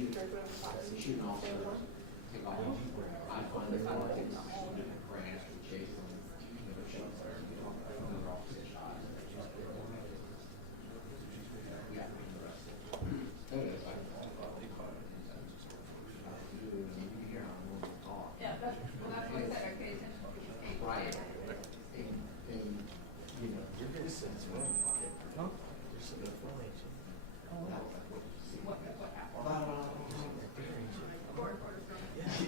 shooting officer take off. I find it crash and chase them, shots there, another officer shot. Yeah, the rest of it. That is, I thought they caught it. You hear how I'm going to talk. Yeah, that's what I said, I pay attention to the case. Right. And, you know, you're going to sense wrong. Huh? You're sitting in the phone. What happened?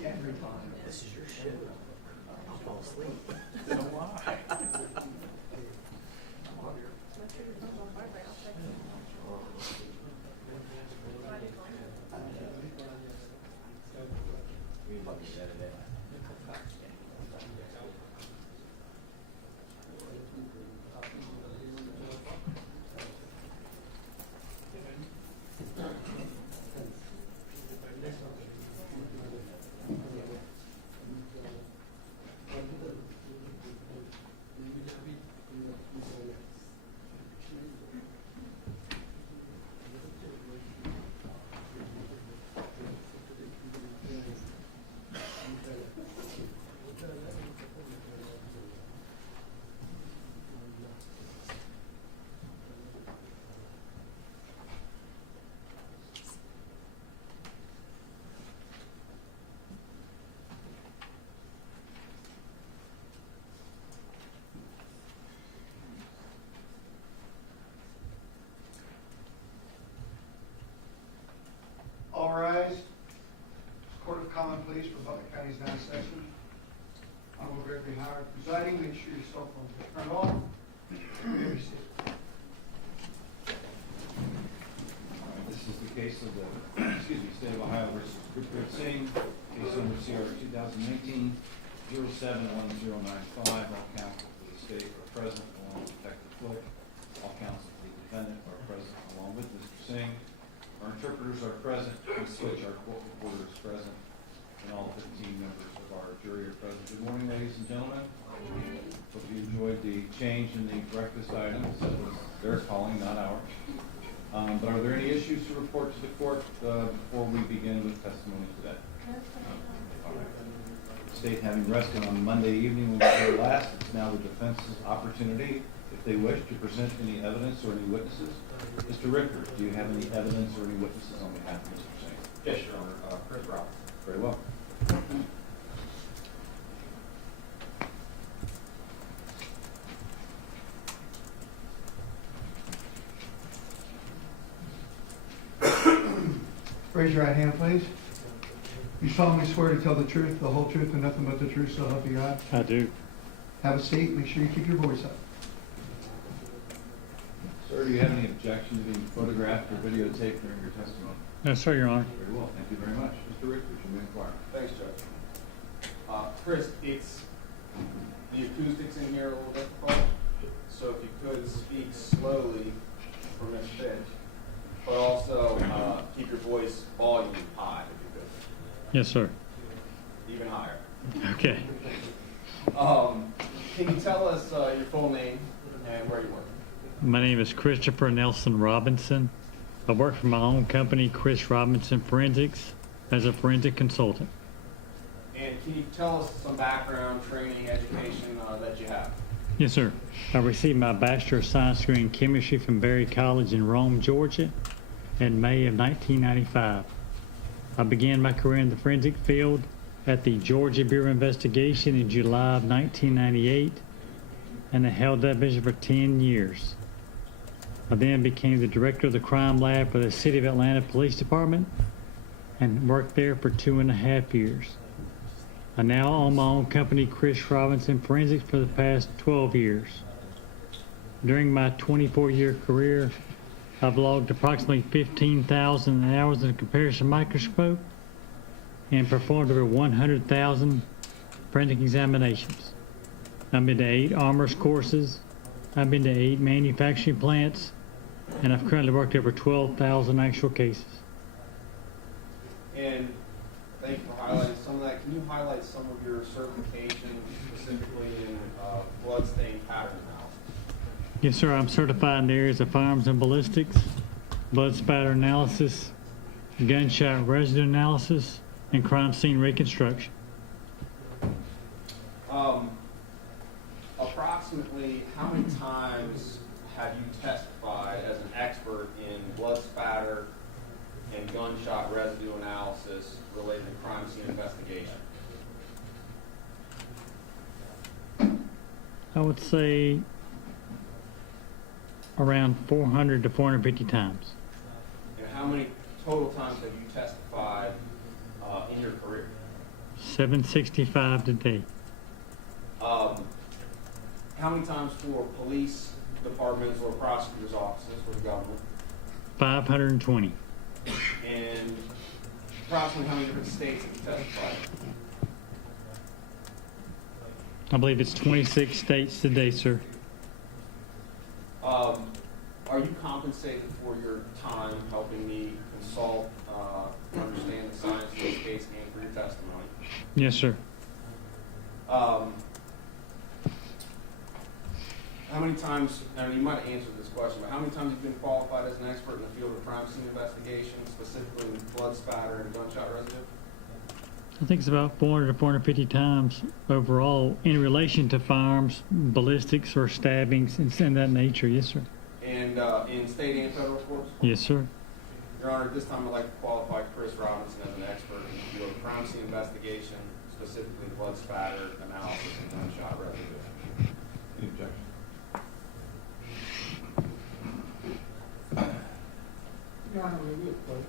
Every time. This is your shit. I'll fall asleep. So why? All rise. Court of Common Pleas for Butler County's ninth session. Honorable Gregory Howard presiding. Make sure your cell phones are turned off. You may be seated. This is the case of the, State of Ohio versus Hakikat Singh, case number CR 2019-071095. All counsel for the state are present along with Detective Flick. All counsel for the defendant are present along with Mr. Singh. Our interpreters are present. We switch. Our court reporter is present. And all 15 members of our jury are present. Good morning, ladies and gentlemen. Hope you enjoyed the change in the breakfast items. That was their calling, not ours. But are there any issues to report to the court before we begin with testimony today? All right. The state having rested on Monday evening when we were here last, it's now the defense's opportunity, if they wish, to present any evidence or any witnesses. Mr. Rickard, do you have any evidence or any witnesses on behalf of Mr. Singh? Yes, Your Honor. Chris Roberts. Very well. Raise your right hand, please. You solemnly swear to tell the truth, the whole truth, and nothing but the truth, so help you God? I do. Have a seat. Make sure you keep your voice up. Sir, do you have any objection to being photographed or videotaped during your testimony? No, sir, Your Honor. Very well. Thank you very much. Mr. Rickard, you may inquire. Thanks, Judge. Chris, it's the acoustics in here a little difficult, so if you could speak slowly for Ms. Finch, but also keep your voice volume high if you could. Yes, sir. Even higher. Okay. Can you tell us your full name and where you work? My name is Christopher Nelson Robinson. I work for my own company, Chris Robinson Forensics, as a forensic consultant. And can you tell us some background, training, education that you have? Yes, sir. I received my Bachelor of Science degree in Chemistry from Berry College in Rome, Georgia, in May of 1995. I began my career in the forensic field at the Georgia Bureau of Investigation in July of 1998, and I held that position for 10 years. I then became the director of the crime lab for the City of Atlanta Police Department and worked there for 2.5 years. I now own my own company, Chris Robinson Forensics, for the past 12 years. During my 24-year career, I've logged approximately 15,000 hours in a comparison microscope and performed over 100,000 forensic examinations. I've been to 8 armors courses, I've been to 8 manufacturing plants, and I've currently worked over 12,000 actual cases. And thank you for highlighting some of that. Can you highlight some of your certification, specifically in bloodstain pattern analysis? Yes, sir. I'm certified in the areas of firearms and ballistics, blood spatter analysis, gunshot residue analysis, and crime scene reconstruction. Approximately how many times have you testified as an expert in blood spatter and gunshot residue analysis related to crime scene investigation? I would say around 400 to 450 times. And how many total times have you testified in your career? 765 today. How many times for police departments or prosecutors' offices for the government? 520. And approximately how many different states have you testified? I believe it's 26 states today, sir. Are you compensated for your time helping me consult, understand the science of this case and for your testimony? Yes, sir. How many times, and you might have answered this question, but how many times have you been qualified as an expert in the field of crime scene investigation, specifically in blood spatter and gunshot residue? I think it's about 400 to 450 times overall in relation to firearms, ballistics, or stabbings, and that nature. Yes, sir. And in state and federal courts? Yes, sir. Your Honor, at this time I'd like to qualify Chris Robinson as an expert in the field of crime scene investigation, specifically blood spatter analysis and gunshot residue. Any objection? Your Honor, will you approach?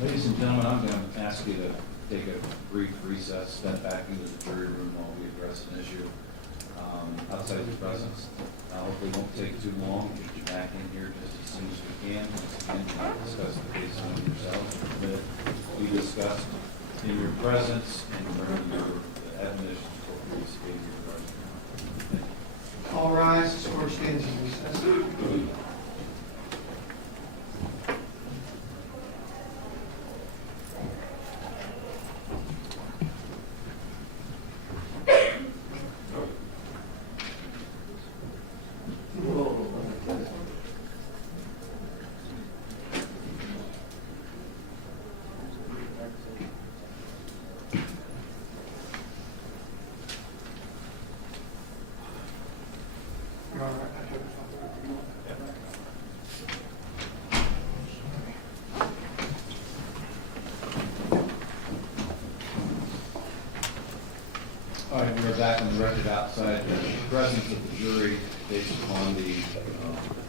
Ladies and gentlemen, I'm going to ask you to take a brief recess, step back into the jury room while we address an issue outside your presence. Hopefully it won't take too long. Get you back in here just as soon as we can. And discuss the case among yourselves. That we discussed in your presence and bring your admonitions for police behavior. All rise, this court stands in recess. All right, we're back on the record outside the presence of the jury based upon the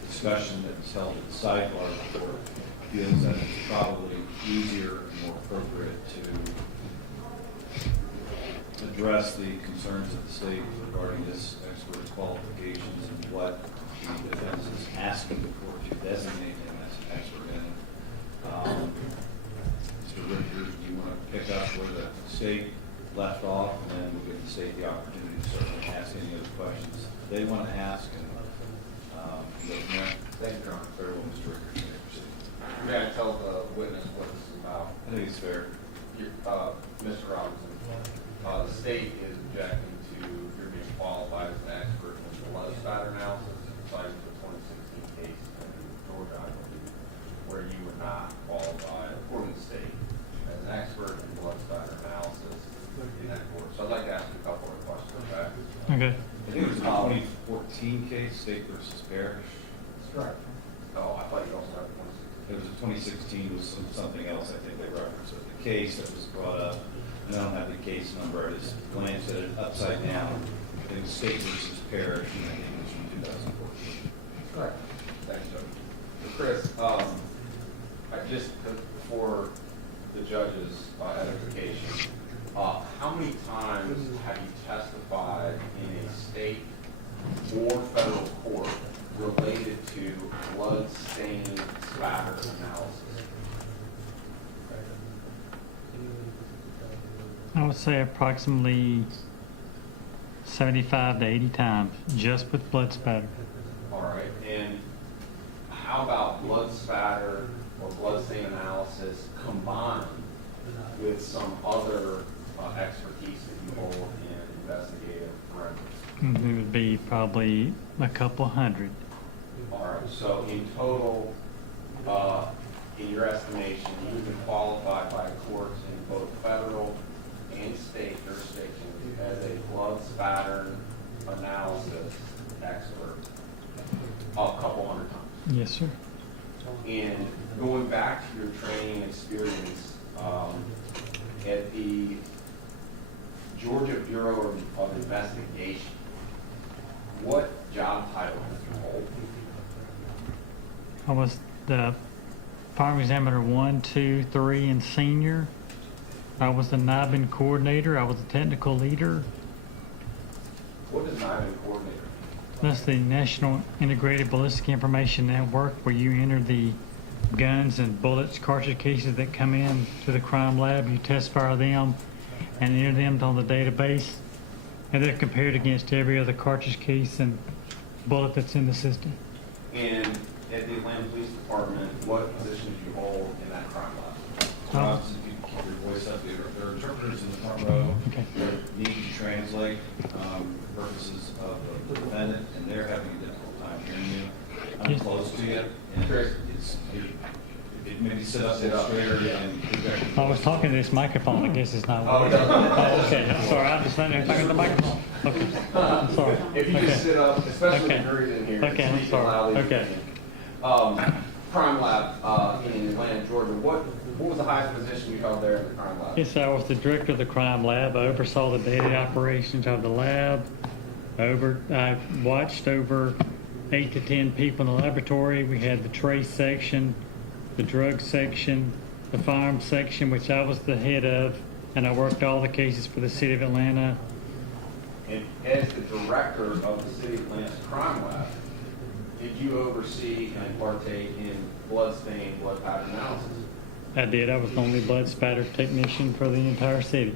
discussion that was held at the sidebar report. Feels that it's probably easier and more appropriate to address the concerns of the state regarding this expert's qualifications and what the defense is asking the court to designate him as an expert in. Mr. Richter, do you want to pick up where the state left off, and then we'll give the state the opportunity to certainly ask any other questions they want to ask, and go from there. Thank you, Your Honor. Very well, Mr. Ricker, you may proceed. May I tell the witness what this is about? I think it's fair. Mr. Robinson, the state is objecting to your being qualified as an expert in the blood spatter analysis, citing the 2016 case in Georgia, I believe, where you were not qualified, according to the state, as an expert in blood spatter analysis in that court. So I'd like to ask you a couple of questions, okay? Okay. I think it was a 2014 case, State versus Parish. That's correct. Oh, I thought you also had 2016. It was a 2016 was something else I think they referenced. So the case that was brought up, and I don't have the case number, I just glanced at it upside down. It was State versus Parish, and I think it was from 2014. Correct. Thanks, Judge. So Chris, I just, for the judge's edification, how many times have you testified in a state or federal court related to blood stain spatter analysis? I would say approximately 75 to 80 times, just with blood spatter. All right, and how about blood spatter or blood stain analysis combined with some other expertise that you hold in investigative forensics? It would be probably a couple hundred. All right, so in total, in your estimation, you've been qualified by courts in both federal and state jurisdictions as a blood spatter analysis expert a couple hundred times. Yes, sir. And going back to your training experience at the Georgia Bureau of Investigation, what job title did you hold? I was the Fire Examiner 1, 2, 3, and senior. I was the NIBIN coordinator. I was the technical leader. What is NIBIN coordinator? That's the National Integrated Ballistic Information Network, where you enter the guns and bullets, cartridge cases that come in to the crime lab. You test fire them and enter them on the database, and they're compared against every other cartridge case and bullet that's in the system. And at the Atlanta Police Department, what position do you hold in that crime lab? Robinson, if you keep your voice up, there are interpreters in the front row Okay. that need to translate for purposes of the defendant, and they're having a difficult time hearing you. I'm Yes. close to you, and Sure. it's It maybe sit up a little straighter and project. I was talking to this microphone, I guess it's not Oh, working. it Oh, doesn't. okay, I'm sorry, I just didn't know talking to the microphone. Okay, I'm sorry. If you Okay. just sit up, especially Okay. the jury's in here, Okay, I'm speaking sorry. loudly. Okay. Crime lab in Atlanta, Georgia. What was the highest position you held there in the crime lab? Yes, I was the director of the crime lab. I oversaw the daily operations of the lab. I watched over 8 to 10 people in the laboratory. We had the trace section, the drug section, the firearms section, which I was the head of, and I worked all the cases for the city of Atlanta. And as the director of the City of Atlanta's crime lab, did you oversee and partake in bloodstain, blood pattern analysis? I did. I was the only blood spatter technician for the entire city.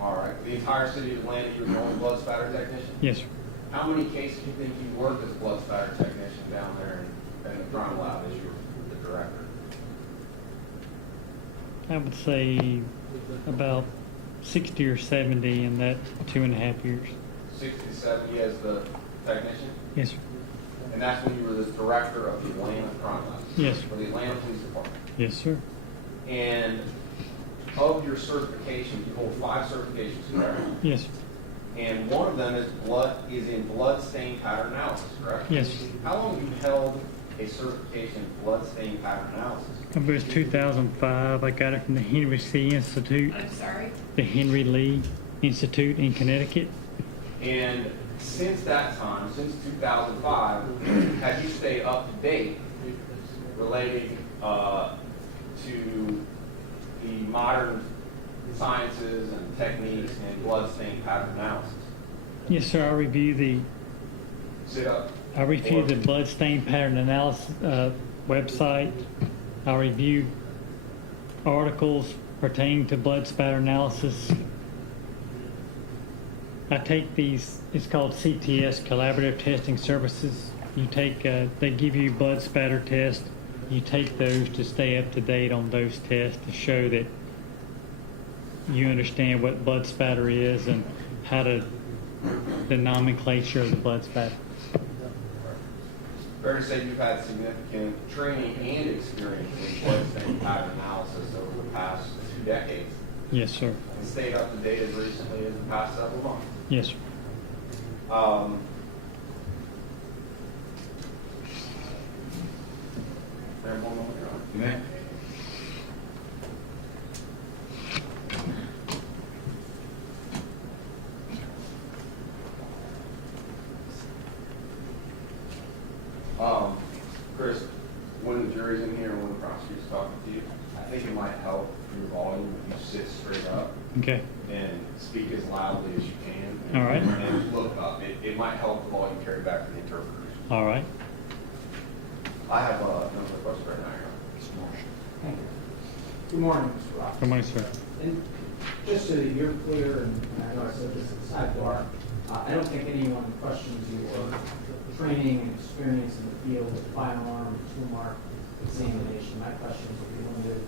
All right. The entire City of Atlanta, you were the only blood spatter technician? Yes, sir. How many cases do you think you worked as a blood spatter technician down there in the crime lab as you were the director? I would say about 60 or 70 in that 2.5 years. 60 to 70 as the technician? Yes, sir. And that's when you were the director of the Atlanta crime lab? Yes, For the Atlanta Police Department? Yes, sir. And of your certifications, you hold 5 certifications, correct? Yes, sir. And one of them is in blood stain pattern analysis, correct? Yes. How long have you held a certification in blood stain pattern analysis? It was 2005. I got it from the Henry C. Institute, I'm sorry. the Henry Lee Institute in Connecticut. And since that time, since 2005, have you stayed up to date relating to the modern sciences and techniques and blood stain pattern analysis? Yes, sir. Sit up. I reviewed the blood stain pattern analysis website. I reviewed articles pertaining to blood spatter analysis. I take these, it's called CTS, Collaborative Testing Services. You take, they give you blood spatter tests. You take those to stay up to date on those tests to show that you understand what blood spatter is and how to, the nomenclature of the blood spatter. Fair to say you've had significant training and experience in blood stain pattern analysis over the past 2 decades, Yes, sir. and stayed up to date as recently as the past several months. Yes, sir. There, one moment, Your Honor. You may. Chris, when the jury's in here and when the prosecutor's talking to you, I think it might help your volume if you sit straight up Okay. and speak as loudly as you can. All right. And look up. It might help the volume carry back to the interpreters. All right. I have another question right now, Your Honor. Good morning, Mr. Rock. Good morning, sir. And just so that you're clear, and I know I said this at the sidebar, I don't think anyone questions your training and experience in the field of firearm and tool mark examination. My questions will be limited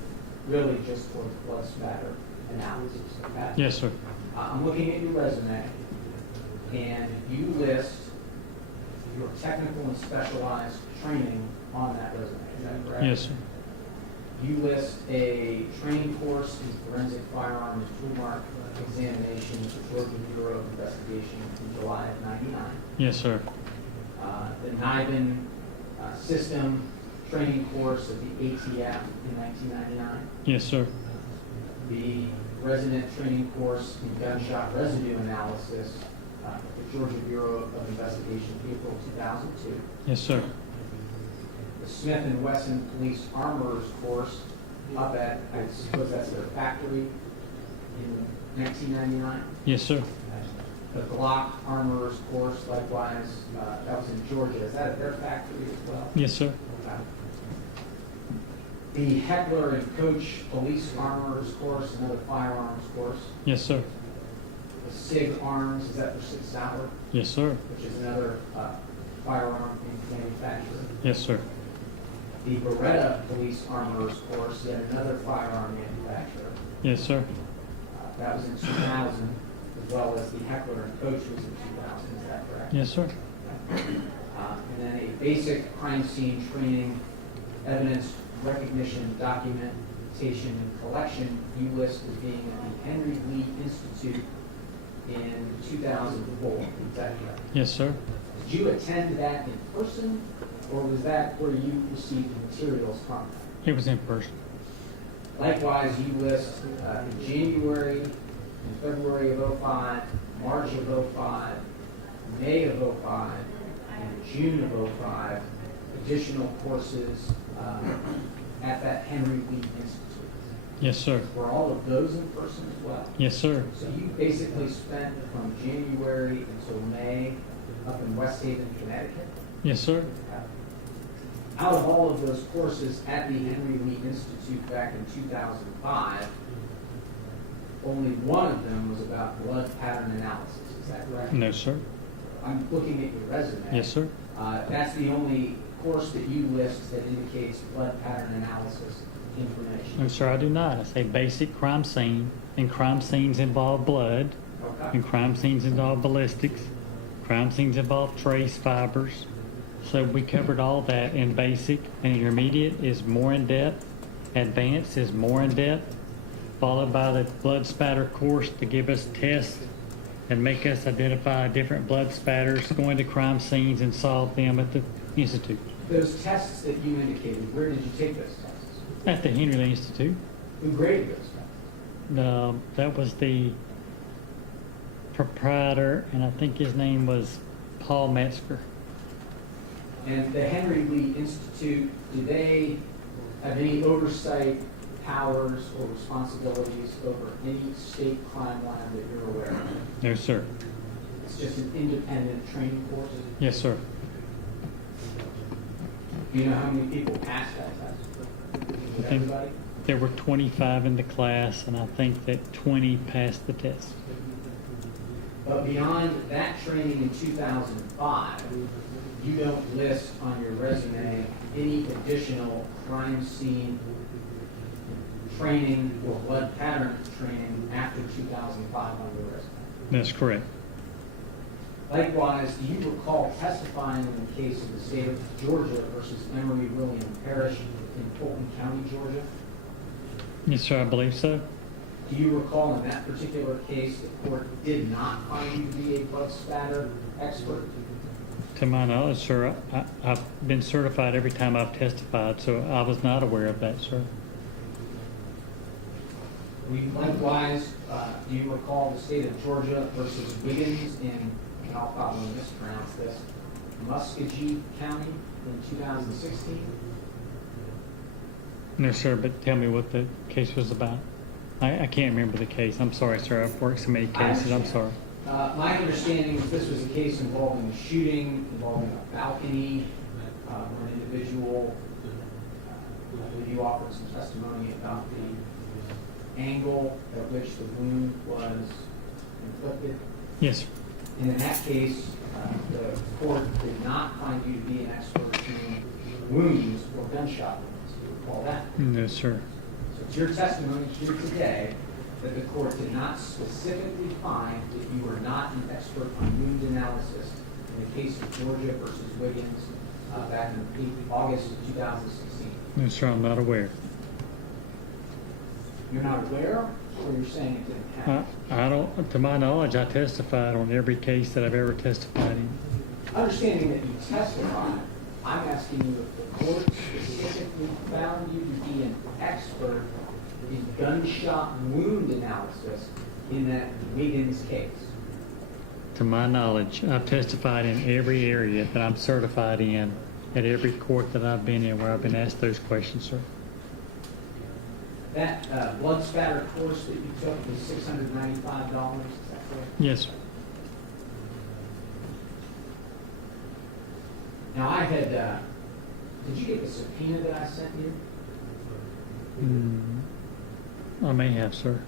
really just towards blood spatter analysis, okay? Yes, sir. I'm looking at your resume, and you list your technical and specialized training on that resume, is that correct? Yes, sir. You list a training course in forensic firearm and tool mark examination with the Georgia Bureau of Investigation in July of '99. Yes, sir. The NIBIN system training course at the ATF in 1999. Yes, sir. The resident training course in gunshot residue analysis at the Georgia Bureau of Investigation, April 2002. Yes, sir. The Smith and Wesson Police Armorers course up at, I suppose that's their factory in 1999. Yes, sir. The Glock Armorers course, likewise, that was in Georgia. Is that at their factory as well? Yes, sir. Okay. The Heckler and Coach Police Armorers course, another firearms course. Yes, sir. The SIG Arms, is that for Sig Sauer, Yes, sir. which is another firearm manufacturer. Yes, sir. The Beretta Police Armorers course, yet another firearm manufacturer. Yes, sir. That was in 2000, as well as the Heckler and Coach was in 2000, is that correct? Yes, sir. And then a basic crime scene training evidence recognition, documentation, and collection you list as being at the Henry Lee Institute in 2004. Is that correct? Yes, sir. Did you attend that in person, or was that where you received the materials from? It was in person. Likewise, you list in January and February of 05, March of 05, May of 05, and June of 05, additional courses at that Henry Lee Institute. Yes, sir. Were all of those in person as well? Yes, sir. So you basically spent from January until May up in West Haven, Connecticut? Yes, sir. Out of all of those courses at the Henry Lee Institute back in 2005, only one of them was about blood pattern analysis. Is that correct? No, sir. I'm looking at your resume. Yes, sir. That's the only course that you list that indicates blood pattern analysis information. No, sir, I do not. I say basic crime scene, and crime scenes involve blood, Okay. and crime scenes involve ballistics. Crime scenes involve trace fibers. So we covered all that in basic, and intermediate is more in depth. Advanced is more in depth, followed by the blood spatter course to give us tests and make us identify different blood spatters, going to crime scenes and solve them at the institute. Those tests that you indicated, where did you take those tests? At the Henry Lee Institute. Who graded those tests? That was the proprietor, and I think his name was Paul Metzger. And the Henry Lee Institute, do they have any oversight powers or responsibilities over any state crime lab that you're aware of? No, sir. It's just an independent training course? Yes, sir. Do you know how many people passed that test? I With think everybody? there were 25 in the class, and I think that 20 passed the test. But beyond that training in 2005, you don't list on your resume any additional crime scene training or blood pattern training after 2005 on your resume. That's correct. Likewise, do you recall testifying in the case of the state of Georgia versus Emory William Parish in Fulton County, Georgia? Yes, sir, I believe so. Do you recall in that particular case the court did not find you to be a blood spatter expert? To my knowledge, sir, I've been certified every time I've testified, so I was not aware of that, sir. Likewise, do you recall the state of Georgia versus Wiggins in, and I'll probably mispronounce this, Muskogee County in 2016? No, sir, but tell me what the case was about. I can't remember the case. I'm sorry, sir. I've worked so many cases. I'm sorry. My understanding is this was a case involving a shooting, involving a balcony, where an individual, I believe you offered some testimony about the angle at which the wound was inflicted. Yes, sir. And in that case, the court did not find you to be an expert in wounds or gunshot wounds. Do you recall that? No, sir. So it's your testimony here today that the court did not specifically find that you were not an expert on wound analysis in the case of Georgia versus Wiggins back in August of 2016. No, sir, I'm not aware. You're not aware, or you're saying it didn't happen? I don't, to my knowledge, I testified on every case that I've ever testified in. Understanding that you testified, I'm asking you if the court specifically found you to be an expert in gunshot wound analysis in that Wiggins case. To my knowledge, I've testified in every area that I'm certified in, at every court that I've been in where I've been asked those questions, sir. That blood spatter course that you took was $695, is that correct? Yes, sir. Now I had, did you get the subpoena that I sent you? I may have, sir.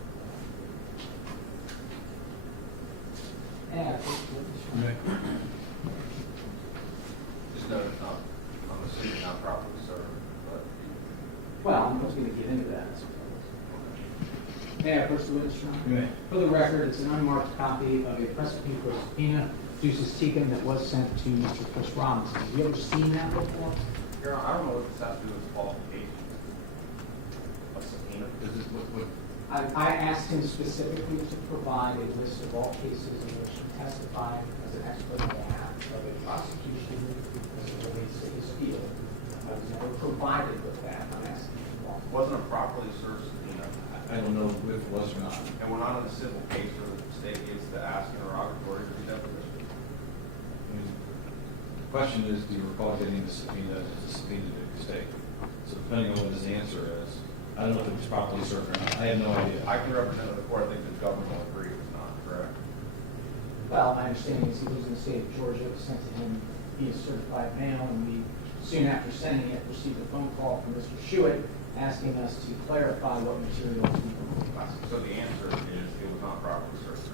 Yeah. Just note, I'm assuming not properly served, but. Well, I'm just going to get into that. May I approach the witness, Your Honor? You may. For the record, it's an unmarked copy of a prosecutor subpoena, Ducis Tecum, that was sent to Mr. Chris Robinson. Have you ever seen that before? Your Honor, I don't know what this has to do with qualifications. question? Is this what I asked him specifically to provide a list of all cases in which he testified as an expert on behalf of a prosecution as it relates to his field. I was never provided with that. I'm asking him why. Wasn't a properly served subpoena, I don't know if it was or not. and we're not in a civil case where the state gets to ask interrogatory or deposition. I mean, the question is, do you recall getting the subpoena as a subpoena to the state? So depending on what his answer is, I don't know if it was properly served or not. I have no idea. I can represent the court, I think the government will agree it's not, correct? Well, my understanding is he lives in the state of Georgia. It was sent to him via certified mail, and we, soon after sending it, received a phone call from Mr. Shewitt asking us to clarify what materials we were requesting. So the answer is it was not properly served.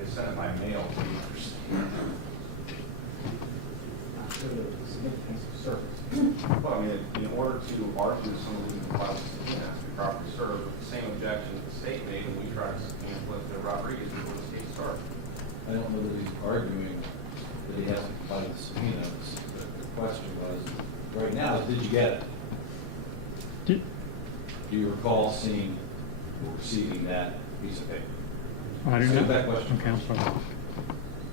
They sent it by mail to you. Not sure the significance of service. Well, I mean, in order to argue someone who complies with the subpoena has to be properly served, with the same objection that the state made when we tried to subpoena Clifton Rodriguez before this case started. I don't know that he's arguing that he has to comply with the subpoena. The question was, right now, did you get it? Do you recall seeing or receiving that piece of paper? I do Save not. that question. Okay, I'm sorry.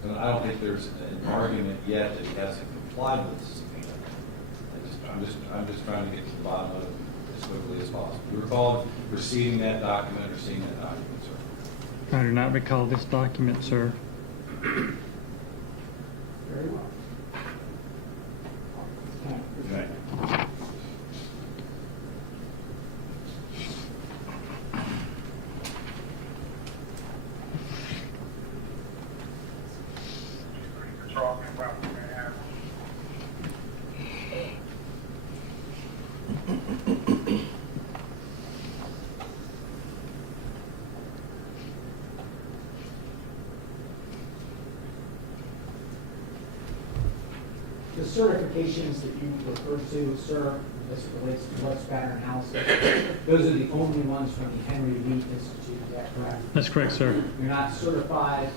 And I don't think there's an argument yet that he hasn't complied with the subpoena. I'm just trying to get to the bottom of it as quickly as possible. Do you recall receiving that document or seeing that document, sir? I do not recall this document, sir. Very well. Okay. The certifications that you referred to, sir, as it relates to blood spatter analysis, those are the only ones from the Henry Lee Institute, is that correct? That's correct, sir. You're not certified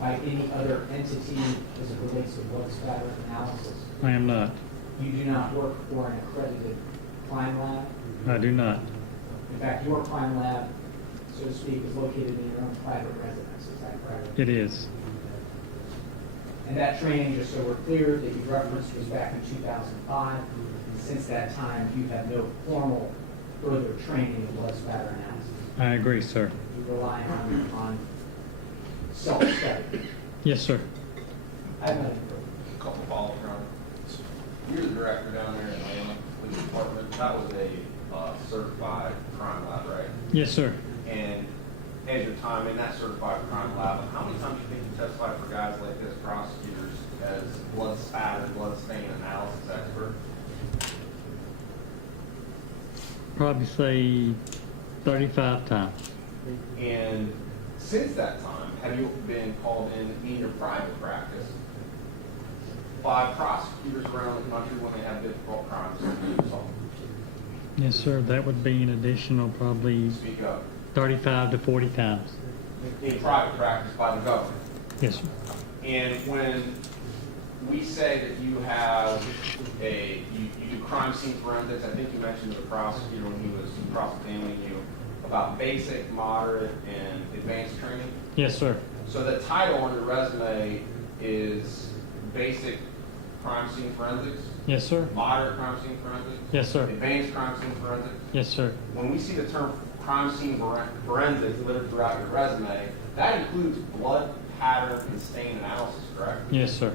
by any other entity as it relates to blood spatter analysis? I am not. You do not work for an accredited crime lab? I do not. In fact, your crime lab, so to speak, is located in your own private residence, is that correct? It is. And that training, just so we're clear, that you referenced was back in 2005. And since that time, you have no formal further training in blood spatter analysis. I agree, sir. You rely on self-study. Yes, sir. I have nothing further. A couple follow-ups, Your Honor. You're the director down there in Atlanta Police Department. That was a certified crime lab, right? Yes, sir. And as your time in that certified crime lab, how many times do you think you testified for guys like this, prosecutors, as blood spatter, blood stain analysis expert? Probably say 35 times. And since that time, have you been called in your private practice by prosecutors around the country when they have difficult crimes to solve? Yes, sir. That would be an additional probably Speak up. 35 to 40 times. In private practice by the government. Yes, sir. And when we say that you have you do crime scene forensics, I think you mentioned to the prosecutor when he was cross-examining you about basic, moderate, and advanced training. Yes, sir. So the title on your resume is basic crime scene forensics, Yes, sir. moderate crime scene forensics, Yes, sir. advanced crime scene forensics. Yes, sir. When we see the term crime scene forensics littered throughout your resume, that includes blood pattern and stain analysis, correct? Yes, sir.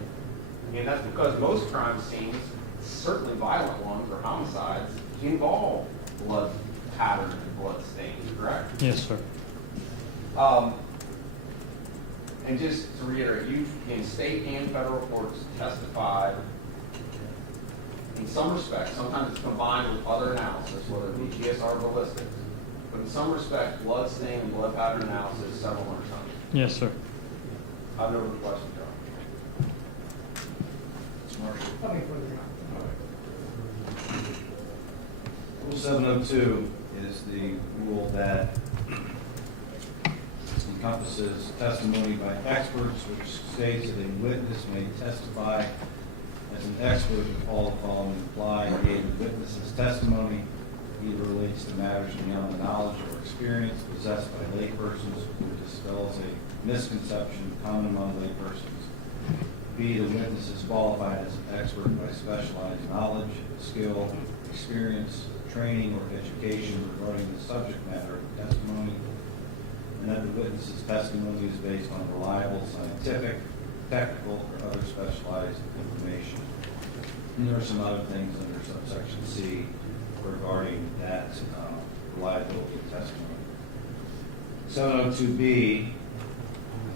And that's because most crime scenes, certainly violent ones or homicides, involve blood pattern and blood stains, correct? Yes, sir. And just to reiterate, you've in state and federal courts testified in some respects, sometimes it's combined with other analysis, whether it be GSR ballistics, but in some respects, blood stain and blood pattern analysis several hundred times. Yes, sir. I have no other questions, John. Nothing further. Rule 702 is the rule that encompasses testimony by experts, which states that a witness may testify as an expert if all the following apply: gave the witness's testimony either relates to matters beyond the knowledge or experience possessed by laypersons or dispels a misconception common among laypersons. B, the witness is qualified as an expert by specialized knowledge, skill, experience, training, or education regarding the subject matter of the testimony, and that the witness's testimony is based on reliable scientific, technical, or other specialized information. And there are some other things under subsection C regarding that reliability of testimony. 702B,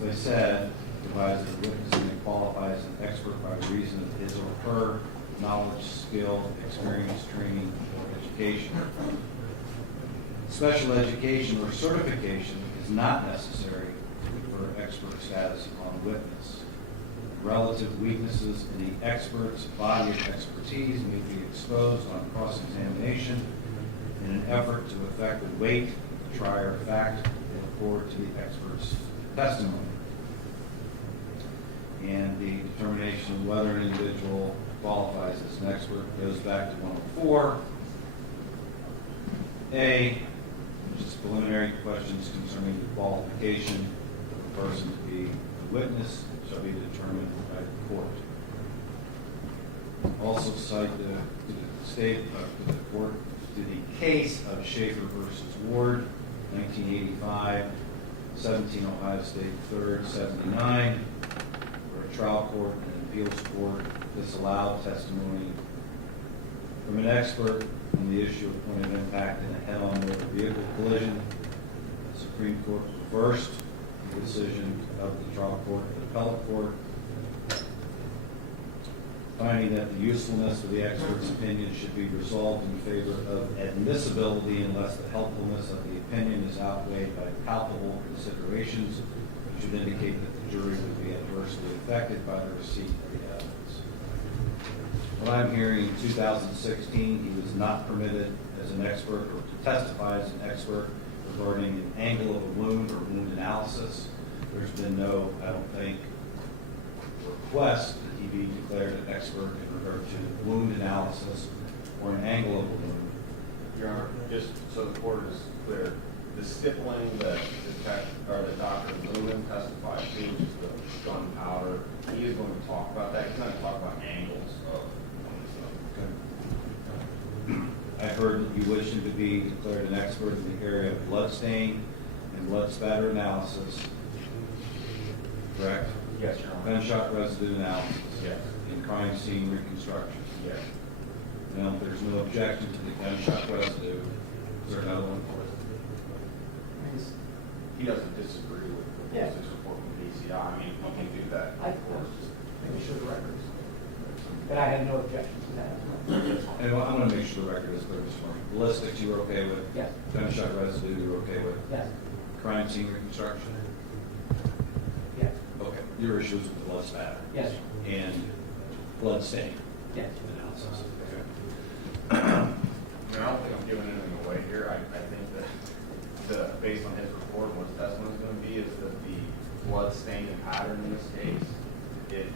as I said, provides that the witness may qualify as an expert by reason of his or her knowledge, skill, experience, training, or education. Special education or certification is not necessary for expert status upon witness. Relative weaknesses in the expert's body of expertise may be exposed on cross-examination in an effort to affect the weight the trier of fact will accord to the expert's testimony. And the determination of whether an individual qualifies as an expert goes back to 104. A, which is preliminary questions concerning the qualification of a person to be a witness shall be determined by the court. Also cite the court to the case of Schaefer versus Ward, 1985, 17 Ohio State 3rd, 79, where a trial court and an appeals court disallowed testimony from an expert on the issue of point of impact in a head-on motor vehicle collision. The Supreme Court reversed the decision of the trial court and appellate court, finding that the usefulness of the expert's opinion should be resolved in favor of admissibility unless the helpfulness of the opinion is outweighed by palpable considerations which would indicate that the jury would be adversely affected by the receipt of the evidence. What I'm hearing, in 2016, he was not permitted as an expert or to testify as an expert regarding an angle of a wound or wound analysis. There's been no, I don't think, request that he be declared an expert in regard to wound analysis or an angle of a wound. Your Honor, just so the court is clear, the stippling that the Dr. Lewin testified to, which is the gunpowder, he is going to talk about that. He's not going to talk about angles of I heard that you wish him to be declared an expert in the area of bloodstain and blood spatter analysis. Correct? Yes, Your Honor. Gunshot residue analysis. Yes. And crime scene reconstruction. Yes. Now, if there's no objection to the gunshot residue, is there another one for it? He doesn't disagree with the Yeah. ballistics report from PCI. I mean, he can do that. I was just making sure the records. But I had no objection to that. And I'm going to make sure the record is clear this morning. Ballistics, you were okay with? Yes. Gunshot residue, you were okay with? Yes. Crime scene reconstruction? Yes. Okay. Your issues with blood spatter? Yes. And blood stain? Yes. Analysis? Okay. I mean, I don't think I'm giving anything away here. I think that based on his report, what his testimony is going to be is that the blood stain and pattern in this case, it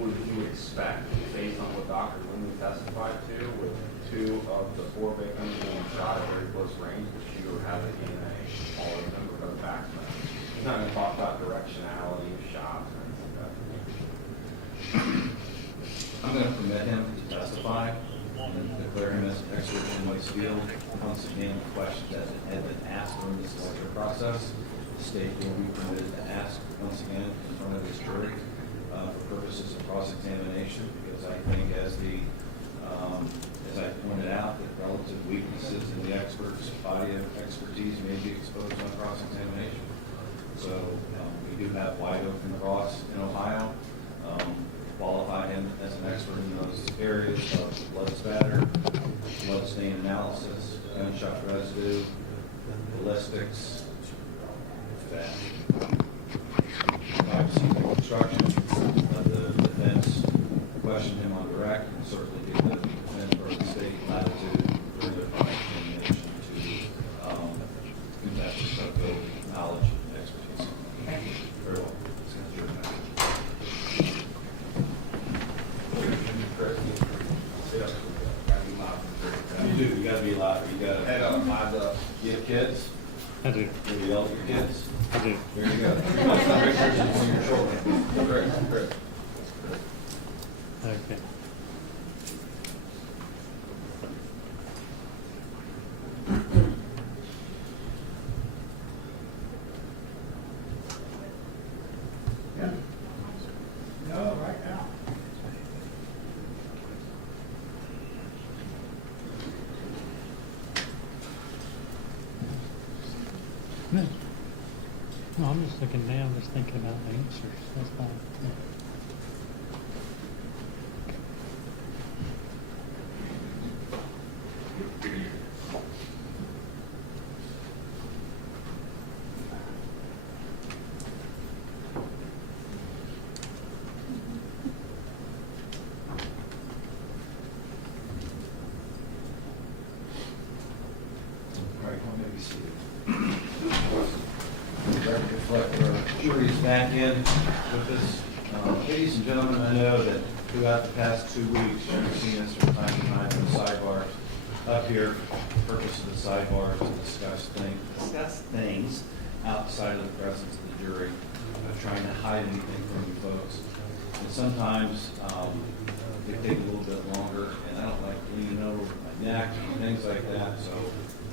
would you expect, based on what Dr. Lindley testified to, with 2 of the 4 victims being shot at very close range, the shooter had the DNA all over them because of accident. He's not going to talk about directionality of shots or anything like that. I'm going to permit him to testify and declare him as an expert in his field. Once again, the questions that had been asked during this lecture process, the state will be permitted to ask once again in front of this jury for purposes of cross-examination, because I think as I pointed out, that relative weaknesses in the expert's body of expertise may be exposed on cross-examination. So we do have wide open cross in Ohio. Qualify him as an expert in those areas of blood spatter, blood stain analysis, gunshot residue, ballistics, construction. The defense questioned him on direct and certainly give the defense or the state latitude during their cross-examination to contest his knowledge and expertise. Thank you. Very well. That's your time. Chris, sit up. You do. You got to be loud. You I do. There you go. 3 months convictions on your shoulder. Correct. Okay. No, right now. No, I'm just looking down, just thinking about the answers. That's fine. All right, come maybe see it. Reflect our jury's back in with this. Ladies and gentlemen, I know that throughout the past 2 weeks, you've seen us from time to time in the sidebars up here. The purpose of the sidebar is to discuss things outside of the presence of the jury, trying to hide anything from you folks. And sometimes they take a little bit longer, and I don't like leaning over with my neck and things like that. So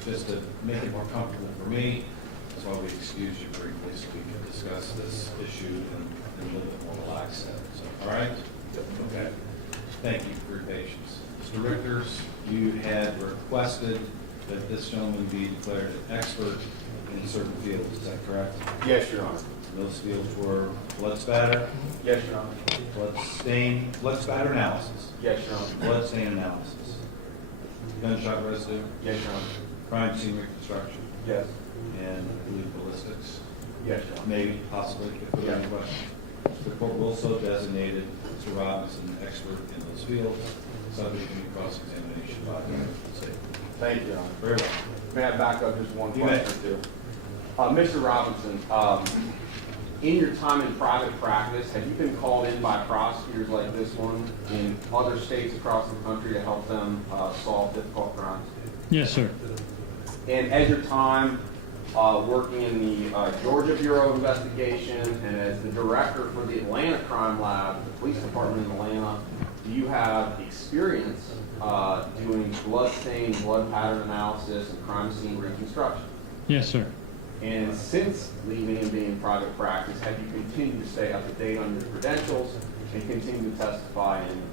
just to make it more comfortable for me, that's why we excuse you briefly so we can discuss this issue in a little bit more relaxed setting. So, all right? Okay. Thank you for your patience. Mr. Richters, you had requested that this gentleman be declared an expert in certain fields. Is that correct? Yes, Your Honor. Those fields were blood spatter, Yes, Your Honor. blood spatter analysis, Yes, Your Honor. blood stain analysis, gunshot residue, Yes, Your Honor. crime scene reconstruction, Yes. and I believe ballistics. Yes, Your Honor. Maybe, possibly, if there are any questions. The court will also designated Mr. Robinson expert in those fields, subject to cross-examination by the state. Thank you, Your Honor. Very well. May I back up just one You may. question or two? Mr. Robinson, in your time in private practice, have you been called in by prosecutors like this one in other states across the country to help them solve difficult crimes? Yes, sir. And as your time working in the Georgia Bureau of Investigation and as the director for the Atlanta Crime Lab, the police department in Atlanta, do you have experience doing blood stain, blood pattern analysis, and crime scene reconstruction? Yes, sir. And since leaving and being in private practice, have you continued to stay up to date on your credentials and continue to testify in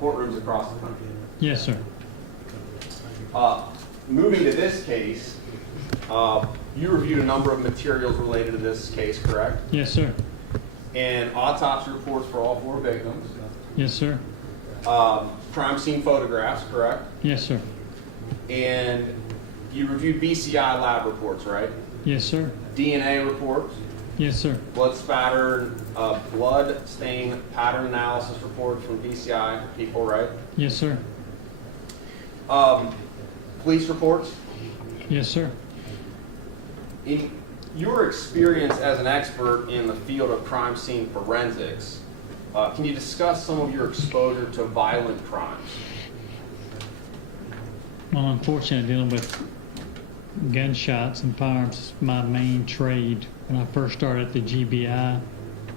courtrooms across the country? Yes, sir. Moving to this case, you reviewed a number of materials related to this case, correct? Yes, sir. And autopsy reports for all 4 victims. Yes, sir. Crime scene photographs, correct? Yes, sir. And you reviewed BCI lab reports, right? Yes, sir. DNA reports, Yes, sir. blood spatter, blood stain pattern analysis reports from BCI people, right? Yes, sir. Police reports. Yes, sir. In your experience as an expert in the field of crime scene forensics, can you discuss some of your exposure to violent crimes? Well, unfortunately, dealing with gunshots and firearms is my main trade. When I first started at the GBI,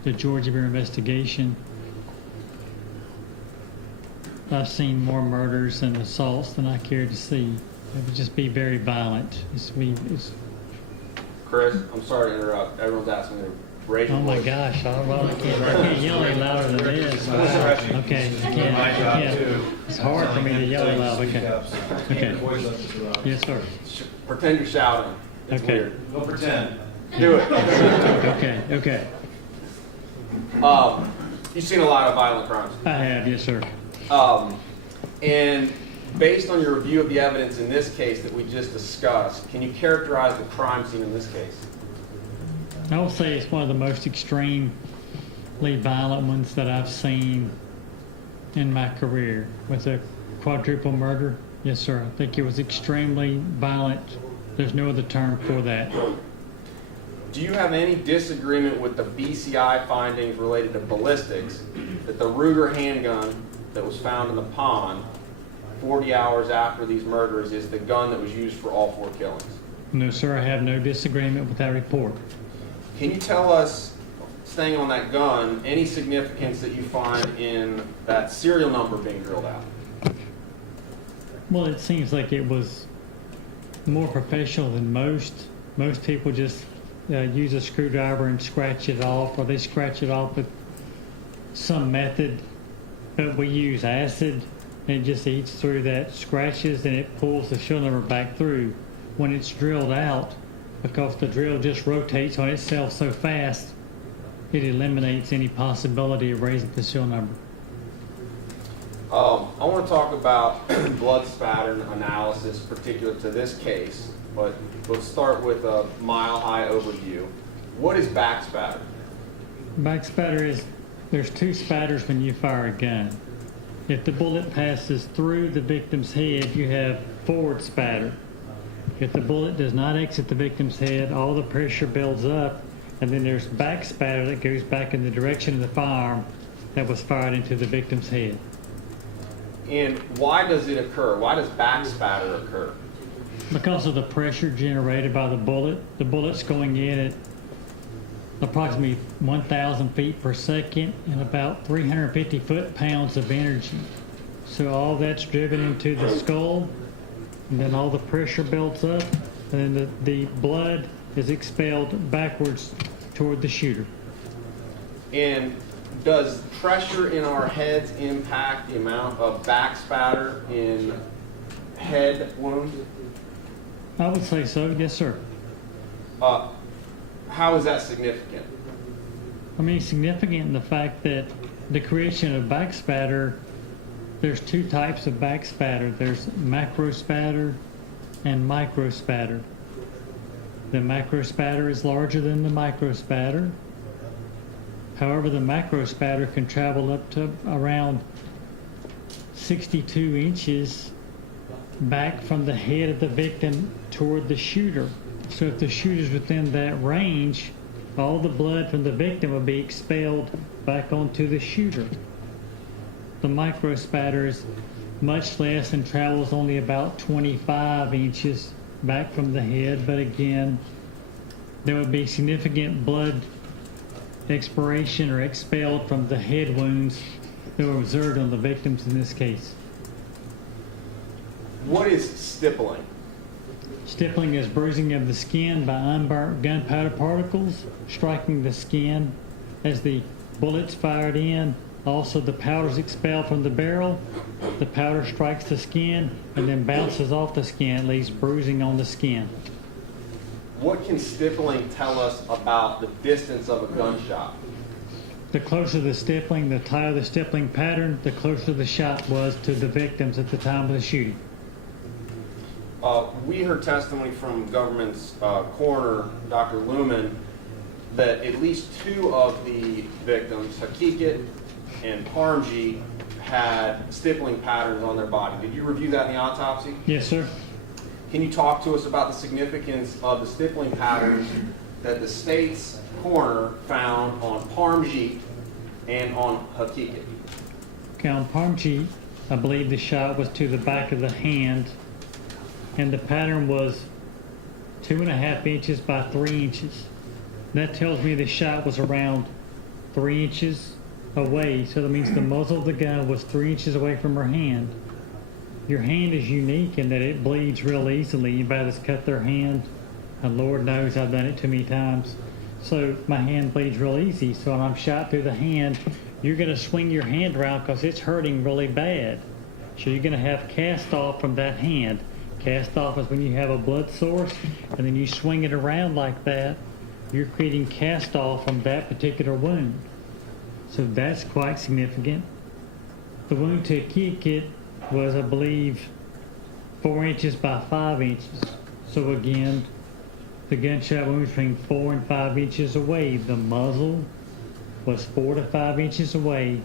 the Georgia Bureau of Investigation, I've seen more murders and assaults than I care to see. It would just be very violent. Chris, I'm sorry to interrupt. Everyone's asking me to raise your Oh my voice. gosh, I can't yell any louder than this. Okay, My job yeah. too. It's hard for me to yell loud, okay. Okay. Voice up, Mr. Robinson. Yes, sir. Pretend you're shouting. It's Okay. weird. Don't pretend. Do it. Okay. You've seen a lot of violent crimes. I have, yes, sir. And based on your review of the evidence in this case that we just discussed, can you characterize the crime scene in this case? I will say it's one of the most extremely violent ones that I've seen in my career. With a quadruple murder, yes, sir. I think it was extremely violent. There's no other term for that. Do you have any disagreement with the BCI findings related to ballistics that the Ruger handgun that was found in the pond 40 hours after these murders is the gun that was used for all 4 killings? No, sir, I have no disagreement with that report. Can you tell us, staying on that gun, any significance that you find in that serial number being drilled out? Well, it seems like it was more professional than most. Most people just use a screwdriver and scratch it off, or they scratch it off with some method. But we use acid, and it just eats through that, scratches, and it pulls the serial number back through. When it's drilled out, because the drill just rotates on itself so fast, it eliminates any possibility of raising the serial number. I want to talk about blood spatter analysis particular to this case, but let's start with a mile-high overview. What is backspatter? Backspatter is, there's two spatters when you fire a gun. If the bullet passes through the victim's head, you have forward spatter. If the bullet does not exit the victim's head, all the pressure builds up, and then there's back spatter that goes back in the direction of the firearm that was fired into the victim's head. And why does it occur? Why does back spatter occur? Because of the pressure generated by the bullet. The bullet's going in at approximately 1,000 feet per second and about 350 foot-pounds of energy. So all that's driven into the skull, and then all the pressure builds up, and then the blood is expelled backwards toward the shooter. And does pressure in our heads impact the amount of back spatter in head wounds? I would say so, yes, sir. How is that significant? I mean, significant in the fact that the creation of back spatter, there's two types of back spatter. There's macro spatter and micro spatter. The macro spatter is larger than the micro spatter. However, the macro spatter can travel up to around 62 inches back from the head of the victim toward the shooter. So if the shooter's within that range, all the blood from the victim will be expelled back onto the shooter. The micro spatter is much less and travels only about 25 inches back from the head, but again, there would be significant blood expiration or expelled from the head wounds that were observed on the victims in this case. What is stippling? Stippling is bruising of the skin by unburnt gunpowder particles striking the skin as the bullet's fired in. Also, the powder is expelled from the barrel. The powder strikes the skin and then bounces off the skin, leaves bruising on the skin. What can stippling tell us about the distance of a gunshot? The closer the stippling, the tighter the stippling pattern, the closer the shot was to the victims at the time of the shooting. We heard testimony from government's coroner, Dr. Lumen, that at least two of the victims, Hakikat and Parmjit, had stippling patterns on their body. Did you review that in the autopsy? Yes, sir. Can you talk to us about the significance of the stippling patterns that the state's coroner found on Parmjit and on Hakikat? Okay, on Parmjit, I believe the shot was to the back of the hand, and the pattern was 2.5 inches by 3 inches. That tells me the shot was around 3 inches away, so that means the muzzle of the gun was 3 inches away from her hand. Your hand is unique in that it bleeds real easily. Anybody that's cut their hand, and Lord knows I've done it too many times, so my hand bleeds real easy. So when I'm shot through the hand, you're going to swing your hand around because it's hurting really bad. So you're going to have cast off from that hand. Cast off is when you have a blood source and then you swing it around like that, you're creating cast off from that particular wound. So that's quite significant. The wound to Hakikat was, I believe, 4 inches by 5 inches. So again, the gunshot wound was between 4 and 5 inches away. The muzzle was 4 to 5 inches away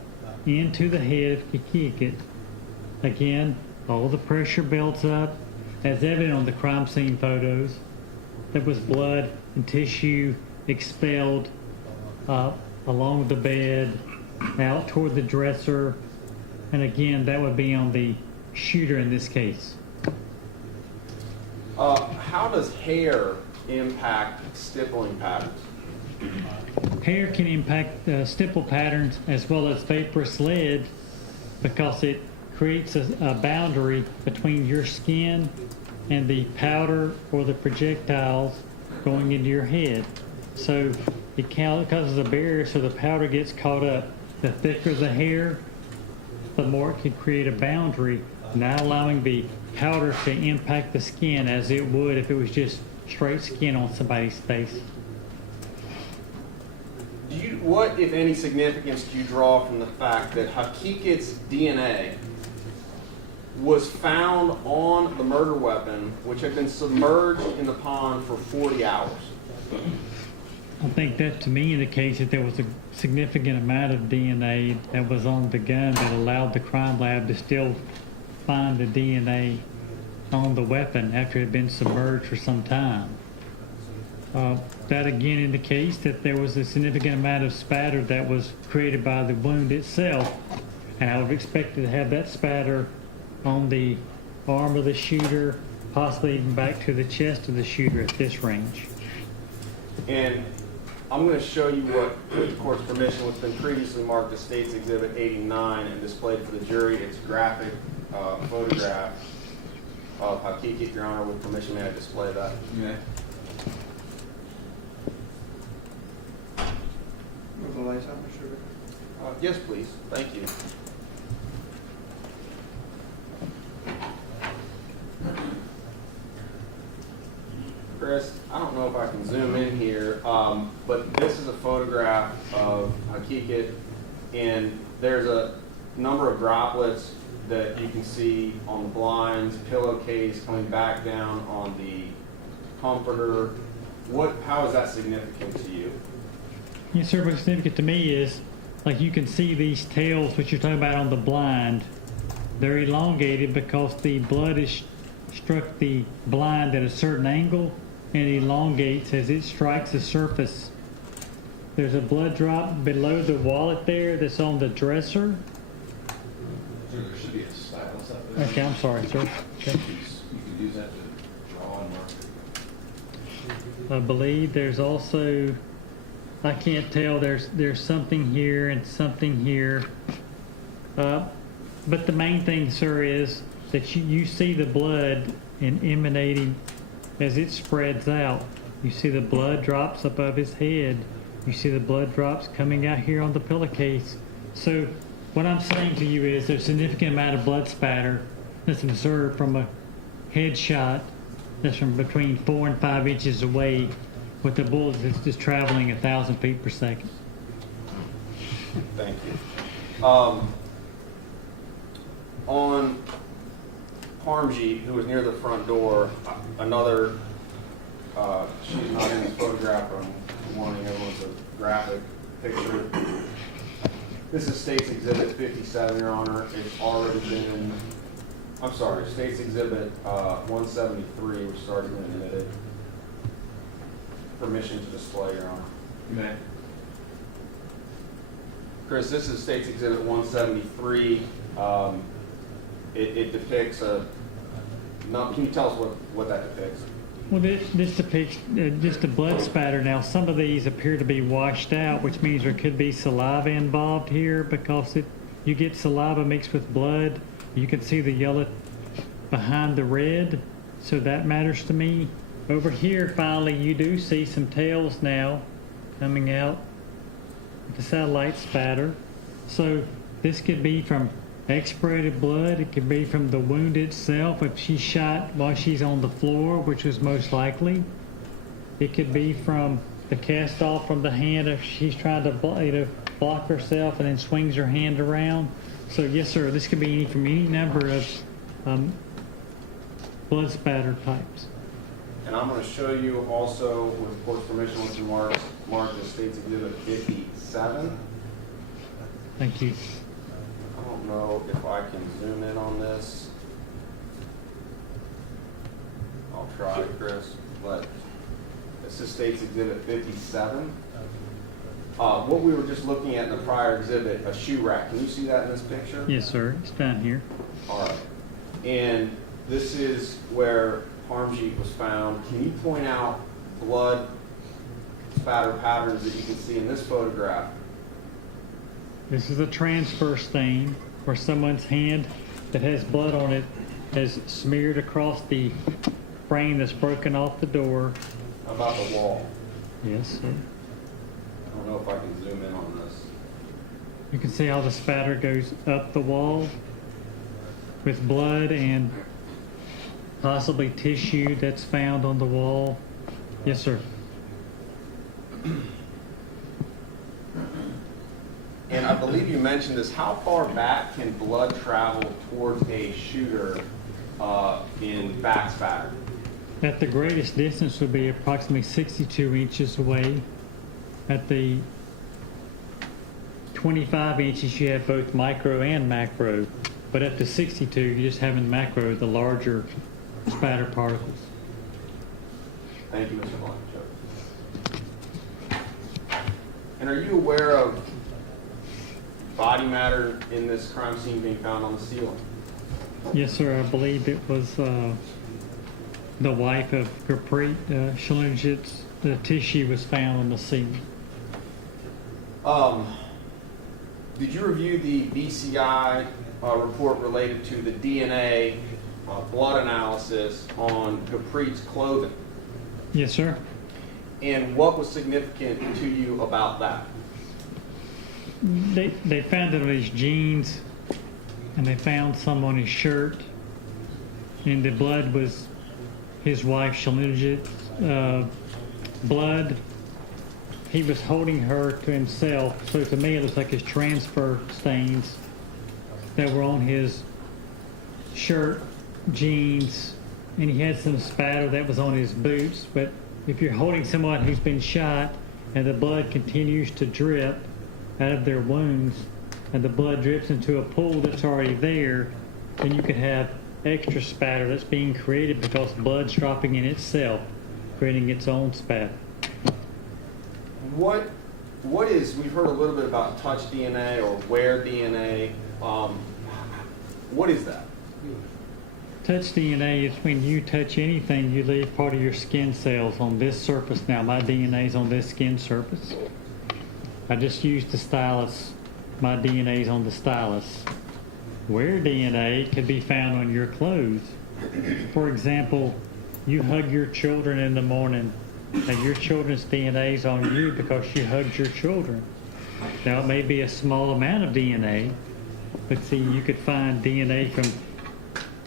into the head of Hakikat. Again, all the pressure builds up, as evident on the crime scene photos. There was blood and tissue expelled along the bed, out toward the dresser, and again, that would be on the shooter in this case. How does hair impact stippling patterns? hair can impact stipple patterns as well as vaporous lead because it creates a boundary between your skin and the powder or the projectiles going into your head. So it causes a barrier so the powder gets caught up. The thicker the hair, the more it can create a boundary, not allowing the powder to impact the skin as it would if it was just straight skin on somebody's face. What, if any, significance do you draw from the fact that Hakikat's DNA was found on the murder weapon, which had been submerged in the pond for 40 hours? I think that to me indicates that there was a significant amount of DNA that was on the gun that allowed the crime lab to still find the DNA on the weapon after it had been submerged for some time. That again indicates that there was a significant amount of spatter that was created by the wound itself, and I would have expected to have that spatter on the arm of the shooter, possibly even back to the chest of the shooter at this range. And I'm going to show you what, with the court's permission, what's been previously marked as State's Exhibit 89 and displayed for the jury. It's a graphic photograph of Hakikat. Your Honor, with permission, may I display that? Yeah. Move the lights on, Mr. Rick. Yes, please. Thank you. Chris, I don't know if I can zoom in here, but this is a photograph of Hakikat, and there's a number of droplets that you can see on the blinds, pillowcase coming back down on the comforter. How is that significant to you? Yes, sir. What's significant to me is, like, you can see these tails, which you're talking about on the blind, they're elongated because the blood is struck the blind at a certain angle and elongates as it strikes the surface. There's a blood drop below the wallet there that's on the dresser. There should be a stylus up there. Okay, I'm sorry, sir. Okay. You can use that to draw and mark it. I believe there's also, I can't tell, there's something here and something here. But the main thing, sir, is that you see the blood emanating as it spreads out. You see the blood drops above his head. You see the blood drops coming out here on the pillowcase. So what I'm saying to you is there's a significant amount of blood spatter that's observed from a headshot that's from between 4 and 5 inches away with the bullet that's just traveling 1,000 feet per second. Thank you. On Parmjit, who was near the front door, another, she's not in this photograph, but I'm warning everyone it's a graphic picture. This is State's Exhibit 57, Your Honor. It's already been, I'm sorry, State's Exhibit 173, which has already been admitted. Permission to display, Your Honor. You may. Chris, this is State's Exhibit 173. It depicts can you tell us what that depicts? Well, this depicts just a blood spatter. Now, some of these appear to be washed out, which means there could be saliva involved here because you get saliva mixed with blood. You can see the yellow behind the red, so that matters to me. Over here, finally, you do see some tails now coming out with the satellite spatter. So this could be from expirated blood. It could be from the wound itself if she's shot while she's on the floor, which was most likely. It could be from the cast off from the hand if she's trying to block herself and then swings her hand around. So yes, sir, this could be from any number of blood spatter types. And I'm going to show you also, with court's permission, what's marked as State's Exhibit 57. Thank you. I don't know if I can zoom in on this. I'll try, Chris, but this is State's Exhibit 57. What we were just looking at in the prior exhibit, a shoe rack. Can you see that in this picture? Yes, sir. It's down here. All right. And this is where Parmjit was found. Can you point out blood spatter patterns that you can see in this photograph. This is a transfer stain where someone's hand that has blood on it has smeared across the frame that's broken off the door. How about the wall? Yes, sir. I don't know if I can zoom in on this. You can see how the spatter goes up the wall with blood and possibly tissue that's found on the wall. Yes, sir. And I believe you mentioned this. How far back can blood travel towards a shooter in back spatter? At the greatest distance would be approximately 62 inches away. At the 25 inches, you have both micro and macro. But up to 62, you're just having macro, the larger spatter particles. Thank you, Mr. Blanchard. And are you aware of body matter in this crime scene being found on the ceiling? Yes, sir. I believe it was the wife of Gurpreet Shalinderjit's. The tissue was found on the scene. Did you review the BCI report related to the DNA blood analysis on Gurpreet's clothing? Yes, sir. And what was significant to you about that? They found it on his jeans, and they found some on his shirt, and the blood was his wife Shalinderjit's blood. He was holding her to himself, so to me it looks like his transfer stains that were on his shirt, jeans, and he had some spatter that was on his boots. But if you're holding someone who's been shot and the blood continues to drip out of their wounds and the blood drips into a pool that's already there, then you could have extra spatter that's being created because blood's dropping in itself, creating its own spatter. What is, we've heard a little bit about touch DNA or wear DNA. What is that? Touch DNA is when you touch anything, you leave part of your skin cells on this surface. Now, my DNA's on this skin surface. I just used the stylus. My DNA's on the stylus. Wear DNA can be found on your clothes. For example, you hug your children in the morning, and your children's DNA's on you because you hugged your children. Now, it may be a small amount of DNA, but see, you could find DNA from,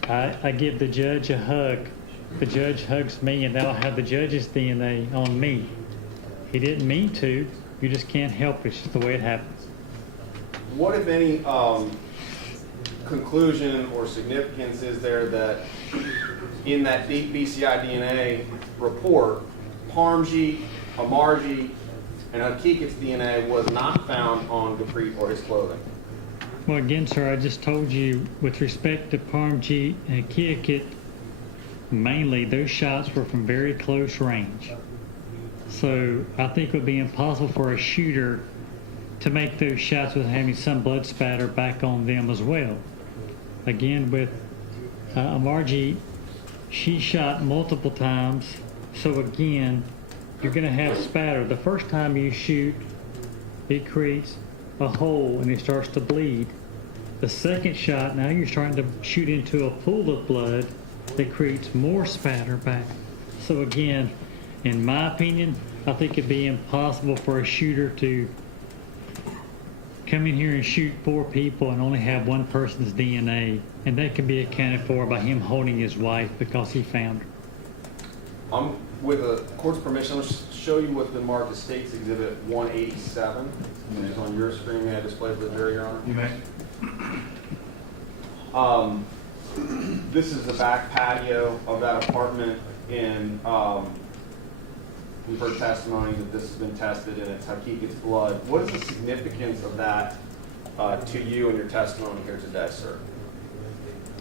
I give the judge a hug. The judge hugs me, and that'll have the judge's DNA on me. He didn't mean to. You just can't help it. It's just the way it happens. What, if any, conclusion or significance is there that in that BCI DNA report, Parmjit, Amarjit, and Hakikat's DNA was not found on Gurpreet or his clothing? Well, again, sir, I just told you with respect to Parmjit and Hakikat, mainly those shots were from very close range. So I think it would be impossible for a shooter to make those shots without having some blood spatter back on them as well. Again, with Amarjit, she shot multiple times. So again, you're going to have spatter. The first time you shoot, it creates a hole and it starts to bleed. The second shot, now you're starting to shoot into a pool of blood that creates more spatter back. So again, in my opinion, I think it'd be impossible for a shooter to come in here and shoot 4 people and only have one person's DNA, and that can be accounted for by him holding his wife because he found her. With the court's permission, let's show you what the marked as State's Exhibit 187, which is on your screen. May I display it for the jury, Your Honor? You may. This is the back patio of that apartment, and we've heard testimony that this has been tested and it's Hakikat's blood. What is the significance of that to you and your testimony here today, sir?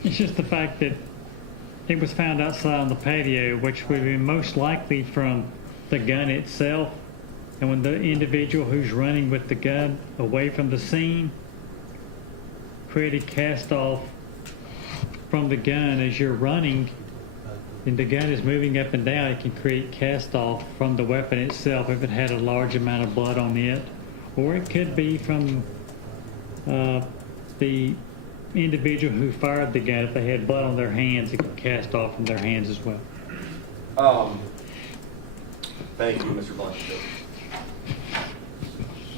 It's just the fact that it was found outside on the patio, which would be most likely from the gun itself. And when the individual who's running with the gun away from the scene created cast off from the gun as you're running, and the gun is moving up and down, it can create cast off from the weapon itself if it had a large amount of blood on it, or it could be from the individual who fired the gun. If they had blood on their hands, it could cast off from their hands as well. Thank you, Mr. Blanchard.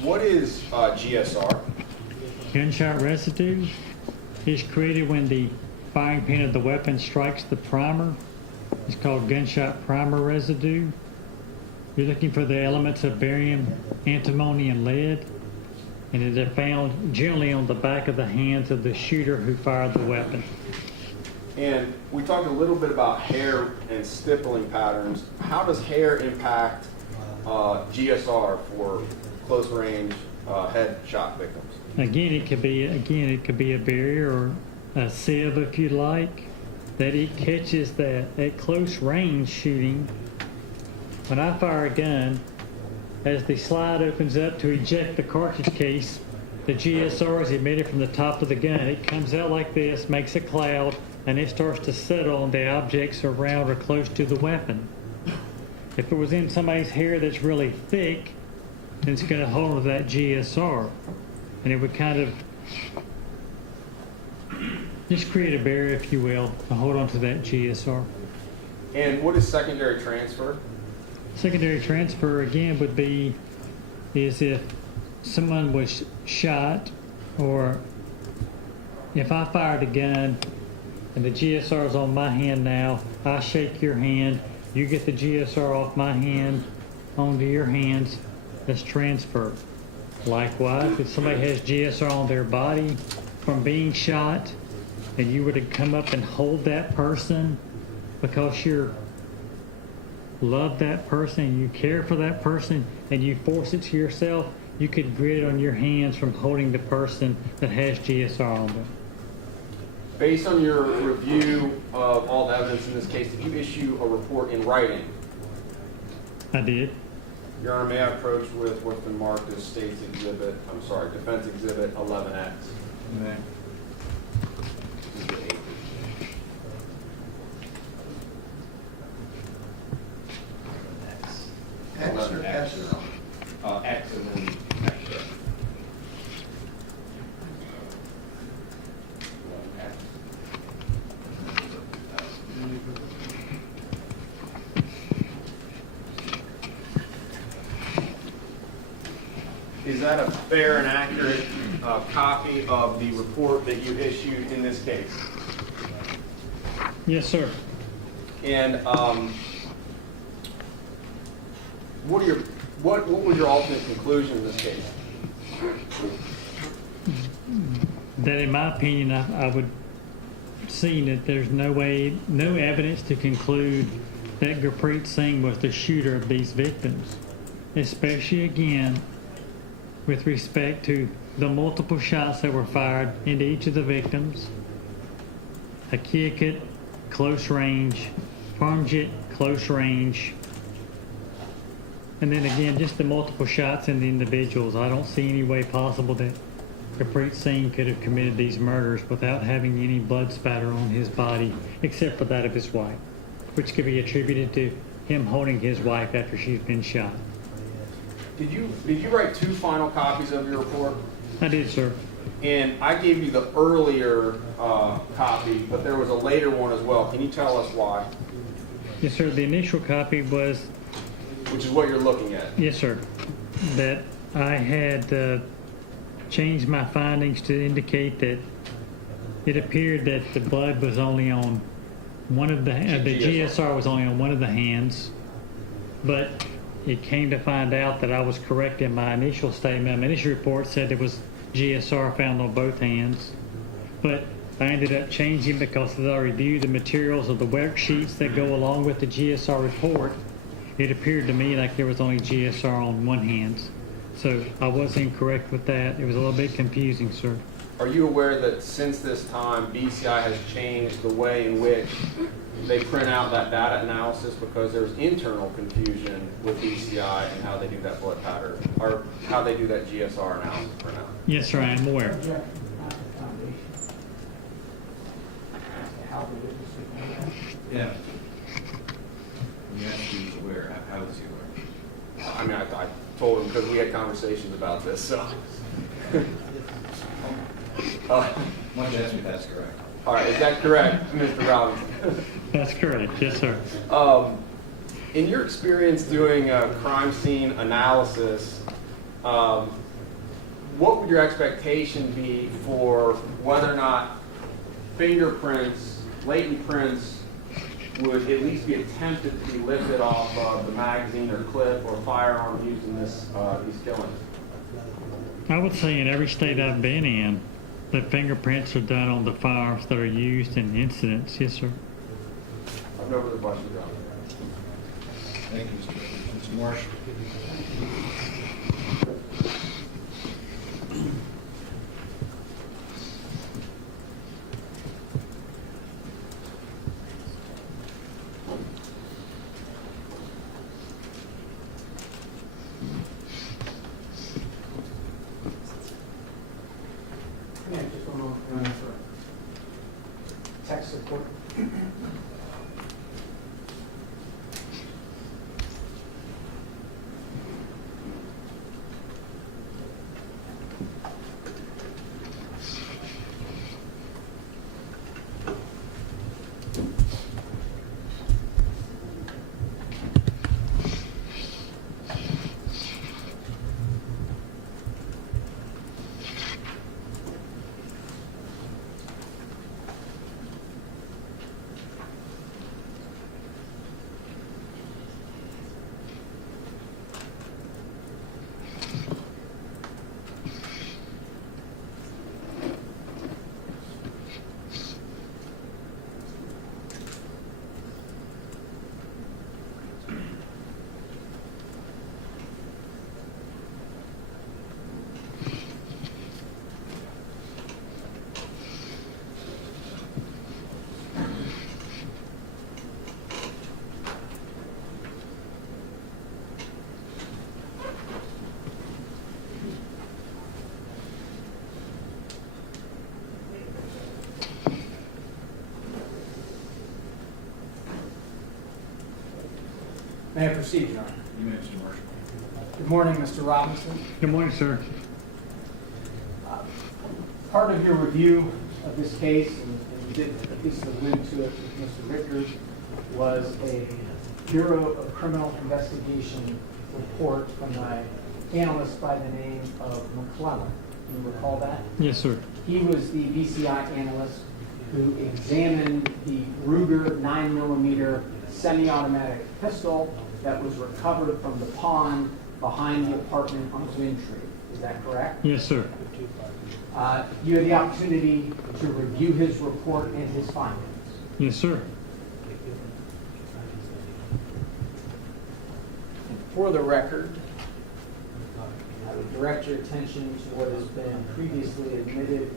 What is GSR? Gunshot residue is created when the firing pin of the weapon strikes the primer. It's called gunshot primer residue. You're looking for the elements of barium, antimony, and lead, and it is found generally on the back of the hands of the shooter who fired the weapon. And we talked a little bit about hair and stippling patterns. How does hair impact GSR for close range headshot victims? Again, it could be a barrier or a sieve, if you like, that it catches that at close range shooting. When I fire a gun, as the slide opens up to eject the cartridge case, the GSR is emitted from the top of the gun. It comes out like this, makes a cloud, and it starts to settle on the objects around or close to the weapon. If it was in somebody's hair that's really thick, then it's going to hold on to that GSR, and it would kind of just create a barrier, if you will, to hold on to that GSR. And what is secondary transfer? Secondary transfer, again, would be is if someone was shot, or if I fired a gun and the GSR is on my hand now, I shake your hand, you get the GSR off my hand onto your hands, that's transfer. Likewise, if somebody has GSR on their body from being shot, and you were to come up and hold that person because you love that person and you care for that person and you force it to yourself, you could grit on your hands from holding the person that has GSR on them. Based on your review of all the evidence in this case, did you issue a report in writing? I did. Your Honor, may I approach with what's been marked as Defense Exhibit 11X? May. X or S? X and then X. Is that a fair and accurate copy of the report that you issued in this case? Yes, sir. And what was your ultimate conclusion in this case? That, in my opinion, I would see that there's no evidence to conclude that Gurpreet Singh was the shooter of these victims, especially again with respect to the multiple shots that were fired into each of the victims. Hakikat, close range, Parmjit, close range, and then again just the multiple shots in the individuals. I don't see any way possible that Gurpreet Singh could have committed these murders without having any blood spatter on his body except for that of his wife, which could be attributed to him holding his wife after she's been shot. Did you write 2 final copies of your report? I did, sir. And I gave you the earlier copy, but there was a later one as well. Can you tell us why? Yes, sir. The initial copy was, Which is what you're looking at. yes, sir, that I had changed my findings to indicate that it appeared that the blood was only on one of the GSR was only on one of the hands, but it came to find out that I was correct in my initial statement. My initial report said there was GSR found on both hands, but I ended up changing because as I reviewed the materials of the worksheets that go along with the GSR report, it appeared to me like there was only GSR on one hand. So I was incorrect with that. It was a little bit confusing, sir. Are you aware that since this time, BCI has changed the way in which they print out that data analysis because there's internal confusion with BCI and how they do that blood pattern, or how they do that GSR analysis printout? Yes, sir, I am aware. Yeah. Yes, he was aware. How was he aware? I mean, I told him because we had conversations about this, so. Why don't you ask me if that's correct? All right, is that correct, Mr. Robinson? That's correct, yes, sir. In your experience doing a crime scene analysis, what would your expectation be for whether or not fingerprints, latent prints, would at least be attempted to be lifted off of the magazine or clip or firearm used in these killings? I would say in every state I've been in, the fingerprints are done on the firearms that are used in incidents, yes, sir. I've no further questions, Your Honor. Thank you, Mr. Marsh. Yeah, just one moment for text support. May I proceed, Your Honor? You may, Mr. Marsh. Good morning, Mr. Robinson. Good morning, sir. Part of your review of this case, and you did at least allude to it with Mr. Rickers, was a Bureau of Criminal Investigation report from an analyst by the name of McClellan. Do you recall that? Yes, sir. He was the BCI analyst who examined the Ruger 9mm semi-automatic pistol that was recovered from the pond behind the apartment on Wyndtree. Is that correct? Yes, sir. You had the opportunity to review his report and his findings. Yes, sir. And for the record, I would direct your attention to what has been previously admitted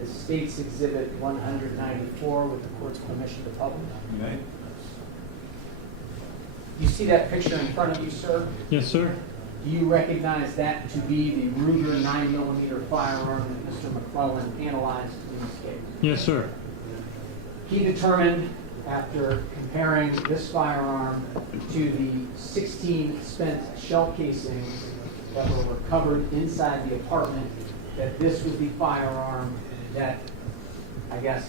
as State's Exhibit 194 with the court's permission to publish. You may. You see that picture in front of you, sir? Yes, sir. Do you recognize that to be the Ruger 9mm firearm that Mr. McClellan analyzed in this case? Yes, sir. He determined, after comparing this firearm to the 16 spent shell casings that were recovered inside the apartment, that this was the firearm that, I guess,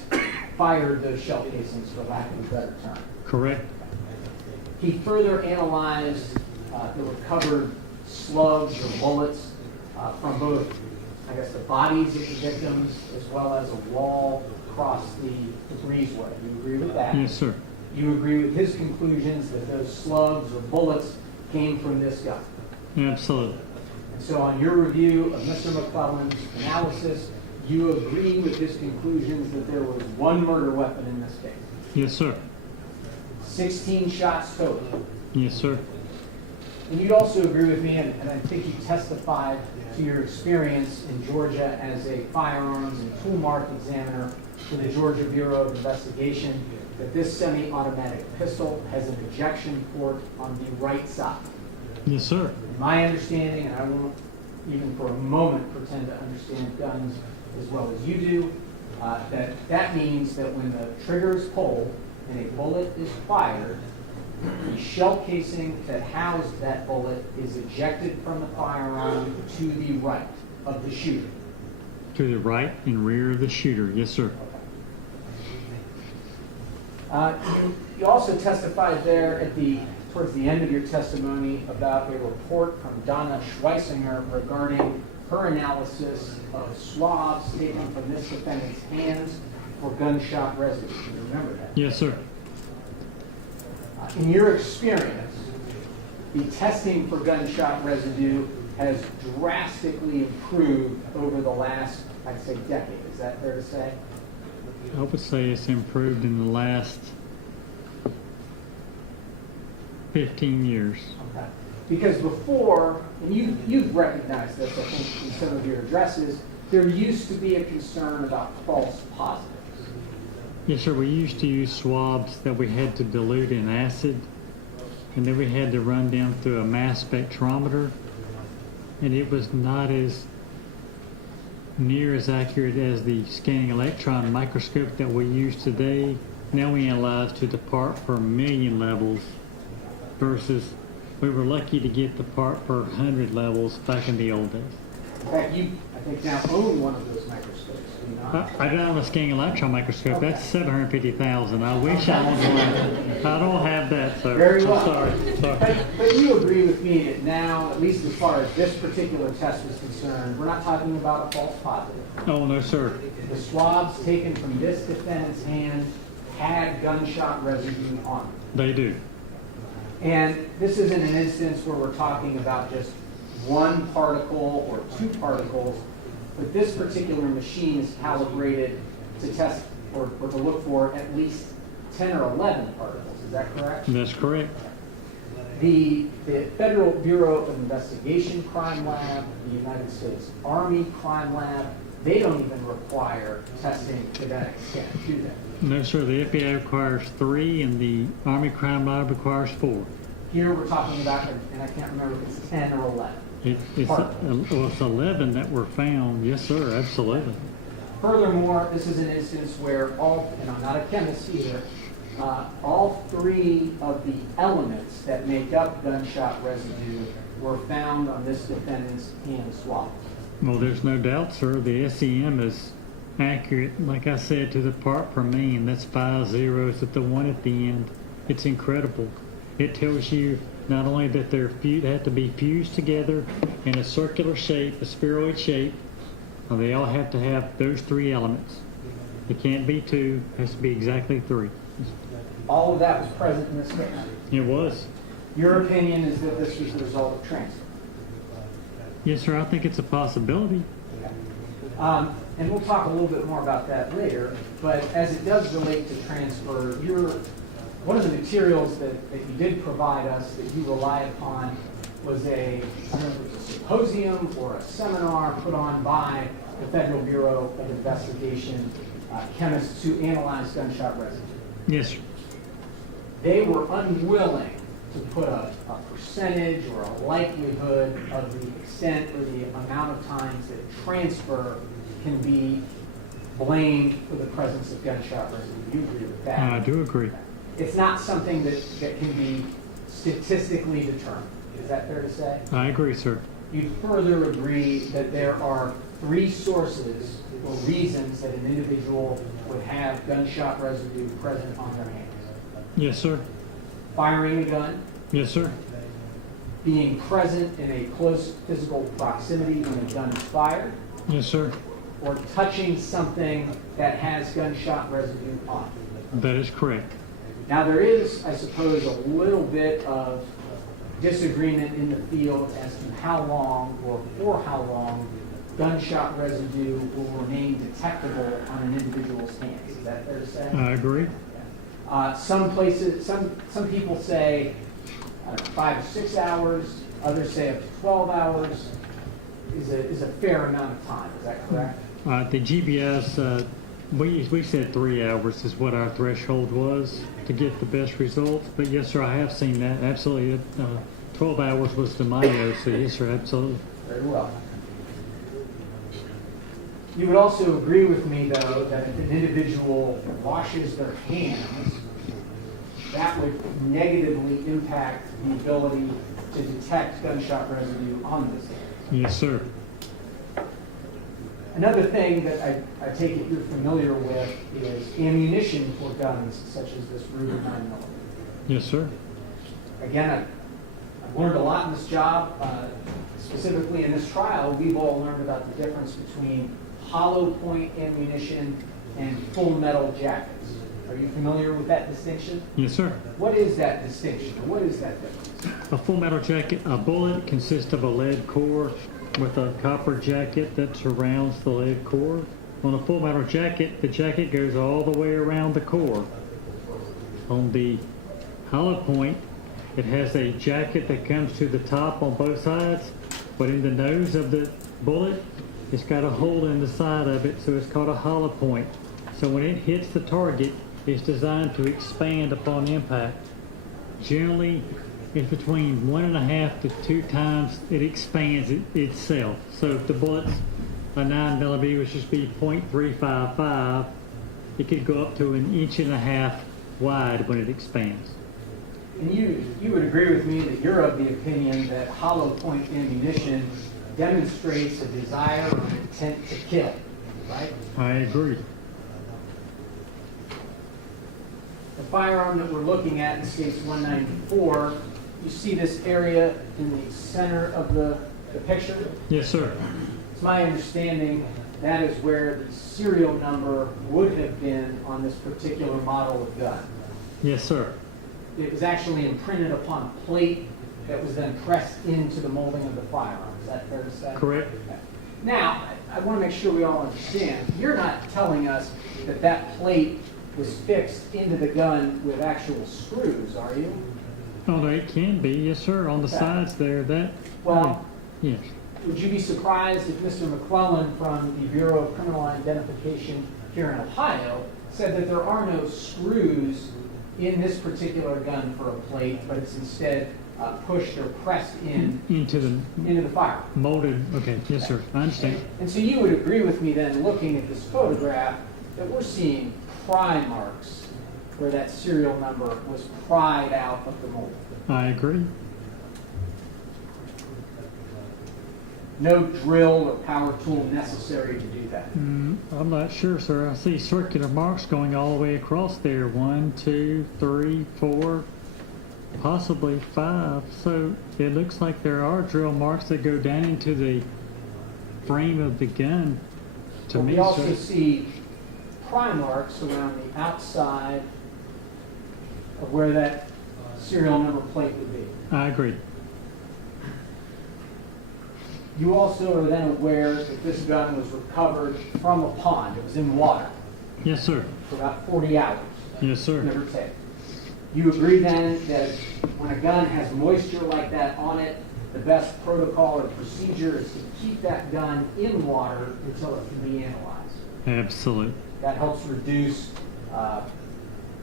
fired those shell casings, for lack of a better term. Correct. He further analyzed the recovered slugs or bullets from both, I guess, the bodies of the victims as well as a wall across the breezeway. You agree with that? Yes, sir. You agree with his conclusions that those slugs or bullets came from this gun? Absolutely. And so on your review of Mr. McClellan's analysis, you agree with his conclusions that there was one murder weapon in this case? Yes, sir. 16 shots total. Yes, sir. And you'd also agree with me, and I think you testified to your experience in Georgia as a firearms and tool mark examiner for the Georgia Bureau of Investigation, that this semi-automatic pistol has an ejection port on the right side. Yes, sir. In my understanding, and I won't even for a moment pretend to understand guns as well as you do, that means that when the trigger is pulled and a bullet is fired, The shell casing that housed that bullet is ejected from the firearm to the right of the shooter. To the right and rear of the shooter. Yes, sir. You also testified there towards the end of your testimony about a report from Donna Schweisinger regarding her analysis of swabs taken from this defendant's hands for gunshot residue. Do you remember that? Yes, sir. In your experience, the testing for gunshot residue has drastically improved over the last, I'd say, decade. Is that fair to say? I would say it's improved in the last 15 years. Okay. Because before, and you've recognized this, I think, in some of your addresses, there used to be a concern about false positives. Yes, sir. We used to use swabs that we had to dilute in acid, and then we had to run down through a mass spectrometer, and it was not as near as accurate as the scanning electron microscope that we use today. Now we analyze to the part per million levels versus we were lucky to get the part per 100 levels back in the old days. In fact, you, I think, now own one of those microscopes, do you not? I don't have a scanning electron microscope. That's $750,000. I wish I owned one. I don't have that, sir. Very I'm well. sorry. But you agree with me that now, at least as far as this particular test is concerned, we're not talking about a false positive. Oh, no, sir. The swabs taken from this defendant's hand had gunshot residue on them. They do. And this isn't an instance where we're talking about just one particle or two particles, but this particular machine is calibrated to test or to look for at least 10 or 11 particles. Is that correct? That's correct. The Federal Bureau of Investigation Crime Lab, the United States Army Crime Lab, they don't even require testing to that extent, do they? No, sir. The FBI requires 3, and the Army Crime Lab requires 4. Here we're talking about, and I can't remember if it's 10 or 11. It's 11 that were found. Yes, sir. Absolutely. Furthermore, this is an instance where and I'm not a chemist either, all 3 of the elements that make up gunshot residue were found on this defendant's hand swab. Well, there's no doubt, sir. The SEM is accurate, like I said, to the part per million. That's 5 zeros at the 1 at the end. It's incredible. It tells you not only that they have to be fused together in a circular shape, a spheroid shape. They all have to have those 3 elements. It can't be 2. It has to be exactly 3. All of that was present in this case. It was. Your opinion is that this was the result of transfer. Yes, sir. I think it's a possibility. And we'll talk a little bit more about that later, but as it does relate to transfer, one of the materials that you did provide us that you rely upon was I don't know if it was a symposium or a seminar put on by the Federal Bureau of Investigation chemists to analyze gunshot residue. Yes, sir. They were unwilling to put a percentage or a likelihood of the extent or the amount of times that transfer can be blamed for the presence of gunshot residue. You agree with that? I do agree. It's not something that can be statistically determined. Is that fair to say? I agree, sir. You further agree that there are 3 sources or reasons that an individual would have gunshot residue present on their hands. Yes, sir. Firing a gun, Yes, sir. being present in a close physical proximity when a gun is fired, Yes, sir. or touching something that has gunshot residue on it. That is correct. Now there is, I suppose, a little bit of disagreement in the field as to how long or for how long gunshot residue will remain detectable on an individual's hands. Is that fair to say? I agree. Some places, some people say 5 to 6 hours. Others say up to 12 hours is a fair amount of time. Is that correct? The GBS, we said 3 hours is what our threshold was to get the best results. But yes, sir, I have seen that. Absolutely. 12 hours was the Mayo, so yes, sir, absolutely. Very well. You would also agree with me, though, that if an individual washes their hands, that would negatively impact the ability to detect gunshot residue on this area. Yes, sir. Another thing that I take it you're familiar with is ammunition for guns such as this Ruger 9mm. Yes, sir. Again, I've learned a lot in this job. Specifically in this trial, we've all learned about the difference between hollow point ammunition and full metal jackets. Are you familiar with that distinction? Yes, sir. What is that distinction? What is that difference? A full metal jacket, a bullet consists of a lead core with a copper jacket that surrounds the lead core. On a full metal jacket, the jacket goes all the way around the core. On the hollow point, it has a jacket that comes to the top on both sides, but in the nose of the bullet, it's got a hole in the side of it, so it's called a hollow point. So when it hits the target, it's designed to expand upon impact. Generally, it's between 1.5 to 2 times it expands itself. So if the bullet's a 9mm, which would be .355, it could go up to 1.5 inches wide when it expands. And you would agree with me that you're of the opinion that hollow point ammunition demonstrates a desire or an intent to kill, right? I agree. The firearm that we're looking at in case 194, you see this area in the center of the picture? Yes, sir. It's my understanding that is where the serial number would have been on this particular model of gun. Yes, sir. It was actually imprinted upon a plate that was then pressed into the molding of the firearm. Is that fair to say? Correct. Okay. Now, I want to make sure we all understand. You're not telling us that that plate was fixed into the gun with actual screws, are you? Oh, no, it can be. Yes, sir. On the Okay. sides there, that. Well, yes. would you be surprised if Mr. McClellan from the Bureau of Criminal Identification here in Ohio said that there are no screws in this particular gun for a plate, but it's instead pushed or pressed Into the the fire. molded. Okay. Yes, sir. I understand. And so you would agree with me then, looking at this photograph, that we're seeing pry marks where that serial number was pried out of the mold. I agree. No drill or power tool necessary to do that. I'm not sure, sir. I see circular marks going all the way across there. 1, 2, 3, 4, possibly 5. So it looks like there are drill marks that go down into the frame of the gun. To But me, we also sir. see pry marks around the outside of where that serial number plate would be. I agree. You also are then aware that this gun was recovered from a pond. It was in water Yes, sir. for about 40 hours, Yes, sir. give or take. You agree then that when a gun has moisture like that on it, the best protocol or procedure is to keep that gun in water until it can be analyzed. Absolutely. That helps reduce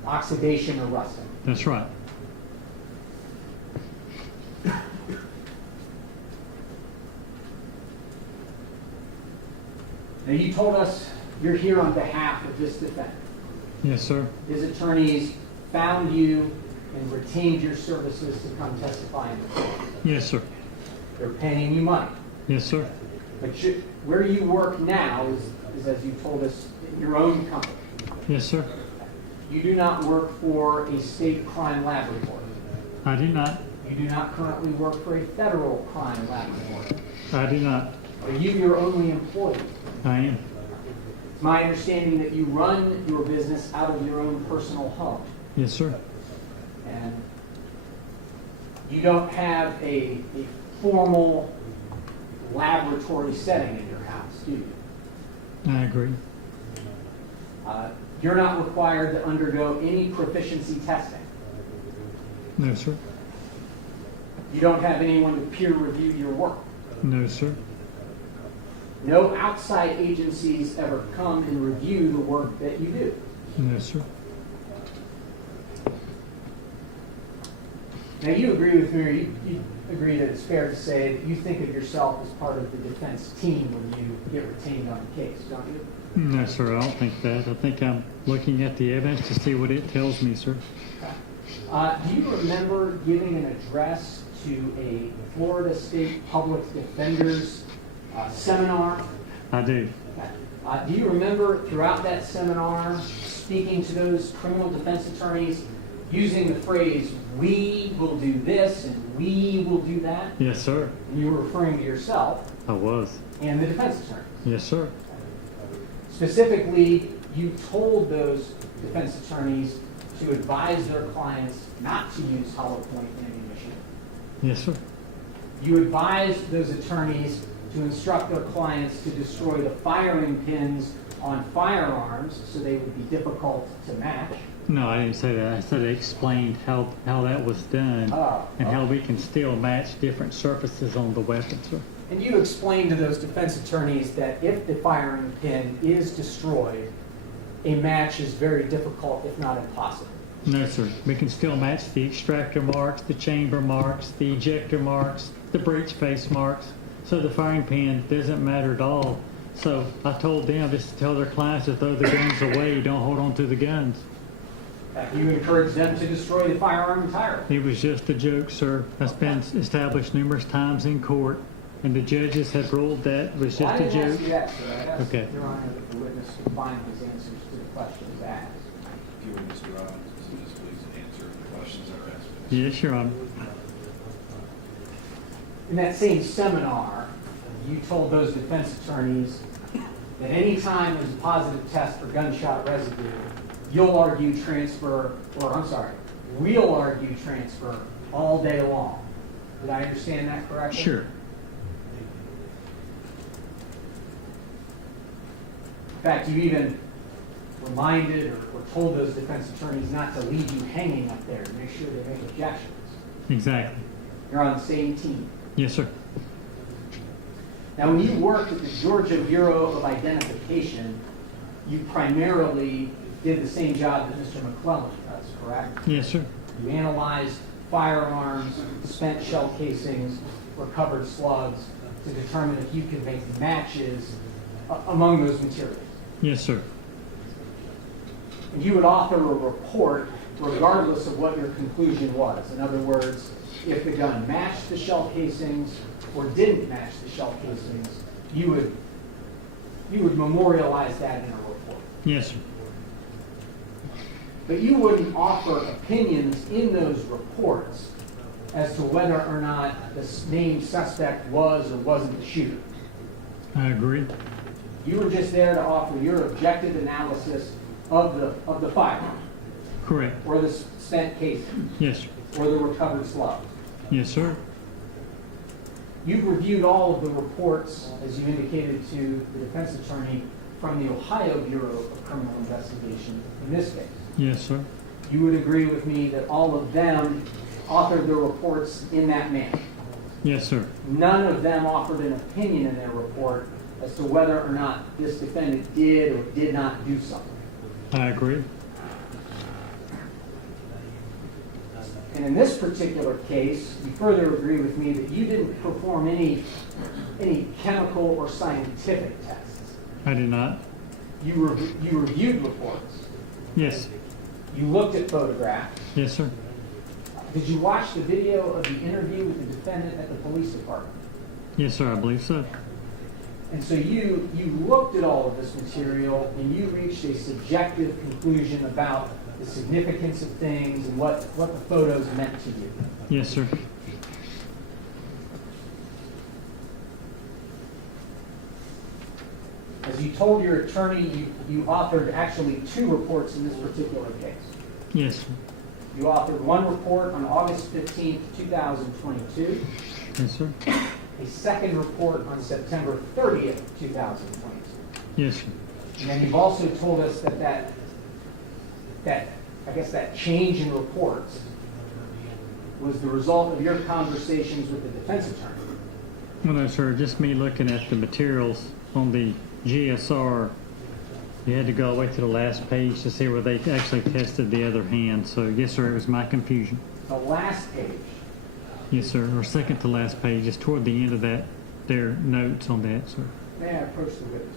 oxidation or rusting. That's right. Now, you told us you're here on behalf of this defendant. Yes, sir. His attorneys found you and retained your services to come testify in the court. Yes, sir. They're paying you money. Yes, sir. But where you work now is, as you told us, your own company. Yes, sir. You do not work for a state crime laboratory. I do not. You do not currently work for a federal crime laboratory. I do not. Are you your only employee? I am. It's my understanding that you run your business out of your own personal home. Yes, sir. And you don't have a formal laboratory setting in your house, do you? I agree. You're not required to undergo any proficiency testing. No, sir. You don't have anyone to peer review your work. No, sir. No outside agencies ever come and review the work that you do. No, sir. Now, you agree with me, or you agree that it's fair to say that you think of yourself as part of the defense team when you get retained on the case, don't you? No, sir. I don't think that. I think I'm looking at the evidence to see what it tells me, sir. Okay. Do you remember giving an address to a Florida State Public Defender's seminar? I do. Do you remember throughout that seminar speaking to those criminal defense attorneys using the phrase, "we will do this" and "we will do that"? Yes, sir. And you were referring to yourself I was. and the defense attorneys. Yes, sir. Specifically, you told those defense attorneys to advise their clients not to use hollow point ammunition. Yes, sir. You advised those attorneys to instruct their clients to destroy the firing pins on firearms so they would be difficult to match. No, I didn't say that. I said I explained how that was done and how we can still match different surfaces on the weapon, sir. And you explained to those defense attorneys that if the firing pin is destroyed, a match is very difficult, if not impossible. No, sir. We can still match the extractor marks, the chamber marks, the ejector marks, the breech face marks. So the firing pin doesn't matter at all. So I told them just to tell their clients to throw the guns away, don't hold on to the guns. You encouraged them to destroy the firearm entirely. It was just a joke, sir. That's been established numerous times in court, and the judges have ruled that it was Well, just I a didn't ask joke. you that, sir. I asked Okay. Your Honor that the witness could find his answers to the questions asked. If you would, Mr. Robbins, just please answer the questions that are asked. Yes, Your Honor. In that same seminar, you told those defense attorneys that any time there's a positive test for gunshot residue, we'll argue transfer all day long. Did I understand that correctly? Sure. In fact, you even reminded or told those defense attorneys not to leave you hanging up there to make sure they make objections. Exactly. You're on the same team. Yes, sir. Now, when you worked at the Georgia Bureau of Identification, you primarily did the same job that Mr. McClellan does, correct? Yes, sir. You analyzed firearms, spent shell casings, recovered slugs to determine if you could make matches among those materials. Yes, sir. And you would author a report regardless of what your conclusion was. In other words, if the gun matched the shell casings or didn't match the shell casings, you would memorialize that in a report. Yes, sir. But you wouldn't offer opinions in those reports as to whether or not the named suspect was or wasn't the shooter. I agree. You were just there to offer your objective analysis of the firearm, Correct. or the spent casing, Yes, sir. or the recovered slug. Yes, sir. You've reviewed all of the reports, as you indicated to the defense attorney, from the Ohio Bureau of Criminal Investigation in this case. Yes, sir. You would agree with me that all of them authored their reports in that manner. Yes, sir. None of them offered an opinion in their report as to whether or not this defendant did or did not do something. I agree. And in this particular case, you further agree with me that you didn't perform any chemical or scientific tests. I did not. You reviewed reports. Yes. You looked at photographs. Yes, sir. Did you watch the video of the interview with the defendant at the police department? Yes, sir. I believe so. And so you looked at all of this material and you reached a subjective conclusion about the significance of things and what the photos meant to you. Yes, sir. As you told your attorney, you authored actually 2 reports in this particular case. Yes, sir. You authored one report on August 15th, 2022, Yes, sir. a second report on September 30th, 2022. Yes, sir. And then you've also told us that change in reports was the result of your conversations with the defense attorney. Well, no, sir. Just me looking at the materials on the GSR. You had to go all the way to the last page to see where they actually tested the other hand. So, yes, sir, it was my confusion. The last page. Yes, sir. Or second to last page, just toward the end of that, their notes on that, sir. May I approach the witness?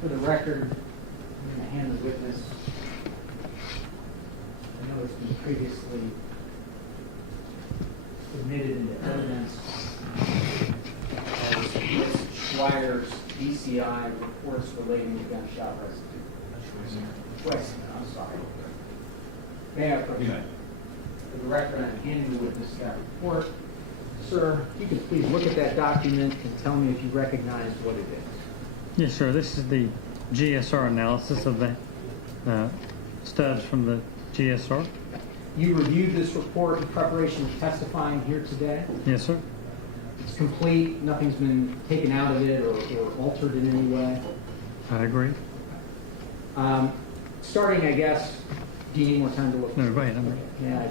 For the record, I'm going to hand the witness know it's been previously submitted into evidence as Ms. Schreier's DCI reports relating to gunshot residue. Weston, I'm sorry. May I approach? For the record, I'm handing the witness that report. Sir, if you could please look at that document and tell me if you recognize what it is. Yes, sir. This is the GSR analysis of the stubs from the GSR. You reviewed this report in preparation of testifying here today. Yes, sir. It's complete, nothing's been taken out of it or altered in any way. I agree. Starting, I guess, do you need more time to look? No, go ahead. I'm ready. Yeah,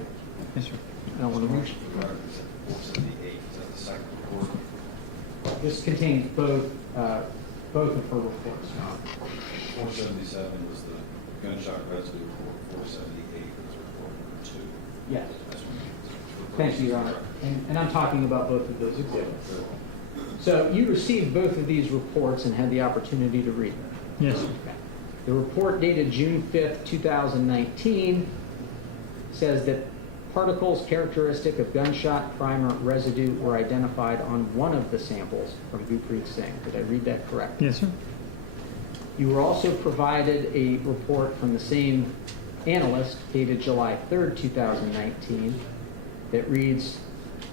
Yes, sir. I don't want to rush. 478, is that the second report? This contains both of her reports. 477 was the gunshot residue report, 478 was report number 2. Yes. That's what Thank you, Your Honor. And I'm talking about both of those exhibits. So you received both of these reports and had the opportunity to read them. Yes, sir. Okay. The report dated June 5th, 2019 says that particles characteristic of gunshot primer residue were identified on one of the samples from Gurpreet Singh. Did I read that correctly? Yes, sir. You were also provided a report from the same analyst dated July 3rd, 2019 that reads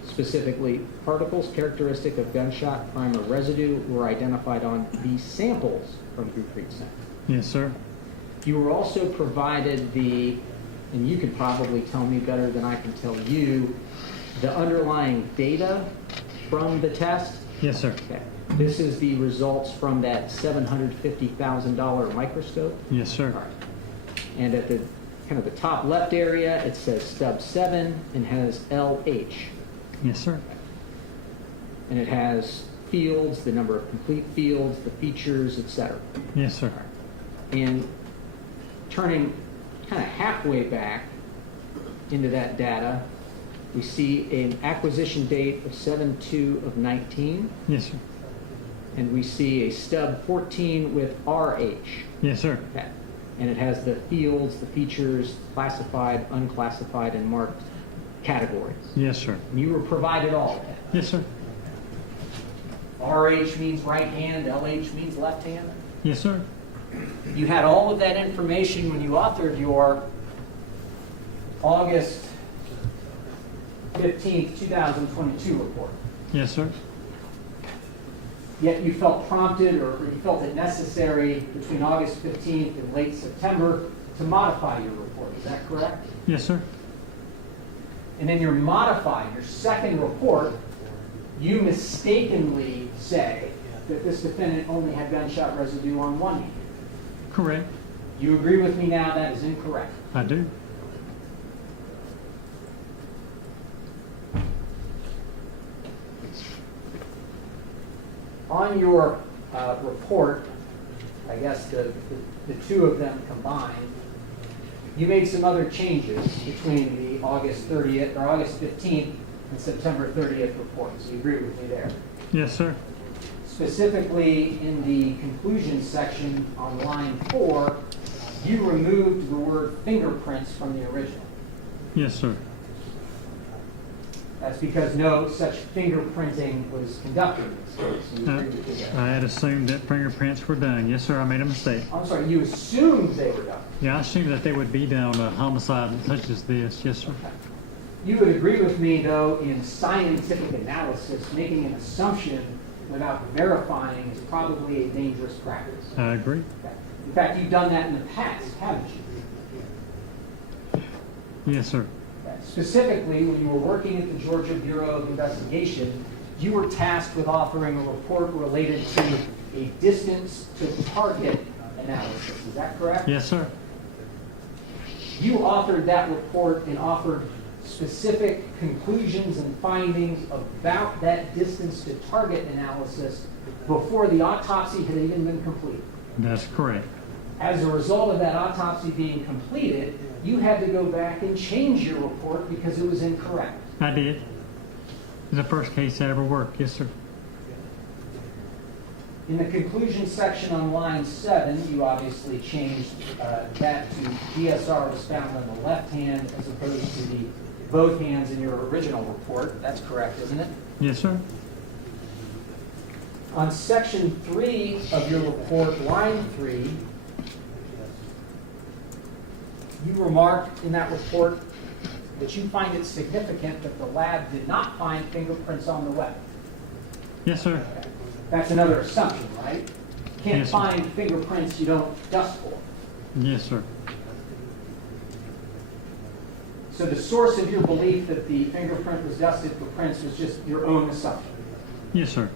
specifically, particles characteristic of gunshot primer residue were identified on the samples from Gurpreet Singh. Yes, sir. You were also provided the, and you could probably tell me better than I can tell you, the underlying data from the test. Yes, sir. Okay. This is the results from that $750,000 microscope. Yes, sir. All right. And at the kind of the top left area, it says stub 7 and has LH. Yes, sir. And it has fields, the number of complete fields, the features, etc. Yes, sir. And turning kind of halfway back into that data, we see an acquisition date of 7/2/19, Yes, sir. and we see a stub 14 with RH. Yes, sir. Okay. And it has the fields, the features, classified, unclassified, and marked categories. Yes, sir. And you were provided all of that. Yes, sir. RH means right hand, LH means left hand. Yes, sir. You had all of that information when you authored your August 15th, 2022 report. Yes, sir. Yet you felt prompted or you felt it necessary between August 15th and late September to modify your report. Is that correct? Yes, sir. And in your modified, your second report, you mistakenly say that this defendant only had gunshot residue on one hand. Correct. You agree with me now that is incorrect. I do. On your report, I guess the two of them combined, you made some other changes between the August 30th or August 15th and September 30th reports. You agree with me there? Yes, sir. Specifically, in the conclusion section on line 4, you removed the word fingerprints from the original. Yes, sir. That's because no such fingerprinting was conducted in this case. You agree with me there? I had assumed that fingerprints were done. Yes, sir. I made a mistake. I'm sorry, you assumed they were done. Yeah, I assumed that they would be done on a homicide such as this. Yes, sir. You would agree with me, though, in scientific analysis, making an assumption without verifying is probably a dangerous practice. I agree. Okay. In fact, you've done that in the past, haven't you? Yes, sir. Okay. Specifically, when you were working at the Georgia Bureau of Investigation, you were tasked with authoring a report related to a distance to target analysis. Is that correct? Yes, sir. You authored that report and offered specific conclusions and findings about that distance to target analysis before the autopsy had even been completed. That's correct. As a result of that autopsy being completed, you had to go back and change your report because it was incorrect. I did. It's the first case I ever worked. Yes, sir. In the conclusion section on line 7, you obviously changed that to DSR was found on the left hand as opposed to the both hands in your original report. That's correct, isn't it? Yes, sir. On section 3 of your report, line 3, you remarked in that report that you find it significant that the lab did not find fingerprints on the weapon. Yes, sir. That's another assumption, right? You can't Yes, sir. find fingerprints you don't dust for. Yes, sir. So the source of your belief that the fingerprint was dusted for prints was just your own assumption. Yes, sir.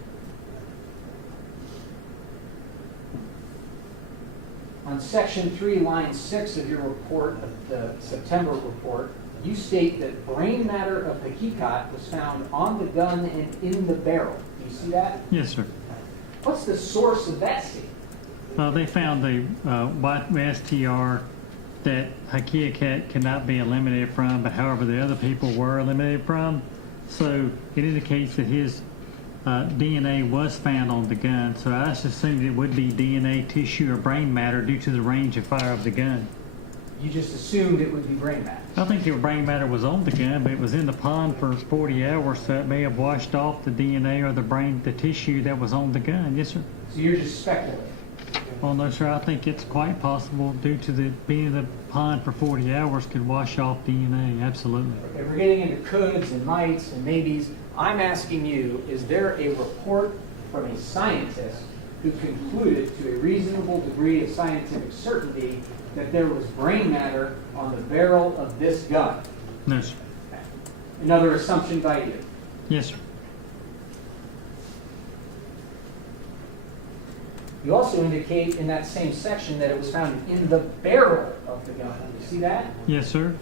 On section 3, line 6 of your report, of the September report, you state that brain matter of Hakikat was found on the gun and in the barrel. Do you see that? Yes, sir. What's the source of that statement? They found a white STR that Hakikat cannot be eliminated from, but however the other people were eliminated from. So it indicates that his DNA was found on the gun. So I just assumed it would be DNA, tissue, or brain matter due to the range of fire of the gun. You just assumed it would be brain matter. I think the brain matter was on the gun, but it was in the pond for 40 hours, so it may have washed off the DNA or the tissue that was on the gun. Yes, sir. So you're just speculating. Well, no, sir. I think it's quite possible due to the being in the pond for 40 hours could wash off DNA. Absolutely. Okay, we're getting into coulds and mights and maybes. I'm asking you, is there a report from a scientist who concluded to a reasonable degree of scientific certainty that there was brain matter on the barrel of this gun? No, sir. Okay. Another assumption by you. Yes, sir. You also indicate in that same section that it was found in the barrel of the gun. You see that? Yes, sir.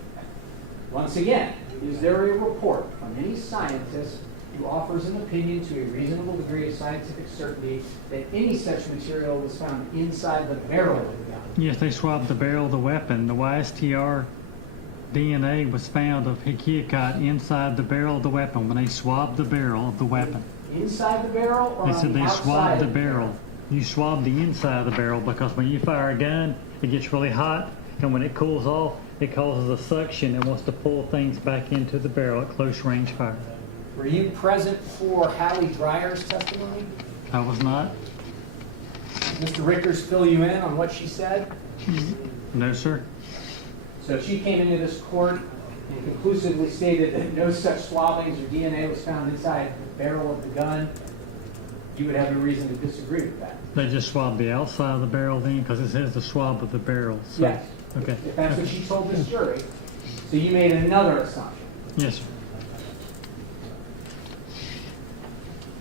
Once again, is there a report from any scientist who offers an opinion to a reasonable degree of scientific certainty that any such material was found inside the barrel of the gun? Yes, they swabbed the barrel of the weapon. The YSTR DNA was found of Hakikat inside the barrel of the weapon when they swabbed the barrel of the weapon. Inside the barrel or They on said the they outside swabbed the of barrel. You swab the inside of the barrel because when you fire a gun, it gets really hot, and when it cools off, it causes a suction and wants to pull things back into the barrel at close range fire. Were you present for Hallie Dreyer's testimony? I was not. Mr. Rickers fill you in on what she said? No, sir. So she came into this court and conclusively stated that no such swabbings or DNA was found inside the barrel of the gun. You would have no reason to disagree with that. They just swabbed the outside of the barrel then because it says the swab of the barrel. So, Yes. Okay. If that's what she told this jury. So you made another assumption. Yes, sir.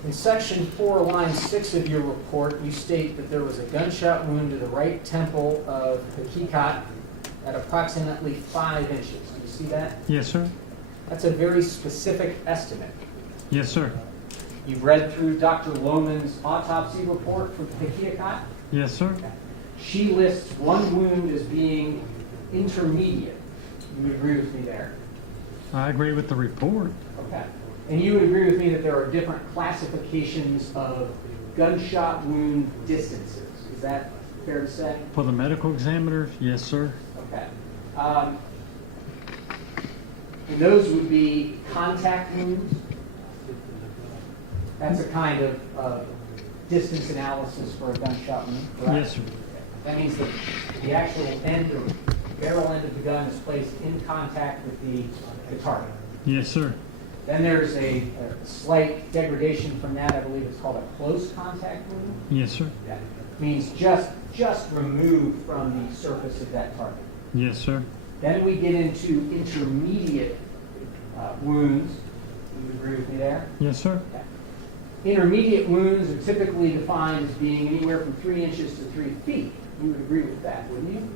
In section 4, line 6 of your report, you state that there was a gunshot wound to the right temple of Hakikat at approximately 5 inches. Do you see that? Yes, sir. That's a very specific estimate. Yes, sir. You've read through Dr. Lohman's autopsy report for Hakikat. Yes, sir. She lists one wound as being intermediate. You would agree with me there? I agree with the report. Okay. And you would agree with me that there are different classifications of gunshot wound distances. Is that fair to say? For the medical examiners, yes, sir. Okay. And those would be contact wounds. That's a kind of distance analysis for a gunshot wound, correct? Yes, sir. That means that the actual end or barrel end of the gun is placed in contact with the target. Yes, sir. Then there's a slight degradation from that. I believe it's called a close contact wound. Yes, sir. That means just removed from the surface of that target. Yes, sir. Then we get into intermediate wounds. You would agree with me there? Yes, sir. Okay. Intermediate wounds are typically defined as being anywhere from 3 inches to 3 feet. You would agree with that, wouldn't you?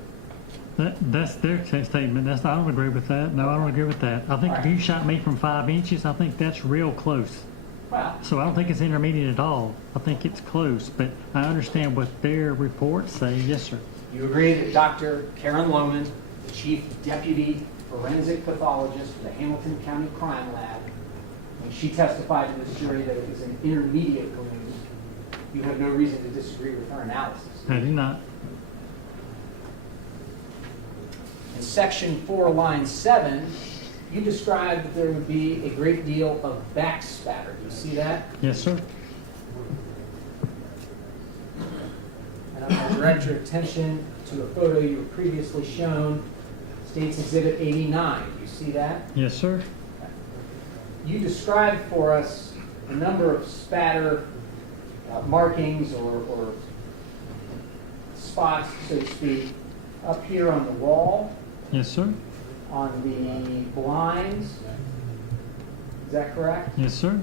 That's their statement. I don't agree with that. No, I don't agree with that. I think if you shot me from 5 inches, I think that's real close. Wow. So I don't think it's intermediate at all. I think it's close, but I understand what their reports say. Yes, sir. You agree that Dr. Karen Lohman, the Chief Deputy Forensic Pathologist for the Hamilton County Crime Lab, when she testified to this jury that it was an intermediate wound, you have no reason to disagree with her analysis. I do not. In section 4, line 7, you described that there would be a great deal of back spatter. Do you see that? Yes, sir. And I'm going to direct your attention to a photo you were previously shown, States Exhibit 89. Do you see that? Yes, sir. You described for us a number of spatter markings or spots, so to speak, up here on the wall, Yes, sir. on the blinds. Is that correct? Yes, sir.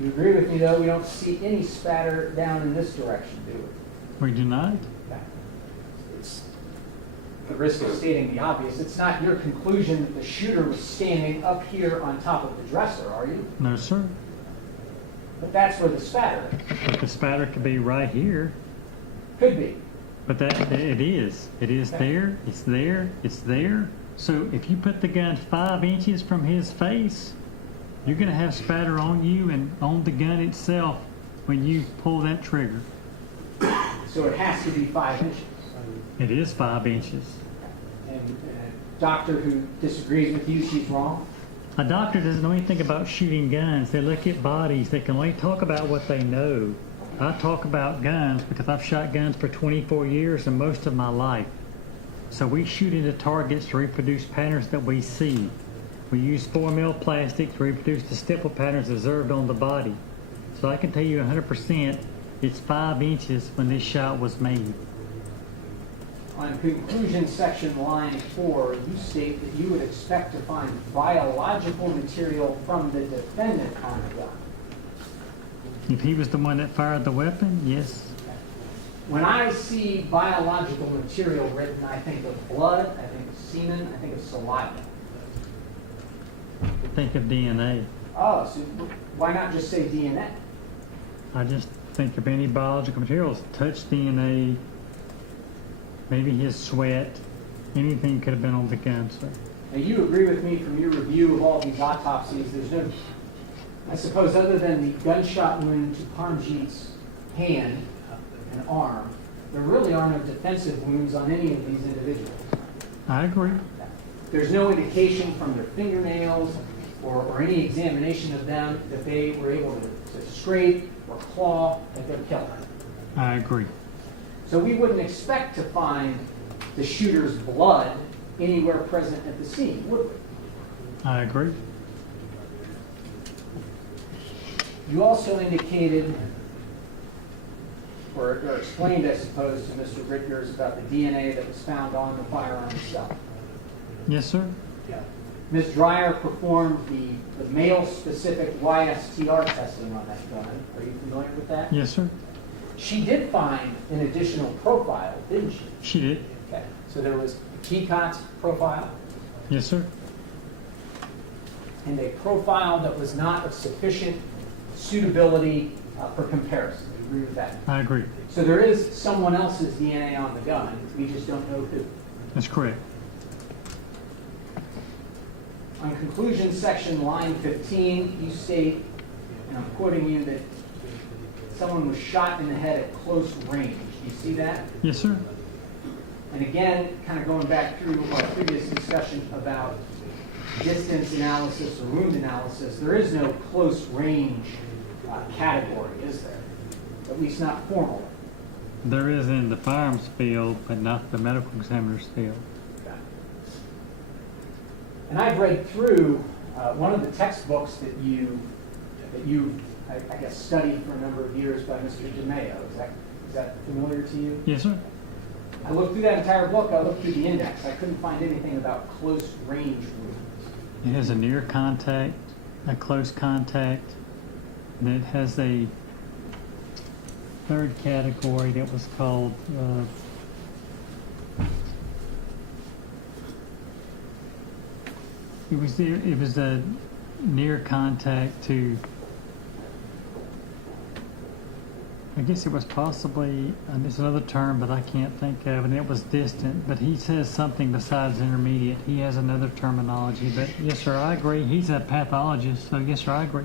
You agree with me, though, we don't see any spatter down in this direction, do we? We do not. Okay. It's the risk of stating the obvious. It's not your conclusion that the shooter was standing up here on top of the dresser, are you? No, sir. But that's where the spatter is. But the spatter could be right here. Could be. But it is. It is there. It's there. It's there. So if you put the gun 5 inches from his face, you're going to have spatter on you and on the gun itself when you pull that trigger. So it has to be 5 inches. It is 5 inches. And a doctor who disagrees with you, she's wrong. A doctor doesn't know anything about shooting guns. They look at bodies. They can only talk about what they know. I talk about guns because I've shot guns for 24 years and most of my life. So we shoot into targets to reproduce patterns that we see. We use 4mm plastic to reproduce the stipple patterns observed on the body. So I can tell you 100% it's 5 inches when this shot was made. On conclusion section line 4, you state that you would expect to find biological material from the defendant on the gun. If he was the one that fired the weapon, yes. When I see biological material written, I think of blood, I think of semen, I think of saliva. Think of DNA. Oh, so why not just say DNA? I just think of any biological materials. Touch DNA, maybe his sweat, anything could have been on the gun, sir. Now, you agree with me from your review of all these autopsies, there's no, I suppose other than the gunshot wound to Parmjit's hand and arm, there really are no defensive wounds on any of these individuals. I agree. There's no indication from their fingernails or any examination of them that they were able to scrape or claw at their killer. I agree. So we wouldn't expect to find the shooter's blood anywhere present at the scene, would we? I agree. You also indicated, or explained, I suppose, to Mr. Rickers about the DNA that was found on the firearm itself. Yes, sir. Ms. Dreyer performed the male-specific YSTR testing on that gun. Are you familiar with that? Yes, sir. She did find an additional profile, didn't she? She did. Okay. So there was a Hakikat profile Yes, sir. and a profile that was not of sufficient suitability for comparison. Do you agree with that? I agree. So there is someone else's DNA on the gun. We just don't know who. That's correct. On conclusion section line 15, you state, and I'm quoting you, that someone was shot in the head at close range. Do you see that? Yes, sir. And again, kind of going back through our previous discussion about distance analysis or wound analysis, there is no close range category, is there? At least not formally. There is in the firearms field, but not the medical examiner's field. And I've read through one of the textbooks that you I guess, studied for a number of years by Mr. DeMeo. Is that familiar to you? Yes, sir. I looked through that entire book. I looked through the index. I couldn't find anything about close range wounds. It has a near contact, a close contact, and it has a third category that was called it was a near contact to, I guess it was possibly, it's another term that I can't think of, and it was distant, but he says something besides intermediate. He has another terminology, but yes, sir, I agree. He's a pathologist, so yes, sir, I agree.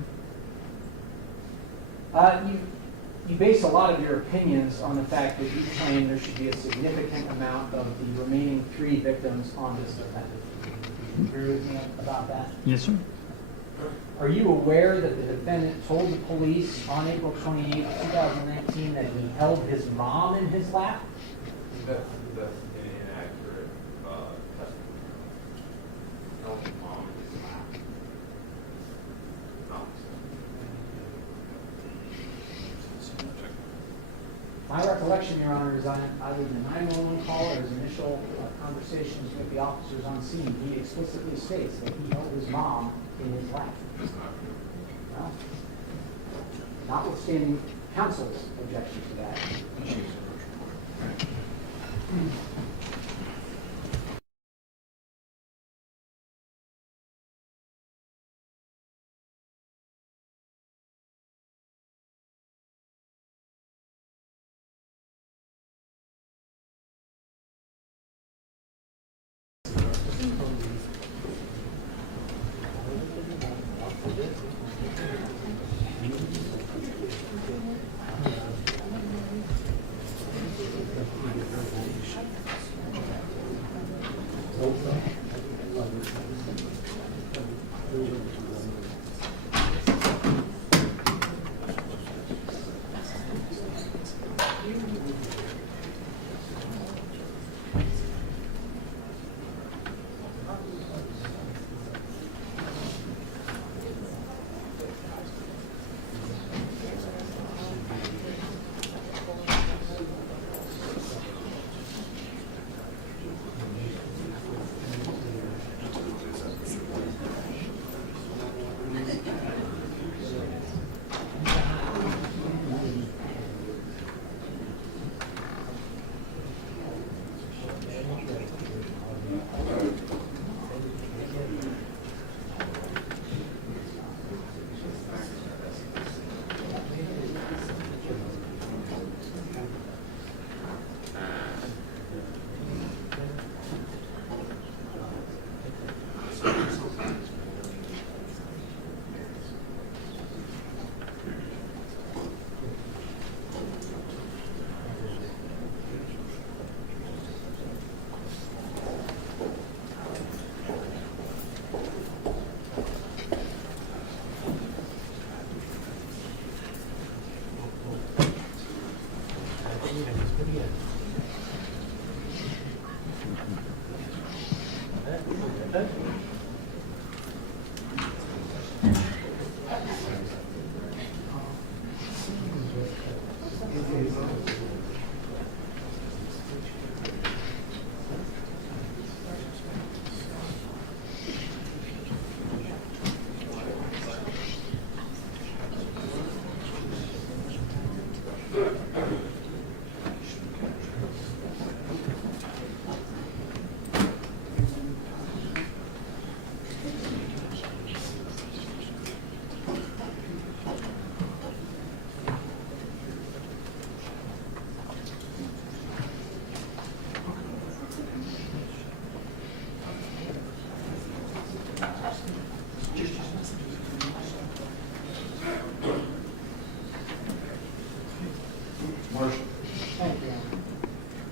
you base a lot of your opinions on the fact that you claim there should be a significant amount of the remaining 3 victims on this defendant. Do you agree with me about that? Yes, sir. Are you aware that the defendant told the police on April 28, 2019 that he held his mom in his lap? That's an inaccurate testimony. Held his mom in his lap. No. My recollection, Your Honor, is either the 911 call or his initial conversations with the officers on scene, he explicitly states that he held his mom in his lap. That's not true. Well, notwithstanding counsel's objection to that. Thank you.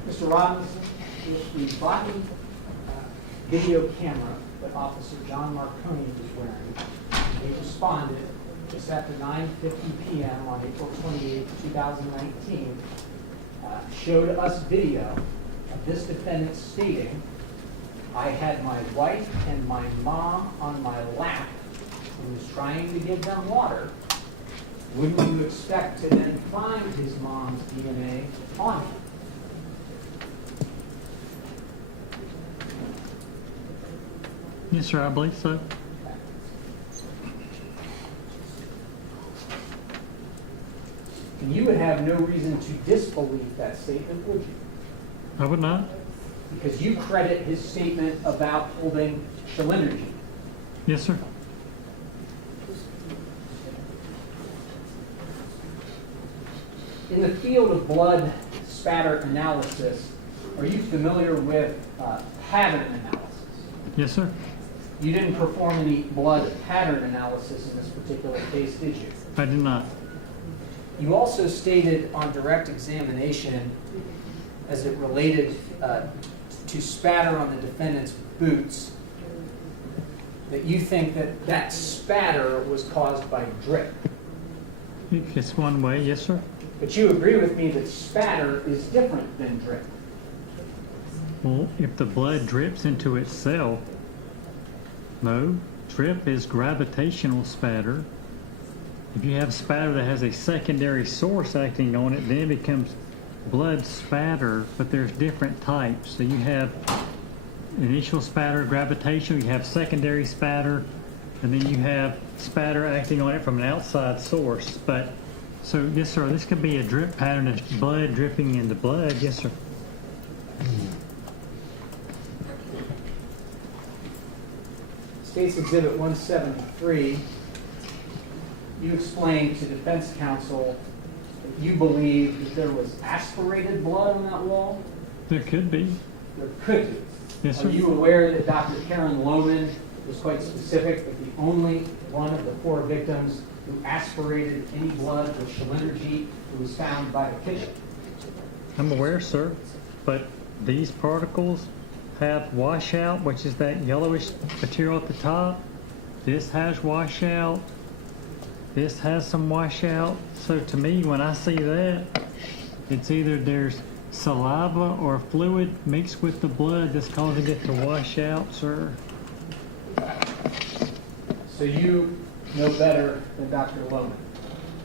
Mr. Robinson, with the body video camera that Officer John Marconi was wearing, he responded just after 9:50 p.m. on April 28, 2019, showed us video of this defendant stating, "I had my wife and my mom on my lap and was trying to give them water." Wouldn't you expect to then find his mom's DNA on him? Yes, sir, I believe so. And you would have no reason to disbelieve that statement, would you? I would not. Because you credit his statement about holding Shalinderjit. Yes, sir. In the field of blood spatter analysis, are you familiar with pattern analysis? Yes, sir. You didn't perform any blood pattern analysis in this particular case, did you? I did not. You also stated on direct examination, as it related to spatter on the defendant's boots, that you think that that spatter was caused by drip. It's one way, yes, sir. But you agree with me that spatter is different than drip. Well, if the blood drips into itself, no. Drip is gravitational spatter. If you have spatter that has a secondary source acting on it, then it becomes blood spatter, but there's different types. So you have initial spatter, gravitational, you have secondary spatter, and then you have spatter acting on it from an outside source. But, so yes, sir, this could be a drip pattern of blood dripping into blood, yes, sir. State's Exhibit 173, you explained to defense counsel that you believe that there was aspirated blood on that wall? There could be. There could be. Yes, sir. Are you aware that Dr. Karen Lohman was quite specific that the only one of the 4 victims who aspirated any blood was Shalinderjit, who was found by the kitchen? I'm aware, sir, but these particles have washout, which is that yellowish material at the top. This has washout. This has some washout. So to me, when I see that, it's either there's saliva or fluid mixed with the blood that's causing it to wash out, sir. So you know better than Dr. Lohman?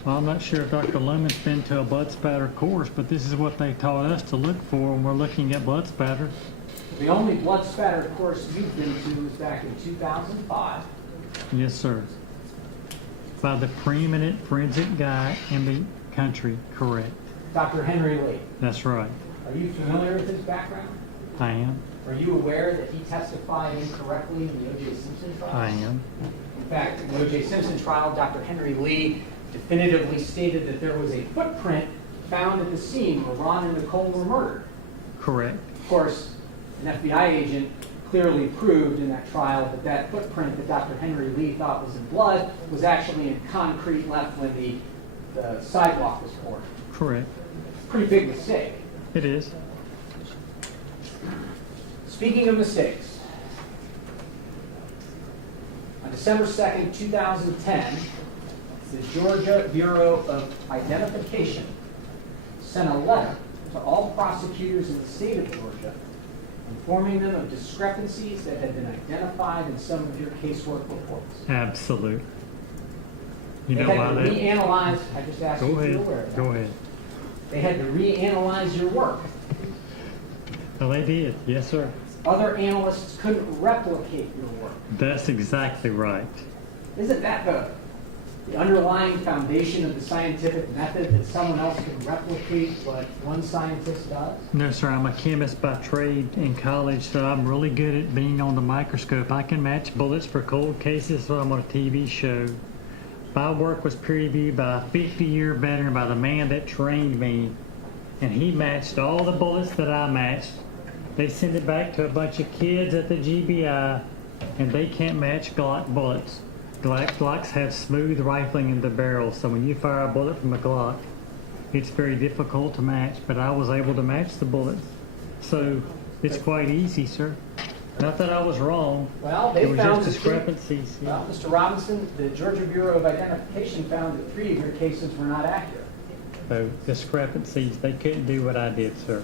Well, I'm not sure if Dr. Lohman's been to a blood spatter course, but this is what they taught us to look for when we're looking at blood spatter. The only blood spatter course you've been to was back in 2005. Yes, sir. By the preeminent forensic guy in the country, correct. Dr. Henry Lee. That's right. Are you familiar with his background? I am. Are you aware that he testified incorrectly in the O.J. Simpson trial? I am. In fact, in the O.J. Simpson trial, Dr. Henry Lee definitively stated that there was a footprint found at the scene where Ron and Nicole were murdered. Correct. Of course, an FBI agent clearly proved in that trial that that footprint that Dr. Henry Lee thought was in blood was actually in concrete left when the sidewalk was poured. Correct. Pretty big mistake. It is. Speaking of mistakes, on December 2nd, 2010, the Georgia Bureau of Identification sent a letter to all prosecutors in the state of Georgia informing them of discrepancies that had been identified in some of your casework reports. Absolute. You They know why had to that? reanalyze, I just asked Go you if you're ahead. aware of that. Go ahead. They had to reanalyze your work. Well, they did. Yes, sir. Other analysts couldn't replicate your work. That's exactly right. Isn't that the underlying foundation of the scientific method, that someone else can replicate what one scientist does? No, sir. I'm a chemist by trade in college, so I'm really good at being on the microscope. I can match bullets for cold cases, so I'm on a TV show. My work was peer reviewed by a 50-year veteran, by the man that trained me, and he matched all the bullets that I matched. They sent it back to a bunch of kids at the GBI, and they can't match Glock bullets. Glocks have smooth rifling in the barrel, so when you fire a bullet from a Glock, it's very difficult to match, but I was able to match the bullets. So it's quite easy, sir. Not that I was wrong. Well, they It was found just discrepancies. Yeah. Well, Mr. Robinson, the Georgia Bureau of Identification found that 3 of your cases were not accurate. So discrepancies, they couldn't do what I did, sir.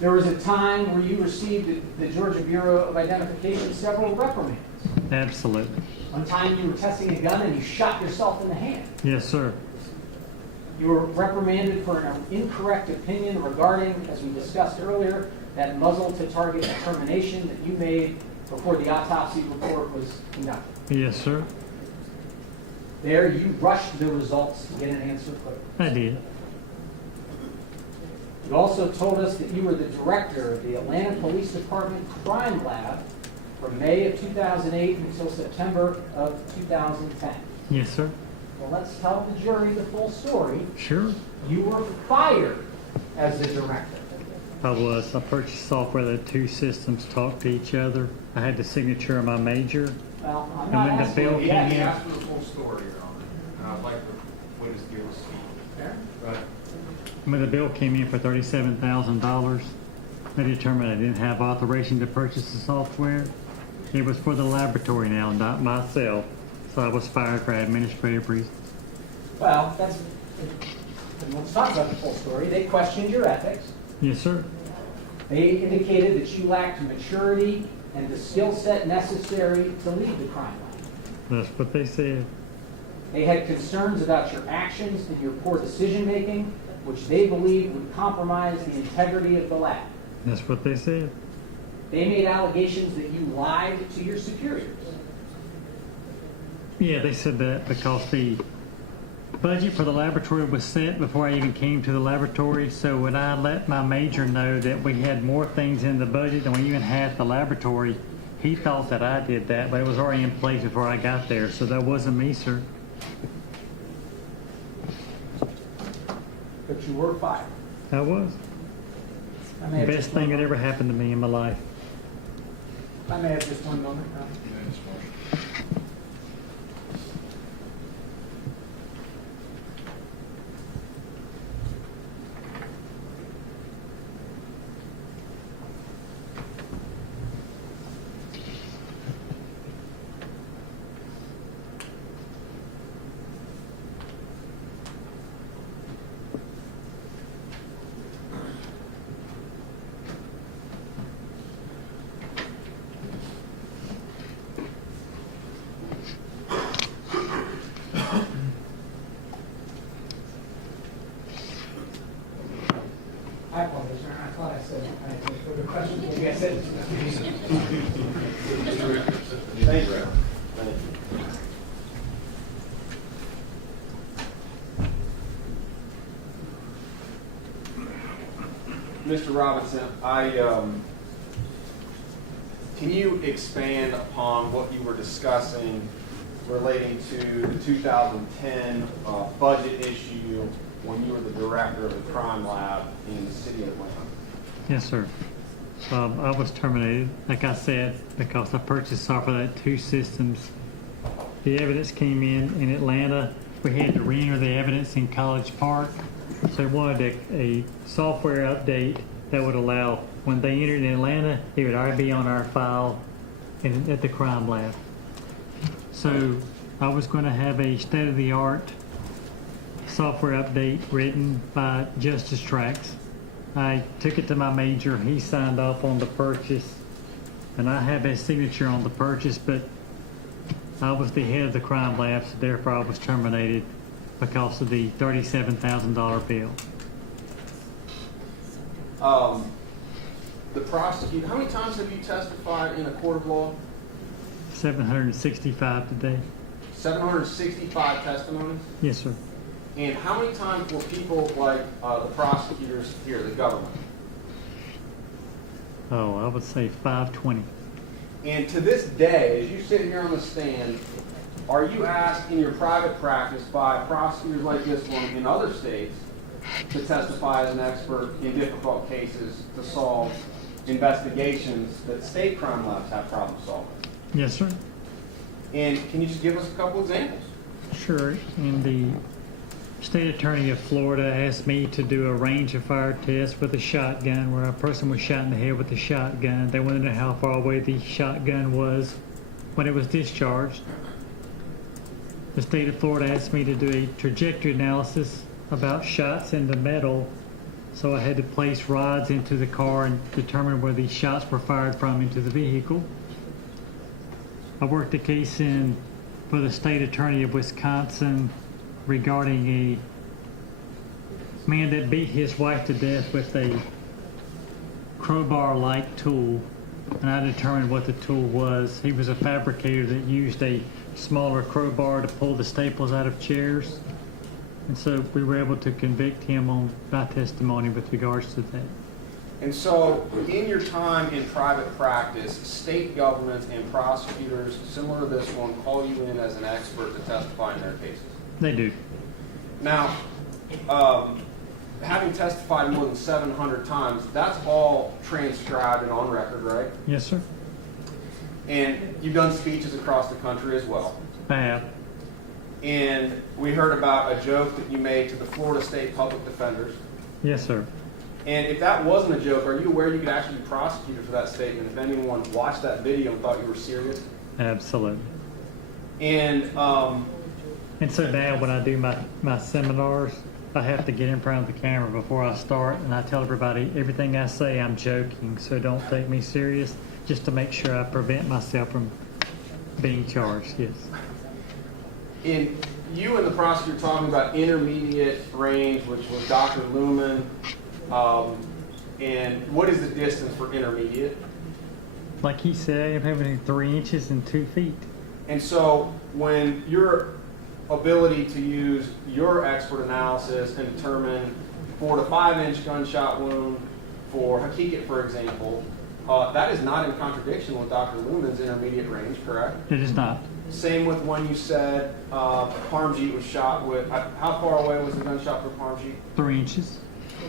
There was a time where you received at the Georgia Bureau of Identification several reprimands. Absolutely. One time you were testing a gun and you shot yourself in the hand. Yes, sir. You were reprimanded for an incorrect opinion regarding, as we discussed earlier, that muzzle-to-target determination that you made before the autopsy report was conducted. Yes, sir. There, you rushed the results to get an answer quickly. I did. You also told us that you were the director of the Atlanta Police Department Crime Lab from May of 2008 until September of 2010. Yes, sir. Well, let's tell the jury the full story. Sure. You were fired as the director. I was. I purchased software that 2 systems talk to each other. I had the signature of my major. Well, I'm And not when the asking bill you came yet. in- Ask for the full story, Your Honor, and I'd like the witness to be able to speak. Aaron? Right. When the bill came in for $37,000, they determined I didn't have authorization to purchase the software. It was for the laboratory now, not myself. So I was fired for administrative reasons. Well, let's talk about the full story. They questioned your ethics. Yes, sir. They indicated that you lacked maturity and the skill set necessary to lead the crime line. That's what they said. They had concerns about your actions and your poor decision-making, which they believed would compromise the integrity of the lab. That's what they said. They made allegations that you lied to your superiors. Yeah, they said that because the budget for the laboratory was set before I even came to the laboratory. So when I let my major know that we had more things in the budget than we even had at the laboratory, he thought that I did that, but it was already in place before I got there. So that wasn't me, sir. But you were fired. I was. I may have Best just thing one that ever moment. happened to me in my life. I may have just one moment. I apologize, Aaron. I thought I said I had no further questions. Maybe I said it. Thank you. Mr. Robinson, can you expand upon what you were discussing relating to the 2010 budget issue when you were the director of the crime lab in the city of Atlanta? Yes, sir. I was terminated, like I said, because I purchased software that had 2 systems. The evidence came in Atlanta. We had to re-enter the evidence in College Park. So they wanted a software update that would allow, when they entered in Atlanta, it would already be on our file at the crime lab. So I was going to have a state-of-the-art software update written by Justice Tracks. I took it to my major. He signed off on the purchase, and I have his signature on the purchase, but I was the head of the crime lab, so therefore I was terminated because of the $37,000 bill. The prosecutor, how many times have you testified in a court of law? 765 today. 765 testimonies? Yes, sir. And how many times were people like the prosecutors here, the government? Oh, I would say 520. And to this day, as you sit here on the stand, are you asked in your private practice by prosecutors like this one in other states to testify as an expert in difficult cases to solve investigations that state crime labs have problem solving? Yes, sir. And can you just give us a couple examples? Sure. And the state attorney of Florida asked me to do a range of fire test with a shotgun where a person was shot in the head with a shotgun. They wanted to know how far away the shotgun was when it was discharged. The state of Florida asked me to do a trajectory analysis about shots in the metal. So I had to place rods into the car and determine where these shots were fired from into the vehicle. I worked a case for the state attorney of Wisconsin regarding a man that beat his wife to death with a crowbar-like tool, and I determined what the tool was. He was a fabricator that used a smaller crowbar to pull the staples out of chairs, and so we were able to convict him on my testimony with regards to that. And so, in your time in private practice, state governments and prosecutors similar to this one call you in as an expert to testify in their cases? They do. Now, having testified more than 700 times, that's all transcribed and on record, right? Yes, sir. And you've done speeches across the country as well. I have. And we heard about a joke that you made to the Florida State Public Defenders. Yes, sir. And if that wasn't a joke, are you aware you could actually be prosecuted for that statement if anyone watched that video and thought you were serious? Absolutely. And And so now when I do my seminars, I have to get in front of the camera before I start, and I tell everybody everything I say I'm joking, so don't take me serious, just to make sure I prevent myself from being charged, yes. in you and the prosecutor talking about intermediate range, which was Dr. Lumen, and what is the distance for intermediate? Like he said, I'm having 3 inches and 2 feet. And so when your ability to use your expert analysis and determine 4 to 5 inch gunshot wound for Hakikat, for example, that is not in contradiction with Dr. Lumen's intermediate range, correct? It is not. Same with when you said Parmjit was shot with, how far away was the gunshot for Parmjit? 3 inches.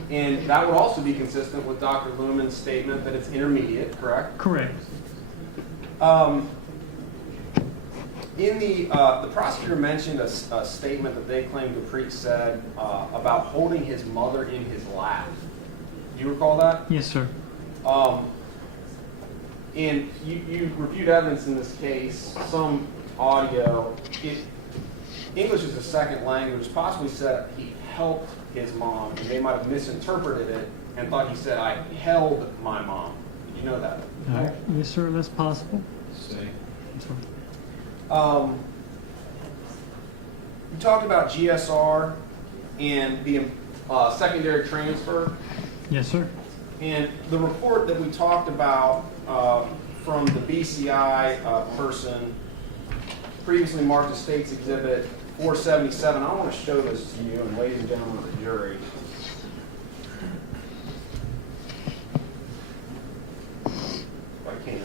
And that would also be consistent with Dr. Lumen's statement that it's intermediate, correct? Correct. In the prosecutor mentioned a statement that they claimed the priest said about holding his mother in his lap. Do you recall that? Yes, sir. And you reviewed evidence in this case, some audio. English is a second language. Possibly said he helped his mom, and they might have misinterpreted it and thought he said, "I held my mom." Did you know that? Yes, sir. That's possible. See. Yes, sir. You talked about GSR and the secondary transfer. Yes, sir. And the report that we talked about from the BCI person, previously marked as State's Exhibit 477, I want to show this to you, and ladies and gentlemen of the jury. If I can.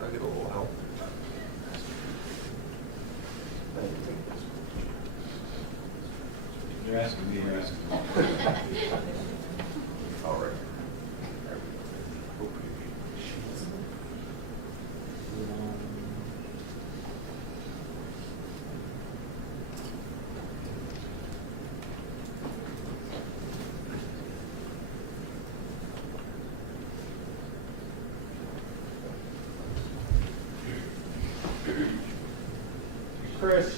I get a little help. You're asking me, you're asking me. All right. Chris,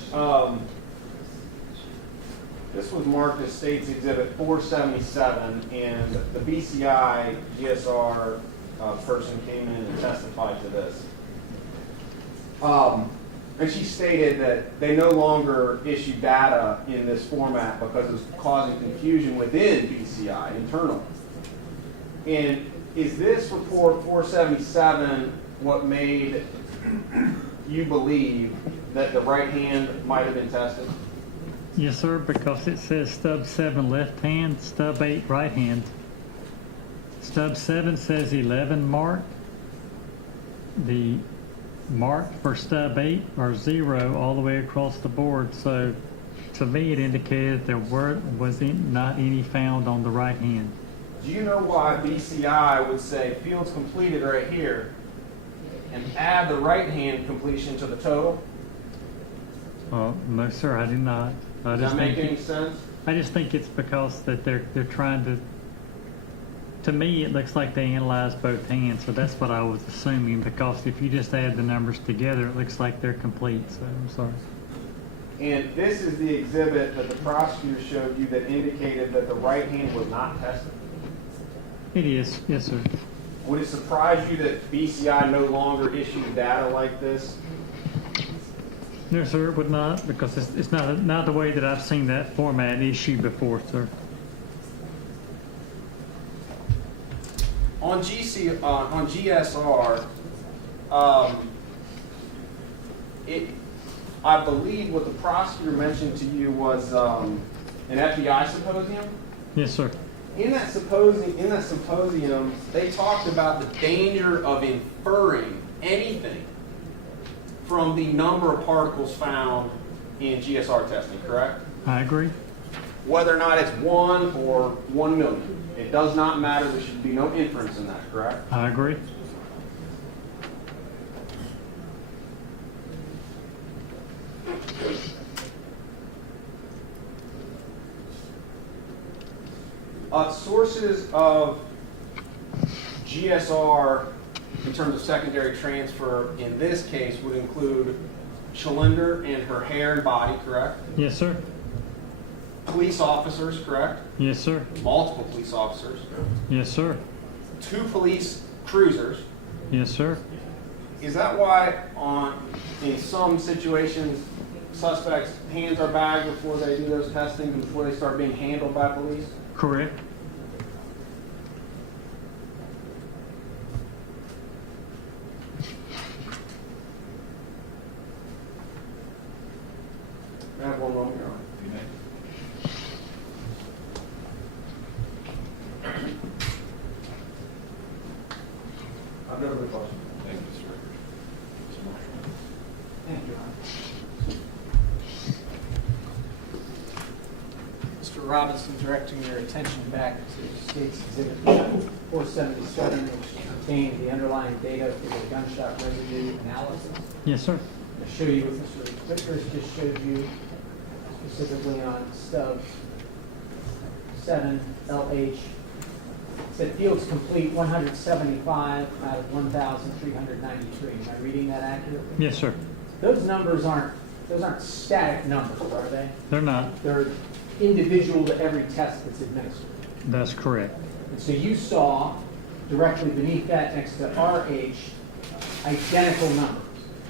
this was marked as State's Exhibit 477, and the BCI GSR person came in and testified to this. And she stated that they no longer issue data in this format because it's causing confusion within BCI internal. And is this report 477 what made you believe that the right hand might have been tested? Yes, sir, because it says stub 7 left hand, stub 8 right hand. Stub 7 says 11 mark. The mark for stub 8 are 0 all the way across the board. So to me, it indicated there was not any found on the right hand. Do you know why BCI would say field's completed right here and add the right hand completion to the total? No, sir, I do not. Does that make any sense? I just think it's because that they're trying to me, it looks like they analyzed both hands, so that's what I was assuming, because if you just add the numbers together, it looks like they're complete, so I'm sorry. And this is the exhibit that the prosecutor showed you that indicated that the right hand was not tested. It is, yes, sir. Would it surprise you that BCI no longer issues data like this? No, sir, it would not, because it's not the way that I've seen that format issued before, sir. On GSR, I believe what the prosecutor mentioned to you was an FBI symposium. Yes, sir. In that symposium, they talked about the danger of inferring anything from the number of particles found in GSR testing, correct? I agree. whether or not it's 1 or 1 million. It does not matter. There should be no inference in that, correct? I agree. Sources of GSR in terms of secondary transfer in this case would include Shalinder and her hair and body, correct? Yes, sir. Police officers, correct? Yes, sir. Multiple police officers. Yes, sir. 2 police cruisers. Yes, sir. Is that why in some situations suspects' hands are bagged before they do those testings and before they start being handled by police? Correct. I have one moment, Your Honor. You may. I've never been questioned. Thank you, Mr. Rickard. Mr. Marshall. Thank you, Your Honor. Mr. Robinson, directing your attention back to State's Exhibit 477, which contained the underlying data for the gunshot residue analysis. Yes, sir. I'll show you what Mr. Vickers just showed you, specifically on stub 7 LH. It said fields complete 175 out of 1,393. Am I reading that accurately? Yes, sir. Those numbers aren't static numbers, are they? They're not. They're individual to every test that's administered. That's correct. And so you saw directly beneath that next to RH identical numbers.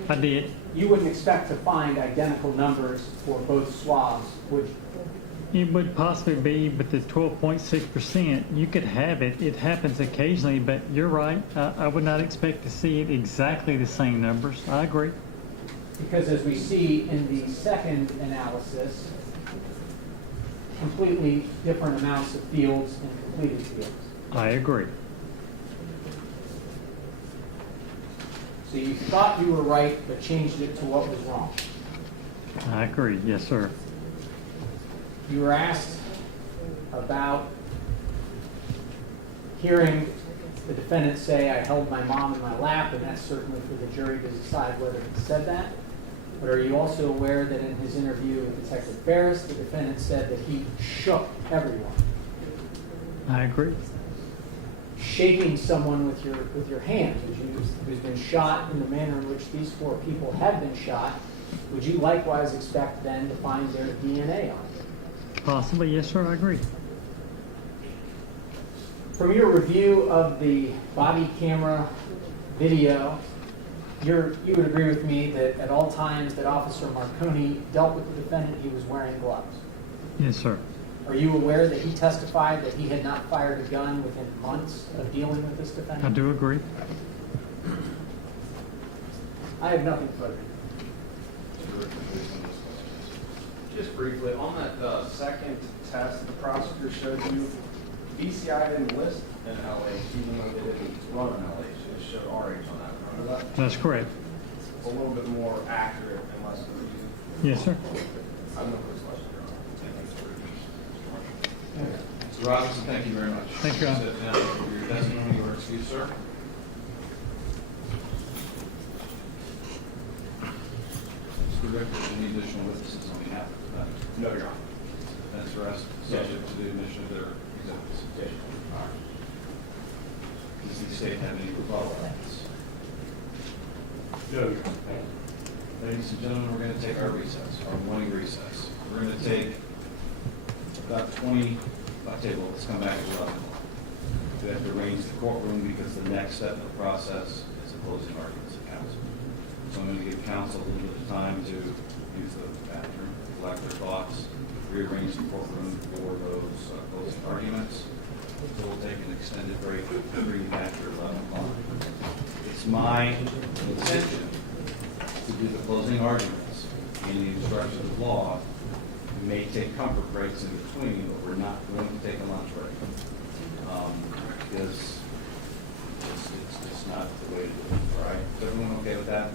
I did. You wouldn't expect to find identical numbers for both swabs, would you? It would possibly be, but the 12.6%, you could have it. It happens occasionally, but you're right. I would not expect to see it exactly the same numbers. I agree. Because as we see in the second analysis, completely different amounts of fields and completed fields. I agree. So you thought you were right, but changed it to what was wrong. I agree. Yes, sir. You were asked about hearing the defendant say, I held my mom in my lap, and that's certainly for the jury to decide whether he said that. But are you also aware that in his interview with Detective Ferris, the defendant said that he shook everyone? I agree. Shaking someone with your hand, who's been shot in the manner in which these 4 people have been shot, would you likewise expect then to find their DNA on it? Possibly. Yes, sir. I agree. From your review of the body camera video, you would agree with me that at all times that Officer Marconi dealt with the defendant, he was wearing gloves. Yes, sir. Are you aware that he testified that he had not fired a gun within months of dealing with this defendant? I do agree. I have nothing further. Mr. Rickard, please, on those questions. Just briefly, on that second test the prosecutor showed you, BCI didn't list an LH, even though they didn't run an LH. It showed RH on that. Remember that? That's correct. It's a little bit more accurate and less confusing. Yes, sir. I have no further questions, Your Honor. Thank you, Mr. Rickard. Mr. Marshall. Mr. Robinson, thank you very much. Thank you, Your Honor. Sit down for your testimony. You are excused, sir. Mr. Rickard, any additional witnesses on behalf of the defendant? No, Your Honor. Defense arrest, subject to the admission of their exhibits. Yes. All right. Does the state have any rebuttal evidence? No, Your Honor. Ladies and gentlemen, we're going to take our recess, our morning recess. We're going to take about 20, let's come back at 11 o'clock. We have to arrange the courtroom because the next step in the process is the closing arguments of counsel. So I'm going to give counsel a little bit of time to use the bathroom, collect their thoughts, rearrange the courtroom for those closing arguments. So we'll take an extended break after 11 o'clock. It's my intention to do the closing arguments in the instruction of law. We may take comfort breaks in between, but we're not going to take a lunch break. Because it's not the way to do it, all right? Is everyone okay with that?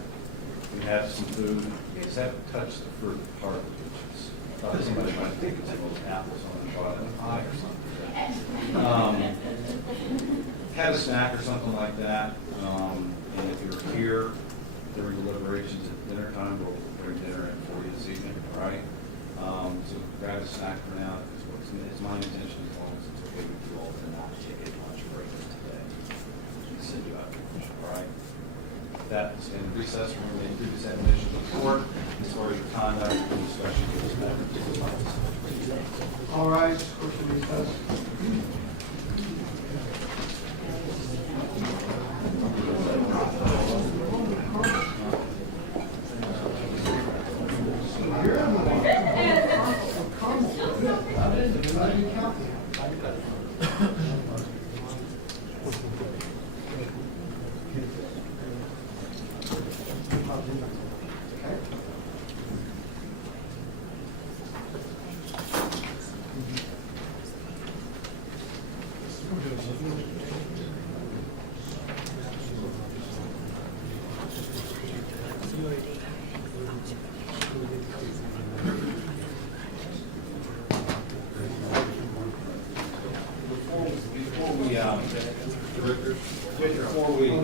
We have some food. You guys haven't touched the fruit part of the peaches. thought somebody might think it's a little apples on the bottom of the pie or something. Had a snack or something like that, and if you're here during deliberations at dinner time, we'll bring dinner in for you this evening, all right? So grab a snack for now, because it's my intention, as long as it's okay with you all, to not take a lunch break today. Send you out, all right? That's in recess from the previous admonition of the court, as far as your conduct and discussion with this matter. All rise, court is recessed. Before we do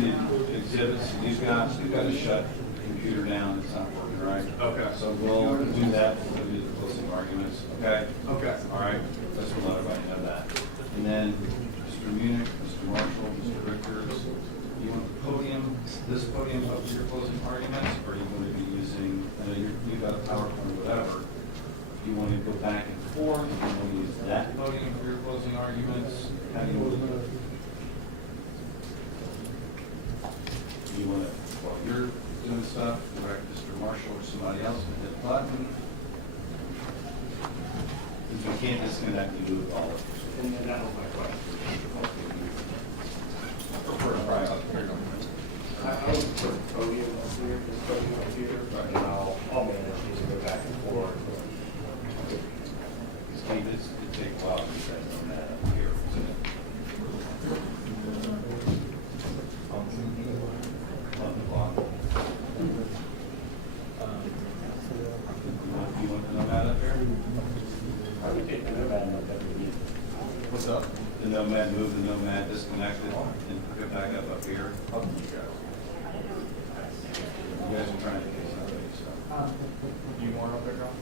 the exhibits, you've got to shut the computer down, it's not working, right? Okay. So we'll do that, we'll do the closing arguments, okay? Okay. All right, let's let everybody know that. And then Mr. Munich, Mr. Marshall, Mr. Rickers, you want the podium, this podium up for your closing arguments, or are you going to be using, I know you've got a PowerPoint or whatever, you want to go back and forth, you want to use that podium for your closing arguments, how do you want to do it? You want to, while you're doing stuff, direct Mr. Marshall or somebody else to hit the button. Because we can't disconnect and do it all. And that was my question. I prefer to try up here. I would put a podium up here, this podium up here, and I'll manage to go back and forth. Steve, it takes a while to set on that up here, isn't it? On the block. You want the nomad up here? I would take the nomad note that we need. What's up? The nomad, move the nomad, disconnect it, and put it back up here. You guys are trying to get somebody, so. Do you want up there, John?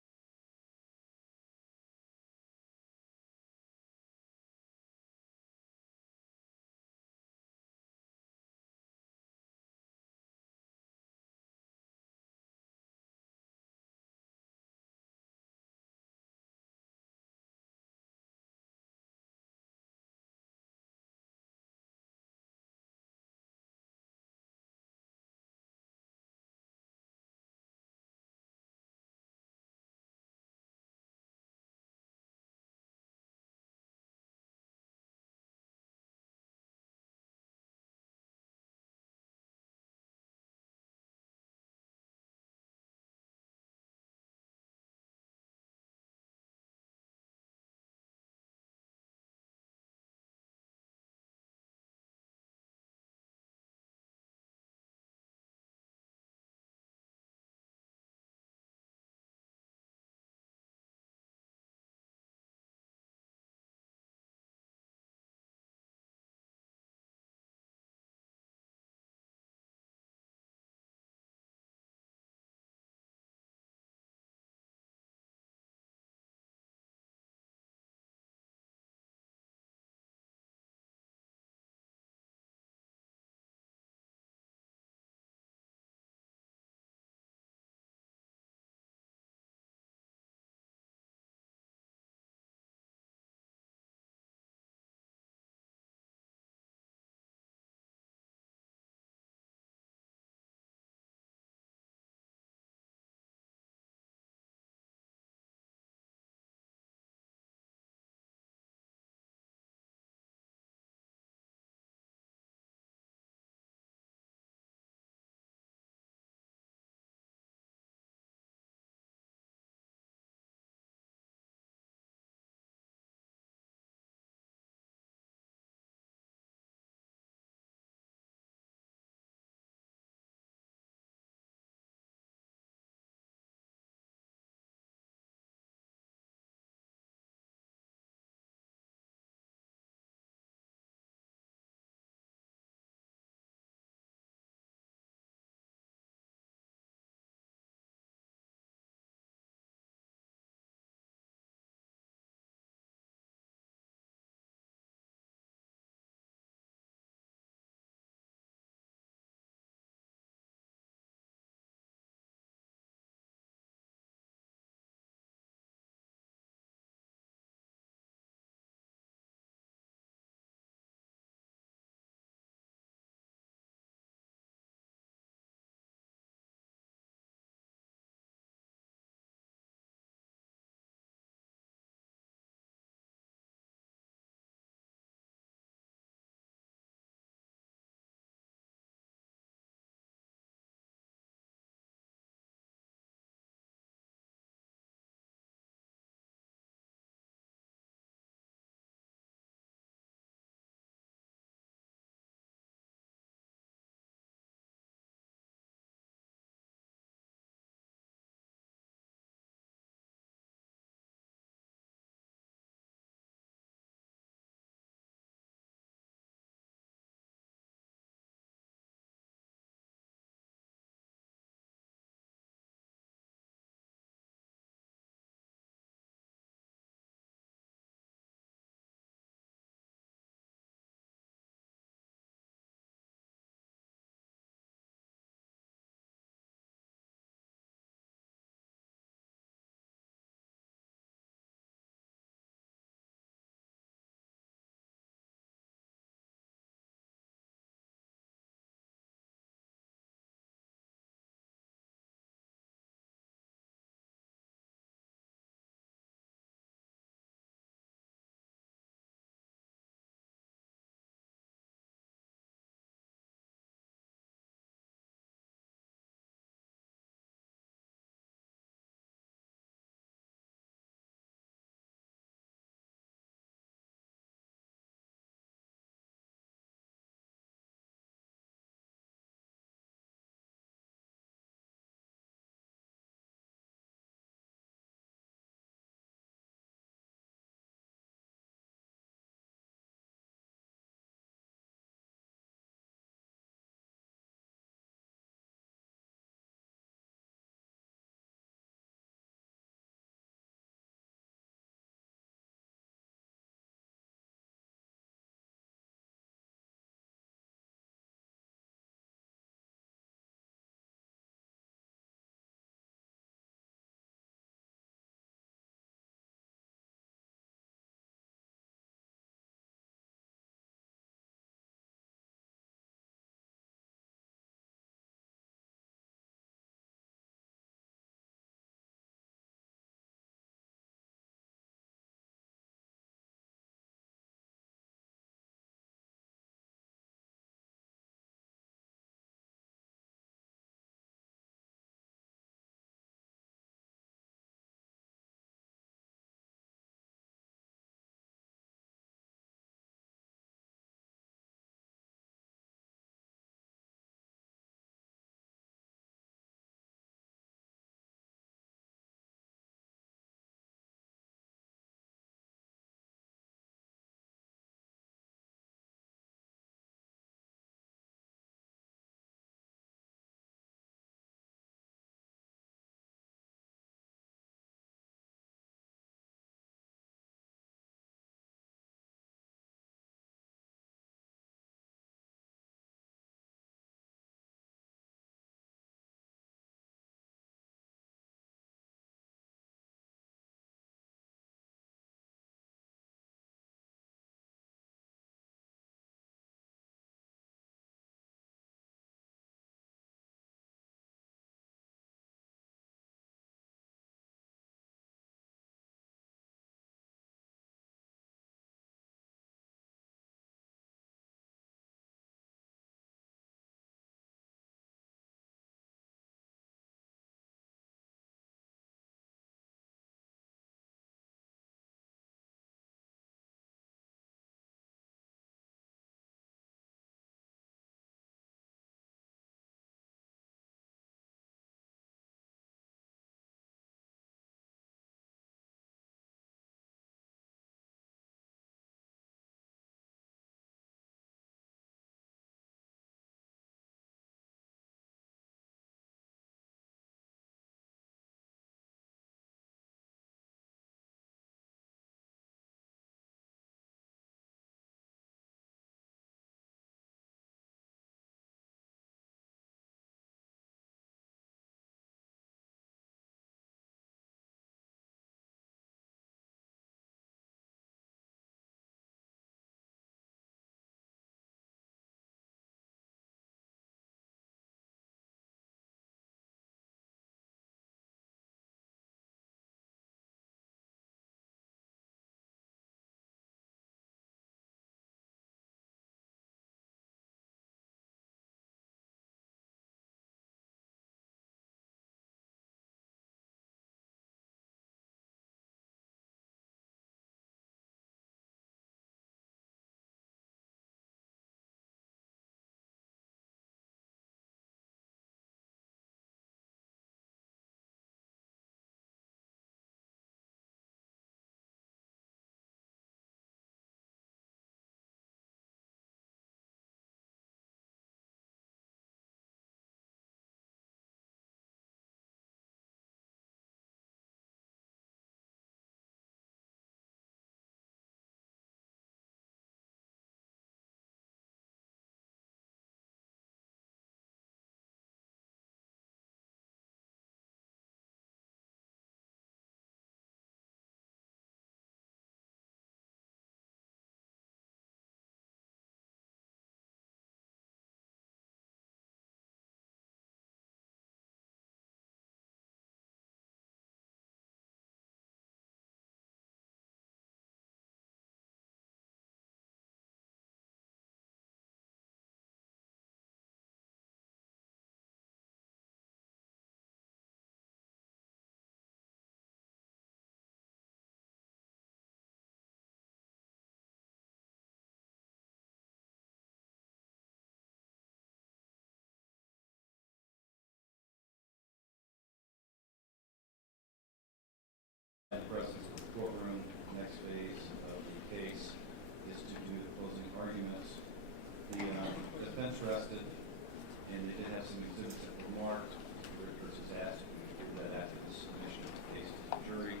marked, Richards is asked to do that after the submission of the case to the jury.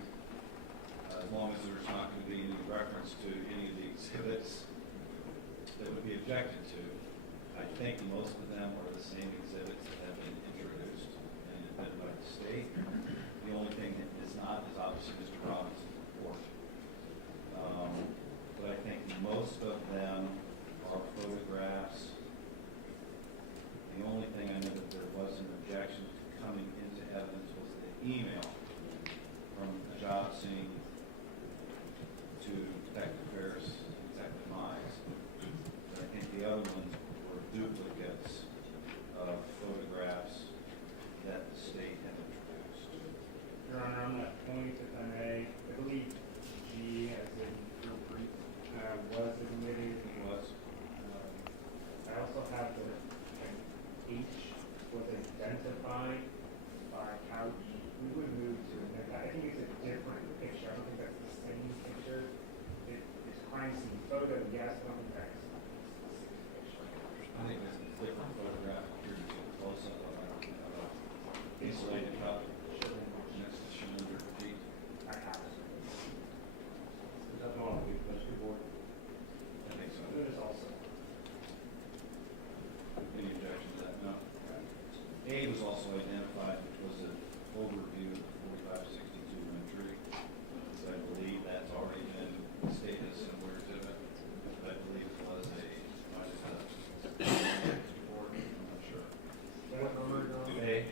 As long as there's not going to be any reference to any of the exhibits that would be objected to, I think most of them are the same exhibits that have been introduced and admitted by the state. The only thing that is not is obviously Mr. Robinson's report. But I think most of them are photographs. The only thing I know that there was an objection to coming into evidence was the email from the job scene to Detective Ferris, Detective Mize. But I think the other ones were duplicates of photographs that the state had introduced. Your Honor, on that point, if I may, I believe G, as in your brief, was admitted. It was. I also have the H was identified by how we would move to admit that. I think it's a different picture. I don't think that's the same picture. It's crime scene photo, yes, I don't think that's the same picture. I think it's a different photograph. Here's a close-up of a insulated cup next to Shalinderjit. I have it. Is that all the pleasure board? I think so. There is also. Any objection to that? No. A was also identified, which was an overview of the 4562 Wyndtree. So I believe that's already been stated somewhere to it. But I believe it was a report. I'm not sure. What number? A.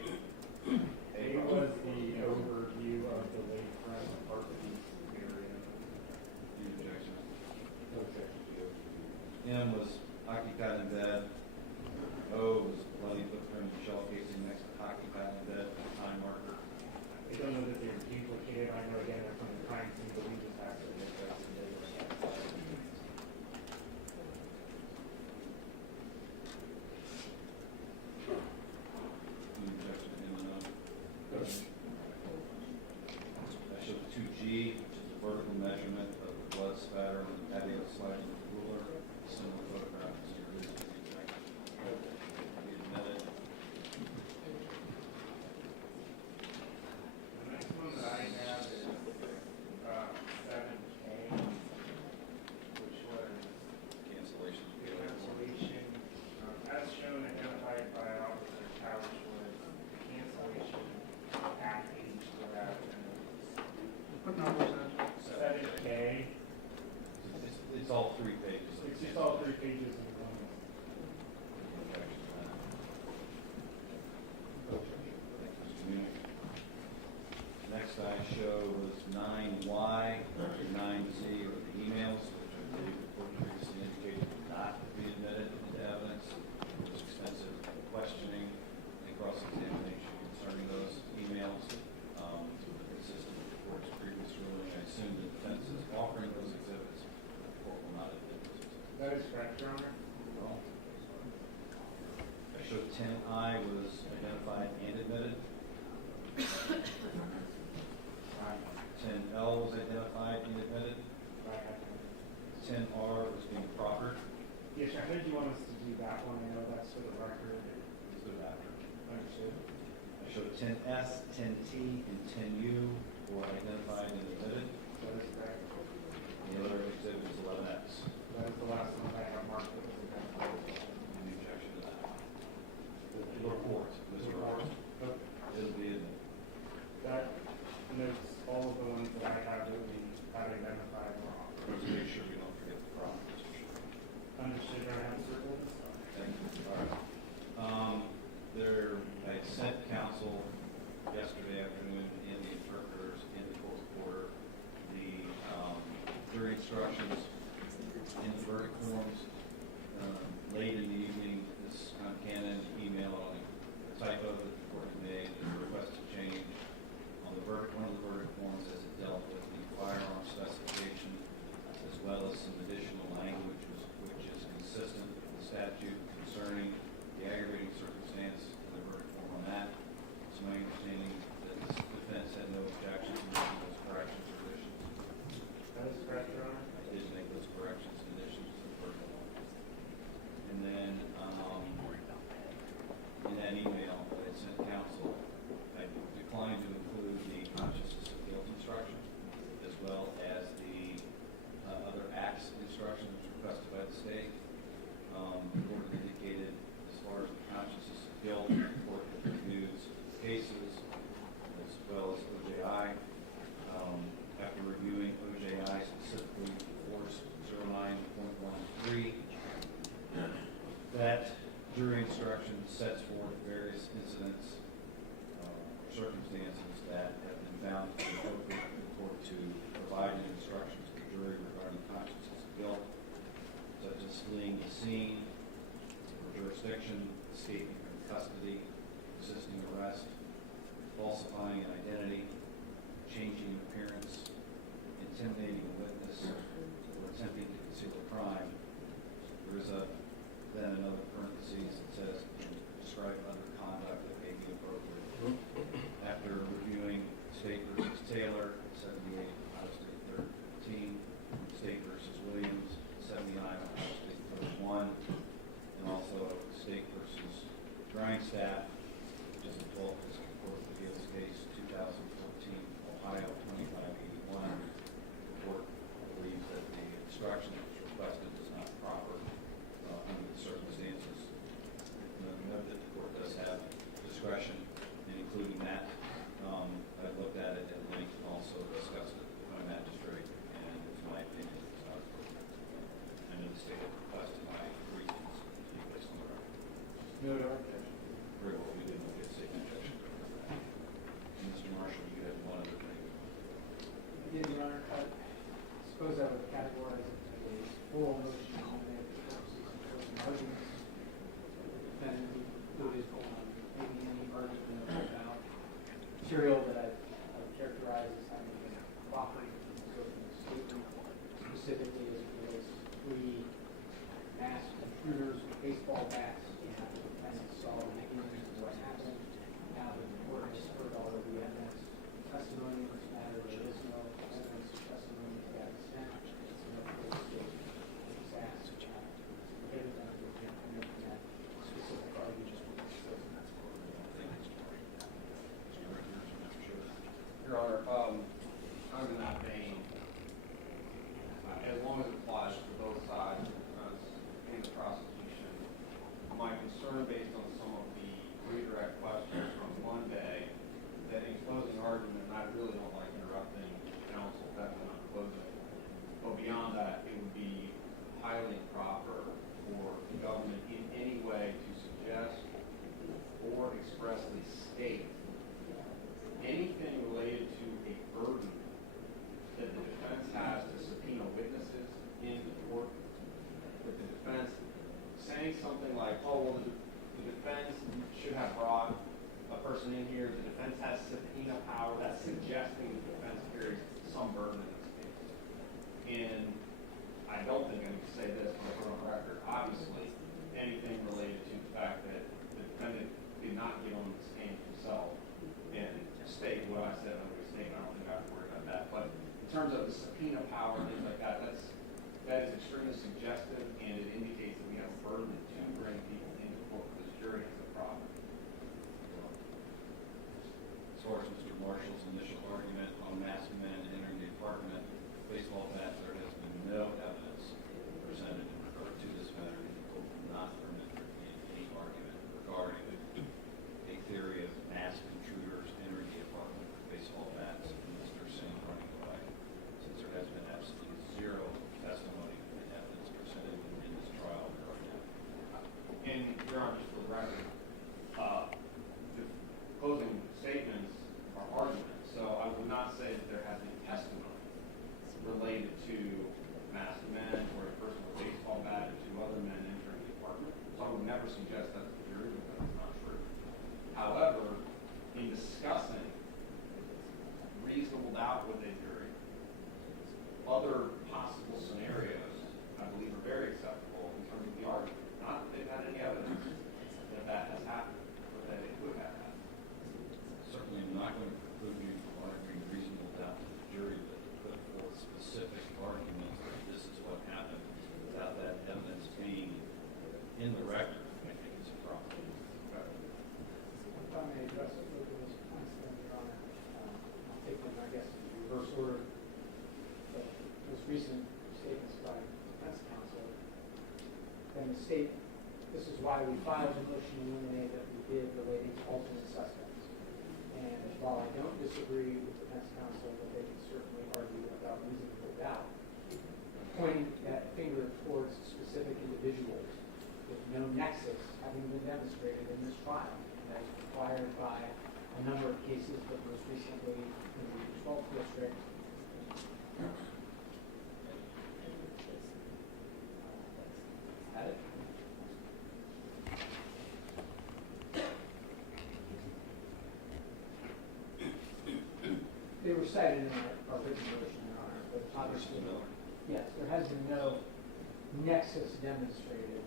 A was the overview of the lakefront apartment area. Any objections? No objection. M was Hakikat in bed. O was bloody footprint and shell casing next to Hakikat in bed, time marker. I don't know that they're duplicated. I know again they're from the crime scene, but we just have to admit that they were. Any objection to M and O? I showed 2G, which is the vertical measurement of the blood spatter on the patio sliding ruler. Similar photograph as your visiting example. Be admitted. The next one that I have is 7K, which was Cancellation. cancellation. As shown, identified by Officer Couch was the cancellation package without What number is that? 7K. It's all 3 pages. It's just all 3 pages in one. Next I show was 9Y, 9Z, or the emails, which I believe the court previously indicated would not be admitted into evidence. There was extensive questioning and cross-examination concerning those emails. Consistent with the court's previous ruling, I assume the defense is offering those exhibits. The court will not admit those exhibits. That is correct, Your Honor. Well, I showed 10I was identified and admitted. 10L was identified and admitted. 10R was being proffered. Yes, sir. I heard you want us to do that one. I know that's for the record. Let's do it after. Understood. I showed 10S, 10T, and 10U were identified and admitted. That is correct. The other exhibit is 11X. That is the last one I have marked. That was identified. Any objection to that? The report, Mr. Roberts. Okay. It'll be admitted. That notes all of the ones that I have that we have identified or offered. Let's make sure we don't forget the problem, Mr. Chairman. Understood, Your Honor. I have circled this. Thank you. All right. I sent counsel yesterday afternoon and the interpreters in the court reporter the jury instructions in the verdict forms. Late in the evening, this Canon email on a typo that the court had made and a request to change on the verdict, one of the verdict forms as it dealt with the firearm specification, as well as some additional language which is consistent with the statute concerning the aggravating circumstance in the verdict form on that. It's my understanding that the defense had no objection to making those corrections or additions. That is correct, Your Honor. I did make those corrections and additions to the verdict form. jurisdiction, escaping from custody, resisting arrest, falsifying an identity, changing appearance, intimidating a witness, or attempting to conceal a crime. There is then another parentheses that says, describe other conduct that may be appropriate. After reviewing State versus Taylor, 78, Ohio State 13, State versus Williams, 79, Ohio State 31, and also State versus Grindstaff, which is a 12th District Court of Appeals case, 2014, Ohio 2581. The court believes that the instruction that was requested is not proper under the circumstances. Note that the court does have discretion in including that. I've looked at it at length and also discussed it with my magistrate, and it's my opinion it's not appropriate. And in the state of requested my reasons to be placed on the record. No, no objection. Very well, we didn't get a state objection. And Mr. Marshall, you had one other thing. I did, Your Honor. I suppose I would categorize it as a full motion to eliminate the purposes of closing arguments. And included maybe any argument about material that I would characterize as having been cooperated with the statement, specifically as it relates to 3 masked intruders with baseball bats. The defendant saw the beginning of what happened. Now that the court has heard all of the evidence, testimony in this matter, there is no evidence or testimony to that extent. It's no closed statement. It's asked to prohibit them from making that specific argument. Your Honor, I'm in that vein. As long as it applies to both sides, in the prosecution, my concern based on some of the redirect questions from Monday, that in closing argument, and I really don't like interrupting counsel, that when I'm closing, but beyond that, it would be highly improper for the government in any way to suggest or expressly state anything related to a burden that the defense has to subpoena witnesses in court. With the defense saying something like, oh, well, the defense should have brought a person in here, the defense has subpoena power, that's suggesting the defense carries some burden in this case. And I don't think I need to say this, but for on record, obviously, anything related to the fact that the defendant did not get on the stand himself and state what I said under the statement, I don't think I have to worry about that. But in terms of the subpoena power and things like that, that is extremely suggestive, and it indicates that we have a burden to bring people into court for this jury as a problem. As far as Mr. Marshall's initial argument on masked men entering the apartment, baseball bats, there has been no evidence presented in regard to this matter. The court will not permit there to be any argument regarding a theory of masked intruders entering the apartment with baseball bats and Mr. Singh running away, since there has been absolutely zero testimony and evidence presented in this trial right now. And Your Honor, just for the record, the closing statements are arguments, so I would not say that there has been testimony related to masked men or a person with a baseball bat and 2 other men entering the apartment. So I would never suggest that to the jury because it's not true. However, in discussing reasonable doubt with a jury, other possible scenarios, I believe, are very acceptable in terms of the argument. Not that they've had any evidence that that has happened, but that it would have happened. Certainly not going to preclude you from arguing reasonable doubt to the jury, but to put forth specific arguments that this is what happened without that evidence being in the record, I think is a problem. If I may address a few of those points, then, Your Honor, I'll take them, I guess, in reverse order. The most recent statements by defense counsel, then the state, this is why we filed a motion to eliminate that we did relating to alternate suspects. And while I don't disagree with defense counsel that they can certainly argue about reasonable doubt, pointing that finger towards specific individuals with no nexus having been demonstrated in this trial, as required by a number of cases, but most recently in the 12th district. Had it? They were cited in our written version, Your Honor, but obviously, yes, there has been no nexus demonstrated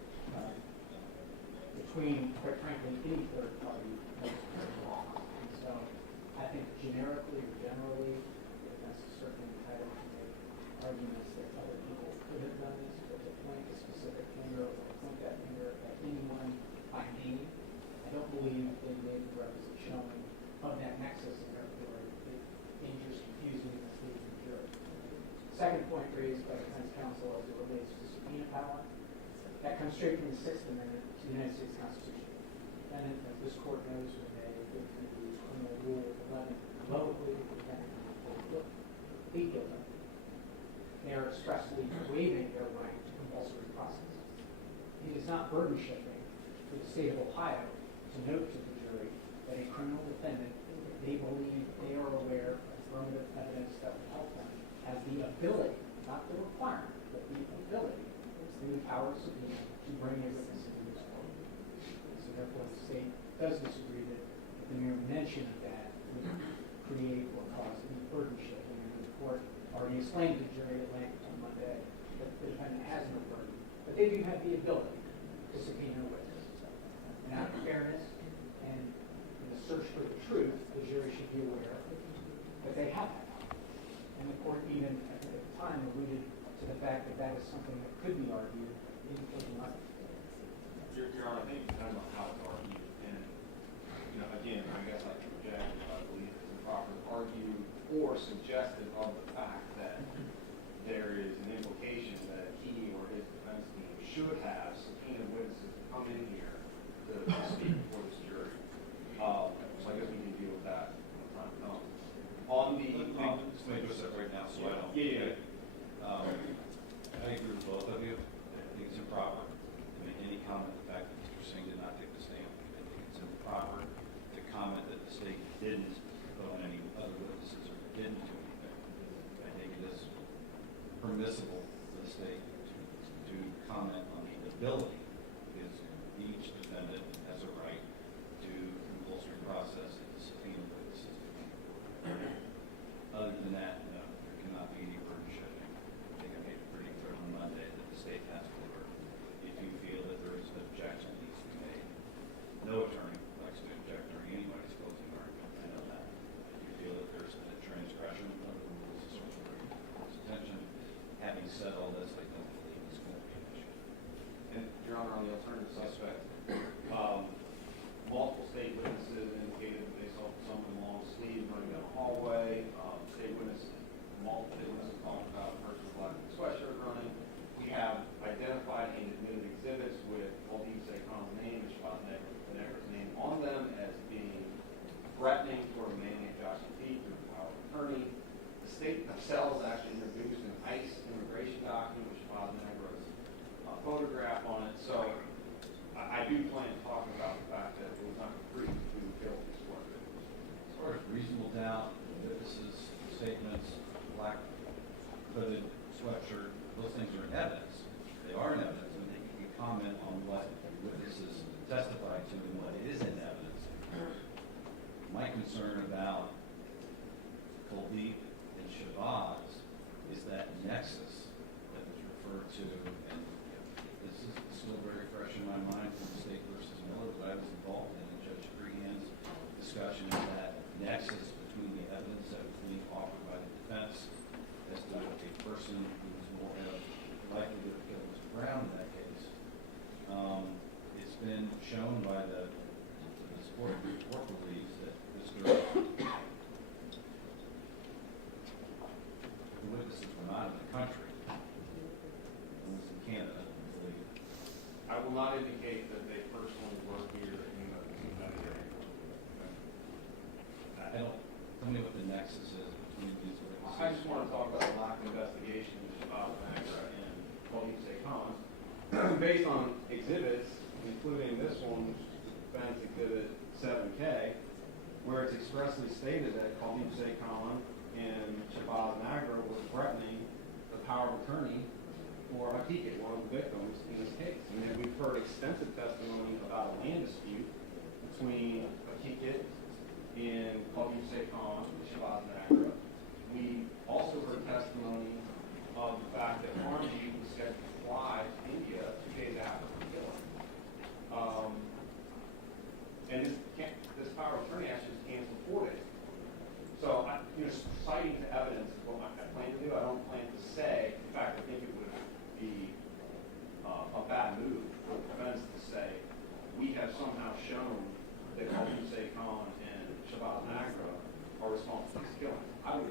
between, quite frankly, any third party and the law. And so I think generically or generally, the defense is certainly entitled to make arguments that other people could have done this, but to point a specific finger or point that finger at anyone by name, I don't believe they made the requisite showing of that nexus, and therefore it injures, confusing, and misleading the jury. Second point raised by defense counsel as it relates to subpoena power, that comes straight from the Sixth Amendment to the United States Constitution. And as this court knows, when they go through the criminal rule 11 locally, depending on the plead guilty, they are expressly waiving their right to compulsory process. It is not burden shifting for the state of Ohio to note to the jury that a criminal defendant, if they believe they are aware of affirmative evidence that will help them, has the ability, not the requirement, but the ability, through the power of subpoena, to bring a witness into this court. So therefore, the state does disagree that the mere mention of that would create or cause any burden shifting. And the court already explained to the jury at length on Monday that the defendant has no burden, but they do have the ability to subpoena a witness. And out of fairness and in the search for the truth, the jury should be aware that they have that power. And the court even at the time alluded to the fact that that is something that could be argued in closing argument. Your Honor, I think it depends on how it's argued. And, again, I guess I can reject if I believe it's improper to argue or suggestive of the fact that there is an implication that he or his defense team should have subpoenaed witnesses to come in here to speak before this jury. So I guess we can deal with that when the time comes. On the... Let's make this up right now so I don't... Yeah. I agree with both of you. I think it's improper to make any comment the fact that Mr. Singh did not take the stand. I think it's improper to comment that the state didn't put on any other witnesses or didn't do anything. I think it is permissible for the state to comment on the ability, because each defendant has a right to compulsory process and to subpoena witnesses to come forward. Other than that, no, there cannot be any burden shifting. I think I made it pretty clear on Monday that the state has to work. If you feel that there is an objection that needs to be made, no attorney likes to object during anybody's closing argument. I know that. If you feel that there's a transgression of the rules, this will bring court's attention. Having said all this, I don't believe it's going to be an issue. And, Your Honor, on the alternative suspect, multiple state witnesses indicated that they saw someone in long sleeves running down the hallway. Multiple witnesses talked about a person with black sweatshirt running. We have identified and admitted exhibits with Amarjit Kaur's name and Shalinderjit name on them as being threatening toward a man named Josh Feet through the power of attorney. The state themselves actually introduced an ICE immigration document which Shalinderjit's photograph on it. So I do plan to talk about the fact that it was not free to kill these four victims. As far as reasonable doubt, witnesses, statements, black hooded sweatshirt, those things are in evidence. They are in evidence, and they can comment on what witnesses testify to and what is in evidence. My concern about Kuldeep and Shabazz is that nexus that was referred to, and this is still very fresh in my mind from the State versus Miller that I was involved in Judge Freehand's discussion of that nexus between the evidence that was being offered by the defense as to a person who was more likely to have killed Mr. Brown in that case. It's been shown by the court believes that the witnesses were not in the country. It was in Canada, I believe. I will not indicate that they personally work here in the United States. I don't, tell me what the nexus is between these witnesses. I just want to talk about the lack of investigation of Shalinderjit and Amarjit Kaur. Based on exhibits, including this one, Defense Exhibit 7K, where it's expressly stated that Amarjit Kaur and Shabazz Nagra were threatening the power of attorney for Hakikat, one of the victims in this case. And then we've heard extensive testimony about a land dispute between Hakikat and Amarjit Kaur and Shabazz Nagra.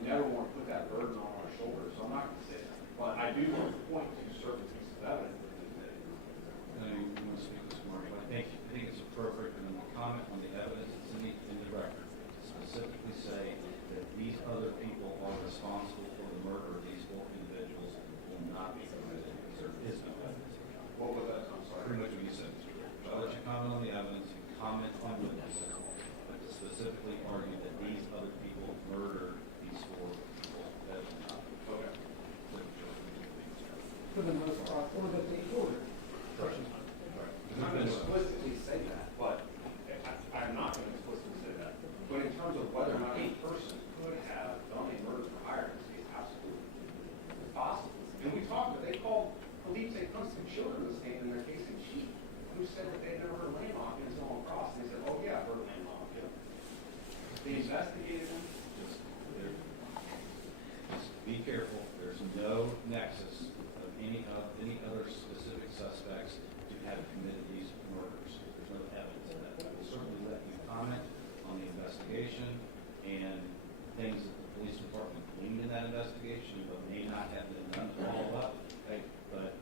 never want to put that burden on our shoulders, so I'm not going to say that. But I do want to point to certain pieces of evidence that we did. I know you want to speak this morning, but I think it's appropriate for them to comment on the evidence that's in the record, to specifically say that these other people are responsible for the murder of these 4 individuals will not be permitted because there is no evidence. What was that? I'm sorry. Pretty much what you said, Mr. Chair. So I'll let you comment on the evidence, you can comment on witnesses, but to specifically argue that these other people murdered these 4 people, that is not. Okay. For the most part, or that they ordered. I'm not going to explicitly say that, but I'm not going to explicitly say that. But in terms of whether or not a person could have done a murder for hire, it's absolutely possible. And we talked, they called police a constant children to stand in their case in chief, who said that they'd never heard of lane locking until on cross. And they said, oh yeah, I've heard of lane locking. They investigated them. Just be careful. There's no nexus of any other specific suspects to have committed these murders. There's no evidence of that. I will certainly let you comment on the investigation and things that the police department gleaned in that investigation, but may not have been done to follow up. Okay? But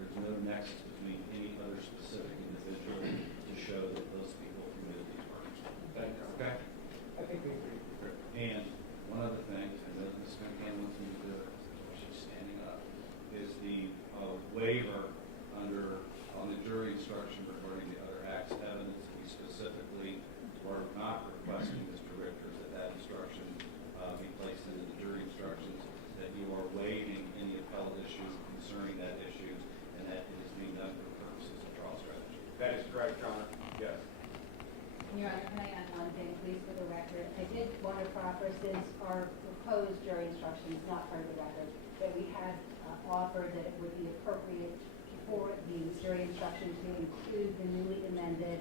there's no nexus between any other specific individual to show that those people committed these murders. Thank you. Okay? I think we agree. And one other thing, I know Ms. McCann wants me to do it, she's standing up, is the waiver on the jury instruction regarding the other acts evidence. We specifically were not requesting, Mr. Richters, that instruction be placed into the jury instructions, that you are waiving any appellate issues concerning that issue, and that it is being done for purposes of trial strategy. That is correct, Your Honor. Yes. Your Honor, can I add one thing, please, for the record? I did want to proffer, since our proposed jury instruction is not part of the record, that we had offered that it would be appropriate for the jury instruction to include the newly amended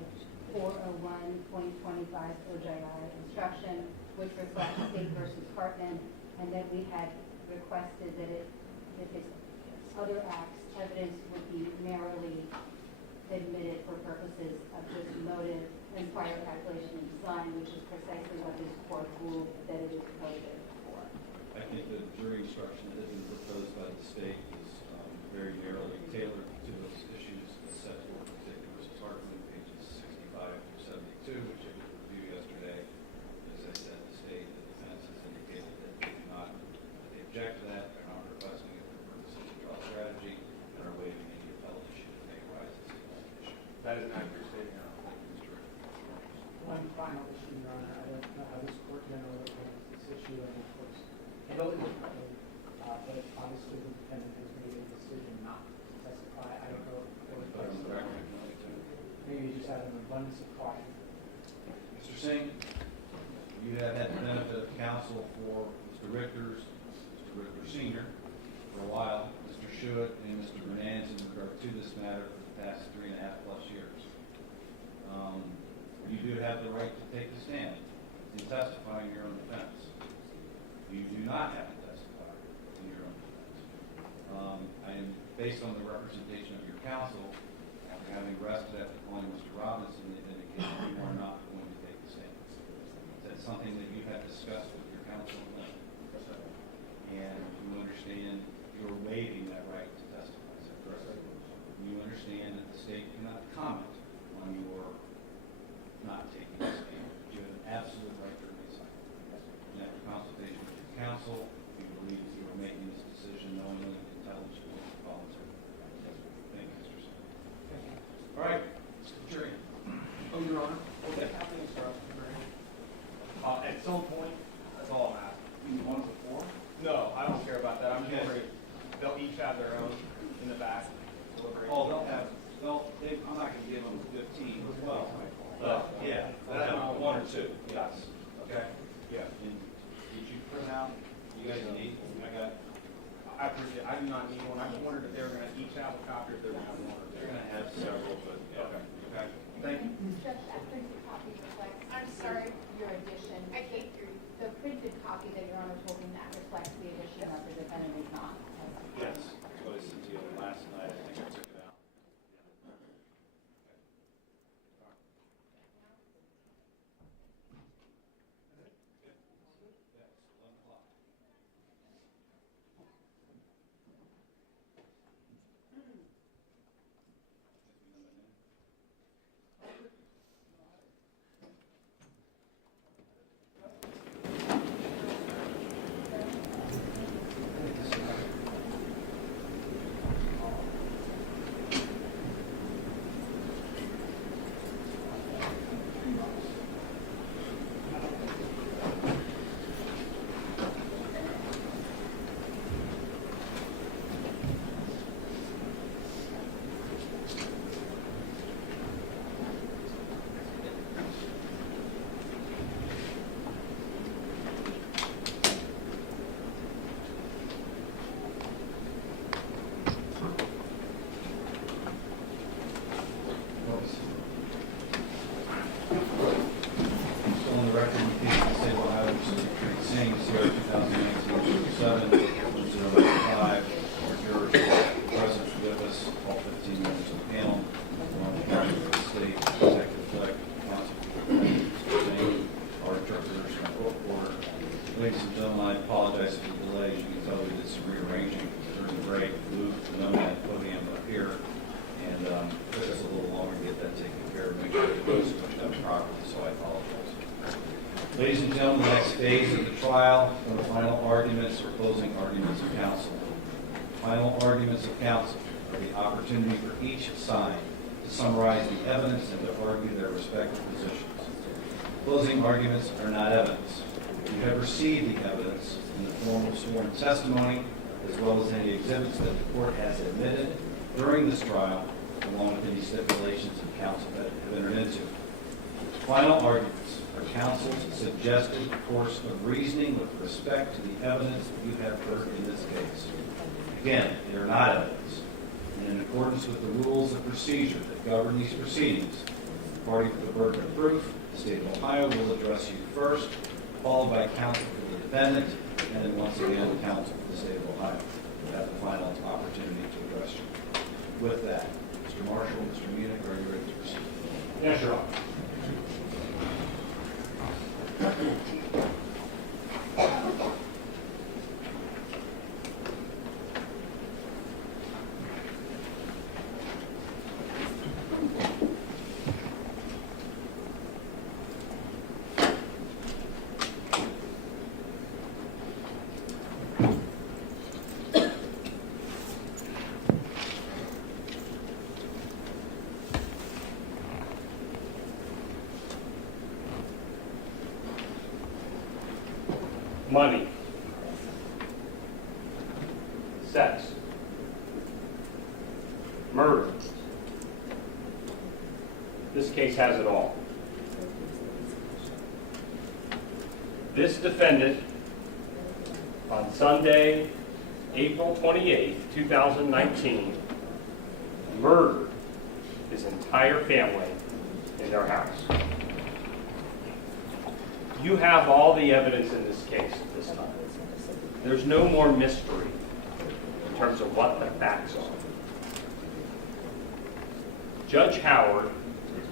401.25 OJI instruction, which reflects State versus Hartman, and that we had requested that if it's other acts, evidence would be merely admitted for purposes of just motive and prior calculation and design, which is precisely what this court ruled that it is proposed for. I think the jury instruction that has been proposed by the state is very narrowly tailored to those issues as set forth in State versus Hartman, pages 65 through 72, which I did review yesterday. As I said, the state, the defense has indicated that they do not, that they object to that, they're not requesting it for purposes of trial strategy, and are waiving any appellate issue that may arise as a issue. That is an accurate statement. One final issue, Your Honor. I don't know how this court generally handles this issue, and of course, handle it differently. But obviously, the defendant has made a decision not to testify. I don't know if there was maybe just out of an abundance of caution. Mr. Singh, you have had the benefit of counsel for Mr. Richters, Mr. Richter Sr. for a while, Mr. Schuett, and Mr. Bernanz in regard to this matter for the past 3.5+ years. You do have the right to take the stand and testify in your own defense. You do not have to testify in your own defense. Based on the representation of your counsel, after having rested after calling Mr. Robinson, it indicates you are not going to take the stand. That's something that you have discussed with your counsel, and you understand you're waiving that right to testify. Is that correct? You understand that the state cannot comment on your not taking the stand. You have an absolute right to remain silent. And after consultation with your counsel, you believe that you are making this decision knowingly, intelligently, and voluntarily. Thank you, Mr. Singh. Thank you. All right, Mr. Jury. Oh, Your Honor, will that happen in at some point, that's all I'm asking. One before? No, I don't care about that. I'm just worried they'll each have their own in the back. Oh, I'm not going to give them 15 as well. Yeah, they'll have 1 or 2. Yes. Okay. Yeah. And did you print out, you guys need, I appreciate it. I do not need one. I just wondered if they were going to each have a copy, if they're going to have one. they're going to have several, but, Okay. okay. Thank you. Judge, that printed copy reflects. I'm sorry. Your addition. I can't hear you. The printed copy that Your Honor is holding, that reflects the addition of the defendant is not. Yes, that's what I sent to you last night. I think I took it out. Ladies and gentlemen, I apologize for the delay. As you can tell, we did some rearranging during the break, moved the nomad podium up here, and it took us a little longer to get that taken care of, make sure it was pushed up properly, so I apologize. Ladies and gentlemen, the next phase of the trial are the final arguments or closing arguments of counsel. Final arguments of counsel are the opportunity for each side to summarize the evidence and to argue their respective positions. Closing arguments are not evidence. You have received the evidence in the form of sworn testimony, as well as any exhibits that the court has admitted during this trial, along with any stipulations of counsel that have entered into. Final arguments are counsel's suggested course of reasoning with respect to the evidence that you have heard in this case. Again, they are not evidence. And in accordance with the rules of procedure that govern these proceedings, the party with the burden of proof, the state of Ohio, will address you first, followed by counsel for the defendant, and then once again, counsel for the state of Ohio will have the final opportunity to address you. With that, Mr. Marshall, Mr. Munich, are you ready to proceed? Yes, Your Honor. Money, sex, murder. This case has it all. This defendant, on Sunday, April 28, 2019, murdered his entire family in their house. You have all the evidence in this case at this time. There's no more mystery in terms of what the facts are. Judge Howard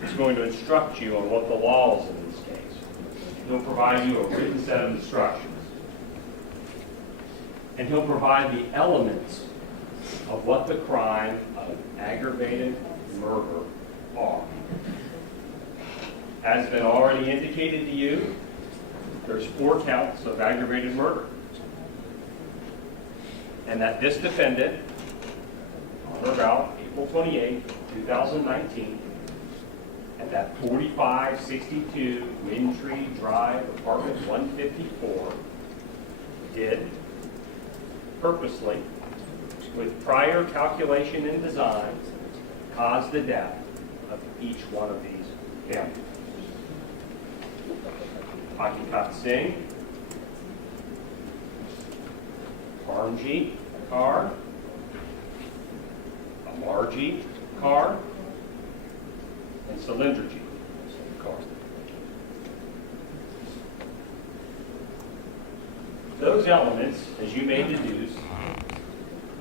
is going to instruct you on what the law is in this case. He'll provide you a written set of instructions. And he'll provide the elements of what the crime of aggravated murder are. As has been already indicated to you, there's 4 counts of aggravated murder. And that this defendant, on or about April 28, 2019, at that 4562 Wyndtree Drive, apartment 154, did purposely, with prior calculation and design, cause the death of each one of these families. Hakikat Singh, Parmjit Kaur, Amarjit Kaur, and Shalinderjit Kaur. Those elements, as you may deduce,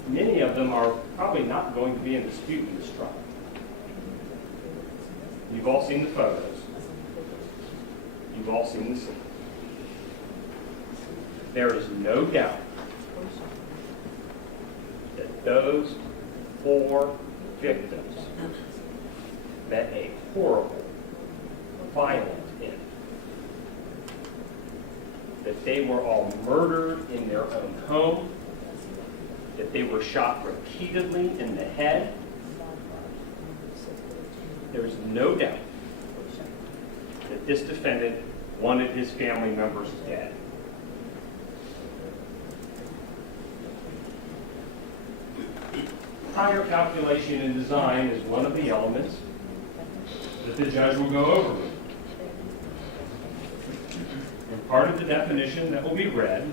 many of them are probably not going to be in dispute in this trial. You've all seen the photos. You've all seen the scene. There is no doubt that those 4 victims met a horrible, violent end. That they were all murdered in their own home, that they were shot repeatedly in the head. There is no doubt that this defendant wanted his family members dead. Prior calculation and design is one of the elements that the judge will go over with. And part of the definition that will be read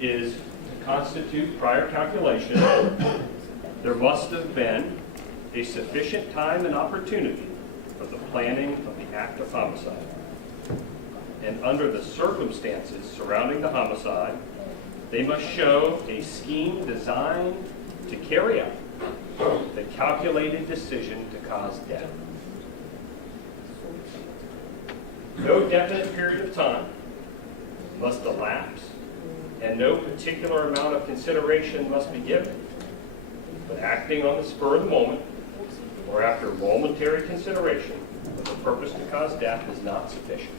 is to constitute prior calculation, there must have been a sufficient time and opportunity for the planning of the act of homicide. And under the circumstances surrounding the homicide, they must show a scheme designed to carry out the calculated decision to cause death. No definite period of time must elapse, and no particular amount of consideration must be given. But acting on the spur of the moment, or after momentary consideration, with a purpose to cause death is not sufficient.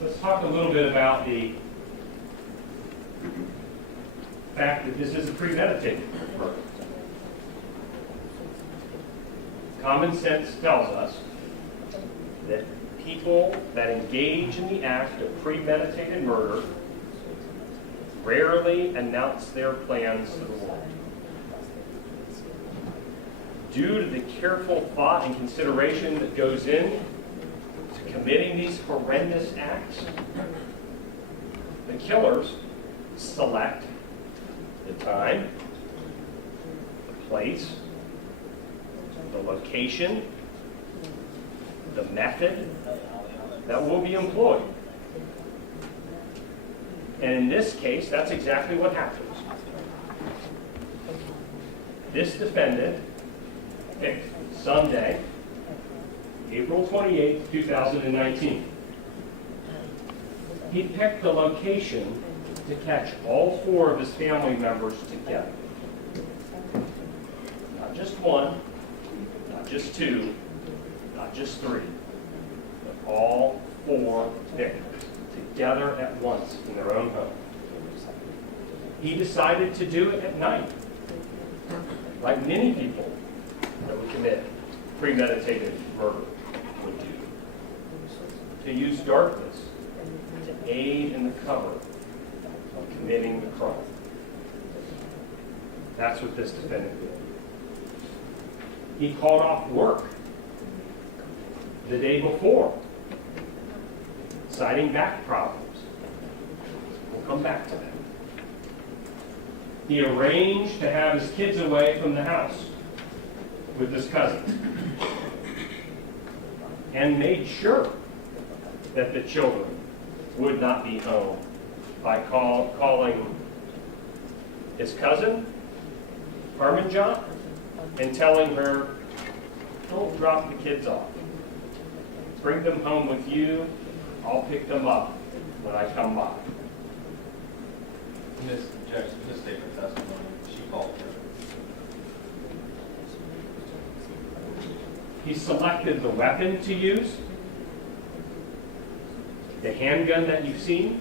Let's talk a little bit about the fact that this is a premeditated murder. Common sense tells us that people that engage in the act of premeditated murder rarely announce their plans to the world. Due to the careful thought and consideration that goes in to committing these horrendous acts, the killers select the time, the place, the location, the method that will be employed. And in this case, that's exactly what happens. This defendant picked Sunday, April 28, 2019. He picked the location to catch all 4 of his family members together. Not just one, not just 2, not just 3, but all 4 victims together at once in their own home. He decided to do it at night, like many people that would commit premeditated murder would do. To use darkness to aid in the cover of committing the crime. That's what this defendant did. He called off work the day before, citing back problems. We'll come back to that. He arranged to have his kids away from the house with his cousin and made sure that the children would not be home by calling his cousin, Parmjit, and telling her, don't drop the kids off. Bring them home with you. I'll pick them up when I come by. Ms. Jackson, this statement testimony, she called her. He selected the weapon to use, the handgun that you've seen,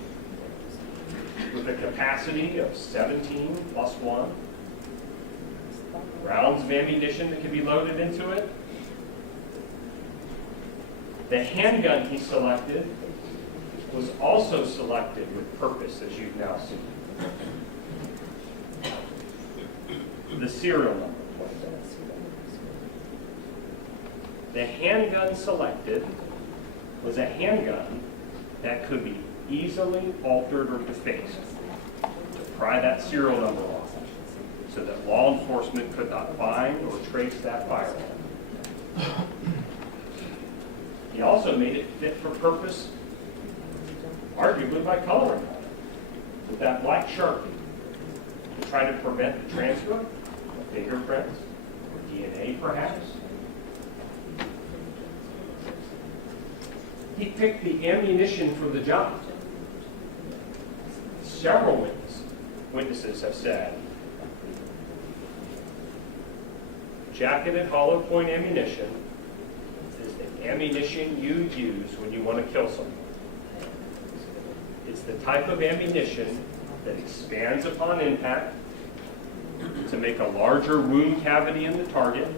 with a capacity of 17 plus 1 rounds of ammunition that can be loaded into it. The handgun he selected was also selected with purpose, as you've now seen. The serial number. The handgun selected was a handgun that could be easily altered or defaced to pry that serial number off so that law enforcement could not find or trace that firearm. He also made it fit for purpose, arguably by coloring on it with that black Sharpie to try to prevent the transfer of fingerprints or DNA perhaps. He picked the ammunition for the job. Several witnesses have said jacketed hollow point ammunition is the ammunition you use when you want to kill someone. It's the type of ammunition that expands upon impact to make a larger wound cavity in the target,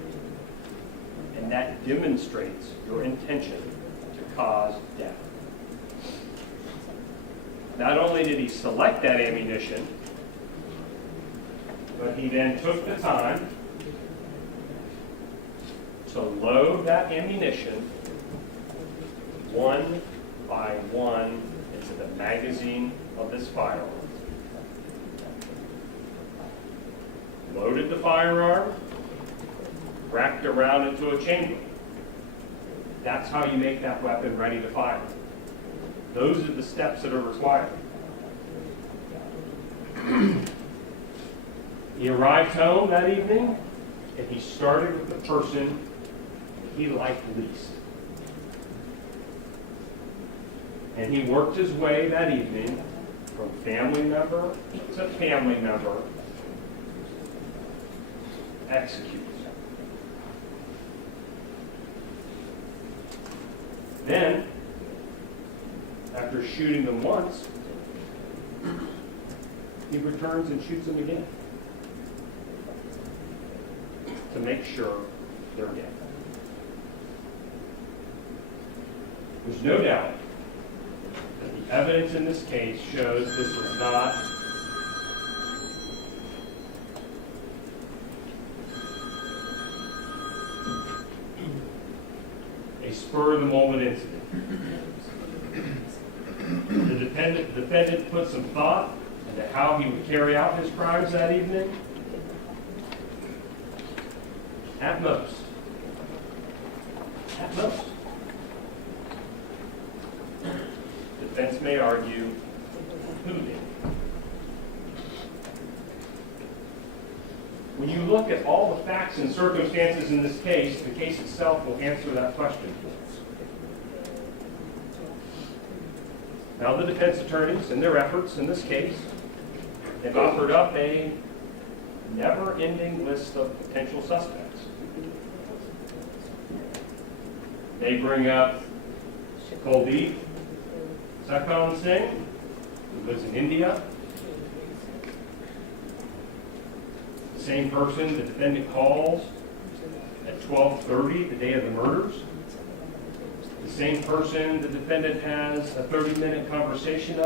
and that demonstrates your intention to cause death. Not only did he select that ammunition, but he then took the time to load that ammunition one by one into the magazine of this firearm. Loaded the firearm, wrapped around into a chamber. That's how you make that weapon ready to fire. Those are the steps that are required. He arrived home that evening, and he started with the person he liked least. And he worked his way that evening from family member to family member, executed. Then, after shooting them once, he returns and shoots them again to make sure they're dead. There's no doubt that the evidence in this case shows this was not a spur-of-the-moment incident. The defendant put some thought into how he would carry out his crimes that evening. At most. Defense may argue, who did? When you look at all the facts and circumstances in this case, the case itself will answer that question for us. Now, the defense attorneys, in their efforts in this case, have offered up a never-ending list of potential suspects. They bring up Kuldip Singh, who lives in India. The same person the defendant calls at 12:30 the day of the murders. The same person the defendant has a 30-minute conversation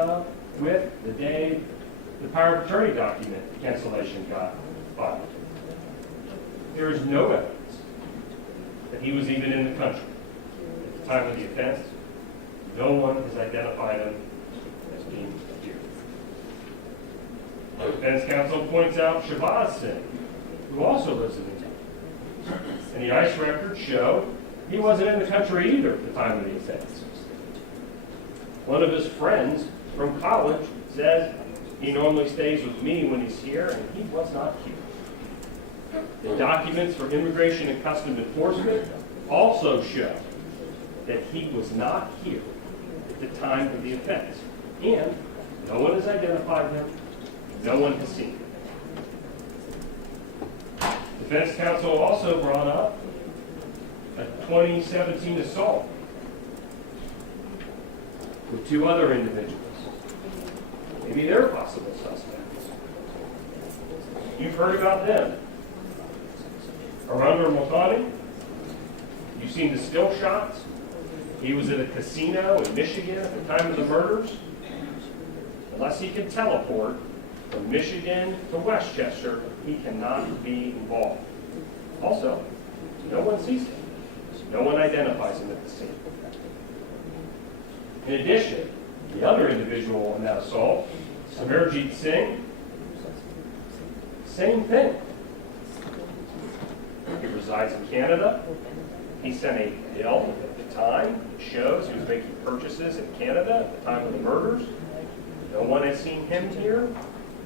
with the day the power of attorney document cancellation got filed. There is no evidence that he was even in the country at the time of the offense. No one has identified him as being here. The defense counsel points out Shabazz Singh, who also lives in India. And the ICE records show he wasn't in the country either at the time of the offense. One of his friends from college says he normally stays with me when he's here, and he was not here. The documents for Immigration and Customs Enforcement also show that he was not here at the time of the offense. And no one has identified him. No one has seen him. Defense counsel also brought up a 2017 assault with two other individuals. Maybe they're possible suspects. You've heard about them. Armando Multani, you've seen the still shots. He was at a casino in Michigan at the time of the murders. Unless he can teleport from Michigan to Westchester, he cannot be involved. Also, no one sees him. No one identifies him at the scene. In addition, the other individual in that assault, Amarjit Singh, same thing. He resides in Canada. He sent a bill at the time that shows he was making purchases in Canada at the time of the murders. No one has seen him here.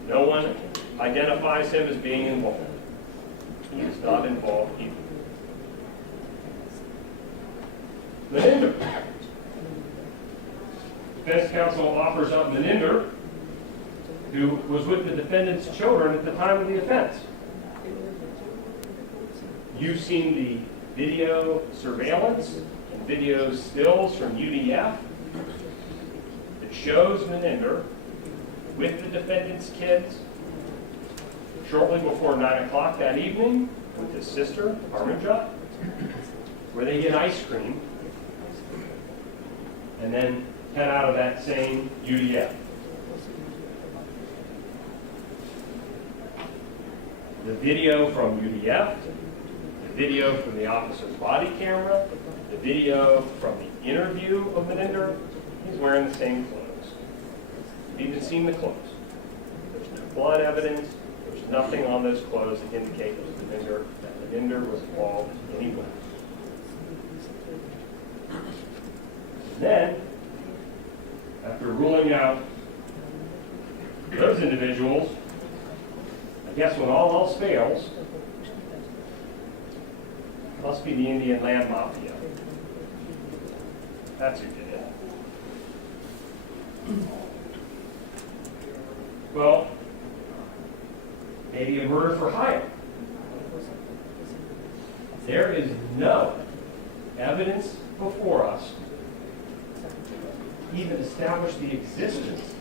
No one identifies him as being involved. He is not involved either. Maninder. Defense counsel offers up Maninder, who was with the defendant's children at the time of the offense. You've seen the video surveillance and video stills from UDF that shows Maninder with the defendant's kids shortly before 9 o'clock that evening with his sister, Parmjit, where they get ice cream and then head out of that same UDF. The video from UDF, the video from the officer's body camera, the video from the interview of Maninder, he's wearing the same clothes. You've even seen the clothes. There's no blood evidence. There's nothing on those clothes that indicate that Maninder was involved in any way. Then, after ruling out those individuals, I guess when all else fails, it must be the Indian land mafia. That's who did it. Well, maybe a murder for hire. There is no evidence before us even establish the existence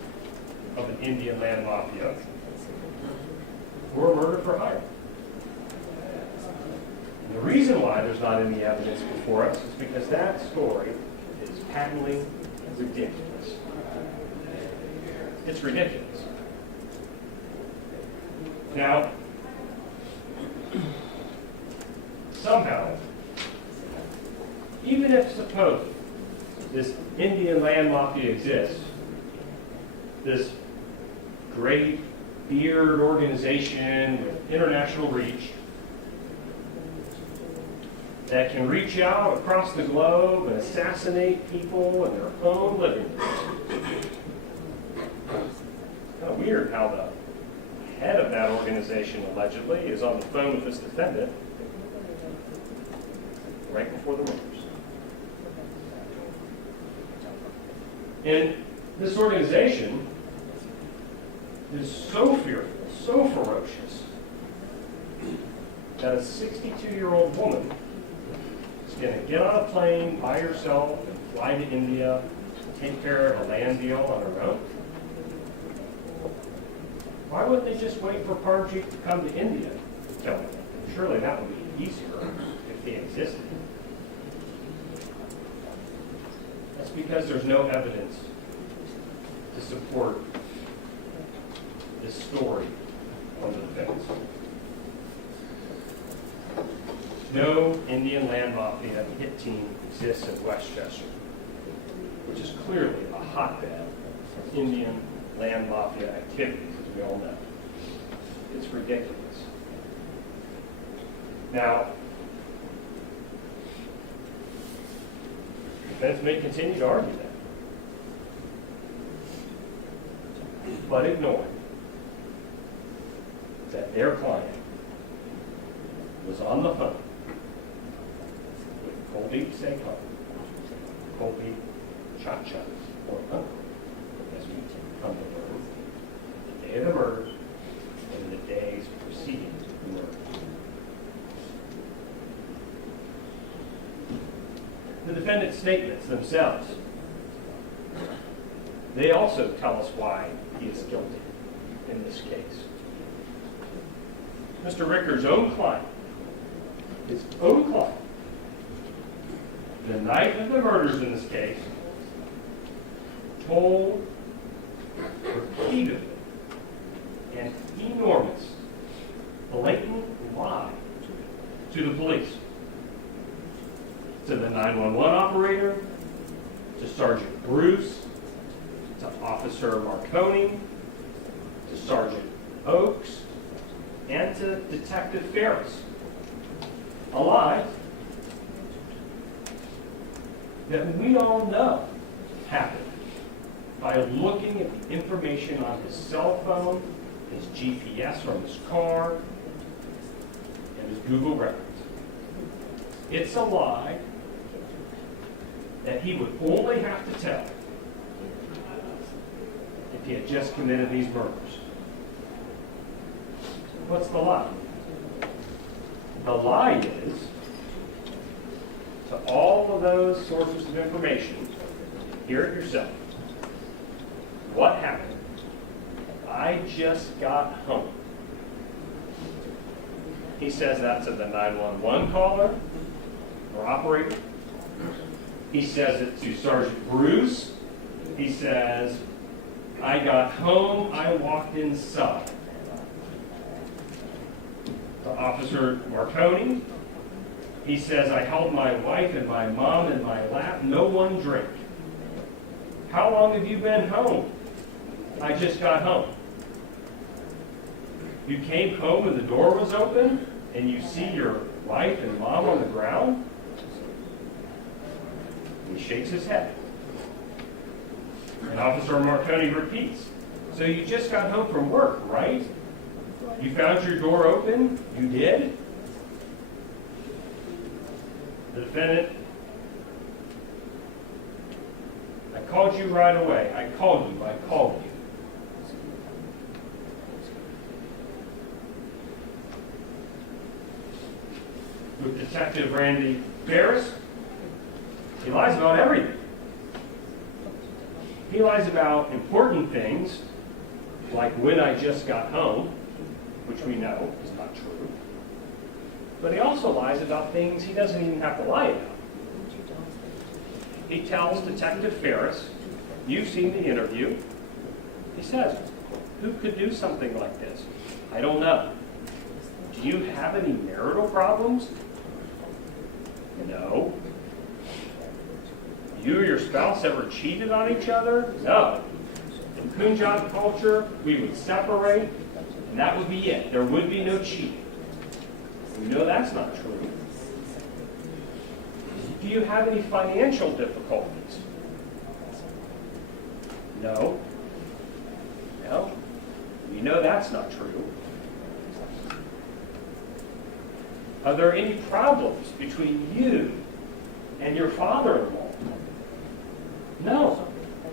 of an Indian land mafia or a murder for hire. And the reason why there's not any evidence before us is because that story is patently ridiculous. It's ridiculous. Now, somehow, even if suppose this Indian land mafia exists, this great beard organization with international reach that can reach out across the globe and assassinate people in their own living rooms. Kind of weird how the head of that organization allegedly is on the phone with this defendant right before the murders. And this organization is so fearful, so ferocious, that a 62-year-old woman is going to get on a plane by herself and fly to India and take care of a land deal on her own. Why wouldn't they just wait for Parmjit to come to India? Tell me. Surely that would be easier if he existed. That's because there's no evidence to support this story on the defense. No Indian land mafia hit team exists in Westchester, which is clearly a hotbed of Indian land mafia activities, as we all know. It's ridiculous. Now, defense may continue to argue that, but ignore that their client was on the phone with Colby Sekar, Colby Chacha, or uncle, as we come to learn, the day of the murders and the days preceding the murder. The defendant's statements themselves, they also tell us why he is guilty in this case. Mr. Ricker's own client, his own client, the night of the murders in this case, told repeatedly an enormous, blatant lie to the police, to the 911 operator, to Sergeant Bruce, to Officer Marconi, to Sergeant Oakes, and to Detective Ferris. A lie that we all know happened by looking at the information on his cell phone, his GPS from his car, and his Google records. It's a lie that he would only have to tell if he had just committed these murders. What's the lie? The lie is, to all of those sources of information, hear it yourself. What happened? I just got home. He says that to the 911 caller or operator. He says it to Sergeant Bruce. He says, I got home, I walked inside. To Officer Marconi, he says, I held my wife and my mom in my lap, no one drink. How long have you been home? I just got home. You came home and the door was open and you see your wife and mom on the ground? He shakes his head. And Officer Marconi repeats, so you just got home from work, right? You found your door open? You did? The defendant, I called you right away. I called you. With Detective Randy Ferris, he lies about everything. He lies about important things, like when I just got home, which we know is not true. But he also lies about things he doesn't even have to lie about. He tells Detective Ferris, you've seen the interview. He says, who could do something like this? I don't know. Do you have any marital problems? No. You or your spouse ever cheated on each other? No. In Gunshot culture, we would separate, and that would be it. There would be no cheating. We know that's not true. Do you have any financial difficulties? No. No. We know that's not true. Are there any problems between you and your father-in-law? No.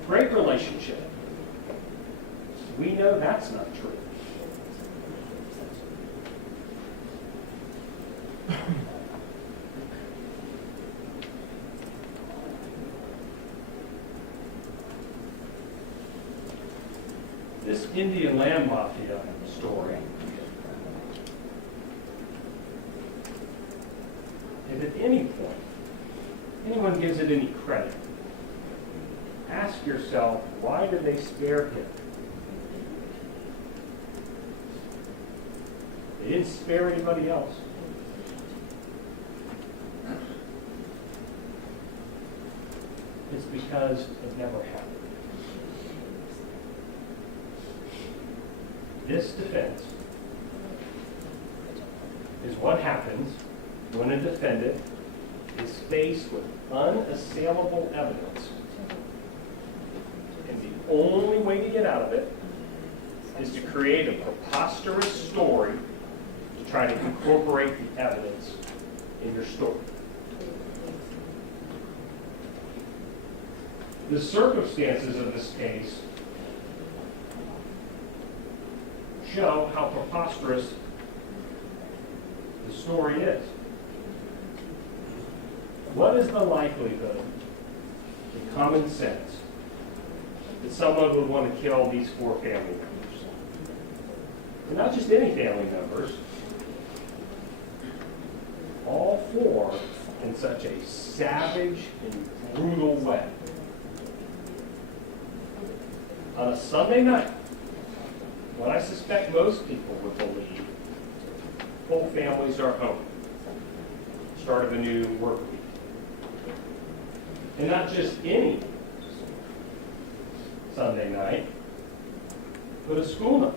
Great relationship. We know that's not true. This Indian land mafia story, if at any point anyone gives it any credit, ask yourself, why did they spare him? They didn't spare anybody else. It's because it never happened. This defense is what happens when a defendant is faced with unassailable evidence. And the only way to get out of it is to create a preposterous story to try to incorporate the evidence in your story. The circumstances of this case show how preposterous the story is. What is the likelihood, in common sense, that someone would want to kill these 4 family members? And not just any family members, all 4 in such a savage and brutal way. On a Sunday night, when I suspect most people would believe whole families are home, start of a new work week. And not just any Sunday night, but a school night.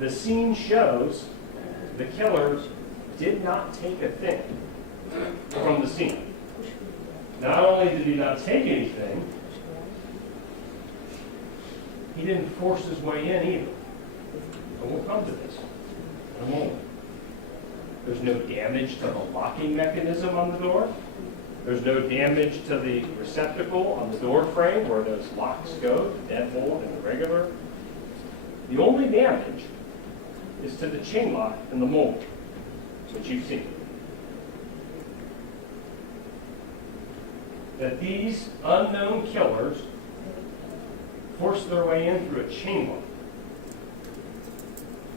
The scene shows the killers did not take a thing from the scene. Not only did he not take anything, he didn't force his way in either. And we'll come to this in a moment. There's no damage to the locking mechanism on the door. There's no damage to the receptacle on the door frame where those locks go, the deadbolt and the regular. The only damage is to the chain lock and the mold, which you've seen. That these unknown killers forced their way in through a chain lock,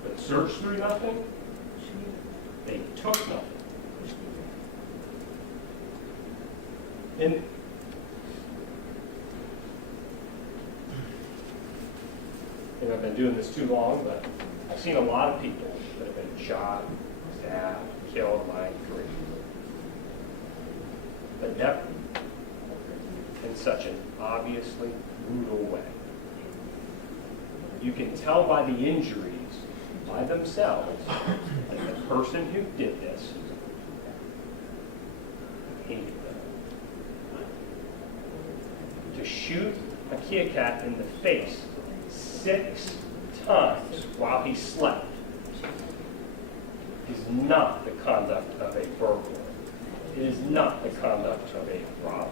but searched through nothing. They took nothing. And I've been doing this too long, but I've seen a lot of people that have been shot, stabbed, killed in my career. But never in such an obviously brutal way. You can tell by the injuries by themselves that the person who did this hated them. To shoot Hakikat in the face 6 times while he slept is not the conduct of a burglar. It is not the conduct of a robber.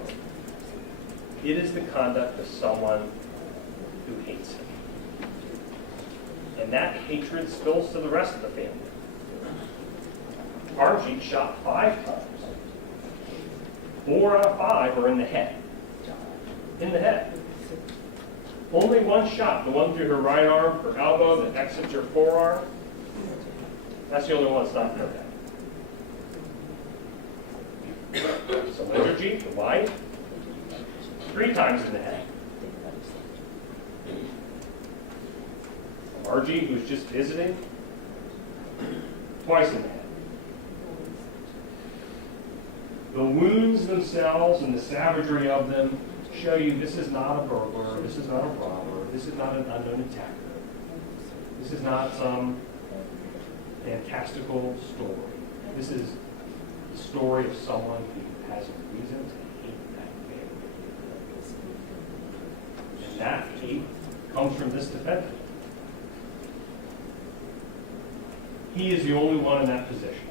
It is the conduct of someone who hates him. And that hatred spills to the rest of the family. Parmjit shot 5 times. 4 out of 5 are in the head. In the head. Only one shot, the one through her right arm, her elbow, that exits her forearm, that's the only one that's not in her head. Shalinderjit, the wife, 3 times in the head. Amarjit, who's just visiting, twice in the head. The wounds themselves and the savagery of them show you this is not a burglar, this is not a robber, this is not an unknown attacker. This is not some fantastical story. This is the story of someone who has a reason to hate that family. And that hate comes from this defendant. He is the only one in that position.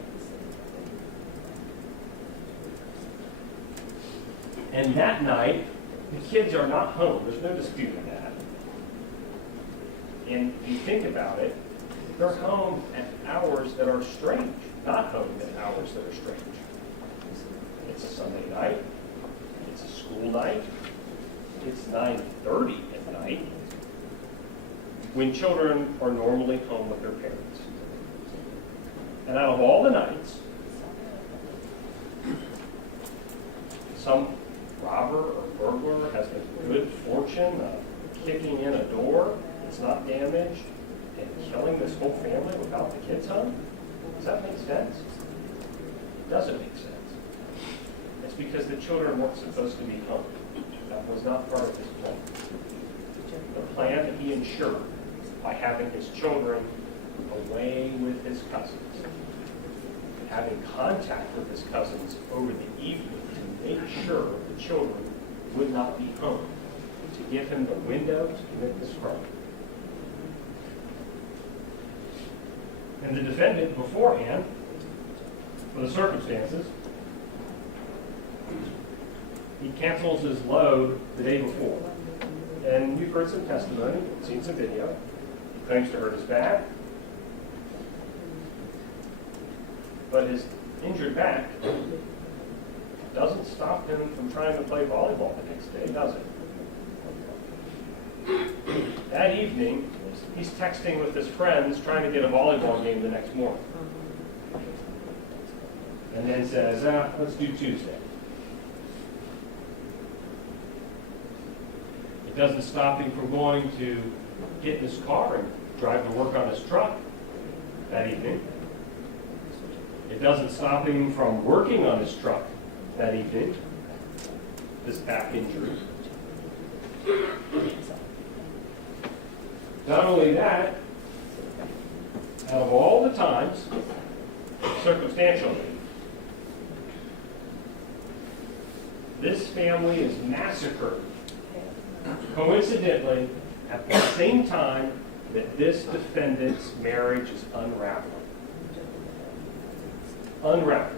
And that night, the kids are not home. There's no disputing that. And if you think about it, they're home at hours that are strange, not home at hours that are strange. It's a Sunday night. It's a school night. It's 9:30 at night, when children are normally home with their parents. And out of all the nights, some robber or burglar has the good fortune of kicking in a door that's not damaged and killing this whole family without the kids home? Does that make sense? It doesn't make sense. It's because the children weren't supposed to be home. That was not part of his plan. The plan that he ensured by having his children away with his cousins, having contact with his cousins over the evening to make sure the children would not be home, to give him the window to commit this crime. And the defendant beforehand, for the circumstances, he cancels his load the day before. And you've heard some testimony, seen some video. He claims to hurt his back. But his injured back doesn't stop him from trying to play volleyball the next day, does it? That evening, he's texting with his friends trying to get a volleyball game the next morning. And then says, let's do Tuesday. It doesn't stop him from going to get in his car and drive to work on his truck that evening. It doesn't stop him from working on his truck that evening, this back injury. Not only that, out of all the times, circumstantially, this family is massacred, coincidentally, at the same time that this defendant's marriage is unraveling. Unraveling.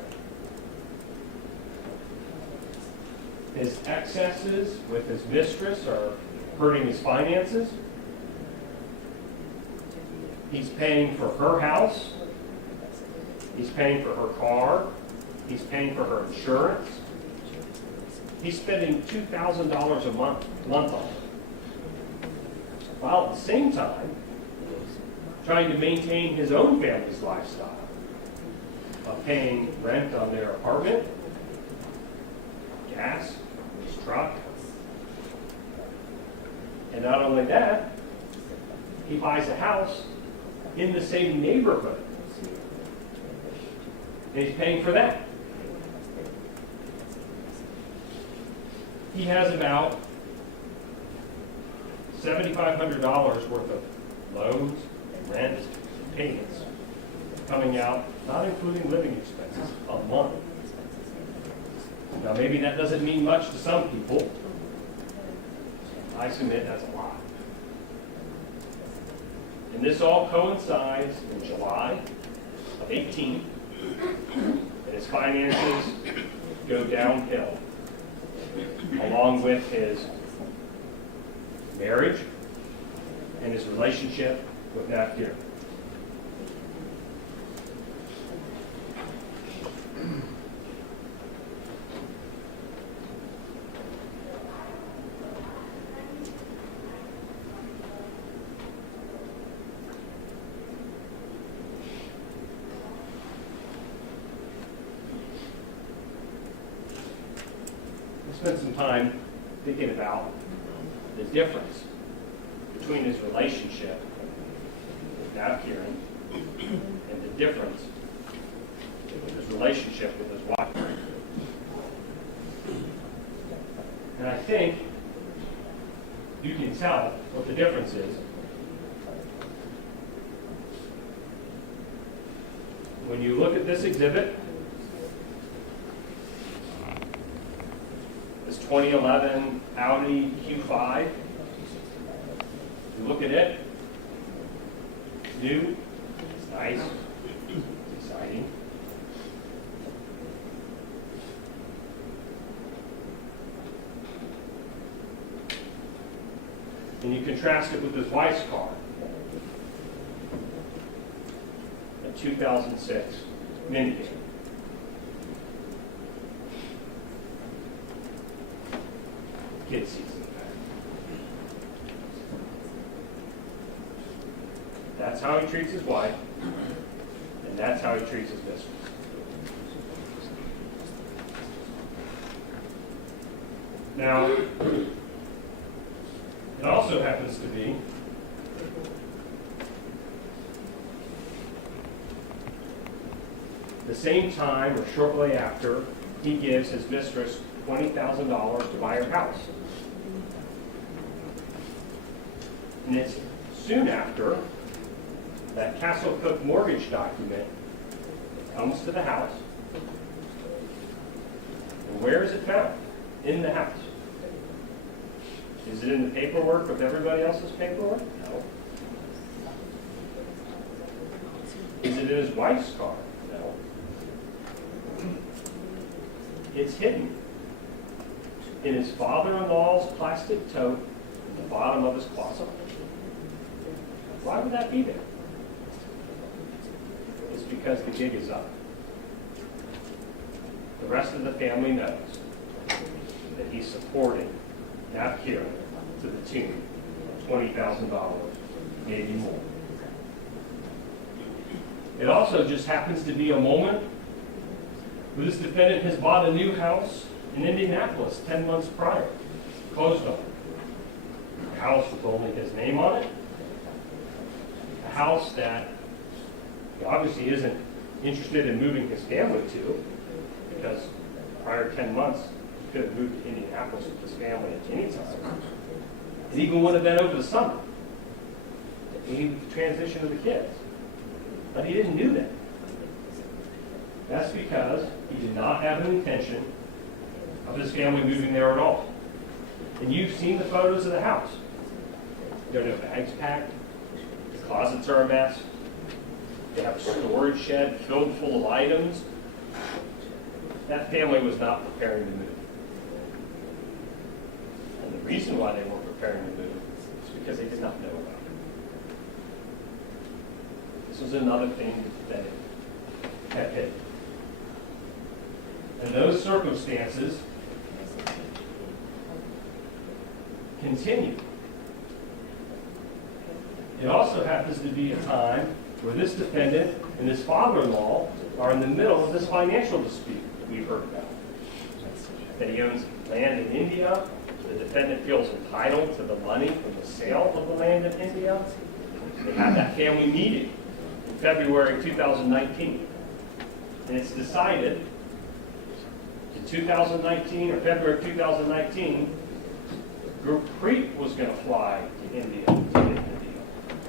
His excesses with his mistress are hurting his finances. He's paying for her house. He's paying for her car. He's paying for her insurance. He's spending $2,000 a month on her. While at the same time, trying to maintain his own family's lifestyle of paying rent on their apartment, gas, his truck. And not only that, he buys a house in the same neighborhood. And he's paying for that. He has about $7,500 worth of loans and rent and payments coming out, not including living expenses, a month. Now, maybe that doesn't mean much to some people. I submit that's a lot. And this all coincides in July of 18, and his finances go downhill, along with his marriage and his relationship with Nat Gear. Spend some time thinking about the difference between his relationship with Nat Kieran and the difference with his relationship with his wife. And I think you can tell what the difference is when you look at this exhibit. This 2011 Audi Q5. You look at it, it's new, it's nice, it's exciting. And you contrast it with his wife's car, a 2006 minivan. Kid seats in the back. That's how he treats his wife, and that's how he treats his mistress. Now, it also happens to be the same time or shortly after he gives his mistress $20,000 to buy her house. And it's soon after that Castle Cook mortgage document comes to the house. And where is it found? In the house. Is it in the paperwork of everybody else's paperwork? No. Is it in his wife's car? No. It's hidden in his father-in-law's plastic tote at the bottom of his closet. Why would that be there? It's because the gig is up. The rest of the family knows that he's supporting Nat Kieran to the tune of $20,000, maybe more. It also just happens to be a moment where this defendant has bought a new house in Indianapolis 10 months prior, closed on. A house with only his name on it. A house that he obviously isn't interested in moving his family to, because prior 10 months he could have moved to Indianapolis with his family at any time. It even would have been over the summer to aid the transition of the kids. But he didn't do that. That's because he did not have an intention of his family moving there at all. And you've seen the photos of the house. There are no bags packed. The closets are a mess. They have a storage shed filled full of items. That family was not preparing to move. And the reason why they weren't preparing to move is because they did not know about it. This was another thing that it had hidden. And those circumstances continue. It also happens to be a time where this defendant and his father-in-law are in the middle of this financial dispute that we've heard about. That he owns land in India. The defendant feels entitled to the money from the sale of the land in India. They have that family meeting in February 2019. And it's decided in 2019 or February 2019, Gurpreet was going to fly to India to get the deal,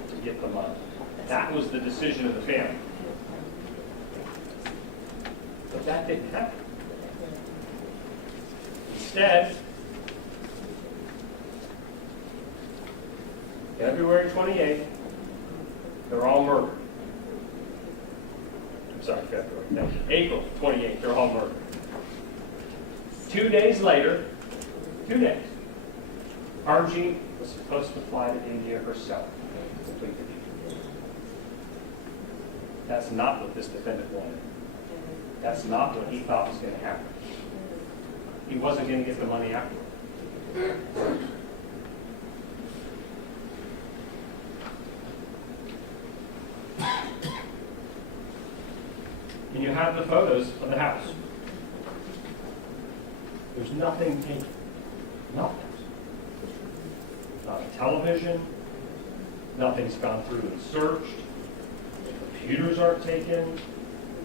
to get the money. That was the decision of the family. But that didn't happen. Instead, February 28th, they're all murdered. I'm sorry, February. No, April 28th, they're all murdered. 2 days later, 2 days, Parmjit was supposed to fly to India herself to complete the deed. That's not what this defendant wanted. That's not what he thought was going to happen. He wasn't going to get the money afterward. And you have the photos of the house. There's nothing taken. Nothing. Not a television. Nothing's gone through and searched. The computers aren't taken.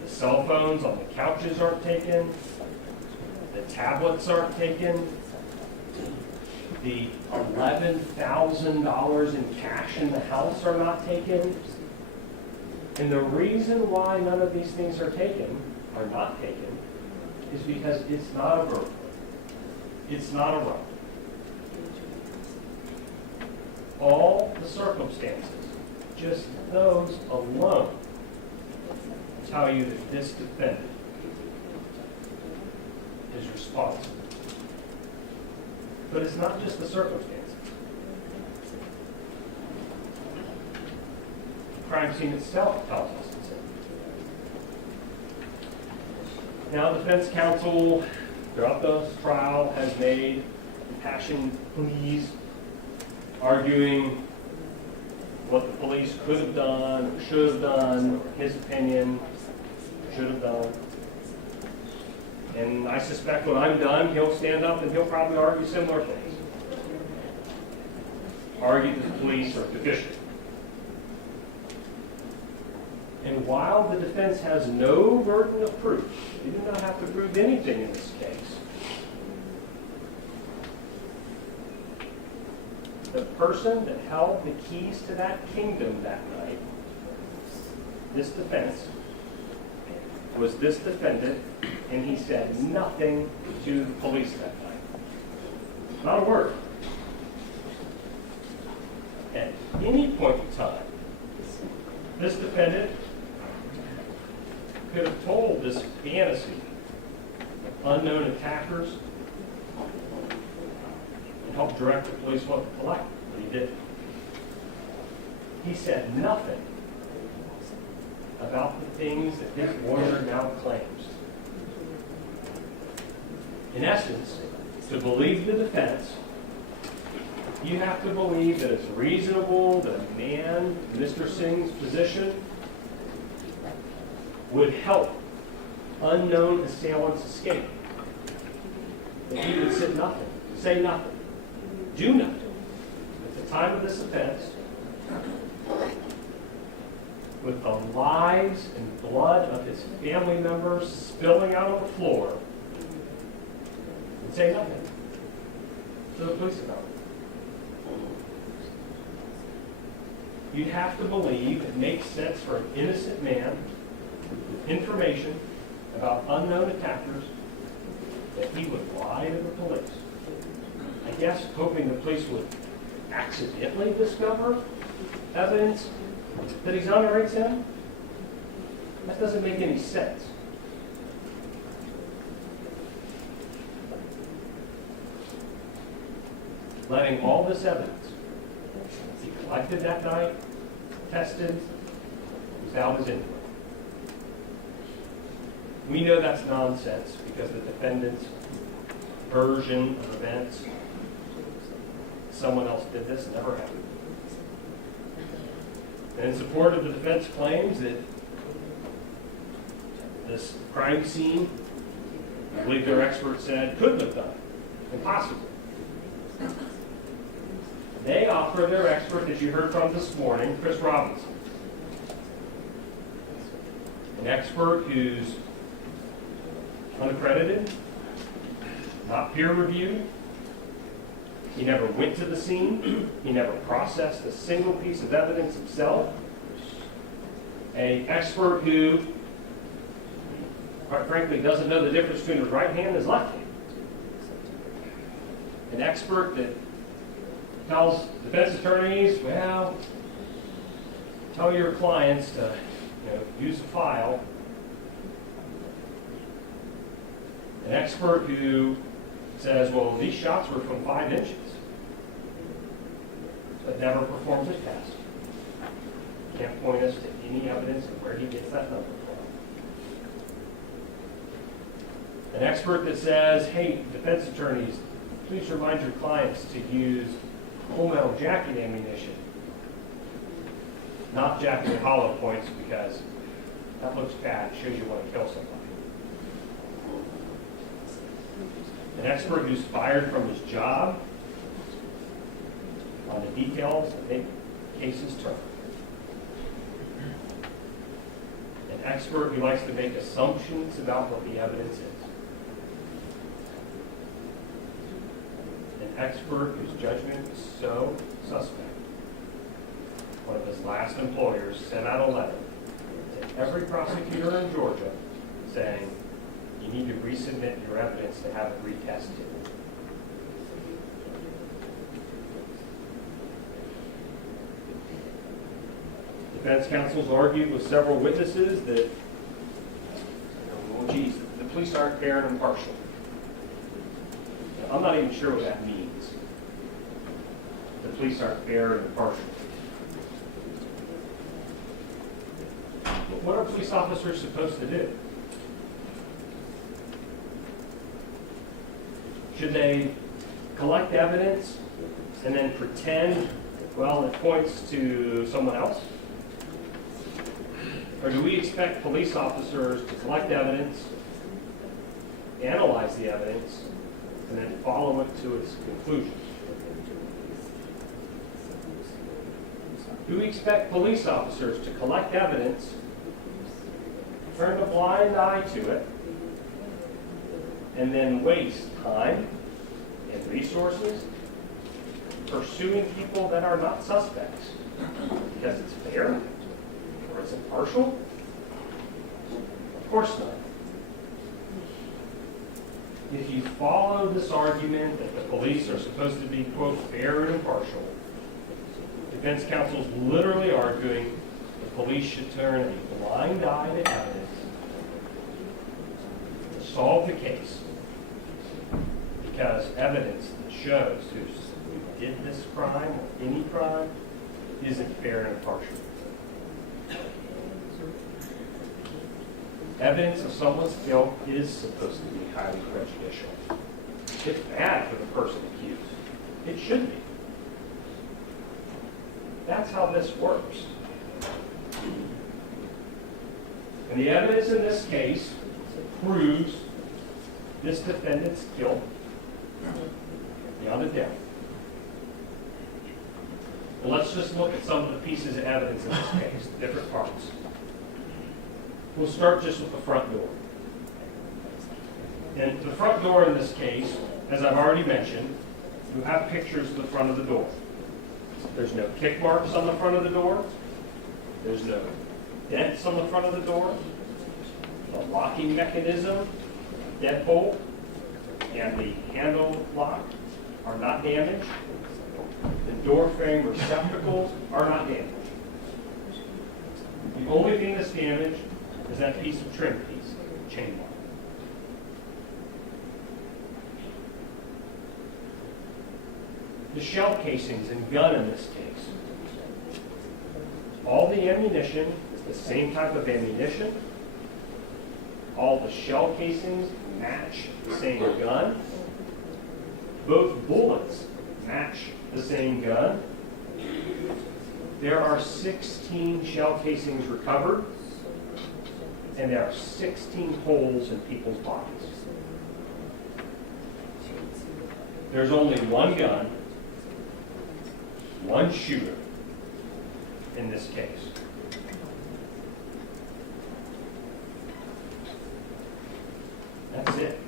The cell phones on the couches aren't taken. The tablets aren't taken. The $11,000 in cash in the house are not taken. And the reason why none of these things are not taken, is because it's not a burglary. It's not a robbery. All the circumstances, just those alone, tell you that this defendant is responsible. But it's not just the circumstances. The crime scene itself tells us the same. Now, the defense counsel, throughout the trial, has made impassioned pleas, arguing what the police could have done, or should have done, his opinion, should have done. And I suspect when I'm done, he'll stand up and he'll probably argue similar things. Argue that the police are deficient. And while the defense has no burden of proof, they do not have to prove anything in this case, the person that held the keys to that kingdom that night, this defense, was this defendant, and he said nothing to the police that night. Not a word. At any point in time, this defendant could have told this fantasy of unknown attackers and helped direct the police what to collect, but he didn't. He said nothing about the things that this lawyer now claims. In essence, to believe the defense, you have to believe that it's reasonable that a man in Mr. Singh's position would help unknown assailants escape. That he would say nothing, do nothing. At the time of this offense, with the lives and blood of his family members spilling out on the floor, and say nothing to the police about it. You'd have to believe it makes sense for an innocent man with information about unknown attackers that he would lie to the police. I guess hoping the police would accidentally discover evidence that exonerates him? That doesn't make any sense. Letting all this evidence be collected that night, tested, without his input. We know that's nonsense because the defendant's version of events, someone else did this, never happened. And in support of the defense claims that this crime scene, I believe their expert said, couldn't have done it. Impossible. They offer their expert, as you heard from this morning, Chris Robinson. An expert who's unaccredited, not peer-reviewed. He never went to the scene. He never processed a single piece of evidence himself. An expert who, quite frankly, doesn't know the difference between his right hand and his left hand. An expert that tells defense attorneys, well, tell your clients to use a file. An expert who says, well, these shots were from 5 inches, but never performs a test. Can't point us to any evidence of where he gets that number from. An expert that says, hey, defense attorneys, please remind your clients to use whole metal jacket ammunition, not jacket hollow points, because that looks bad, shows you want to kill somebody. An expert who's fired from his job on the details that make cases turn. An expert who likes to make assumptions about what the evidence is. An expert whose judgment is so suspect. One of his last employers sent out a letter to every prosecutor in Georgia saying, you need to resubmit your evidence to have it retested. Defense counsels argued with several witnesses that, oh geez, the police aren't fair and impartial. Now, I'm not even sure what that means. The police aren't fair and impartial. But what are police officers supposed to do? Should they collect evidence and then pretend, well, it points to someone else? Or do we expect police officers to collect evidence, analyze the evidence, and then follow it to its conclusion? Do we expect police officers to collect evidence, turn a blind eye to it, and then waste time and resources pursuing people that are not suspects because it's fair or it's impartial? Of course not. If you follow this argument that the police are supposed to be, quote, fair and impartial, defense counsel's literally arguing the police should turn a blind eye to evidence to solve the case, because evidence that shows who did this crime or any crime isn't fair and impartial. Evidence of someone's guilt is supposed to be highly prejudicial. It's bad for the person accused. It should be. That's how this works. And the evidence in this case proves this defendant's guilt beyond a doubt. Well, let's just look at some of the pieces of evidence in this case, the different parts. We'll start just with the front door. And the front door in this case, as I've already mentioned, you have pictures of the front of the door. There's no kick marks on the front of the door. There's no dents on the front of the door. The locking mechanism, deadbolt, and the handle lock are not damaged. The door frame receptacles are not damaged. The only thing that's damaged is that piece of trim piece, chain lock. The shell casings and gun in this case. All the ammunition is the same type of ammunition. All the shell casings match the same gun. Both bullets match the same gun. There are 16 shell casings recovered, and there are 16 holes in people's bodies. There's only one gun, one shooter in this case. That's it.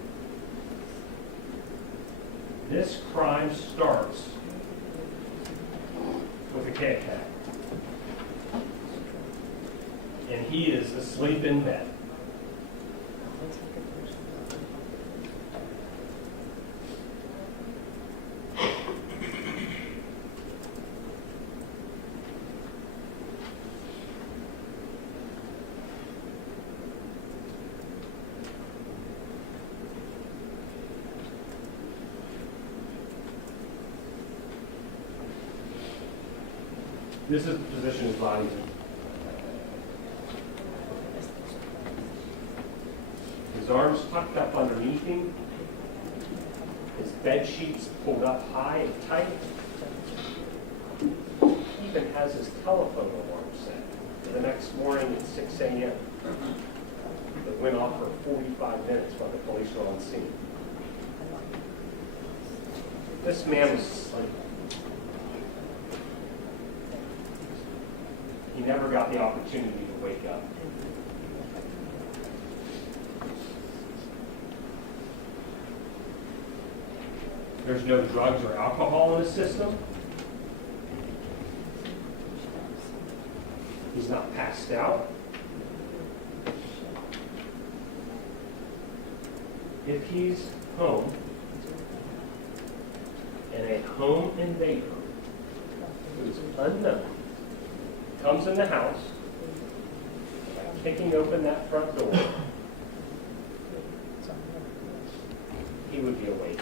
This crime starts with a K attack. And he is asleep in bed. This is the position his body's in. His arms tucked up underneath him, his bed sheets pulled up high and tight. He even has his telephone alarm set for the next morning at 6 a.m. that went off for 45 minutes while the police were on scene. This man was asleep. He never got the opportunity to wake up. There's no drugs or alcohol in his system. He's not passed out. If he's home and a home invader who's unknown comes in the house by kicking open that front door, he would be awake.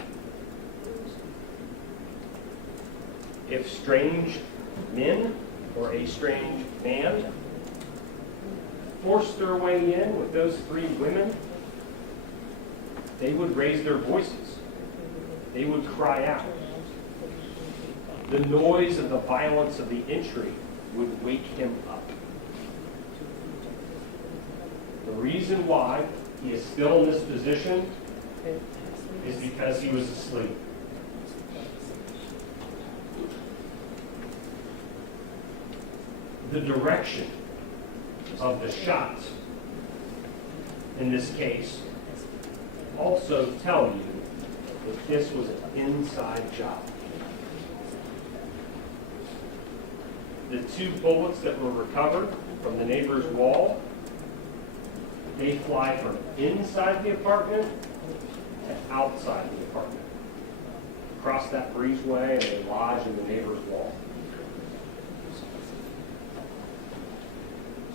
If strange men or a strange man forced their way in with those three women, they would raise their voices. They would cry out. The noise of the violence of the entry would wake him up. The reason why he is still in this position is because he was asleep. The direction of the shots in this case also tell you that this was an inside job. The 2 bullets that were recovered from the neighbor's wall, they fly from inside the apartment to outside the apartment, across that breezeway, and they lodge in the neighbor's wall.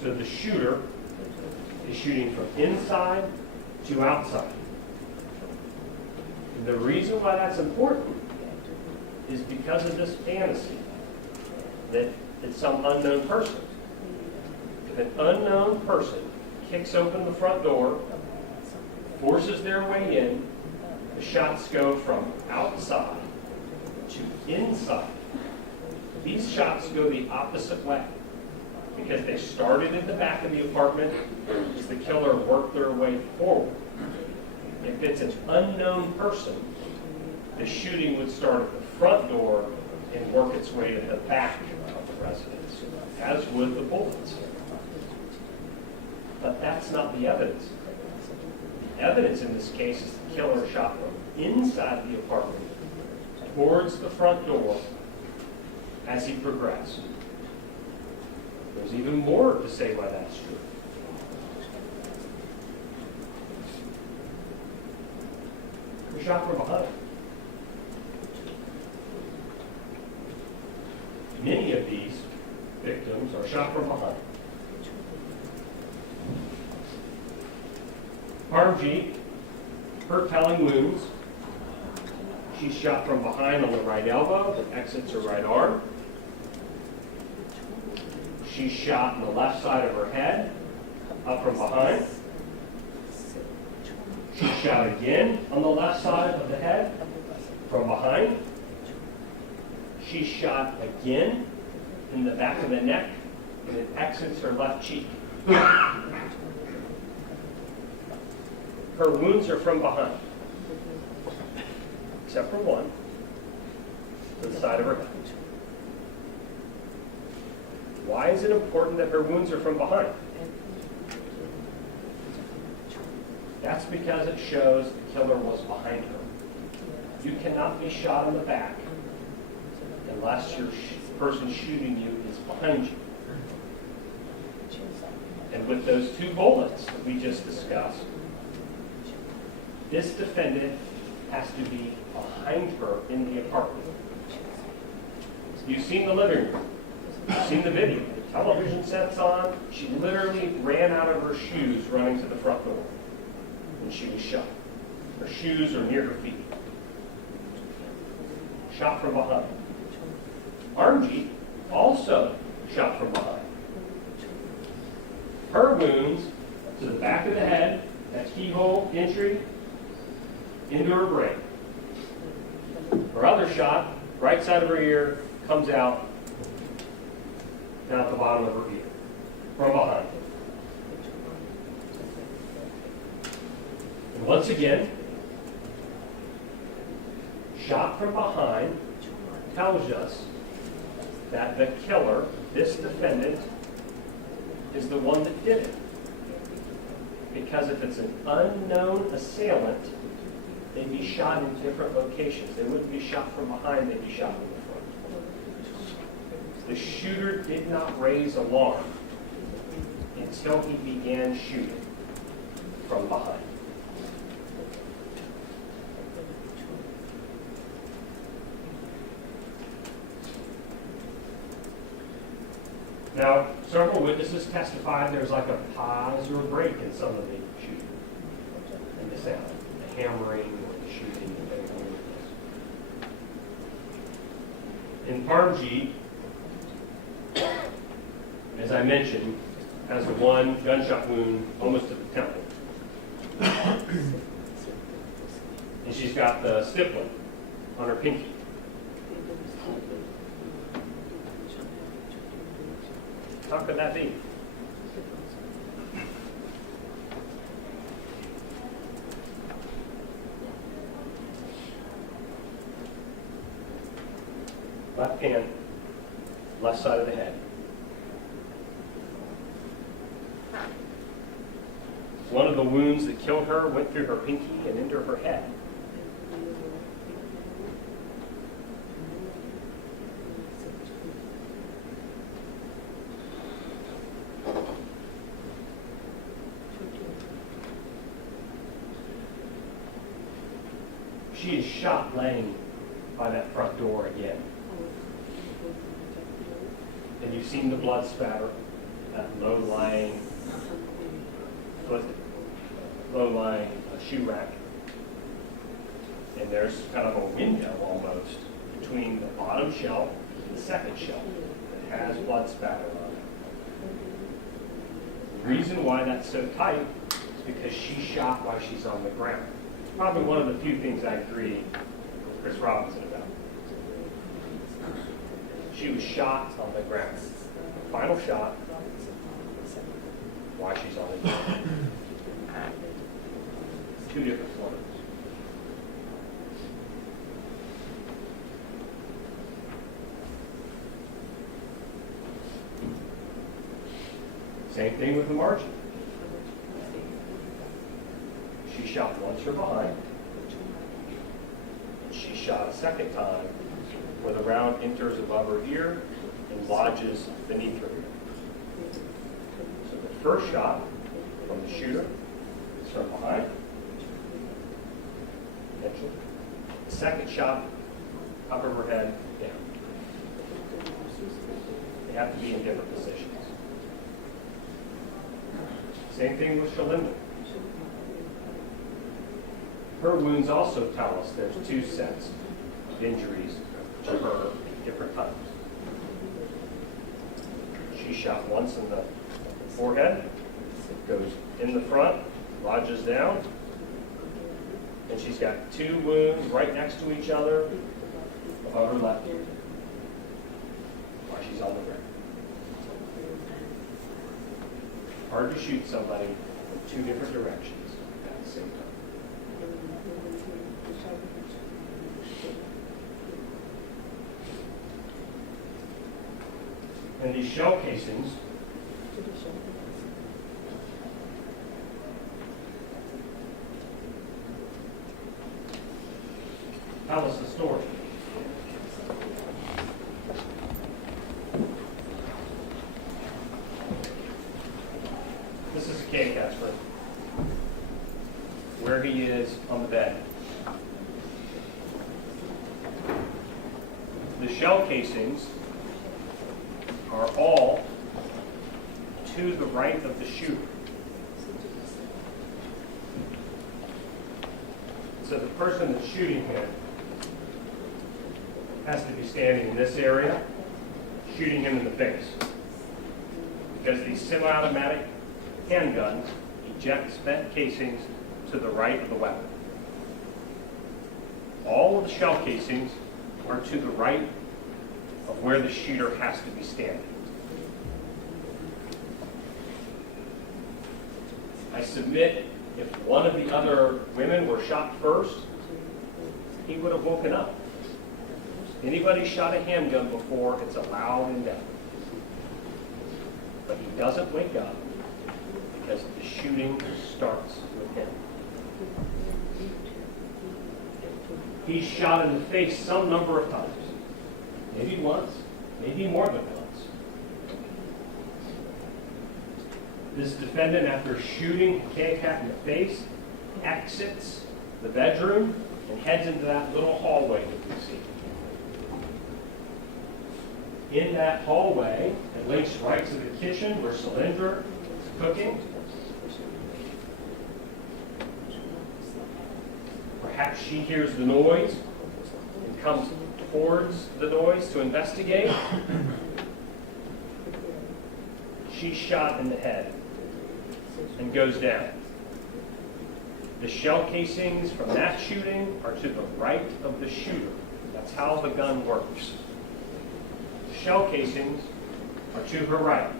So the shooter is shooting from inside to outside. And the reason why that's important is because of this fantasy that it's some unknown person. If an unknown person kicks open the front door, forces their way in, the shots go from outside to inside. These shots go the opposite way, because they started at the back of the apartment as the killer worked their way forward. If it's an unknown person, the shooting would start at the front door and work its way to the back of the residence, as would the bullets. But that's not the evidence. The evidence in this case is the killer shot from inside the apartment towards the front door as he progressed. There's even more to say why that's true. He shot from behind. Many of these victims are shot from behind. Parmjit, her telling wounds. She's shot from behind on the right elbow that exits her right arm. She's shot in the left side of her head, up from behind. She's shot again on the left side of the head, from behind. She's shot again in the back of the neck, and it exits her left cheek. Her wounds are from behind, except for one, to the side of her head. Why is it important that her wounds are from behind? That's because it shows the killer was behind her. You cannot be shot in the back unless your person shooting you is behind you. And with those 2 bullets that we just discussed, this defendant has to be behind her in the apartment. You've seen the living room. You've seen the video. The television sets on. She literally ran out of her shoes running to the front door when she was shot. Her shoes are near her feet. Shot from behind. Amarjit also shot from behind. Her wounds to the back of the head, that keyhole entry, into her brain. Her other shot, right side of her ear, comes out down at the bottom of her ear, from behind. And once again, shot from behind tells us that the killer, this defendant, is the one that did it. Because if it's an unknown assailant, they'd be shot in different locations. They wouldn't be shot from behind, they'd be shot from the front. The shooter did not raise alarm until he began shooting from behind. Now, several witnesses testified there's like a pause or a break in some of the shooting and the sound, the hammering or the shooting, depending on what it is. In Parmjit, as I mentioned, has one gunshot wound almost to the temple. And she's got the stippling on her pinky. How could that be? Left hand, left side of the head. One of the wounds that killed her went through her pinky and into her head. She is shot laying by that front door again. And you've seen the blood spatter, that low-lying shoe rack. And there's kind of a window almost between the bottom shelf and the second shelf that has blood spatter on it. The reason why that's so tight is because she shot while she's on the ground. Probably one of the few things I agree with Chris Robinson about. She was shot on the ground. Final shot while she's on the ground. Two different forms. Same thing with Amarjit. She shot once from behind. And she shot a second time where the round enters above her ear and lodges beneath her ear. So the first shot from the shooter is from behind. Potentially. The second shot, top of her head, down. They have to be in different positions. Same thing with Shalinderjit. Her wounds also tell us there's two sets of injuries to her at different times. She shot once in the forehead, goes in the front, lodges down, and she's got two wounds right next to each other above her left ear while she's on the ground. Hard to shoot somebody from two different directions at the same time. And these shell casings tell us the story. This is a cave expert, where he is on the bed. The shell casings are all to the right of the shooter. So the person that's shooting him has to be standing in this area, shooting him in the face. because these semi-automatic handguns eject spent casings to the right of the weapon. All of the shell casings are to the right of where the shooter has to be standing. I submit if one of the other women were shot first, he would have woken up. Anybody shot a handgun before, it's a loud and death. But he doesn't wake up because the shooting starts with him. He's shot in the face some number of times. Maybe once, maybe more than once. This defendant, after shooting Hakikat in the face, exits the bedroom and heads into that little hallway that we see. In that hallway, it links right to the kitchen where Shalinderjit is cooking. Perhaps she hears the noise and comes towards the noise to investigate. She's shot in the head and goes down. The shell casings from that shooting are to the right of the shooter. That's how the gun works. The shell casings are to her right.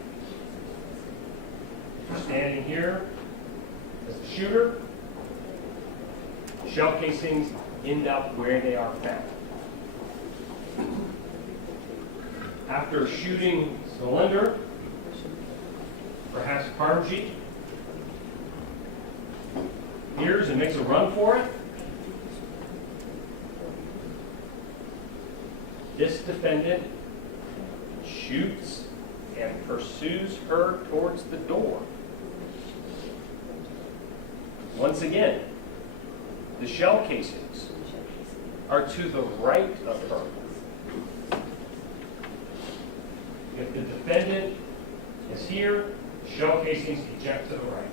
If you're standing here as the shooter, the shell casings end up where they are found. After shooting Shalinderjit, perhaps Parmjit hears and makes a run for it. This defendant shoots and pursues her towards the door. Once again, the shell casings are to the right of her. If the defendant is here, shell casings eject to the right.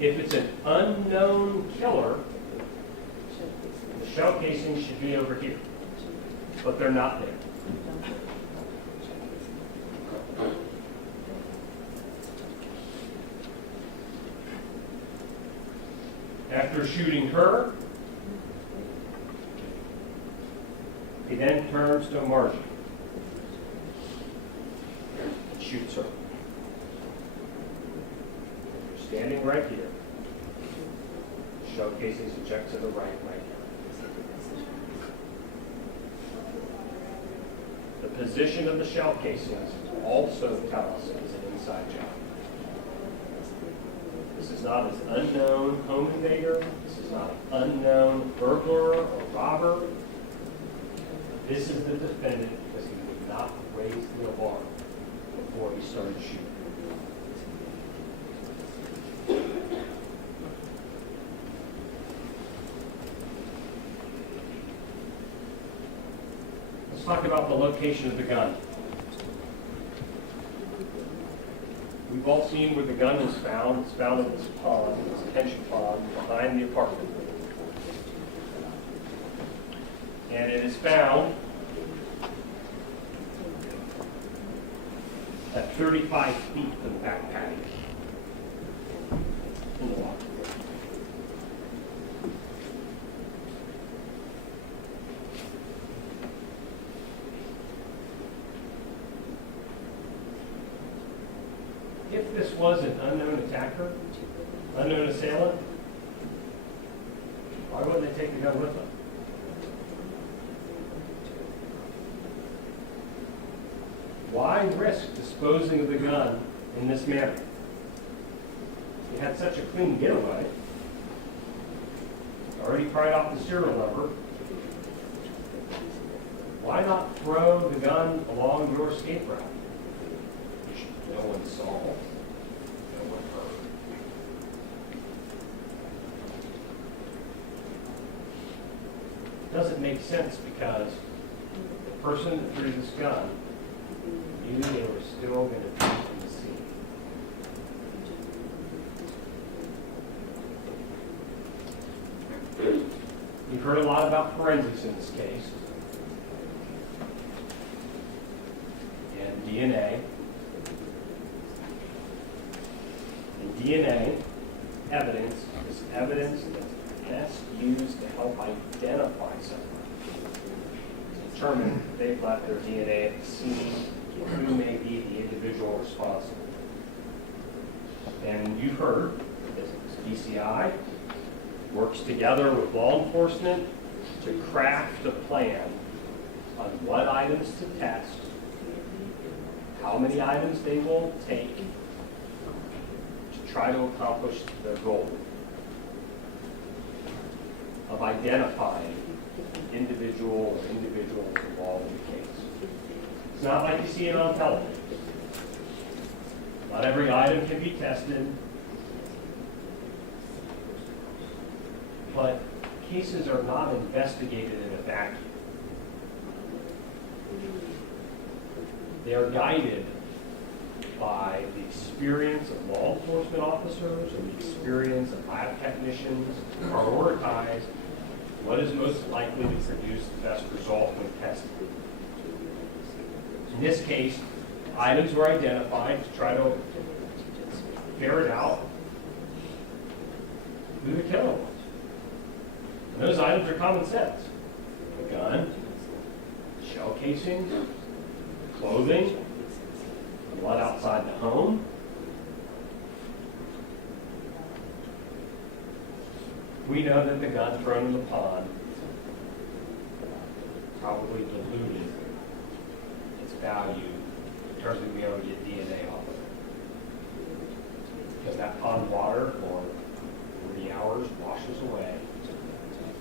If it's an unknown killer, the shell casings should be over here, but they're not there. After shooting her, he then turns to Amarjit and shoots her. Standing right here. Shell casings eject to the right here. The position of the shell casings also tell us it is an inside job. This is not an unknown home invader. This is not an unknown burglar or robber. This is the defendant because he would not raise the alarm before he started shooting. Let's talk about the location of the gun. We've all seen where the gun is found. It's found in this pond, this detention pond behind the apartment. And it is found at 35 feet from the back patio in the water. If this was an unknown attacker, unknown assailant, why wouldn't they take the gun with them? Why risk disposing of the gun in this manner? You had such a clean getaway, already pried off the serial number. Why not throw the gun along your escape route? No one saw, no one heard. Doesn't make sense because the person that threw this gun knew they were still going to be in the scene. You've heard a lot about forensics in this case and DNA. determine if they've left their DNA at the scene or who may be the individual responsible. And you've heard that DCI works together with law enforcement to craft a plan on what items to test, how many items they will take to try to accomplish their goal of identifying individual or individuals involved in the case. It's not like you see it on television. Not every item can be tested, but cases are not investigated in a vacuum. They are guided by the experience of law enforcement officers and the experience of lab technicians who prioritize what is most likely to produce the best result when tested. In this case, items were identified to try to ferret out who the killer was. And those items are common sense. A gun, shell casing, clothing, blood outside the home. We know that the gun thrown in the pond probably diluted its value in terms of being able to get DNA off of it. Because that pond water for 40 hours washes away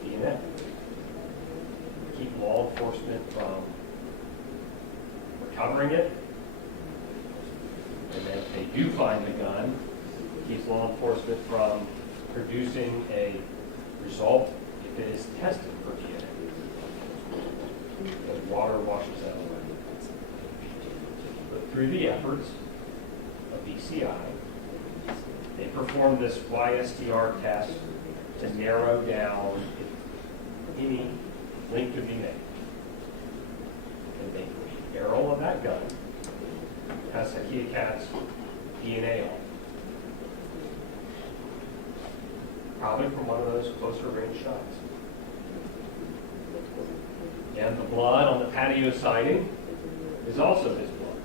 DNA. Keep law enforcement from recovering it. And then if they do find the gun, it keeps law enforcement from producing a result if it is tested for DNA. Because water washes that away. But through the efforts of DCI, they performed this YSTR test to narrow down if any link could be made. And the barrel of that gun has Hakikat's DNA on it. Probably from one of those closer range shots. And the blood on the patio siding is also his blood.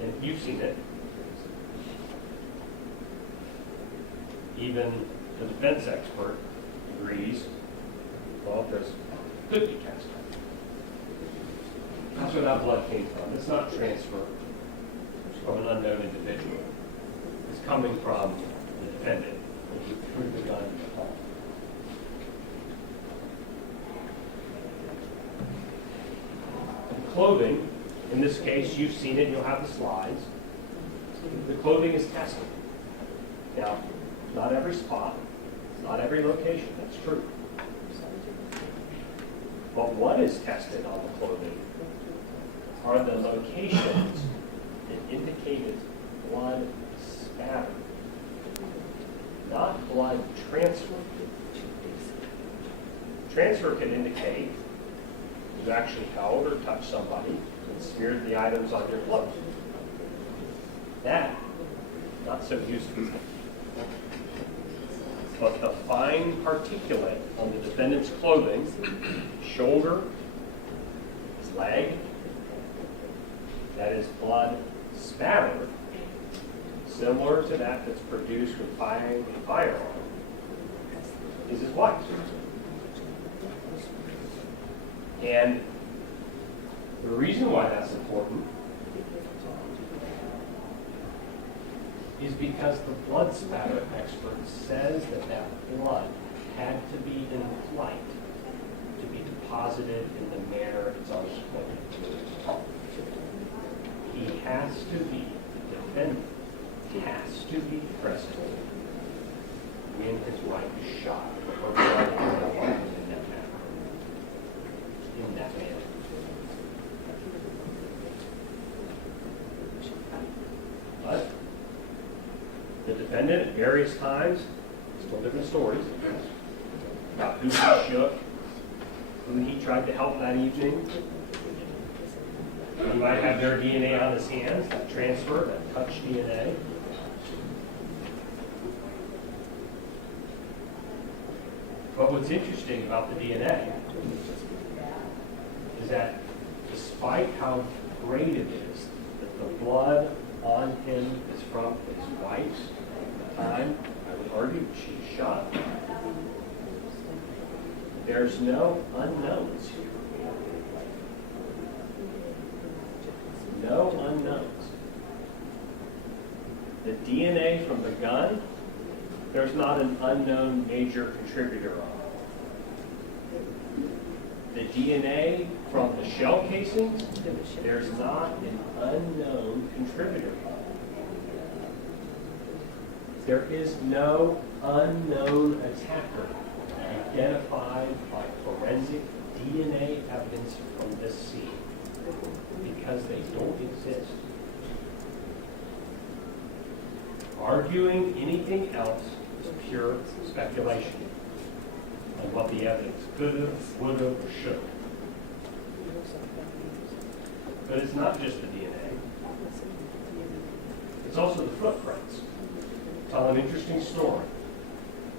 And you've seen it. Even the defense expert agrees, well, there's could be cast iron. That's where that blood came from. It's not transferred from an unknown individual. It's coming from the defendant who threw the gun in the hall. Clothing, in this case, you've seen it, you'll have the slides. The clothing is tested. Now, not every spot, not every location, that's true. But what is tested on the clothing are the locations that indicated blood spatter, not blood transfer. Transfer can indicate you actually held or touched somebody and smeared the items on your clothes. That, not so useful. But the fine particulate on the defendant's clothing, shoulder, his leg, that is blood spatter, similar to that that's produced with firing a firearm, is his wife's. And the reason why that's important is because the blood spatter expert says that that blood had to be in flight to be deposited in the manner it's on his clothing. He has to be, the defendant has to be present when his wife is shot or blood is deposited in that manner. In that manner. But the defendant at various times has told different stories about who he shook, who he tried to help that evening. He might have their DNA on his hands, that transfer, that touch DNA. But But what's interesting about the DNA is that despite how great it is that the blood on him is from his wife's time, I would argue she shot him. There's no unknowns here. No unknowns. The DNA from the gun, there's not an unknown major contributor on it. The DNA from the shell casings, there's not an unknown contributor on it. There is no unknown attacker identified by forensic DNA evidence from this scene because they don't exist. Arguing anything else is pure speculation on what the evidence could have, would have, or should have. But it's not just the DNA. It's also the footprints. Tell an interesting story.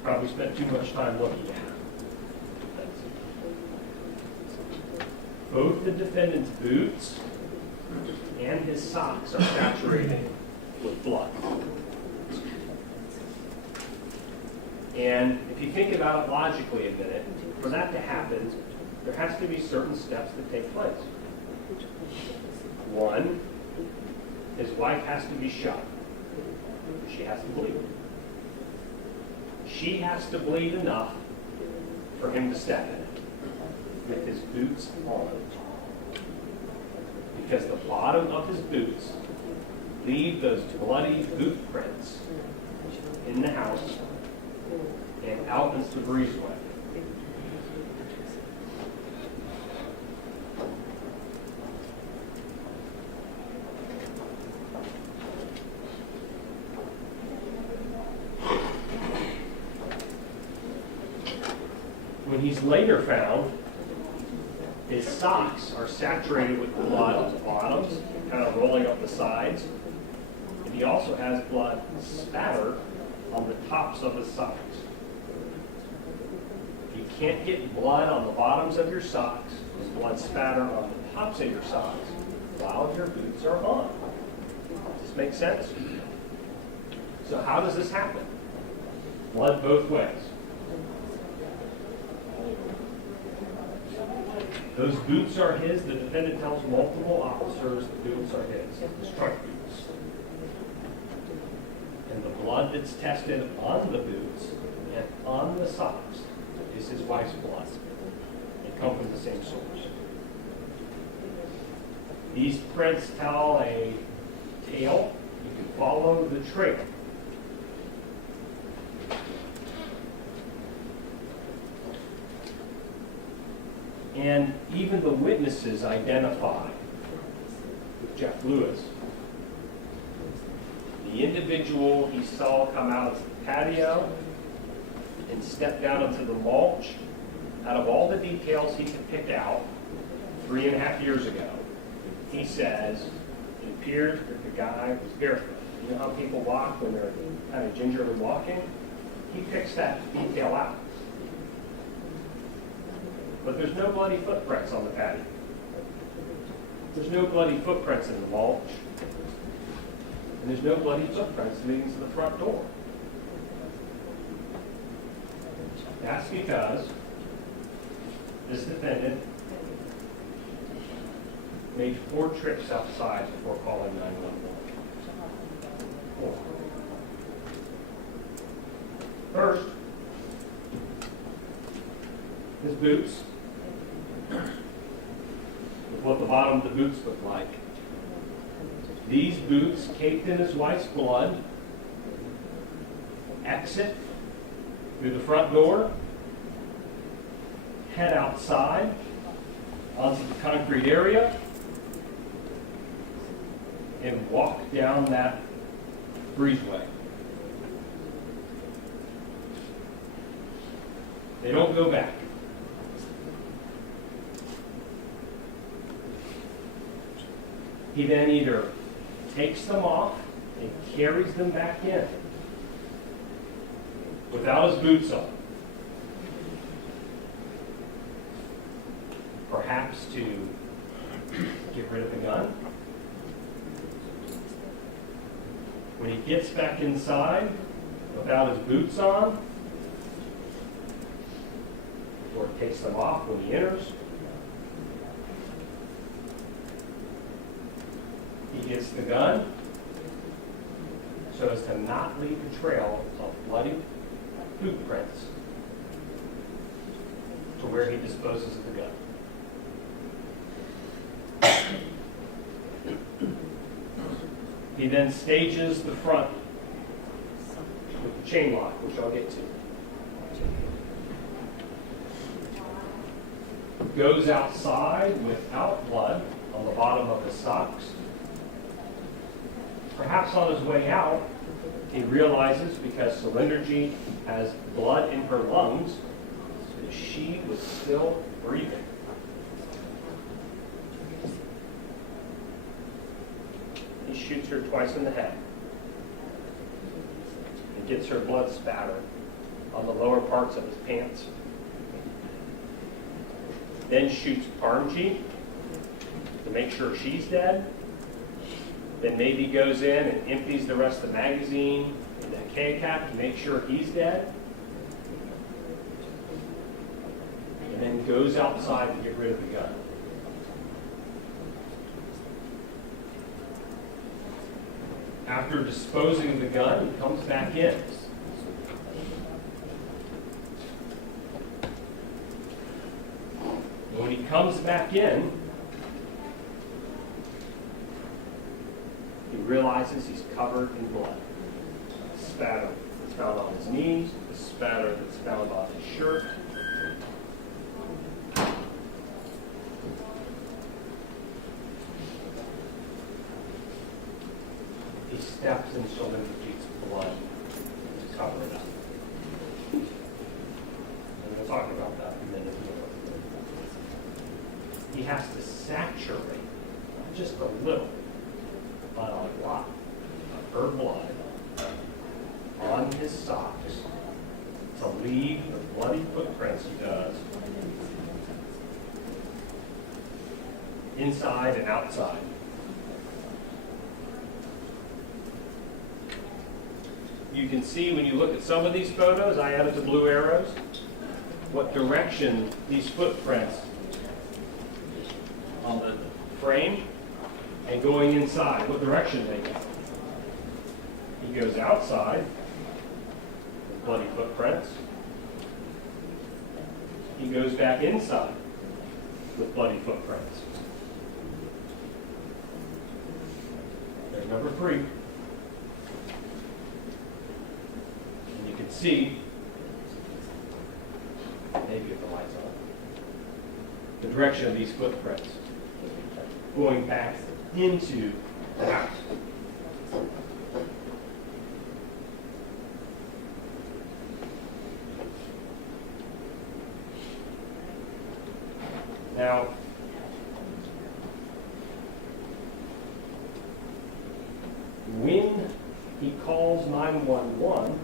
Probably spent too much time looking at it. Both the defendant's boots and his socks are saturated with blood. And if you think about it logically a minute, for that to happen, there has to be certain steps that take place. One, his wife has to be shot. She has to bleed. She has to bleed enough for him to step in it with his boots on. Because the bottom of his boots leave those bloody boot prints in the house and out into the breezeway. When he's later found, his socks are saturated with blood on the bottoms, kind of rolling up the sides. And he also has blood spattered on the tops of his socks. If you can't get blood on the bottoms of your socks and blood spatter on the tops of your socks while your boots are on. Does this make sense? So how does this happen? Blood both ways. Those boots are his. The defendant tells multiple officers the boots are his truck boots. And the blood that's tested on the boots and on the socks is his wife's blood. They come from the same source. These prints tell a tale. You can follow the trail. And even the witnesses identify with Jeff Lewis. The individual he saw come out of the patio and step down into the mulch, out of all the details he could pick out 3.5 years ago, he says it appeared that the guy was barefoot. You know how people walk when they're kind of gingerly walking? He picks that detail out. But there's no bloody footprints on the patio. There's no bloody footprints in the mulch. And there's no bloody footprints leading to the front door. That's because this defendant made 4 trips outside before calling 911. 4. First, his boots, with what the bottom of the boots look like. These boots, caked in his wife's blood, exit through the front door, head outside onto the concrete area, and walk down that breezeway. They don't go back. He then either takes them off and carries them back in without his boots on. perhaps to get rid of the gun. When he gets back inside, without his boots on, or takes them off when he enters, he gets the gun so as to not leave a trail of bloody boot prints to where he disposes of the gun. He then stages the front with the chain lock, which I'll get to. Goes outside without blood on the bottom of his socks. Perhaps on his way out, he realizes, because Shalinderjit has blood in her lungs, that she was still breathing. He shoots her twice in the head and gets her blood spatter on the lower parts of his pants. Then shoots Parmjit to make sure she's dead. Then maybe goes in and empties the rest of the magazine in the Hakikat to make sure he's dead. And then goes outside to get rid of the gun. After disposing of the gun, he comes back in. When he comes back in, he realizes he's covered in blood. The spatter that's found on his knees, the spatter that's found on his shirt. He steps in Shalinderjit's blood to cover it up. And we'll talk about that in a minute. He has to saturate, not just a little, but a lot of her blood on his socks to leave the bloody footprints he does inside and outside. You can see when you look at some of these photos, I added the blue arrows, what direction these footprints on the frame and going inside, what direction they go. He goes outside with bloody footprints. He goes back inside with bloody footprints. There's number 3. And you can see, maybe if the light's on, the direction of these footprints going back into the house. Now, when he calls 911,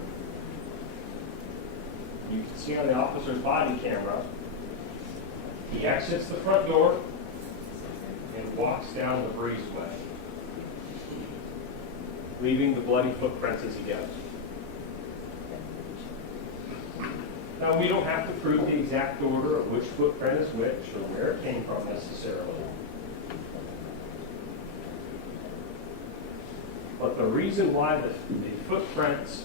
you can see on the officer's body camera, he exits the front door and walks down the breezeway, leaving the bloody footprints as he goes. Now, we don't have to prove the exact order of which footprint is which or where it came from necessarily. But the reason why the footprints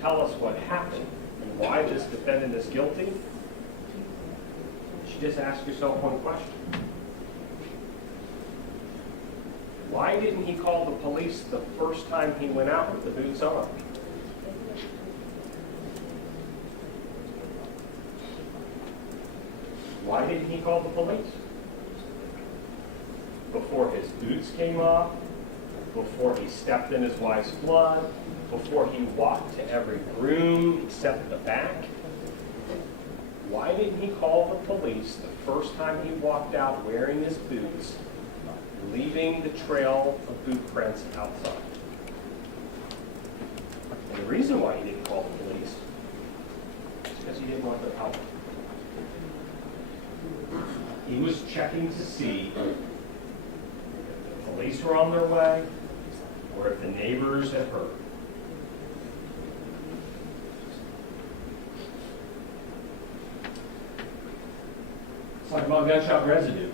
tell us what happened and why this defendant is guilty, you should just ask yourself one question. Why didn't he call the police the first time he went out with the boots on? Why didn't he call the police? Before his boots came off, before he stepped in his wife's blood, before he walked to every room except the back. Why didn't he call the police the first time he walked out wearing his boots, leaving the trail of boot prints outside? And the reason why he didn't call the police is because he didn't want their help. He was checking to see if the police were on their way or if the neighbors had heard. Let's talk about gunshot residue.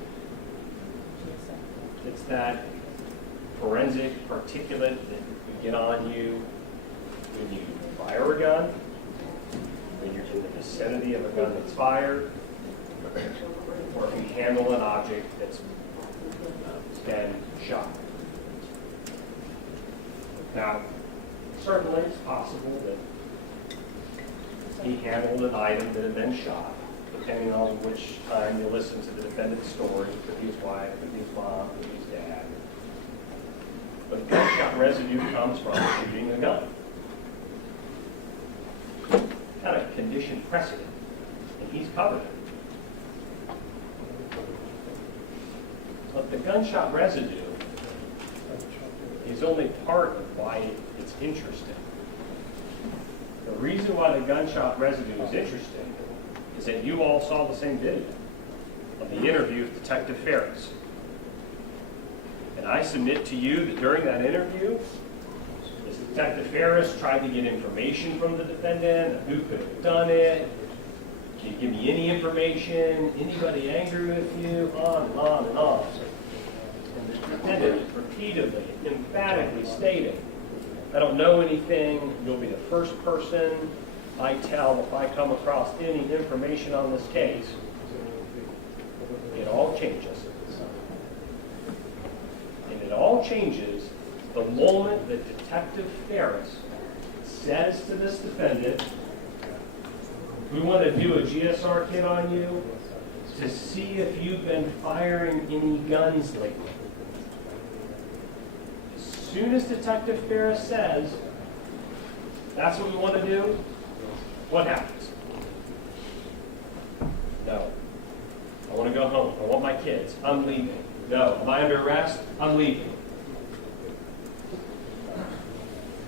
It's that forensic particulate that you get on you when you fire a gun, when you're in the vicinity of a gun that's fired, or if you handle an object that's been shot. Now, certainly it's possible that he handled an item that had been shot, depending on which time you listen to the defendant's story, with his wife, with his mom, with his dad. But gunshot residue comes from shooting a gun. Kind of conditioned precedent, and he's covered it. But the gunshot residue is only part of why it's interesting. The reason why the gunshot residue is interesting is that you all saw the same video of the interview with Detective Ferris. And I submit to you that during that interview, as Detective Ferris tried to get information from the defendant, who could have done it, can you give me any information, anybody angry with you, on and on and on. And the defendant repeatedly, emphatically stated, I don't know anything, you'll be the first person I tell if I come across any information on this case. It all changes. And it all changes the moment that Detective Ferris says to this defendant, we want to do a GSR kit on you to see if you've been firing any guns lately. As soon as Detective Ferris says, that's what we want to do, what happens? No. I want to go home. I want my kids. I'm leaving. No. Am I under arrest? I'm leaving.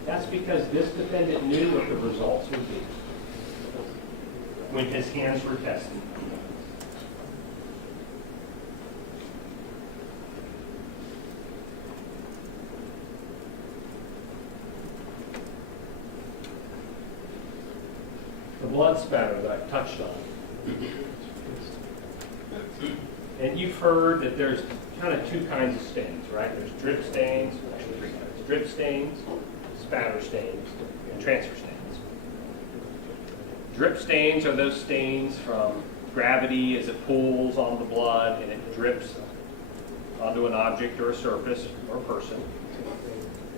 That's because this defendant knew what the results would be when his hands were tested. The blood spatter that I've touched on. And you've heard that there's kind of two kinds of stains, right? There's drip stains, actually three kinds. Drip stains, spatter stains, and transfer stains. Drip stains are those stains from gravity as it pulls on the blood and it drips onto an object or a surface or a person.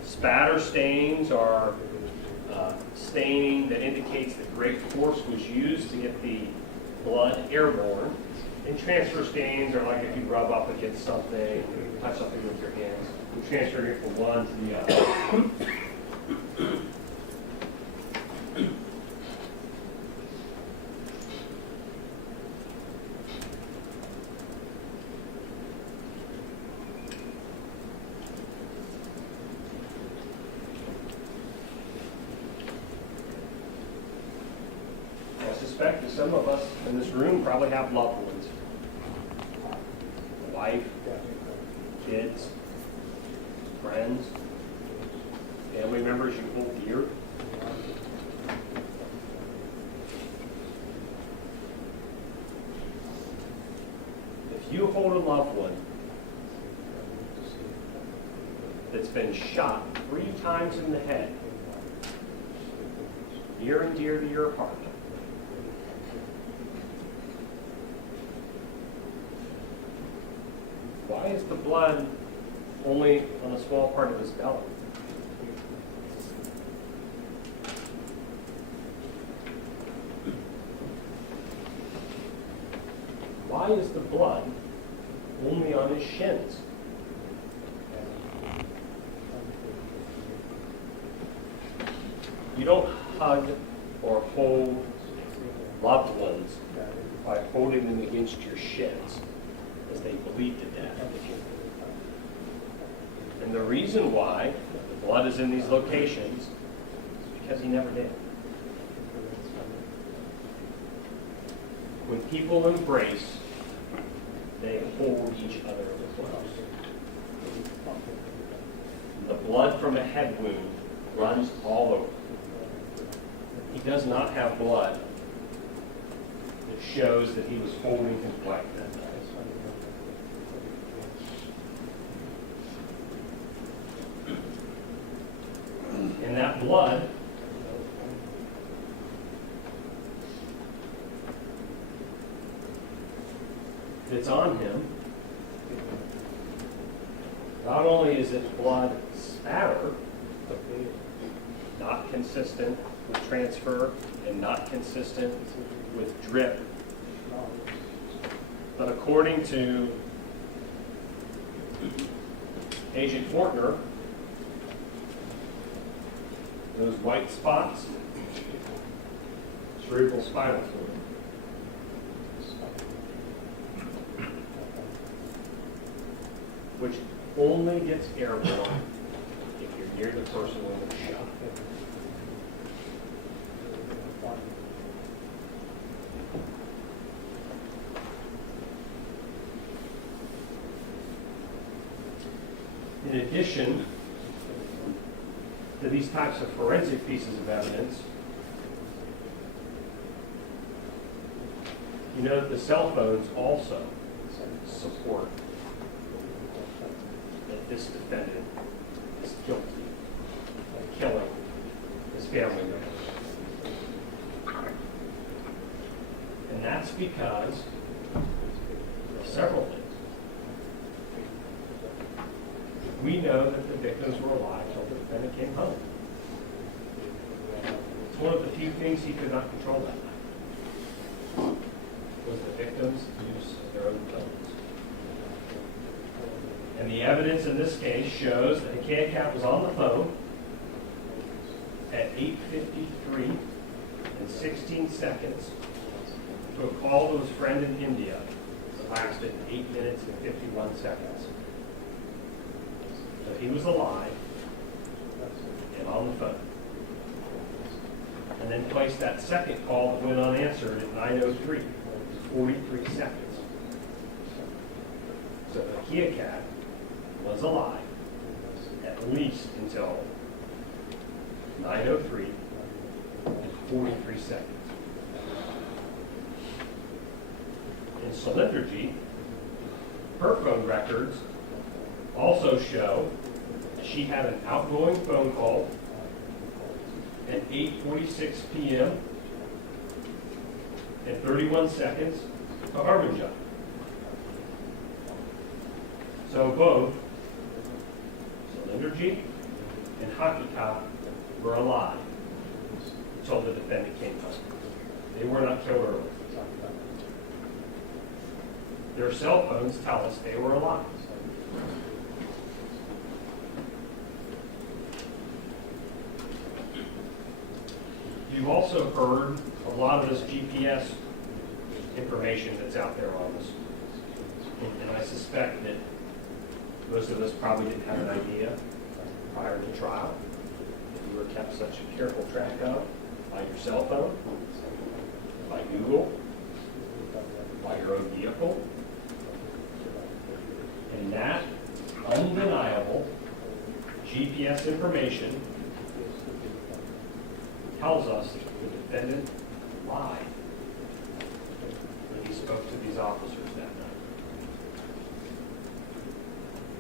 Spatter stains are staining that indicates that great force was used to get the blood airborne. And transfer stains are like if you rub up against something, touch something with your hands, you transfer it from one to the other. I suspect that some of us in this room probably have loved ones. A wife, kids, friends, family members you hold dear. If you hold a loved one that's been shot 3 times in the head, near and dear to your heart, why is the blood only on a small part of his belly? Why is the blood only on his shins? You don't hug or hold loved ones by holding them against your shins as they bleed to death. And the reason why the blood is in these locations is because he never did. When people embrace they hold each other close. The blood from a head wound runs all over. He does not have blood that shows that he was holding his wife that night. And that blood that's on him, not only is it blood spatter, not consistent with transfer and not consistent with drip, but according to Agent Fortner, those white spots, cerebral spinal fluid. Which only gets airborne if you're near the person when it's shot. In addition to these types of forensic pieces of evidence, you know that the cell phones also support that this defendant is guilty of killing his family members. And that's because of several things. We know that the victims were alive until the defendant came home. It's one of the few things he could not control that night, was the victim's use of their own phones. And the evidence in this case shows that Hakikat was on the phone at 8:53 and 16 seconds to a call to his friend in India that lasted 8 minutes and 51 seconds. So he was alive and on the phone. And then placed that second call that went unanswered at 9:03, 43 seconds. So Hakikat was alive at least until 9:03 and 43 seconds. In Shalinderjit, her phone records also show she had an outgoing phone call at 8:46 p.m. and 31 seconds to Amarjit. So both Shalinderjit and Hakikat were alive until the defendant came home. They were not killed early. Their cell phones tell us they were alive. You've also heard a lot of this GPS information that's out there on us. And I suspect that most of us probably didn't have an idea prior to trial that you were kept such a careful track of by your cell phone, by Google, by your own vehicle. And that undeniable GPS information tells us that the defendant lied when he spoke to these officers that night.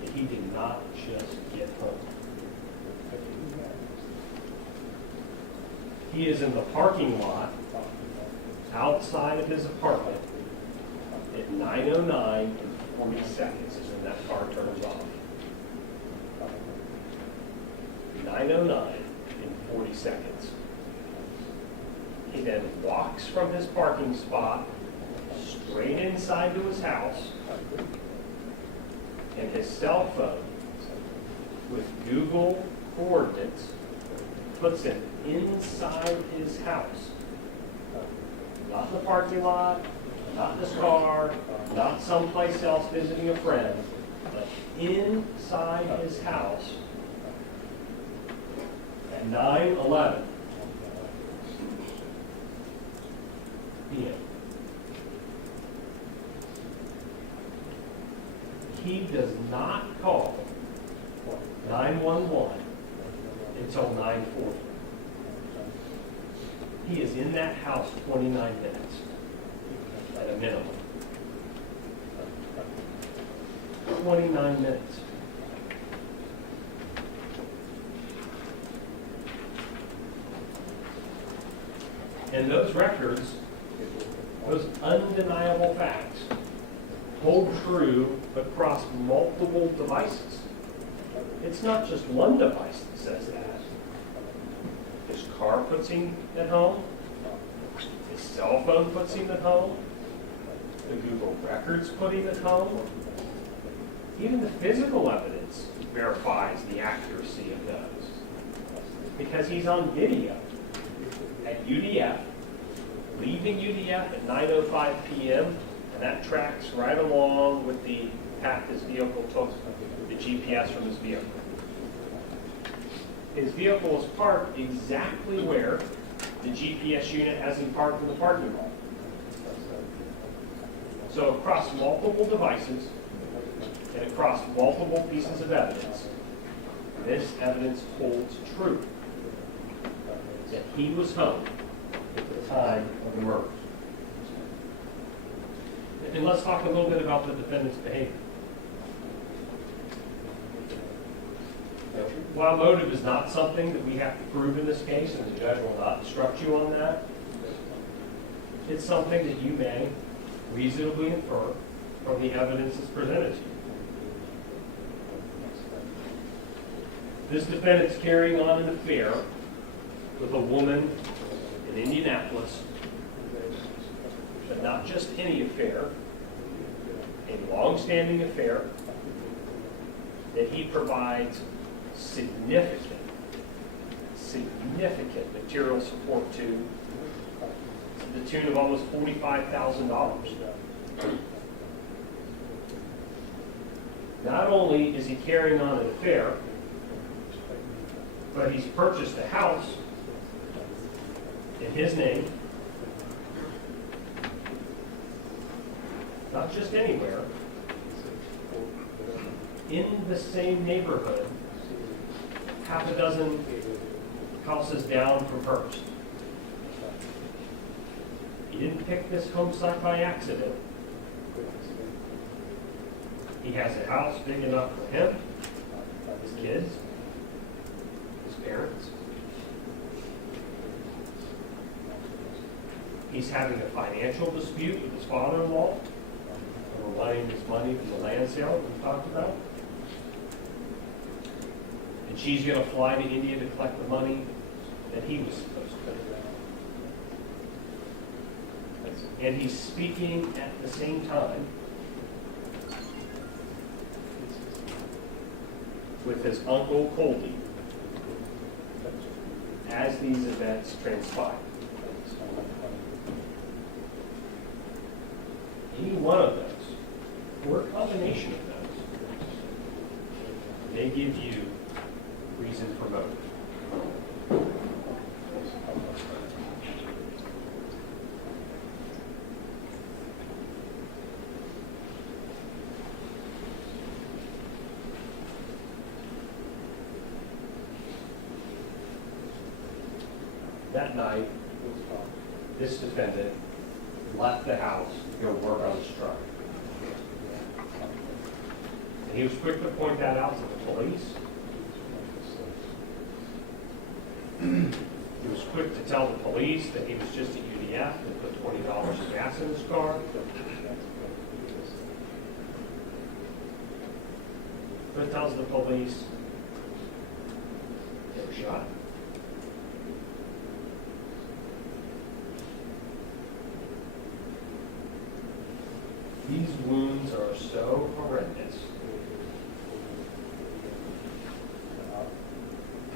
That he did not just get home. He is in the parking lot outside of his apartment at 9:09 and 40 seconds is when that car turns off. 9:09 and 40 seconds. He then walks from his parking spot straight inside to his house, and his cell phone with Google coordinates puts him inside his house. Not in the parking lot, not in his car, not someplace else visiting a friend, but inside his house at 9:11 p.m. he does not call 911 until 9:40. He is in that house 29 minutes at a minimum. 29 minutes. And those records, those undeniable facts, hold true across multiple devices. It's not just one device that says that. His car puts him at home. His cell phone puts him at home. The Google records put him at home. Even the physical evidence verifies the accuracy of those. Because he's on video at UDF, leaving UDF at 9:05 p.m., and that tracks right along with the path his vehicle took, the GPS from his vehicle. His vehicle was parked exactly where the GPS unit has him parked in the parking lot. So across multiple devices and across multiple pieces of evidence, this evidence holds true that he was home at the time of the murder. And let's talk a little bit about the defendant's behavior. While motive is not something that we have to prove in this case, and the judge will not instruct you on that, it's something that you may reasonably infer from the evidence that's presented to you. This defendant's carrying on an affair with a woman in Indianapolis, but not just any affair, a long-standing affair that he provides significant material support to the tune of almost $45,000. Not only is he carrying on an affair, but he's purchased a house in his name, not just anywhere, in the same neighborhood, half a dozen houses down from hers. He didn't pick this home site by accident. He has a house big enough for him, his kids, his parents. He's having a financial dispute with his father-in-law over wanting his money from the land sale that we talked about. And she's going to fly to India to collect the money that he was supposed to. And he's speaking at the same time with his uncle Colby as these events transpire. Any one of those, or a combination of those, they give you reason for motive. That night, this defendant left the house to go work on his truck. And he was quick to point that out to the police. He was quick to tell the police that he was just at UDF and put $20 of gas in his car. But tells the police they were shot. These wounds are so horrendous.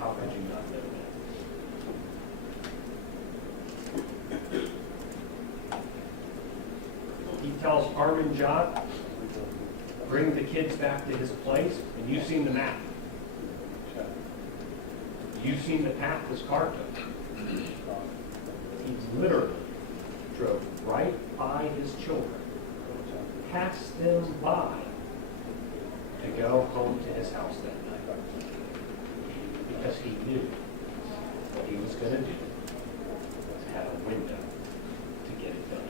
How could you not know that? He tells Parmjit, bring the kids back to his place, and you've seen the map. You've seen the path his car took. He literally drove right by his children, passed them by, to go home to his house that night because he knew what he was going to do was have a window to get it done.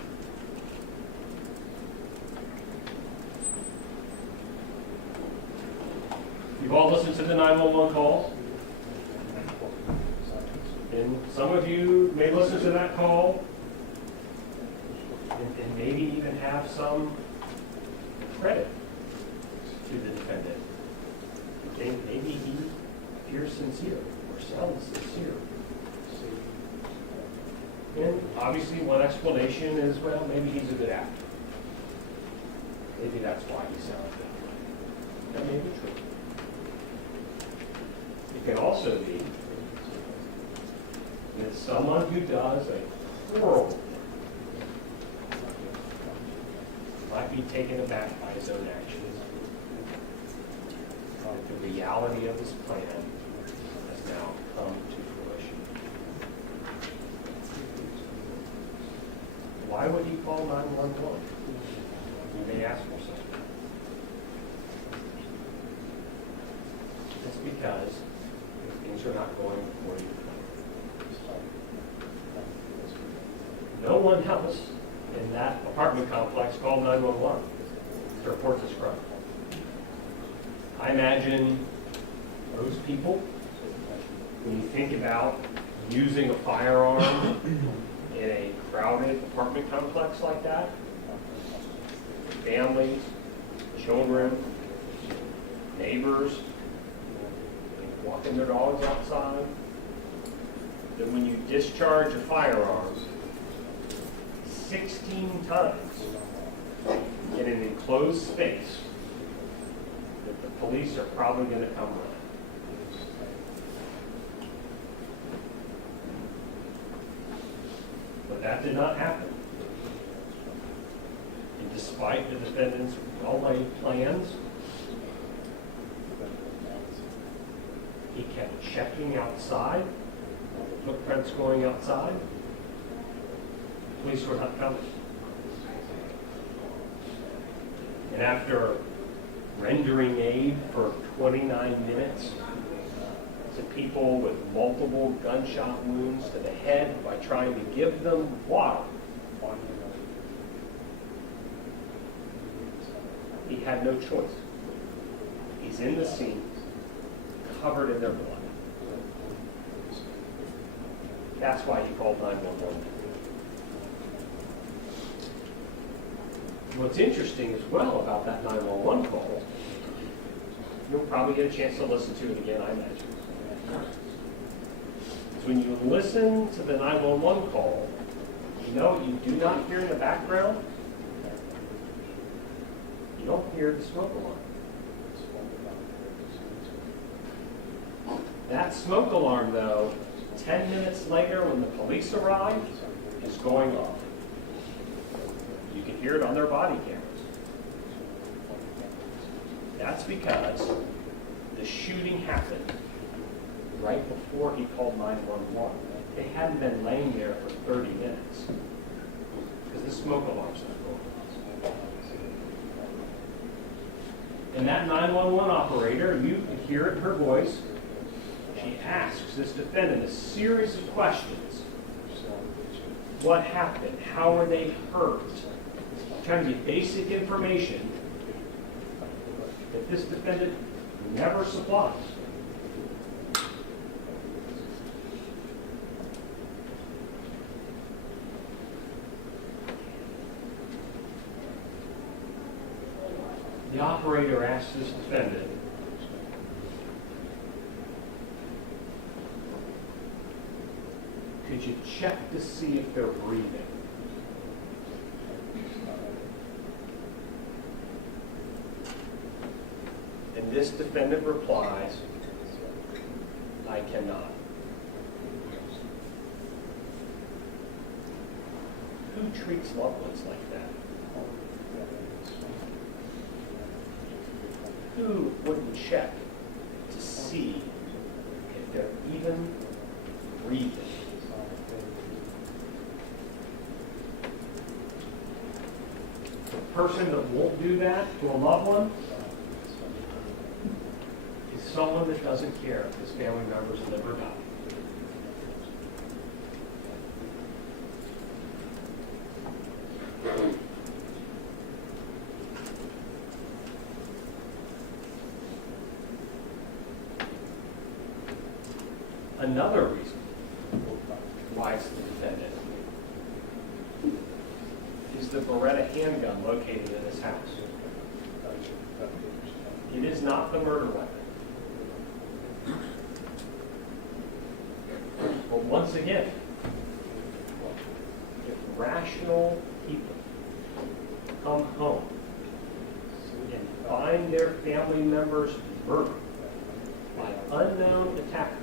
You've all listened to the 911 calls, and some of you may listen to that call and maybe even have some credit to the defendant. Maybe he appears sincere or sounds sincere. And obviously one explanation is, well, maybe he's a good actor. Maybe that's why he sounds that way. That may be true. It can also be that someone who does a horrible thing might be taken aback by his own actions. That the reality of his plan has now come to fruition. Why would he call 911? You may ask yourself. It's because things are not going according to plan. No one else in that apartment complex called 911 to report this crime. I imagine those people, when you think about using a firearm in a crowded apartment complex like that, families, children, neighbors, walking their dogs outside, that when you discharge a firearm 16 times in an enclosed space, that the police are probably going to come running. But that did not happen. And despite the defendant's well-laid plans, he kept checking outside, footprints going outside. Police were not coming. And after rendering aid for 29 minutes to people with multiple gunshot wounds to the head by trying to give them water, he had no choice. He's in the scene, covered in their blood. That's why he called 911. What's interesting as well about that 911 call, you'll probably get a chance to listen to it again, I imagine, is when you listen to the 911 call, you know what you do not hear in the background? You don't hear the smoke alarm. That smoke alarm, though, 10 minutes later when the police arrive, is going off. You can hear it on their body cameras. That's because the shooting happened right before he called 911. They hadn't been laying there for 30 minutes because the smoke alarm's not going off. And that 911 operator, you can hear it in her voice, she asks this defendant a series of questions. What happened? How were they hurt? Trying to get basic information that this defendant never supplies. The operator asks this defendant, could you check to see if they're breathing? And this defendant replies, I cannot. Who treats loved ones like that? Who wouldn't check to see if they're even breathing? The person that won't do that to a loved one someone that doesn't care if his family members live or die. Another reason why it's the defendant is the Beretta handgun located in his house. It is not the murder weapon. But once again, if rational people come home and find their family members murdered by unknown attackers,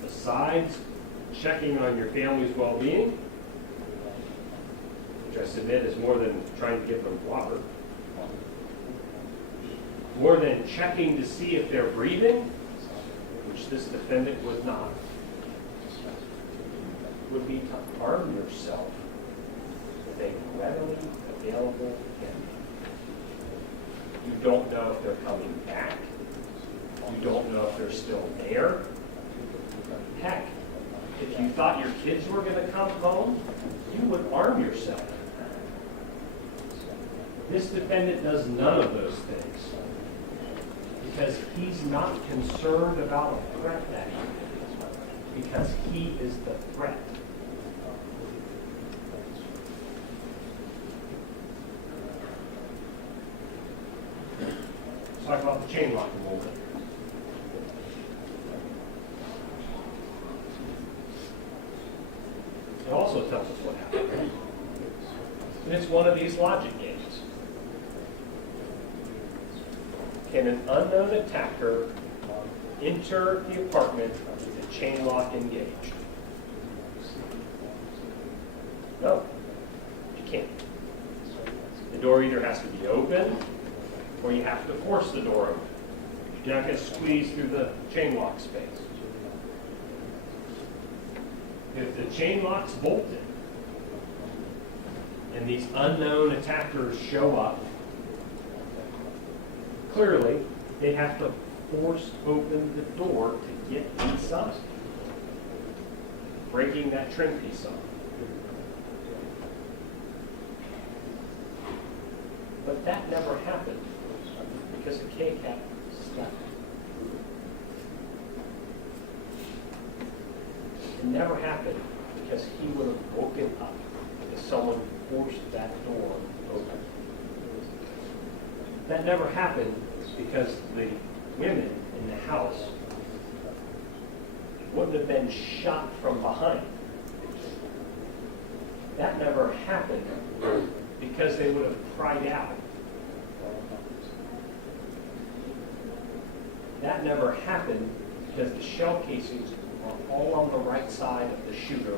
besides checking on your family's well-being, which I submit is more than trying to give them water, more than checking to see if they're breathing, which this defendant would not, would be to arm yourself with a readily available gun. You don't know if they're coming back. You don't know if they're still there. Heck, if you thought your kids were going to come home, you would arm yourself. This defendant does none of those things because he's not concerned about a threat that evening, because he is the threat. Let's talk about the chain lock a little bit. It also tells us what happened. And it's one of these logic games. Can an unknown attacker enter the apartment with the chain lock engaged? No, you can't. The door either has to be open or you have to force the door open. You're not going to squeeze through the chain lock space. If the chain lock's bolted and these unknown attackers show up, clearly they have to force open the door to get inside, breaking that trim piece off. But that never happened because the K-Cap slept. It never happened because he would have woken up if someone forced that door open. That never happened because the women in the house wouldn't have been shot from behind. That never happened because they would have cried out. That never happened because the shell casings are all on the right side of the shooter,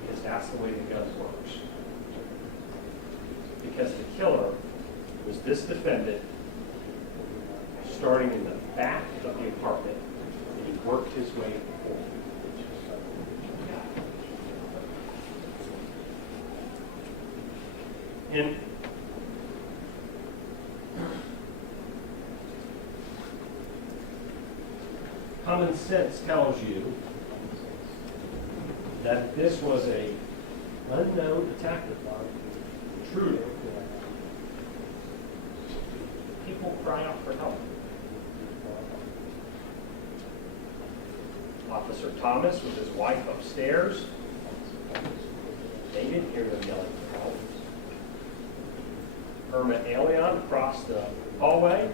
because that's the way the gun works. Because the killer was this defendant, starting in the back of the apartment, and he worked his way forward. And common sense tells you that this was a unknown attacker. Truly, people cry out for help. Officer Thomas with his wife upstairs, they didn't hear them yelling for help. Irma Elion across the hallway,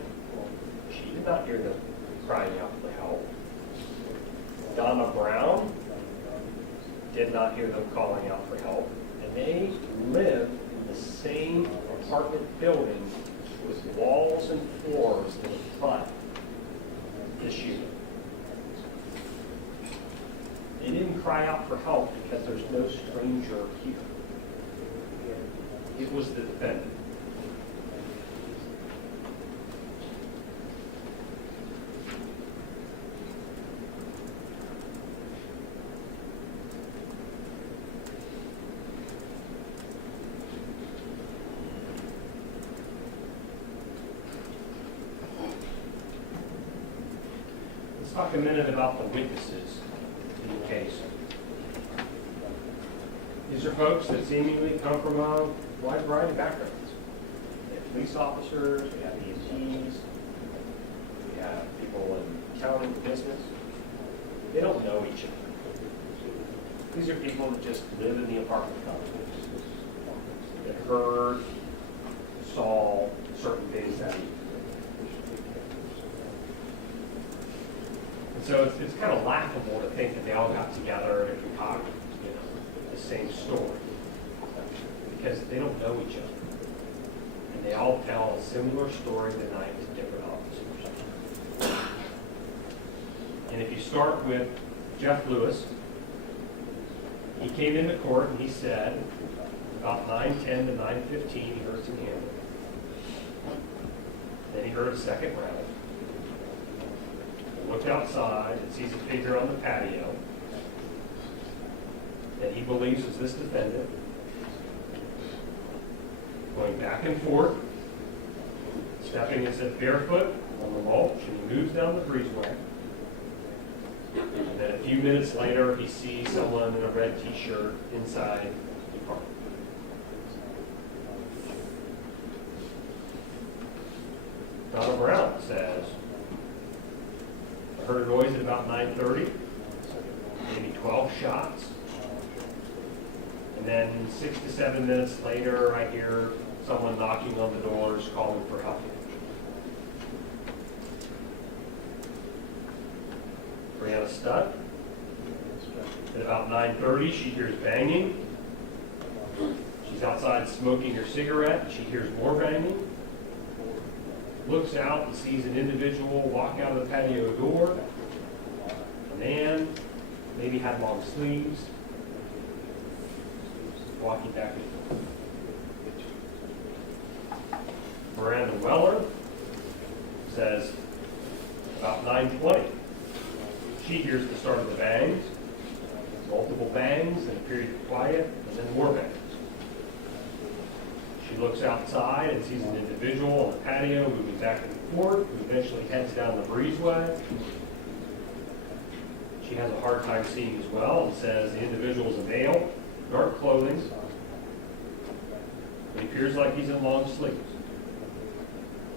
she did not hear them crying out for help. Donna Brown did not hear them calling out for help. And they live in the same apartment building with walls and floors that flood this shooting. They didn't cry out for help because there's no stranger here. It was the defendant. Let's talk a minute about the witnesses in the case. These are folks that seemingly come from a wide variety of backgrounds. We have police officers, we have EMTs, we have people in accounting business. They don't know each other. These are people that just live in the apartment complex, that heard, saw certain things that evening. And so it's kind of laughable to think that they all got together and concocted, the same story, because they don't know each other. And they all tell a similar story the night to different officers. And if you start with Jeff Lewis, he came into court and he said about 9:10 to 9:15 he heard some hammering. Then he heard a second round. He looked outside and sees a figure on the patio that he believes is this defendant, going back and forth, stepping as if barefoot on the mulch, and he moves down the breezeway. And then a few minutes later, he sees someone in a red t-shirt inside the apartment. Donald Brown says, I heard a noise at about 9:30, maybe 12 shots. And then 6 to 7 minutes later, I hear someone knocking on the doors, calling for help. Brianna Studd, at about 9:30, she hears banging. She's outside smoking her cigarette. She hears more banging. Looks out and sees an individual walk out of the patio door. A man, maybe had long sleeves, walking back and forth. Miranda Weller says about 9:20. She hears the start of the bangs, multiple bangs, and a period of quiet, and then more bangs. She looks outside and sees an individual on the patio moving back and forth, who eventually heads down the breezeway. She has a hard time seeing as well and says the individual is a male, dark clothing. It appears like he's in long sleeves.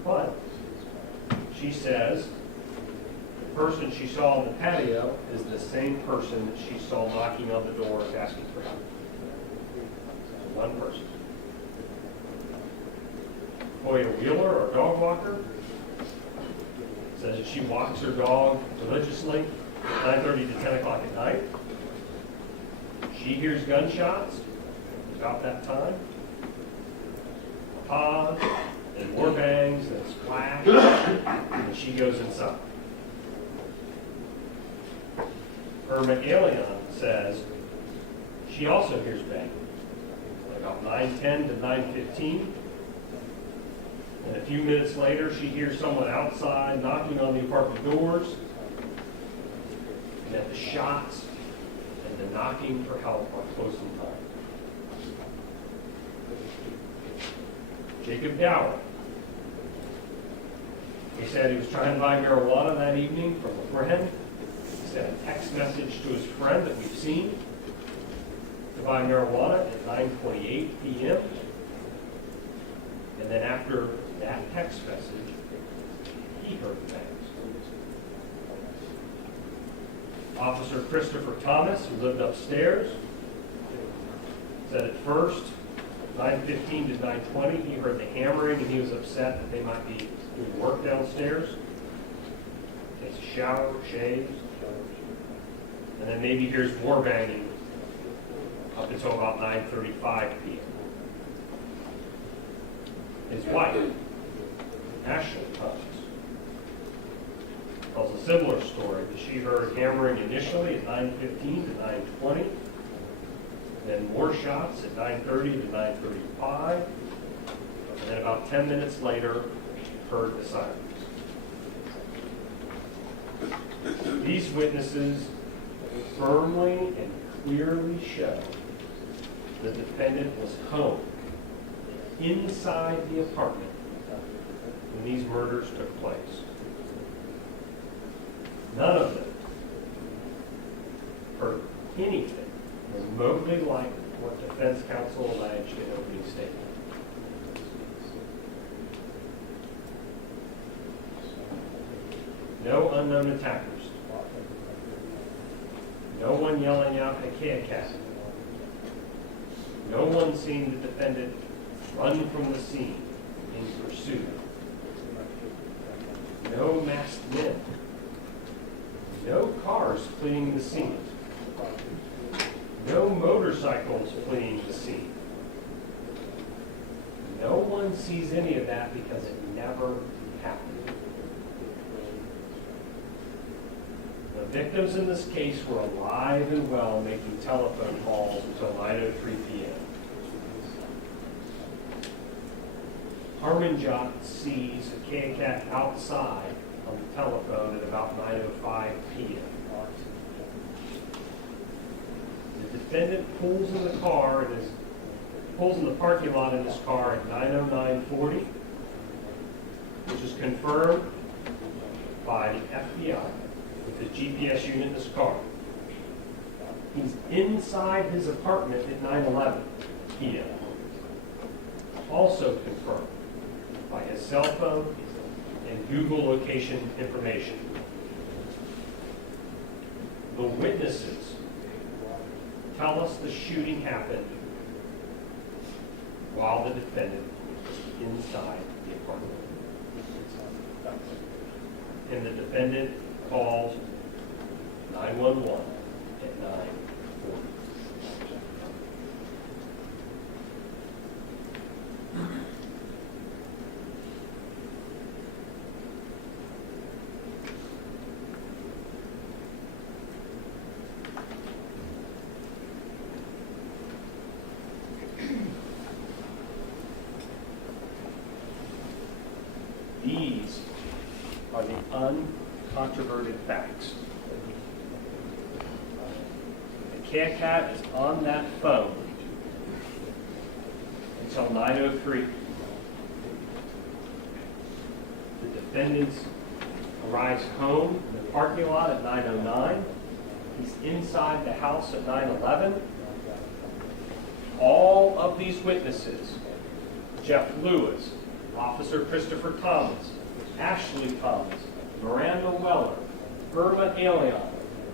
But she says the person she saw on the patio is the same person that she saw knocking on the doors asking for help. So one person. Toya Wheeler, our dog walker, says that she walks her dog religiously 9:30 to 10 o'clock at night. She hears gunshots about that time. A pause, and more bangs, and a splash, and she goes inside. Irma Alien says she also hears banging, about 9:10 to 9:15. And a few minutes later, she hears someone outside knocking on the apartment doors, and that the shots and the knocking for help are close in time. Jacob Dower. He said he was trying to buy marijuana that evening from a friend. He sent a text message to his friend that we've seen to buy marijuana at 9:28 p.m. And then after that text message, he heard the bangs. Officer Christopher Thomas, who lived upstairs, said at first, 9:15 to 9:20, he heard the hammering and he was upset that they might be doing work downstairs. Takes a shower, shaves, and then maybe hears more banging up until about 9:35 p.m. His wife, Ashley Thomas, tells a similar story that she heard hammering initially at 9:15 to 9:20, then more shots at 9:30 to 9:35, and then about 10 minutes later, heard the sirens. These witnesses firmly and clearly show the defendant was home, inside the apartment, when these murders took place. None of them heard anything remotely like what defense counsel alleged in opening statement. No unknown attackers. No one yelling out Hakikat. No one seeing the defendant run from the scene in pursuit. No masked men. No cars fleeing the scene. No motorcycles fleeing the scene. No one sees any of that because it never happened. The victims in this case were alive and well, making telephone calls until 9:03 p.m. Parmjit sees Hakikat outside on the telephone at about 9:05 p.m. The defendant pulls in the car and pulls in the parking lot in his car at 9:09:40, which is confirmed by the FBI with the GPS unit in his car. He's inside his apartment at 9:11 p.m. Also confirmed by his cell phone and Google location information. The witnesses tell us the shooting happened while the defendant was inside the apartment. And the defendant calls 911 at 9:40. These are the uncontroverted facts. The Hakikat is on that phone until 9:03. The defendant arrives home in the parking lot at 9:09. He's inside the house at 9:11. All of these witnesses, Jeff Lewis, Officer Christopher Thomas, Ashley Thomas, Miranda Weller, Irma Elion,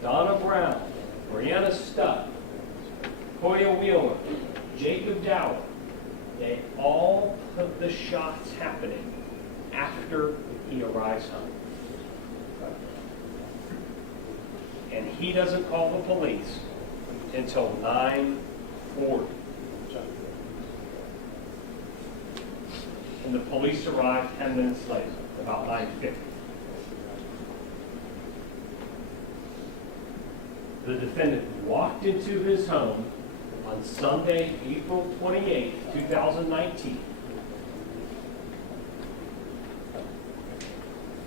Donna Brown, Brianna Stubb, Koya Wheeler, Jacob Dower, they all put the shots happening after he arrives home. And he doesn't call the police until 9:40. And the police arrived 10 minutes later, about 9:50. The defendant walked into his home on Sunday, April 28, 2019.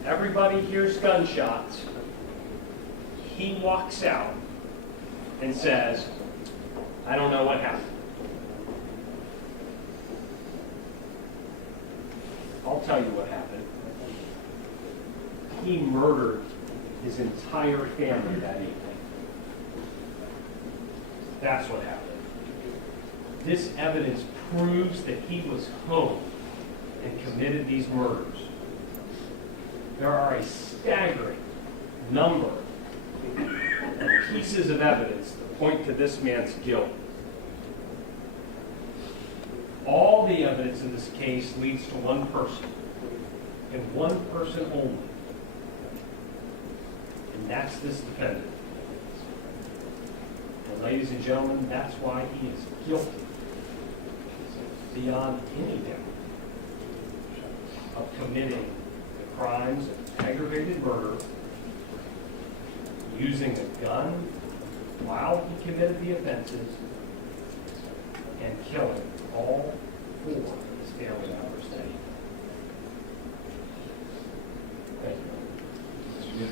Everybody hears gunshots. He walks out and says, "I don't know what happened." I'll tell you what happened. He murdered his entire family that evening. That's what happened. This evidence proves that he was home and committed these murders. There are a staggering number of pieces of evidence that point to this man's guilt. All the evidence in this case leads to one person, and one person only. And that's this defendant. And ladies and gentlemen, that's why he is guilty, beyond any doubt, of committing the crimes of aggravated murder, using a gun while he committed the offenses, and killing all four of his family members that evening. Thank you.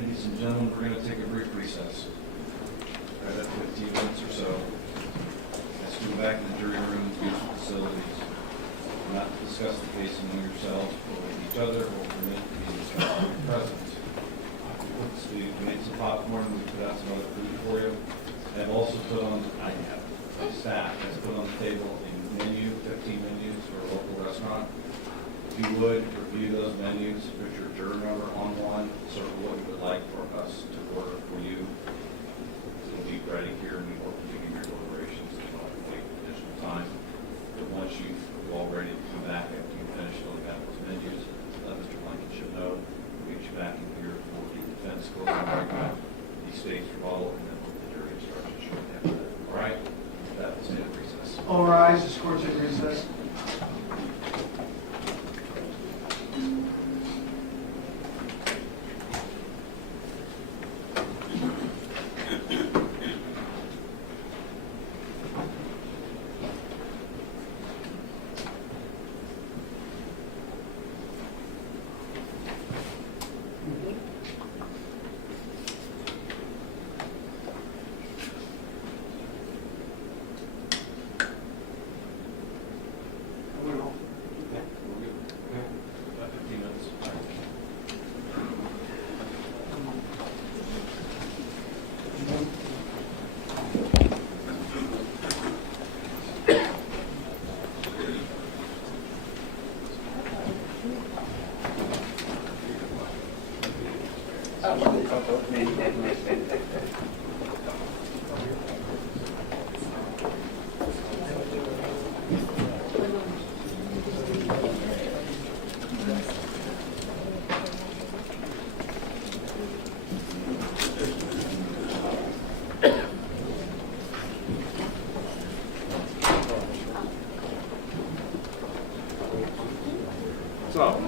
Ladies and gentlemen, we're going to take a brief recess. Right at 15 minutes or so. Let's go back to the jury room, use facilities, not the discuss the case among yourselves or with each other or permit to be discussed in your presence. We made some popcorn, we put out some other food for you. I've also put on, staff has put on the table a menu, 15 menus for a local restaurant. If you would, review those menus, put your juror number on one, sort of what you would like for us to order for you. It'll be ready here and we hope to begin your deliberations if not wait additional time. But once you've all ready to come back after you finish filling out those menus, let Mr. Blankenship know. We'll get you back in here for the defense closing argument, the state's rebuttal, and then the jury instructions shortly after that. All right? That will stand at recess. All rise, this court's at recess. About 15 minutes. So,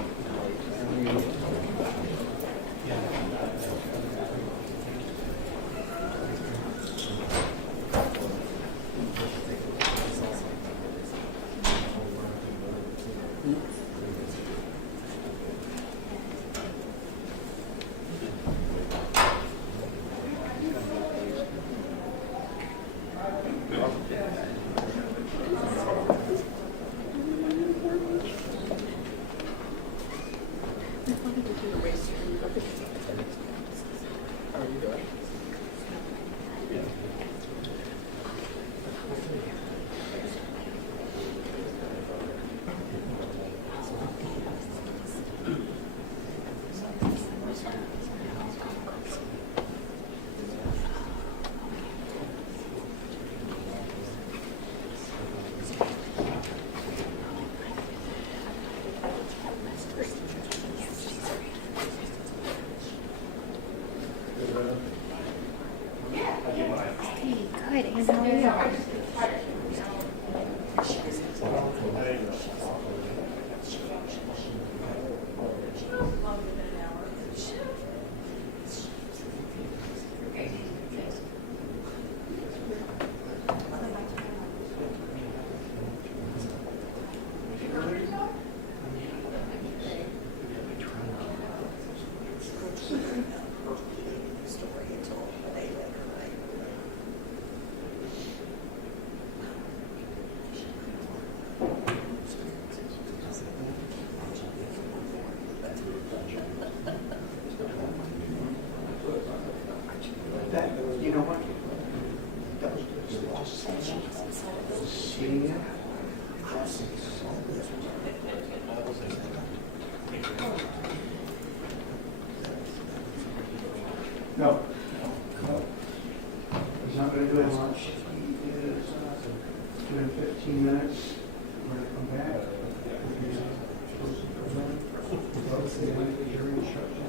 Good, and how are you? You know what? No. He's not going to do it lunch. He is doing 15 minutes. We're going to come back. Jury instructions.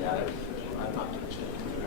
Yeah, I'm not touching it.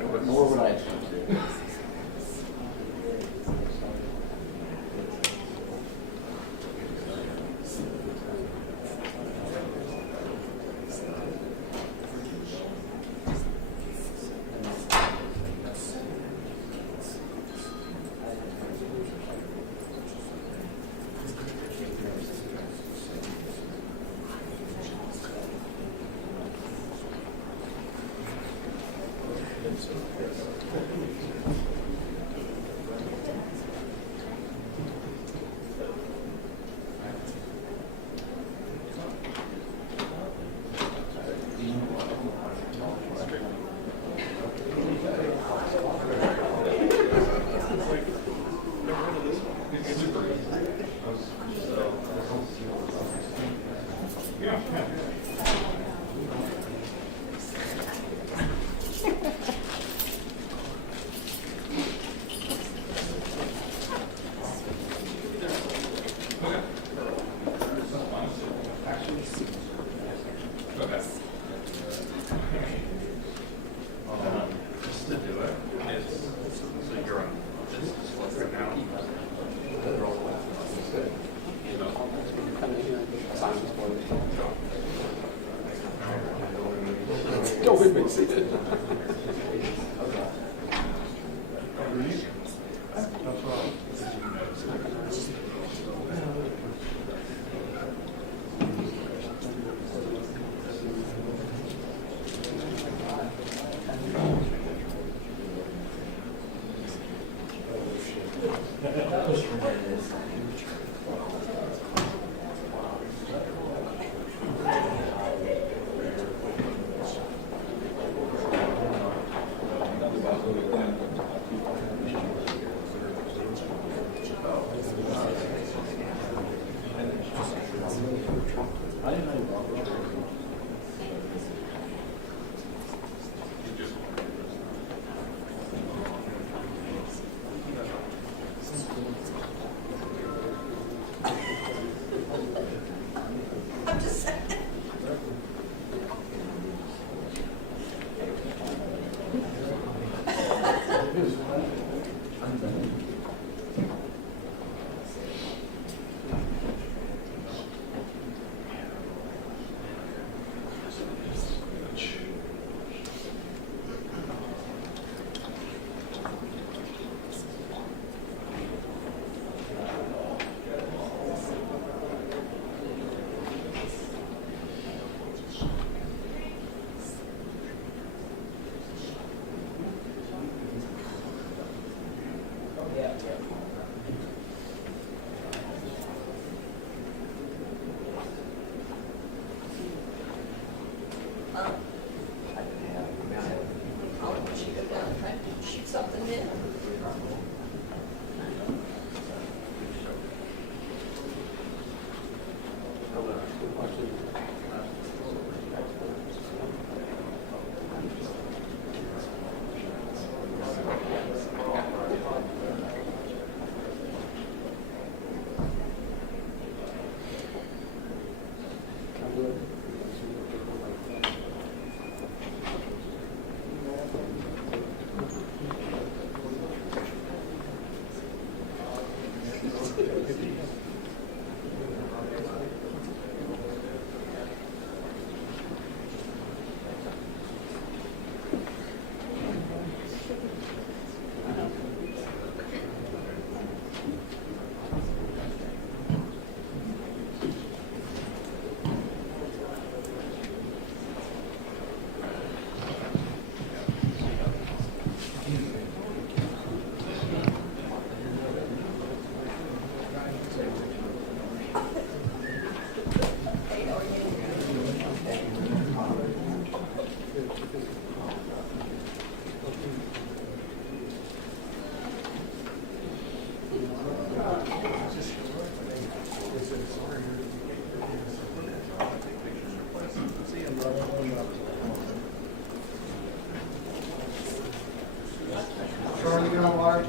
Charlie, you on water?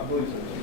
I believe so.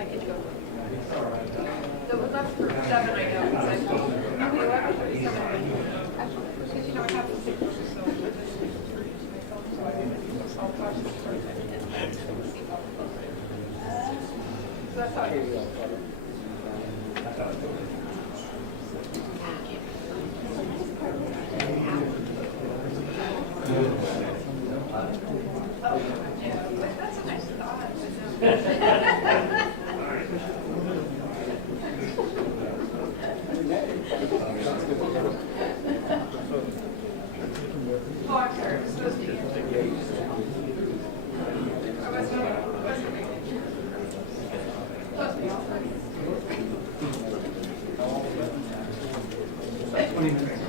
I can go. The 11 for 7, I know, because I told you. The 11 for 7, because you know, I have to stick with this, so I just introduce myself, so I'll watch this for a second and see how it goes. So that's how I do it. That's a nice thought. Oh, I'm sorry, it's supposed to be. I wasn't making. Supposed to be all right. 20 minutes.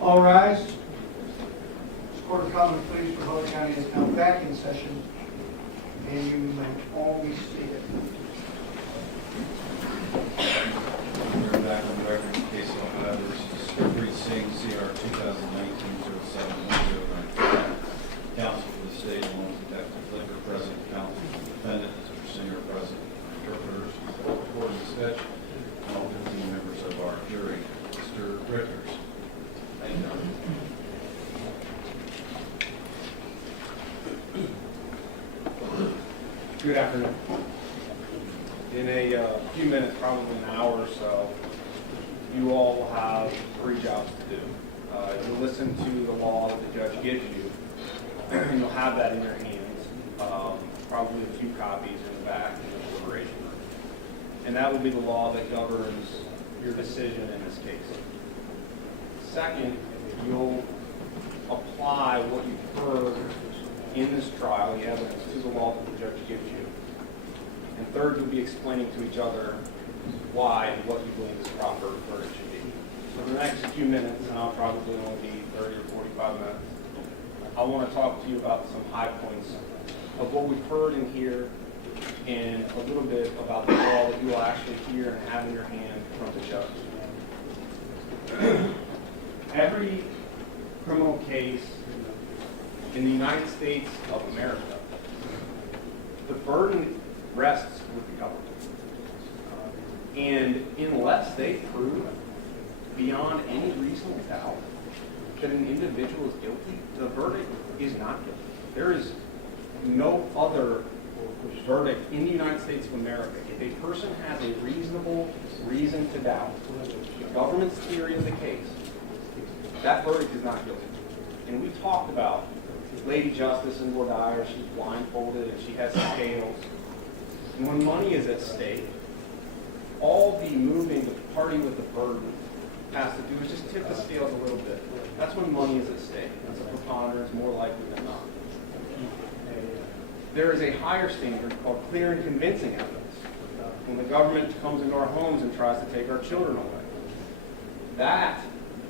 All rise. This Court of Common Pleas for Butler County is now back in session, and you may all be seated. We're back on the record in case of Ohio versus Parmjit Singh, CR 2019-0710. Counsel for the state, along with Detective Liquor, present, counsel for the defendant, Mr. Singer, present, interpreters, recording sketch, and all 15 members of our jury. Mr. Rickers. Thank you. Good afternoon. In a few minutes, probably an hour or so, you all will have 3 jobs to do. You'll listen to the law that the judge gives you, and you'll have that in your hands, probably a few copies in the back in the deliberation room. And that will be the law that governs your decision in this case. Second, you'll apply what you've heard in this trial, the evidence, to the law that the judge gives you. And third, you'll be explaining to each other why and what you believe is proper verdict should be. for the next few minutes, and I'll probably only be 30 or 45 minutes, I want to talk to you about some high points of what we've heard in here and a little bit about the law that you will actually hear and have in your hand from the judge. Every criminal case in the United States of America, the burden rests with the government. And unless they prove beyond any reasonable doubt that an individual is guilty, the verdict is not guilty. There is no other verdict in the United States of America. If a person has a reasonable reason to doubt the government's theory of the case, that verdict is not guilty. And we talked about Lady Justice in Wardire, she's blindfolded and she has scales. And when money is at stake, all the moving the party with the burden has to do is just tip the scales a little bit. That's when money is at stake. That's a preponderance more likely than not. There is a higher standard called clear and convincing evidence. When the government comes into our homes and tries to take our children away, that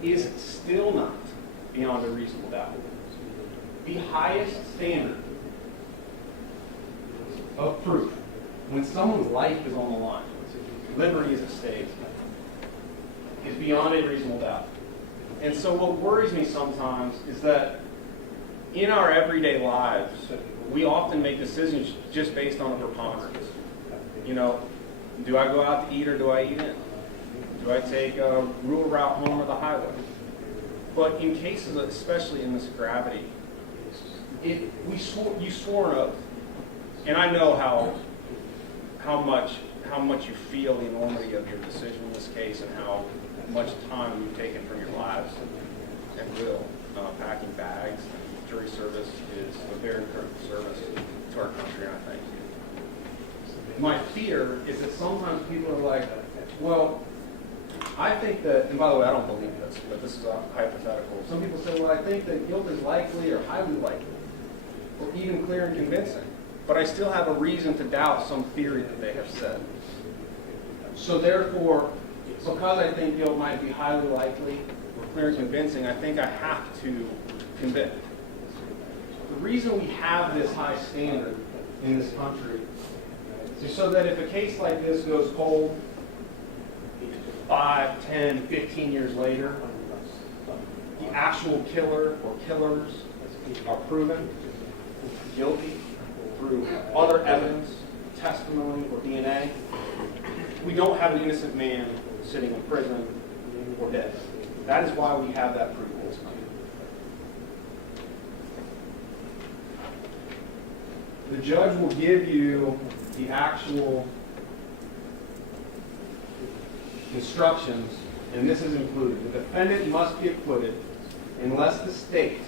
is still not beyond a reasonable doubt. The highest standard of proof, when someone's life is on the line, liberty is at stake, is beyond a reasonable doubt. And so what worries me sometimes is that in our everyday lives, we often make decisions just based on a preponderance. You know, do I go out to eat or do I eat in? Do I take a rural route home or the highway? But in cases, especially in this gravity, you swore an oath, and I know how much you feel the enormity of your decision in this case and how much time you've taken from your lives and will. Packing bags, jury service is a very critical service to our country, and I thank you. My fear is that sometimes people are like, well, I think that, and by the way, I don't believe this, but this is a hypothetical. Some people say, well, I think that guilt is likely or highly likely, or even clear and convincing, but I still have a reason to doubt some theory that they have said. So therefore, because I think guilt might be highly likely or clear and convincing, I think I have to convict. The reason we have this high standard in this country is so that if a case like this goes cold 5, 10, 15 years later, the actual killer or killers are proven guilty through other evidence, testimony, or DNA, we don't have an innocent man sitting in prison or dead. That is why we have that proof in this country. The judge will give you the actual instructions, and this is included. The defendant must be acquitted unless the state,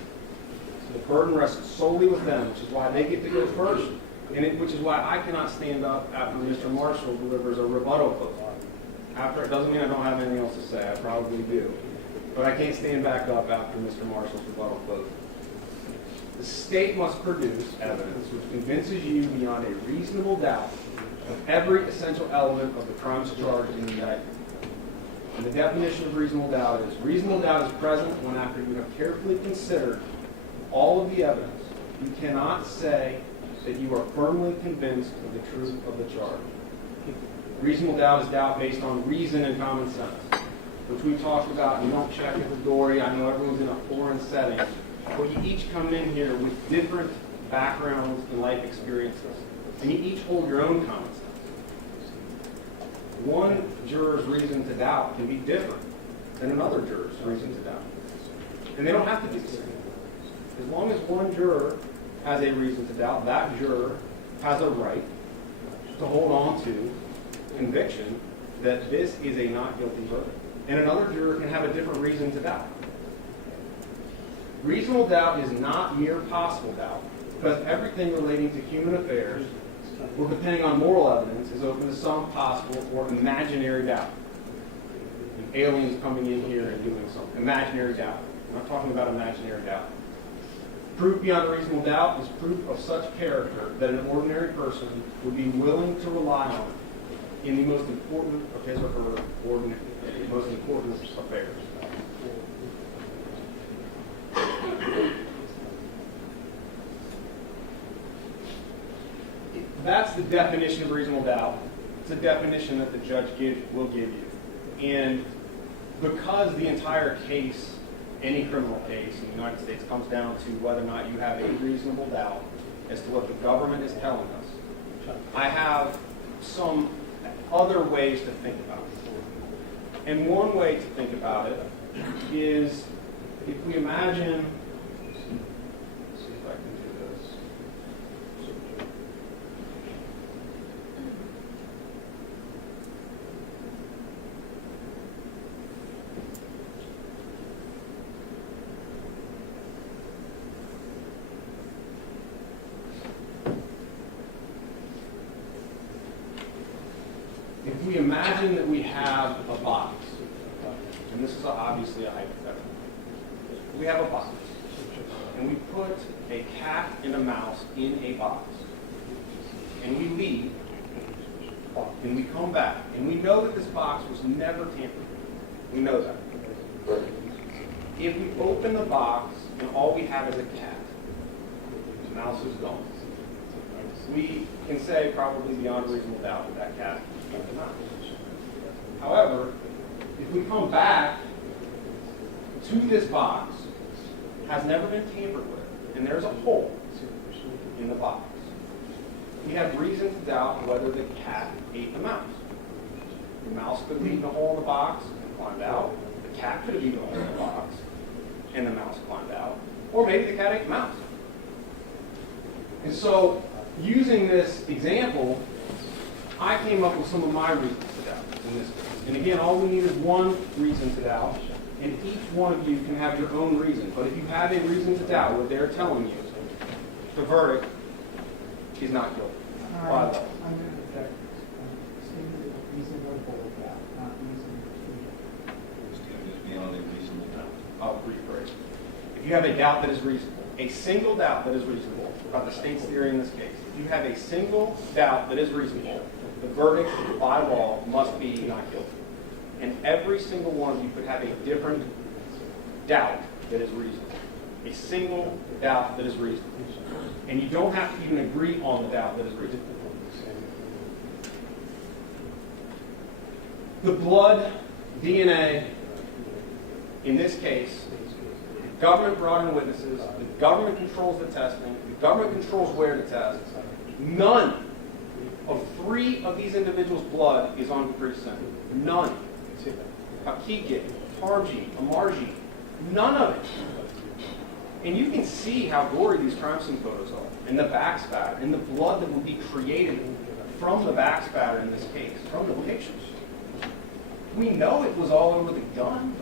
so the burden rests solely with them, which is why they get to go first, and which is why I cannot stand up after Mr. Marshall delivers a rebuttal quote. After, it doesn't mean I don't have anything else to say, I probably do. But I can't stand back up after Mr. Marshall's rebuttal quote. The state must produce evidence which convinces you beyond a reasonable doubt of every essential element of the crimes charged in the indictment. And the definition of reasonable doubt is present when, after you have carefully considered all of the evidence, you cannot say that you are firmly convinced of the truth of the charge. Reasonable doubt is doubt based on reason and common sense, which we talked about. You don't check at the door. I know everyone's in a foreign setting, but you each come in here with different backgrounds and life experiences, and you each hold your own common sense. One juror's reason to doubt can be different than another juror's reason to doubt, and they don't have to be the same. As long as one juror has a reason to doubt, that juror has a right to hold on to conviction that this is a not guilty verdict. And another juror can have a different reason to doubt. Reasonable doubt is not mere possible doubt, because everything relating to human affairs, or depending on moral evidence, is open to some possible or imaginary doubt. Aliens coming in here and doing something. Imaginary doubt. I'm not talking about imaginary doubt. Proof beyond a reasonable doubt is proof of such character that an ordinary person would be willing to rely on in the most important of his or her most important affairs. That's the definition of reasonable doubt. It's a definition that the judge will give you. And because the entire case, any criminal case in the United States, comes down to whether or not you have a reasonable doubt as to what the government is telling us, I have some other ways to think about it. And one way to think about it is if we imagine, let's see if I can do this. If we imagine that we have a box, and this is obviously a hypothetical, we have a box, and we put a cat and a mouse in a box, and we leave, and we come back, and we know that this box was never tampered with. We know that. If we open the box and all we have is a cat, the mouse is gone, we can say probably beyond reasonable doubt that that cat is the mouse. However, if we come back to this box, has never been tampered with, and there's a hole in the box, we have reason to doubt whether the cat ate the mouse. The mouse could have eaten a hole in the box and climbed out. The cat could have eaten a hole in the box and the mouse climbed out. Or maybe the cat ate the mouse. And so, using this example, I came up with some of my reasons to doubt in this case. And again, all we need is one reason to doubt, and each one of you can have your own reason. But if you have a reason to doubt what they're telling you, the verdict is not guilty. I'm going to object. Stating reasonable doubt, not reasonable. Beyond a reasonable doubt. I'll rephrase. If you have a doubt that is reasonable, a single doubt that is reasonable about the state's theory in this case, if you have a single doubt that is reasonable, the verdict by law must be not guilty. And every single one of you could have a different doubt that is reasonable. A single doubt that is reasonable. And you don't have to even agree on the doubt that is reasonable. The blood, DNA, in this case, the government brought in witnesses, the government controls the testing, the government controls where to test. None of 3 of these individuals' blood is on Dupree's scent. None. Hakikat, Parmjit, Amarjit, none of it. And you can see how gory these crime scene photos are, and the backspatter, and the blood that will be created from the backspatter in this case, from the pictures. We know it was all over the gun.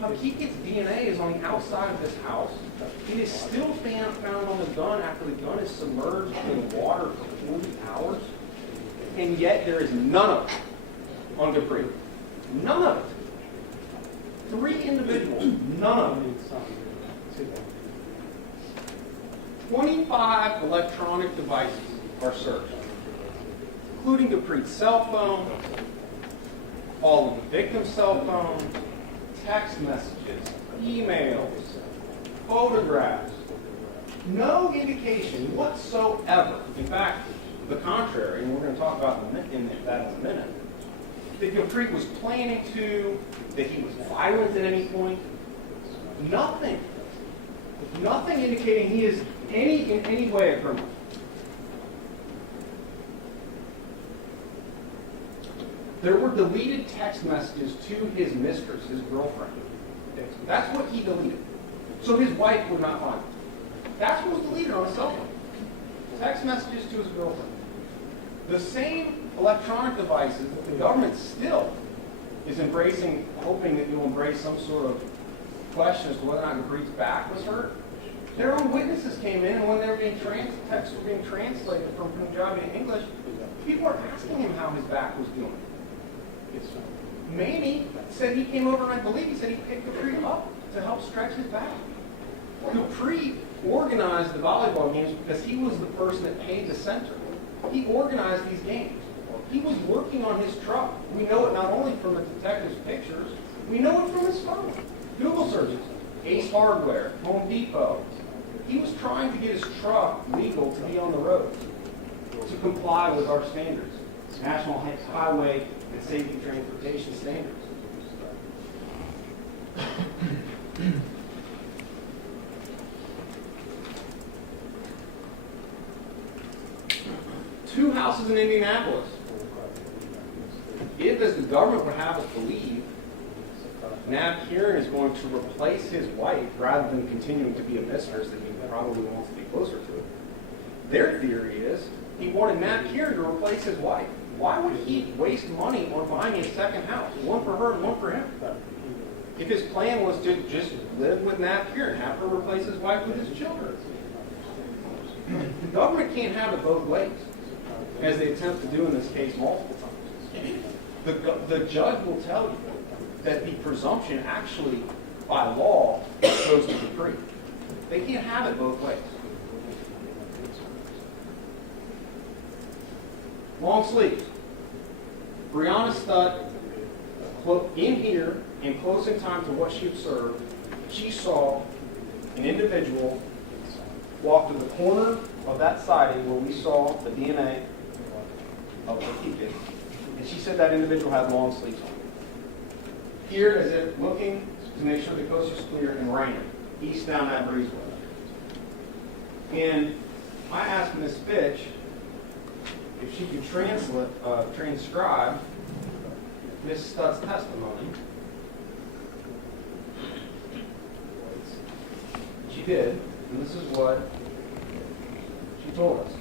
Hakikat's DNA is on the outside of this house. It is still found on the gun after the gun is submerged in water for 40 hours. And yet there is none of it on Dupree. None of it. 3 individuals, none of it. 25 electronic devices are searched, including Dupree's cell phone, all of the victim's cell phone, text messages, emails, photographs. No indication whatsoever, in fact, the contrary, and we're going to talk about that in a minute, that Dupree was planning to, that he was violent at any point. Nothing. Nothing indicating he is in any way a criminal. There were deleted text messages to his mistress, his girlfriend. That's what he deleted. So his wife would not find it. That's what was deleted on his cell phone. Text messages to his girlfriend. The same electronic devices that the government still is embracing, hoping that you'll embrace some sort of question as to whether or not Dupree's back was hurt. Their own witnesses came in, and when they were being texts were being translated from Punjabi to English, people were asking him how his back was doing. Mamie said he came over, and I believe he said he picked Dupree up to help stretch his back. Dupree organized the volleyball games because he was the person that paid the center. He organized these games. He was working on his truck. We know it not only from the detective's pictures, we know it from his phone. Google searches, Ace Hardware, Home Depot. He was trying to get his truck legal to be on the road, to comply with our standards, National Highway and Safety Transportation Standards. Two houses in Indianapolis. If, as the government would have us believe, Nav Kieran is going to replace his wife rather than continuing to be a mistress that he probably wants to be closer to, their theory is he wanted Nav Kieran to replace his wife. Why would he waste money on buying a second house, one for her and one for him? If his plan was to just live with Nav Kieran, have her replace his wife with his children. The government can't have it both ways, as they attempt to do in this case multiple times. The judge will tell you that the presumption actually, by law, goes to the decree. They can't have it both ways. Long sleeves. Brianna Studd, in here, and close in time to what she observed, she saw an individual walk to the corner of that siding where we saw the DNA of Hakikat, and she said that individual had long sleeves on. Here, as if looking to make sure the coast is clear, and raining east down that breezeway. And I asked Ms. Fitch if she could transcribe Ms. Studd's testimony. She did, and this is what she told us.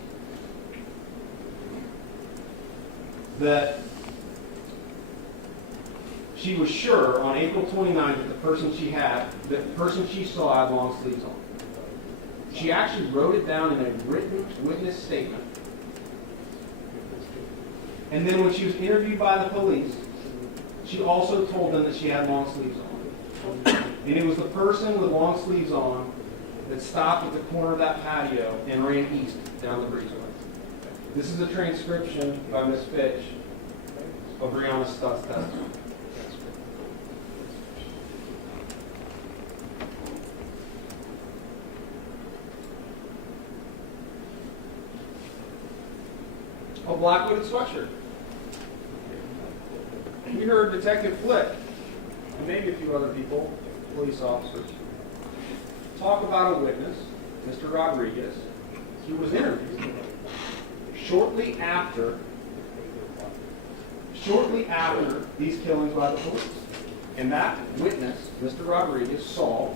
That she was sure on April 29th that the person she saw had long sleeves on. She actually wrote it down in a written witness statement. And then when she was interviewed by the police, she also told them that she had long sleeves on. And it was the person with long sleeves on that stopped at the corner of that patio and ran east down the breezeway. This is a transcription by Ms. Fitch of Brianna Studd's testimony. A black hooded sweatshirt. We heard Detective Flick, and maybe a few other people, police officers, talk about a witness, Mr. Rodriguez. He was interviewed shortly after these killings by the police. And that witness, Mr. Rodriguez, saw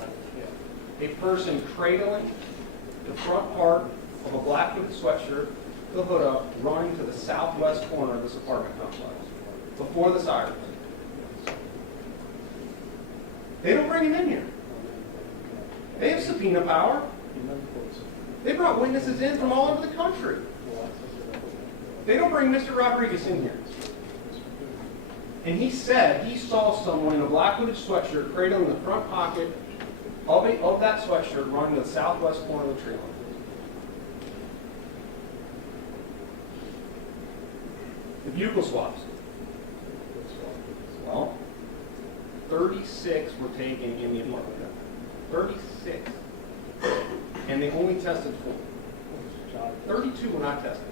a person cradling the front part of a black hooded sweatshirt, the hood up, running to the southwest corner of this apartment complex before the sirens. They don't bring him in here. They have subpoena power. They brought witnesses in from all over the country. They don't bring Mr. Rodriguez in here. And he said he saw someone in a black hooded sweatshirt cradling the front pocket of that sweatshirt running to the southwest corner of the tree line. The bugle swabs. Well, 36 were taken in the apartment. 36. And they only tested 4. 32 were not tested.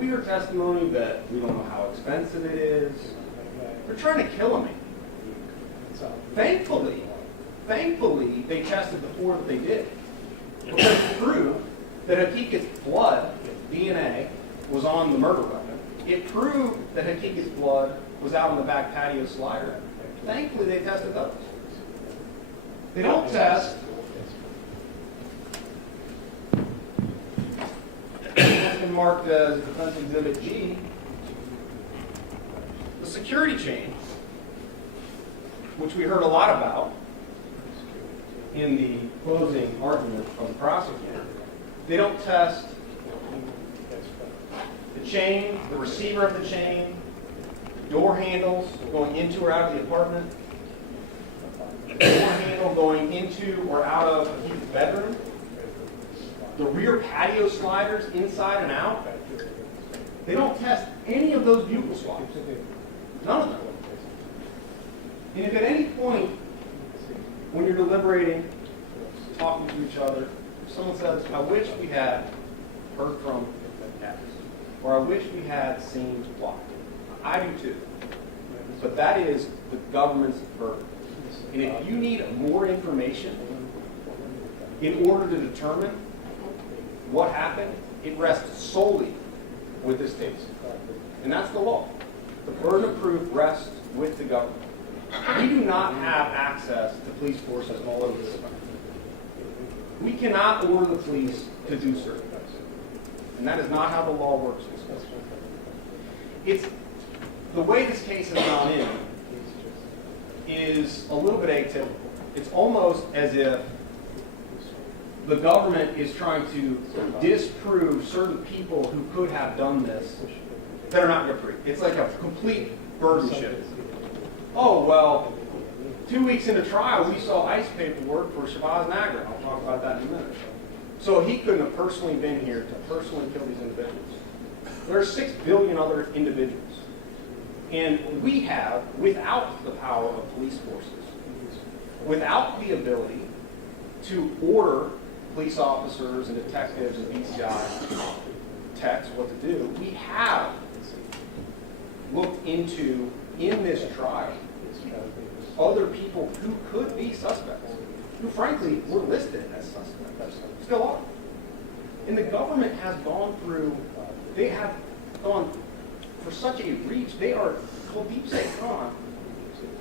We heard testimony that we don't know how expensive it is. They're trying to kill me. Thankfully, they tested the 4 that they did. Because it proved that Hakikat's blood, DNA, was on the murder weapon. It proved that Hakikat's blood was out on the back patio slider. Thankfully, they tested those. They don't test. It's been marked as Defense Exhibit G. The security chain, which we heard a lot about in the closing argument of the prosecutor. They don't test the chain, the receiver of the chain, door handles going into or out of the apartment, the door handle going into or out of the bedroom, the rear patio sliders inside and out, They don't test any of those bugle swabs. None of them. And if at any point, when you're deliberating, talking to each other, if someone says, I wish we had heard from X, or I wish we had seen Y. I do too. But that is the government's burden. And if you need more information in order to determine what happened, it rests solely with the states. And that's the law. The burden of proof rests with the government. We do not have access to police forces all over this country. We cannot order the police to do certain things. And that is not how the law works in this country. It's the way this case has gone in is a little bit atypical. It's almost as if the government is trying to disprove certain people who could have done this that are not Gupri. It's like a complete burden shift. Oh, well, 2 weeks into trial, we saw ICE paperwork for Shabazz Nagar. I'll talk about that in a minute. So he couldn't have personally been here to personally kill these individuals. There are 6 billion other individuals. And we have, without the power of police forces, without the ability to order police officers and detectives and BCI techs what to do, we have looked into, in this trial, other people who could be suspects, who frankly were listed as suspects, still are. And the government has gone through, they have gone for such a reach. They are, Kuldip Khan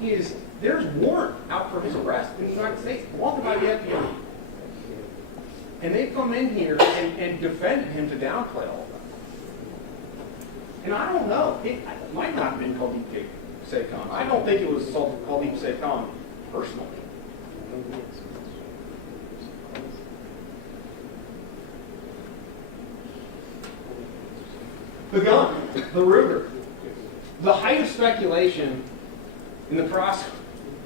is, there's warrant out for his arrest in the United States, wanted by the FBI. And they've come in here and defended him to downplay all of that. And I don't know, it might not have been Kuldip Khan. I don't think it was Kuldip Khan personally. The gun, the Ruger. The height of speculation in the process,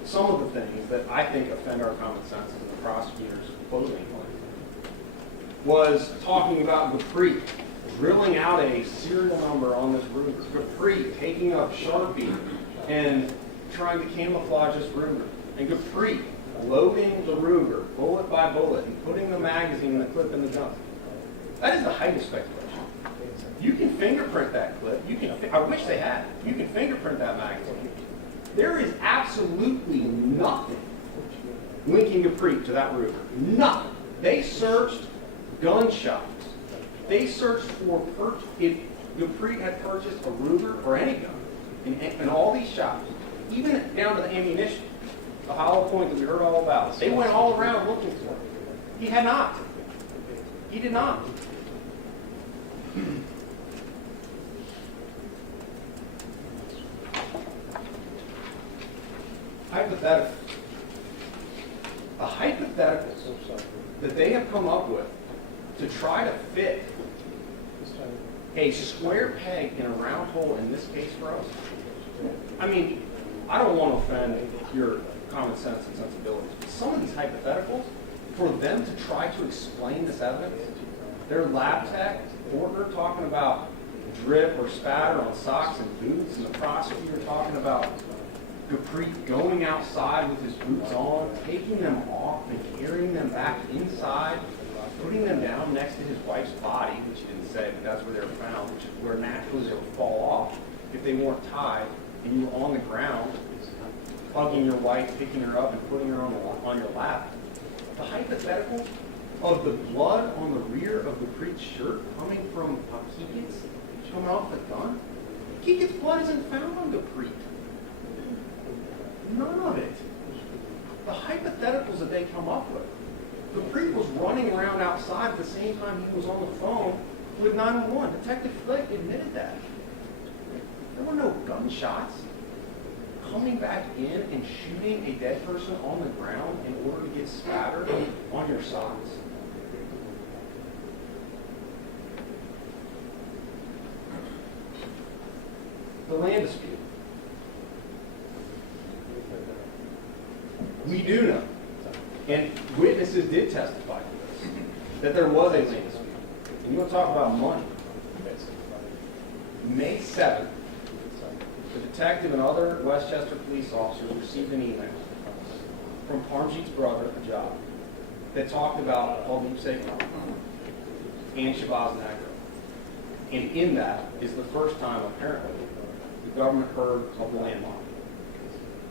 some of the things that I think offend our common sense in the prosecutor's closing plan, was talking about Gupri drilling out a serial number on this Ruger. Gupri taking up Sharpie and trying to camouflage this Ruger. And Gupri loading the Ruger bullet by bullet and putting the magazine and the clip in the gun. That is the height of speculation. You can fingerprint that clip. You can. I wish they had. You can fingerprint that magazine. There is absolutely nothing linking Gupri to that Ruger. Nothing. They searched Gunshot. They searched for if Gupri had purchased a Ruger or any gun in all these shops, even down to the ammunition, the hollow point that we heard all about. They went all around looking for it. He had not. He did not. Hypothetical. The hypotheticals that they have come up with to try to fit a square peg in a round hole in this case for us. I mean, I don't want to offend your common sense and sensibilities, but some of these hypotheticals, for them to try to explain this evidence, their lab tech, Porter talking about drip or spatter on socks and boots, and the prosecutor talking about Gupri going outside with his boots on, taking them off and carrying them back inside, putting them down next to his wife's body, which he didn't say, but that's where they were found, which is where naturally they would fall off if they weren't tied, and you were on the ground, hugging your wife, picking her up, and putting her on your lap. The hypothetical of the blood on the rear of Gupri's shirt coming from Hakikat's, coming off the gun. Hakikat's blood isn't found on Gupri. None of it. The hypotheticals that they come up with. Gupri was running around outside at the same time he was on the phone with 911. Detective Flick admitted that. There were no gunshots. Coming back in and shooting a dead person on the ground in order to get spattered on your socks. The land dispute. We do know, and witnesses did testify to this, that there was a land dispute. And you want to talk about money. May 7th, the detective and other Westchester police officers received an email from Parmjit's brother, Ajay, that talked about Kuldip Singh and Shahbaz Nagra. And in that is the first time, apparently, the government heard of the land mafia,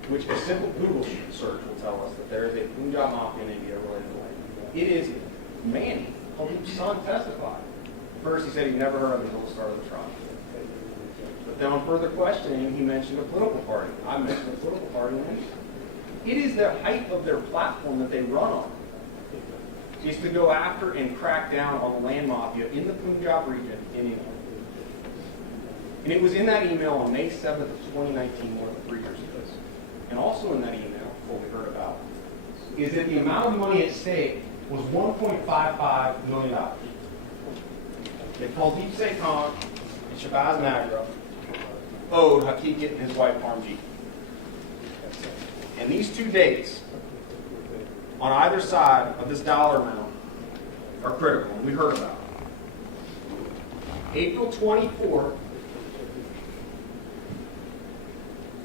which a simple Google search will tell us that there is a Punjab mafia in India related to land. It is Manny, Kuldip's son, testified. First, he said he'd never heard of it until the start of the trial. But then on further questioning, he mentioned a political party. I mentioned a political party in India. It is the height of their platform that they run on, is to go after and crack down on the land mafia in the Punjab region in India. And it was in that email on May 7th of 2019, more than 3 years ago. And also in that email, what we heard about, is that the amount of money at stake was $1.55 million. That Kuldip Singh and Shahbaz Nagra owed Hakikat and his wife Parmjit. And these two dates on either side of this dollar amount are critical, and we heard about it. April 24th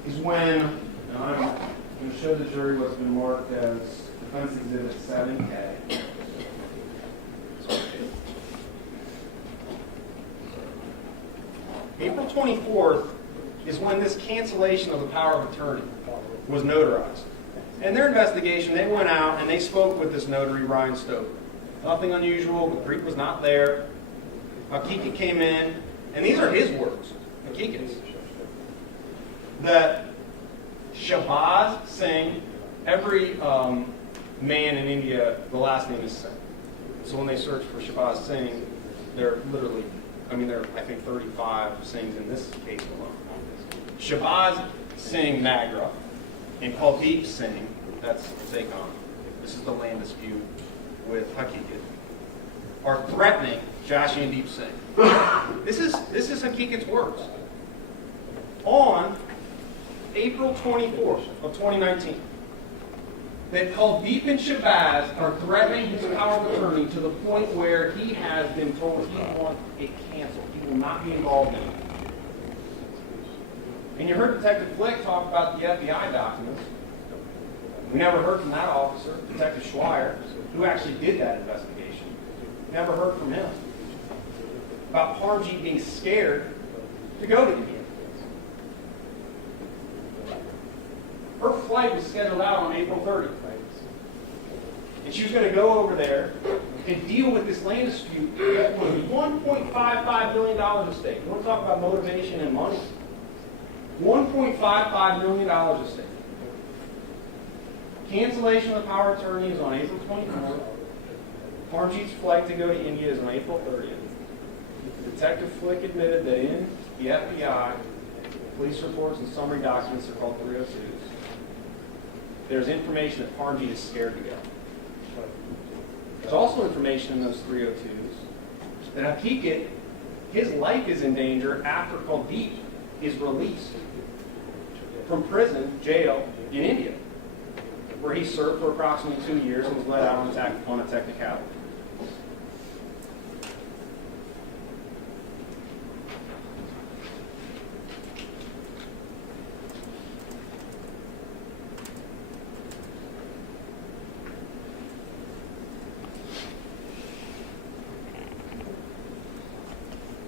is when, and I'm going to show the jury what's been marked as Defense Exhibit 7K. April 24th is when this cancellation of the power of attorney was notarized. In their investigation, they went out and they spoke with this notary, Ryan Stoker. Nothing unusual, the Greek was not there. Hakikat came in, and these are his words, Hakikat's, that Shahbaz Singh, every man in India, the last name is Singh. So when they search for Shahbaz Singh, they're literally, I think 35 Singhs in this case alone. Shahbaz Singh Nagra and Kuldip Singh, that's Sekon, this is the land dispute with Hakikat, are threatening Jashandeep Singh. This is Hakikat's words. On April 24th of 2019, that Kuldip and Shahbaz are threatening his power of attorney to the point where he has been told he wants it canceled. He will not be involved in it. And you heard Detective Flick talk about the FBI documents. We never heard from that officer, Detective Schweier, who actually did that investigation. Never heard from him about Parmjit being scared to go to India. Her flight was scheduled out on April 30th. And she was going to go over there and deal with this land dispute that was $1.55 million at stake. You want to talk about motivation and money? $1.55 million at stake. Cancellation of the power of attorney is on April 24th. Parmjit's flight to go to India is on April 30th. Detective Flick admitted that in the FBI, police reports and summary documents are called 302s. There's information that Parmjit is scared to go. There's also information in those 302s that Hakikat, his life is in danger after Kuldip is released from prison, jail in India, where he served for approximately 2 years and was let out on a technicality.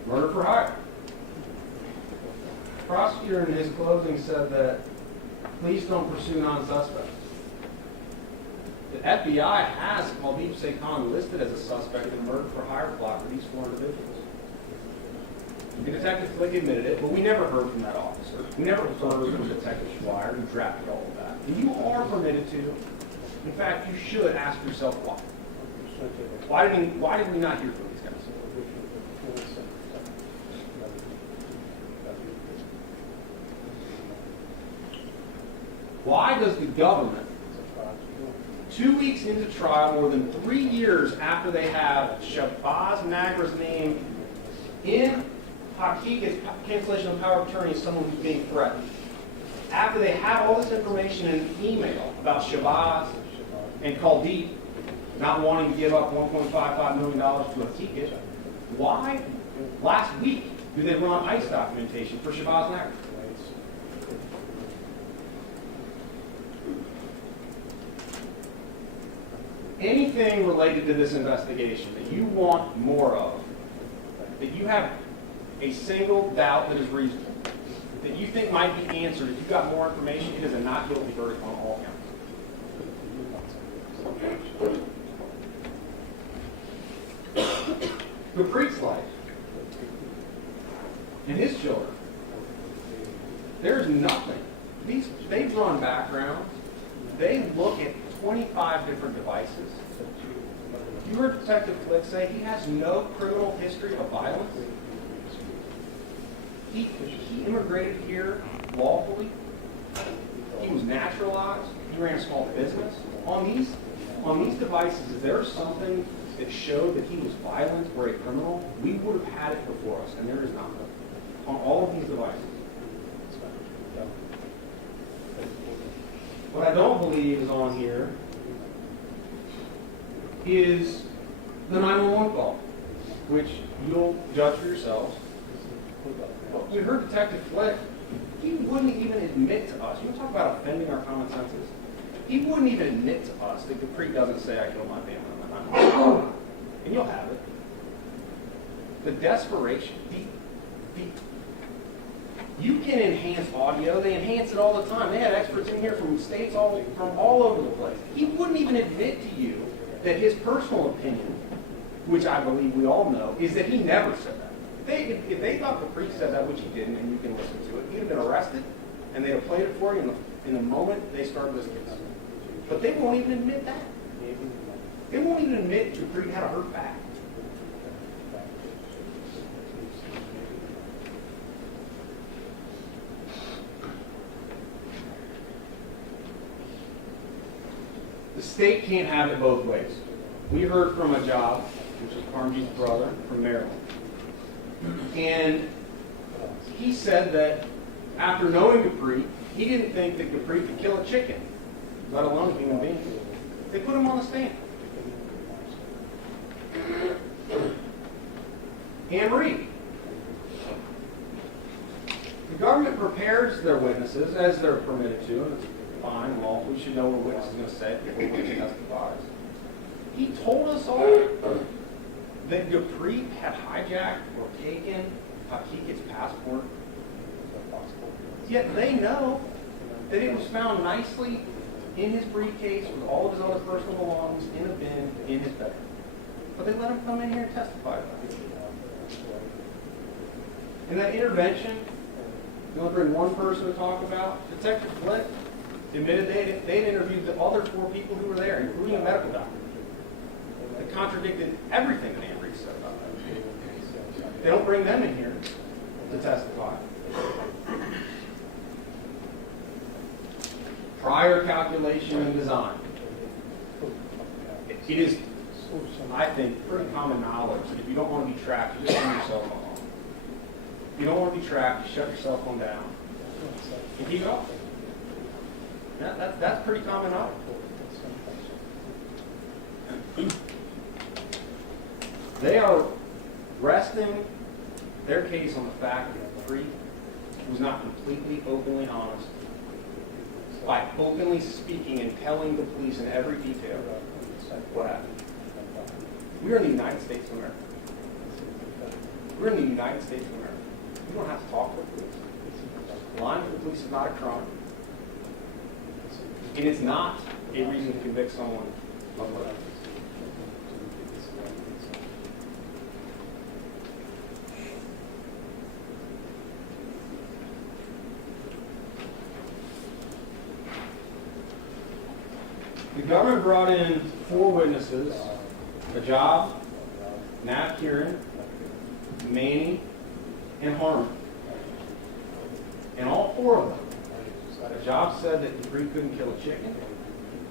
Murder for hire. The prosecutor in his closing said that police don't pursue non-suspects. The FBI has Kuldip Singh listed as a suspect in the murder for hire plot for these 4 individuals. The Detective Flick admitted it, but we never heard from that officer. We never heard from Detective Schweier, who drafted all of that. And you are permitted to. In fact, you should ask yourself why. Why did we not hear from these guys? Why does the government, 2 weeks into trial, more than 3 years after they have Shahbaz Nagra's name in Hakikat's cancellation of power of attorney as someone who's being threatened, after they have all this information in an email about Shahbaz and Kuldip not wanting to give up $1.55 million to Hakikat, why last week Do they run ICE documentation for Shabazz Nagar? Anything related to this investigation that you want more of, that you have a single doubt that is reasonable, that you think might be answered if you got more information, it is a not guilty verdict on all counts. Gurpreet's life and his children, there's nothing. They've run backgrounds. They look at 25 different devices. You heard Detective Flick say he has no criminal history of violence. He immigrated here lawfully. He was naturalized. He ran a small business. On these devices, is there something that showed that he was violent or a criminal? We would have had it before us, and there is not. On all of these devices. What I don't believe is on here is the 911 call, which you'll judge for yourselves. But we heard Detective Flick, he wouldn't even admit to us. You want to talk about offending our common senses? He wouldn't even admit to us that Gurpreet doesn't say, I killed my family. And you'll have it. The desperation, you can enhance audio. They enhance it all the time. They had experts in here from states from all over the place. He wouldn't even admit to you that his personal opinion, which I believe we all know, is that he never said that. If they thought Gurpreet said that, which he didn't, and you can listen to it, he'd have been arrested, and they'd have played it for you in the moment they started this case. But they won't even admit that. They won't even admit Gurpreet had a hurt back. The state can't have it both ways. We heard from a job, which is Parmjit's brother from Maryland. And he said that after knowing Gurpreet, he didn't think that Gurpreet could kill a chicken, let alone a human being. They put him on the stand. Anne Marie. The government prepares their witnesses as they're permitted to, and it's fine, lawful. We should know what a witness is going to say before a witness testifies. He told us all that Gurpreet had hijacked or taken Hakikat's passport. Yet they know that it was found nicely in his briefcase with all of his other personal belongings in a bin in his bedroom. But they let him come in here and testify about it. In that intervention, you want to bring one person to talk about? Detective Flick admitted they'd interviewed the other 4 people who were there, including a medical doctor, that contradicted everything that Anne Marie said about that. They don't bring them in here to testify. Prior calculation and design. It is, I think, pretty common knowledge that if you don't want to be tracked, you just turn your cell phone on. If you don't want to be tracked, you shut your cell phone down and keep it off. Yeah, that's pretty common knowledge. They are resting their case on the fact that Gurpreet was not completely openly honest by openly speaking and telling the police in every detail what happened. We are in the United States of America. We're in the United States of America. You don't have to talk to the police. Lying to the police is not a crime. And it's not a reason to convict someone of murder. The government brought in 4 witnesses, Ajab, Nav Kieran, Manny, and Harmon. And all 4 of them, Ajab said that Gurpreet couldn't kill a chicken,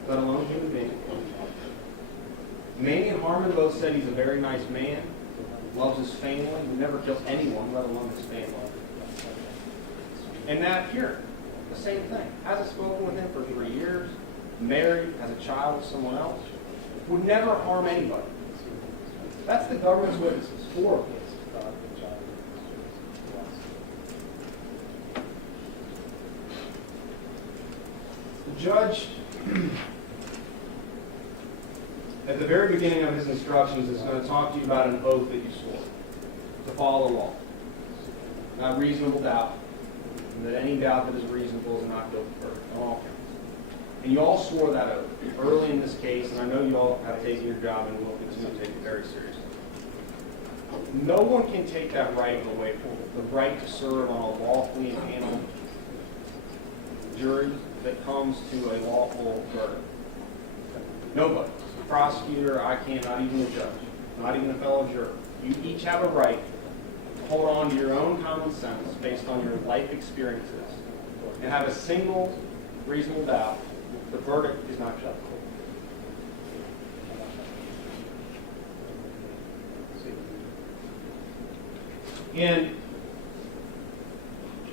let alone a human being. Manny and Harmon both said he's a very nice man, loves his family, would never kill anyone, let alone his family. And Nav Kieran, the same thing. Hasn't spoken with him for 3 years, married, has a child with someone else, would never harm anybody. That's the government's witnesses, 4 of them. judge, at the very beginning of his instructions, is going to talk to you about an oath that you swore to follow the law. Not reasonable doubt, and that any doubt that is reasonable is not guilty verdict on all counts. And you all swore that oath early in this case, and I know you all have taken your job and will continue to take it very seriously. No one can take that right away from you, the right to serve on a lawfully impaneled jury that comes to a lawful verdict. Nobody. The prosecutor, I can't, not even the judge, not even a fellow juror. You each have a right to hold on to your own common sense based on your life experiences and have a single reasonable doubt the verdict is not just. And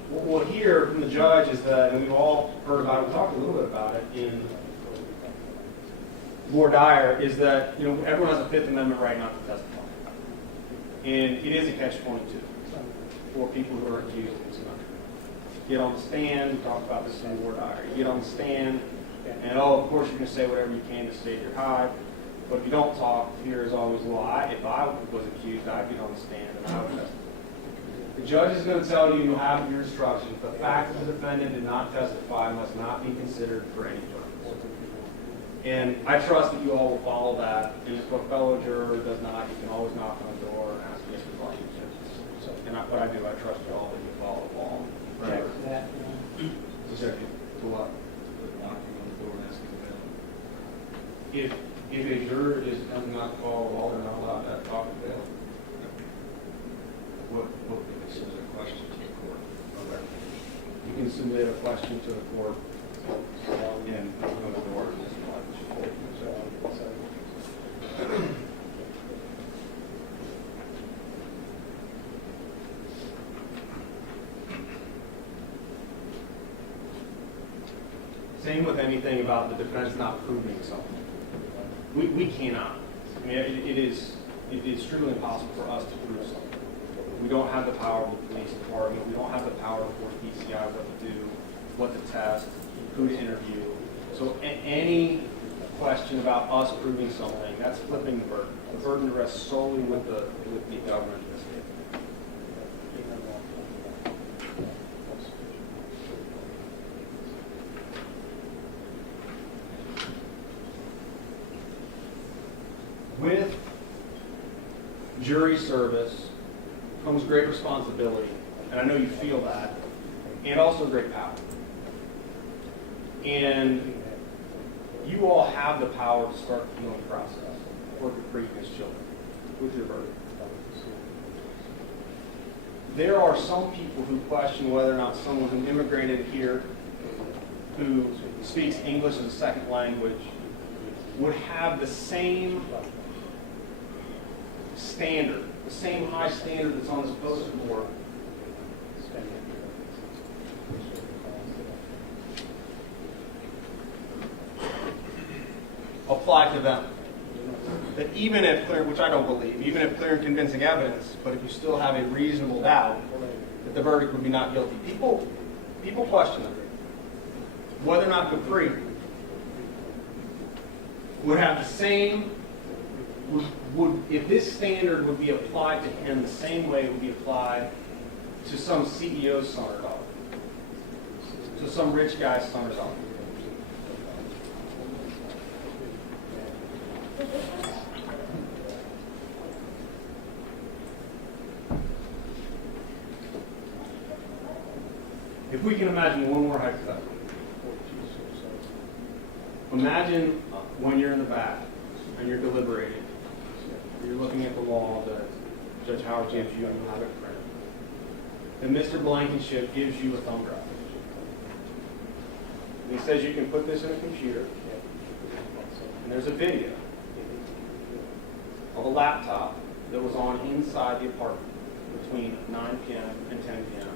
what we'll hear from the judge is that, and we've all heard about it, we talked a little bit about it in more dire, is that everyone has a Fifth Amendment right not to testify. And it is a catch-22 for people who are accused of misconduct. Get on the stand, we talked about this in more dire. You get on the stand, and of course you're going to say whatever you can to state your hide. But if you don't talk, fear is always, well, if I was accused, I'd get on the stand and I would testify. The judge is going to tell you have your instructions. The fact that the defendant did not testify must not be considered for any purpose. And I trust that you all will follow that. And if a fellow juror does not, you can always knock on the door and ask Mr. Blankenship. And what I do, I trust you all that you follow the law. Right. To what? Knocking on the door and asking bail. If a juror does not follow the law, they're not allowed to talk to bail. What this is a question to the court. Okay. You can submit a question to the court And on the door. Same with anything about the defense not proving something. We cannot. I mean, it is truly impossible for us to prove something. We don't have the power of the police department. We don't have the power to force PCI what to do, what to test, who to interview. So any question about us proving something, that's flipping the burden. The burden rests solely with the government in this case. With jury service comes great responsibility, and I know you feel that, and also great power. And you all have the power to start the healing process for your previous children with your verdict. There are some people who question whether or not someone who immigrated here, who speaks English as a second language, would have the same standard, the same high standard that's on this poster board apply to them. That even if clear, which I don't believe, even if clear and convincing evidence, but if you still have a reasonable doubt that the verdict would be not guilty. People question them. Whether or not Dupree would have the same, if this standard would be applied to him the same way it would be applied to some CEO's son or daughter, to some rich guy's son or daughter. If we can imagine one more hypothetical. Imagine when you're in the back and you're deliberating. You're looking at the law that Judge Howard gives you and you have it printed. And Mr. Blankenship gives you a thumb drive. And he says you can put this in a computer. And there's a video of a laptop that was on inside the apartment between 9 p.m. and 10 p.m.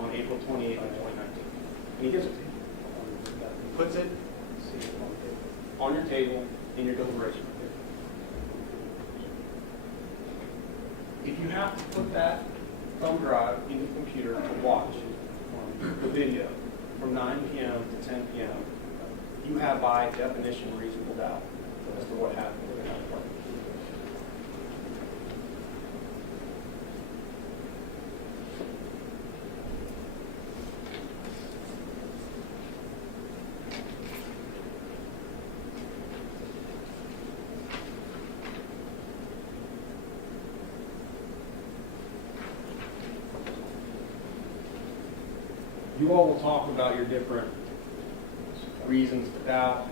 on April 28, 2019. And he gives it to you. He puts it on your table in your deliberation. If you have to put that thumb drive in the computer to watch the video from 9 p.m. to 10 p.m., you have by definition reasonable doubt as to what happened in that apartment. You all will talk about your different reasons for doubt,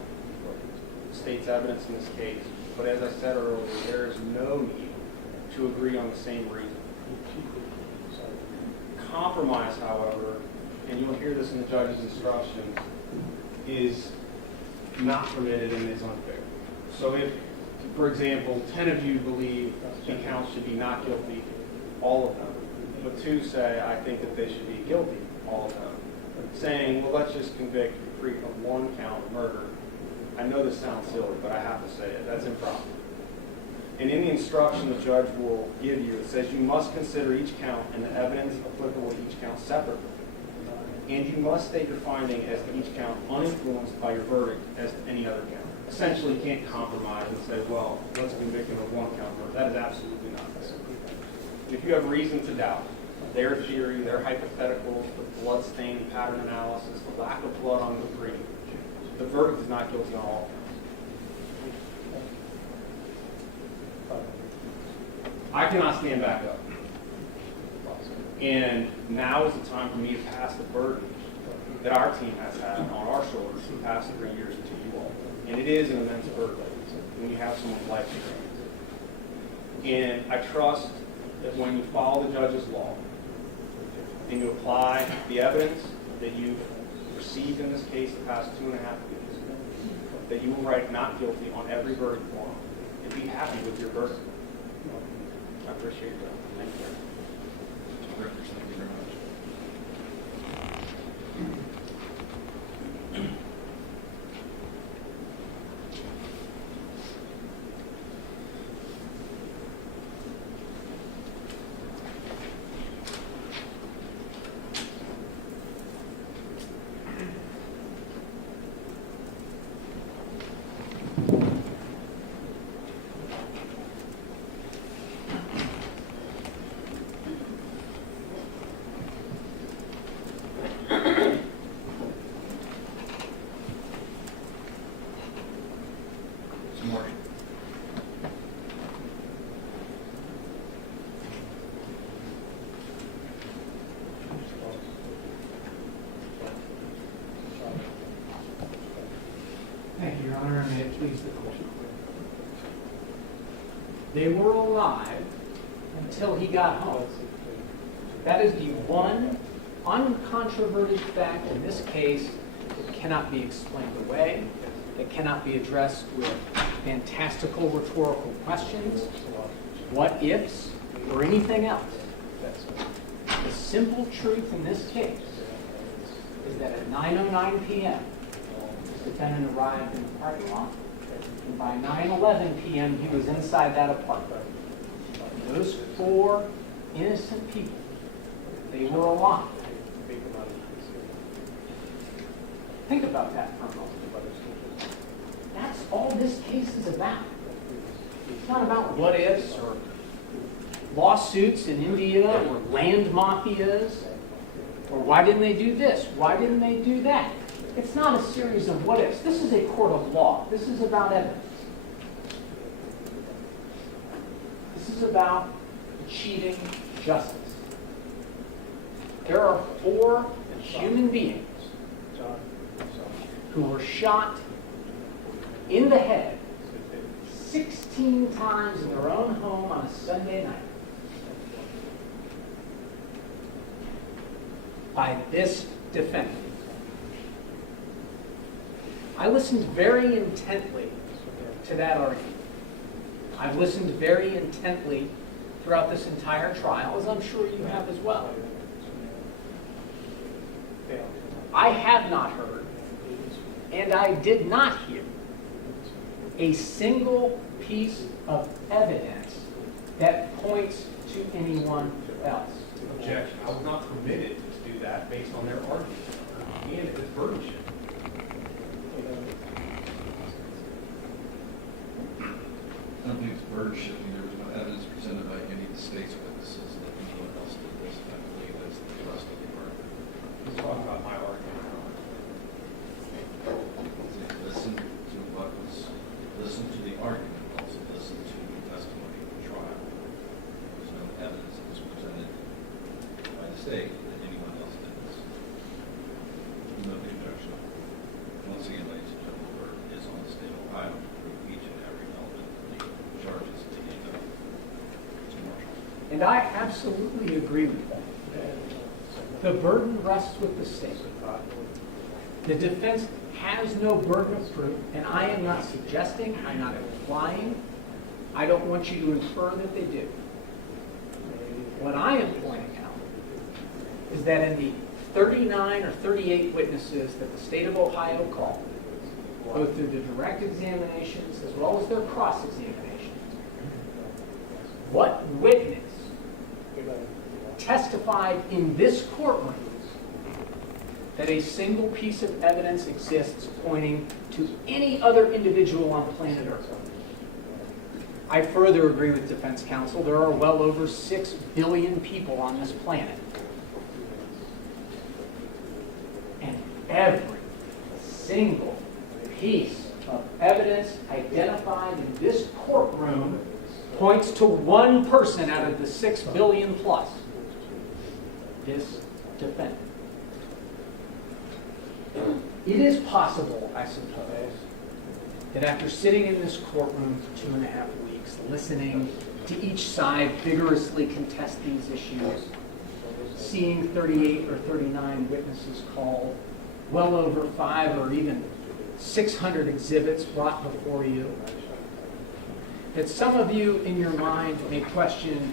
the state's evidence in this case, but as I said earlier, there is no need to agree on the same reason. Compromise, however, and you'll hear this in the judge's instructions, is not permitted and is unfair. So if, for example, 10 of you believe the counts should be not guilty, all of them, but 2 say, I think that they should be guilty, all of them, saying, well, let's just convict Creek of 1 count of murder. I know this sounds silly, but I have to say it. That's improper. And in the instruction the judge will give you, it says you must consider each count and the evidence applicable to each count separately. And you must state your finding as to each count uninfluenced by your verdict as to any other count. Essentially, you can't compromise and say, well, let's convict him of 1 count of murder. That is absolutely not necessary. If you have reason to doubt their theory, their hypotheticals, the bloodstain pattern analysis, the lack of blood on the debris, the verdict is not guilty on all counts. I cannot stand back up. And now is the time for me to pass the burden that our team has had on our shoulders for the past 3 years to you all. And it is an immense burden when you have someone's life experience. And I trust that when you follow the judge's law and you apply the evidence that you've received in this case the past 2.5 weeks, that you will write not guilty on every verdict form and be happy with your verdict. I appreciate that. Thank you. Thank you very much. Thank you, Your Honor, and may it please the court. They were alive until he got home. That is the one uncontroverted fact in this case that cannot be explained away, that cannot be addressed with fantastical rhetorical questions, what ifs, or anything else. The simple truth in this case is that at 9:09 p.m., the defendant arrived in the parking lot, and by 9:11 p.m. he was inside that apartment. And those 4 innocent people, they were alive. Think about that for a moment. That's all this case is about. It's not about what ifs or lawsuits in India or land mafias or why didn't they do this? Why didn't they do that? It's not a series of what ifs. This is a court of law. This is about evidence. This is about achieving justice. There are 4 human beings who were shot in the head 16 times in their own home on a Sunday night by this defendant. I listened very intently to that argument. I've listened very intently throughout this entire trial, as I'm sure you have as well. I have not heard, and I did not hear, a single piece of evidence that points to anyone else. Objection. I was not permitted to do that based on their argument. And it is burden shift. And I absolutely agree with that. The burden rests with the state. The defense has no burden of proof, and I am not suggesting, I'm not implying, I don't want you to infer that they do. What I am pointing out is that in the 39 or 38 witnesses that the state of Ohio called, both through the direct examinations as well as their cross-examinations, what witness testified in this courtroom that a single piece of evidence exists pointing to any other individual on planet Earth? I further agree with defense counsel. There are well over 6 billion people on this planet. And every single piece of evidence identified in this courtroom points to one person out of the 6 billion plus. This defendant. It is possible, I suppose, that after sitting in this courtroom for 2.5 weeks, listening to each side vigorously contest these issues, seeing 38 or 39 witnesses called, well over 5 or even 600 exhibits brought before you, that some of you in your mind may question,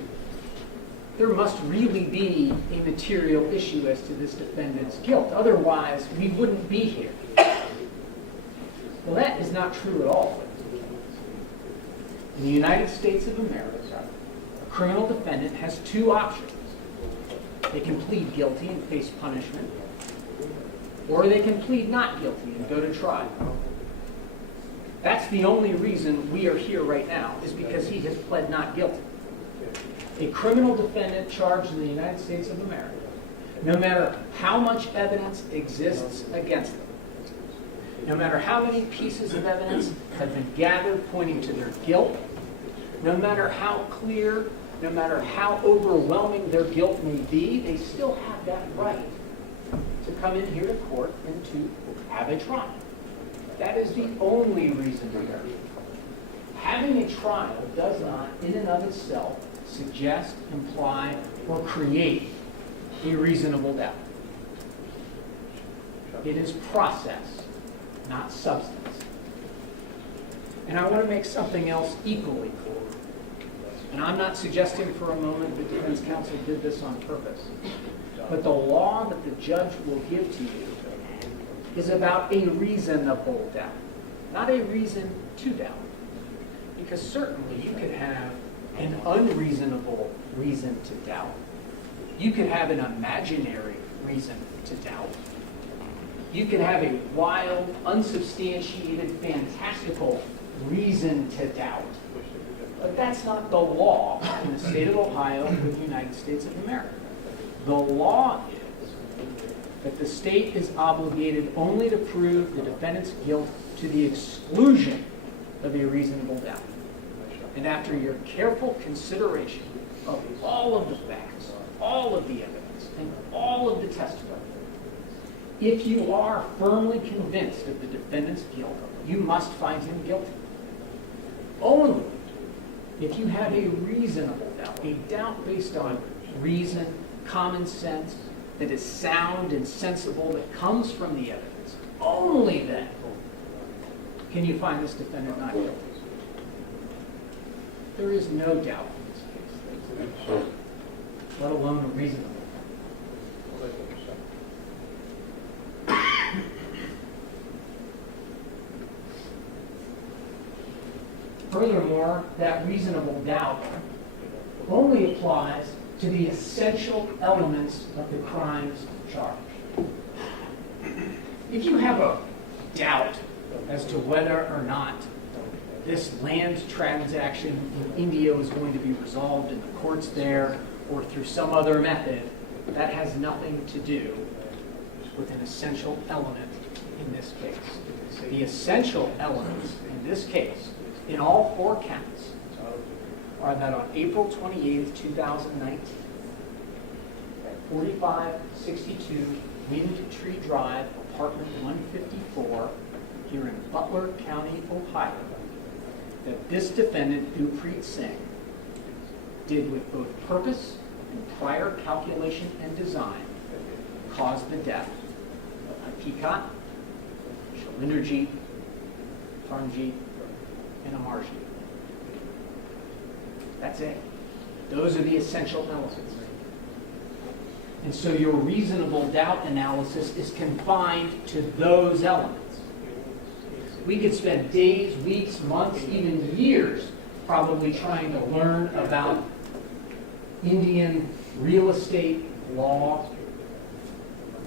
there must really be a material issue as to this defendant's guilt. Otherwise, we wouldn't be here. Well, that is not true at all. In the United States of America, a criminal defendant has 2 options. They can plead guilty and face punishment, or they can plead not guilty and go to trial. That's the only reason we are here right now, is because he has pled not guilty. A criminal defendant charged in the United States of America, no matter how much evidence exists against them, no matter how many pieces of evidence have been gathered pointing to their guilt, no matter how clear, no matter how overwhelming their guilt may be, they still have that right to come in here to court and to have a trial. That is the only reason we're here. Having a trial does not, in and of itself, suggest, imply, or create a reasonable doubt. It is process, not substance. And I want to make something else equally clear. And I'm not suggesting for a moment that defense counsel did this on purpose. But the law that the judge will give to you is about a reasonable doubt, not a reason to doubt. Because certainly you could have an unreasonable reason to doubt. You could have an imaginary reason to doubt. You could have a wild, unsubstantiated, fantastical reason to doubt. But that's not the law in the state of Ohio or the United States of America. The law is that the state is obligated only to prove the defendant's guilt to the exclusion of a reasonable doubt. And after your careful consideration of all of the facts, all of the evidence, and all of the testimony, if you are firmly convinced of the defendant's guilt, you must find him guilty. Only if you have a reasonable doubt, a doubt based on reason, common sense, that is sound and sensible, that comes from the evidence, only then can you find this defendant not guilty. There is no doubt in this case, let alone a reasonable. Furthermore, that reasonable doubt only applies to the essential elements of the crimes charged. If you have a doubt as to whether or not this land transaction in India is going to be resolved in the courts there or through some other method, that has nothing to do with an essential element in this case. The essential elements in this case, in all 4 counts, are that on April 28th, 2019, at 4562 Wyndtree Drive, apartment 154, here in Butler County, Ohio, that this defendant, Gurpreet Singh, did with both purpose and prior calculation and design cause the death of Hakikat, Shalinderjit, Parmjit, and Amarjit. That's it. Those are the essential elements. And so your reasonable doubt analysis is confined to those elements. We could spend days, weeks, months, even years probably trying to learn about Indian real estate law,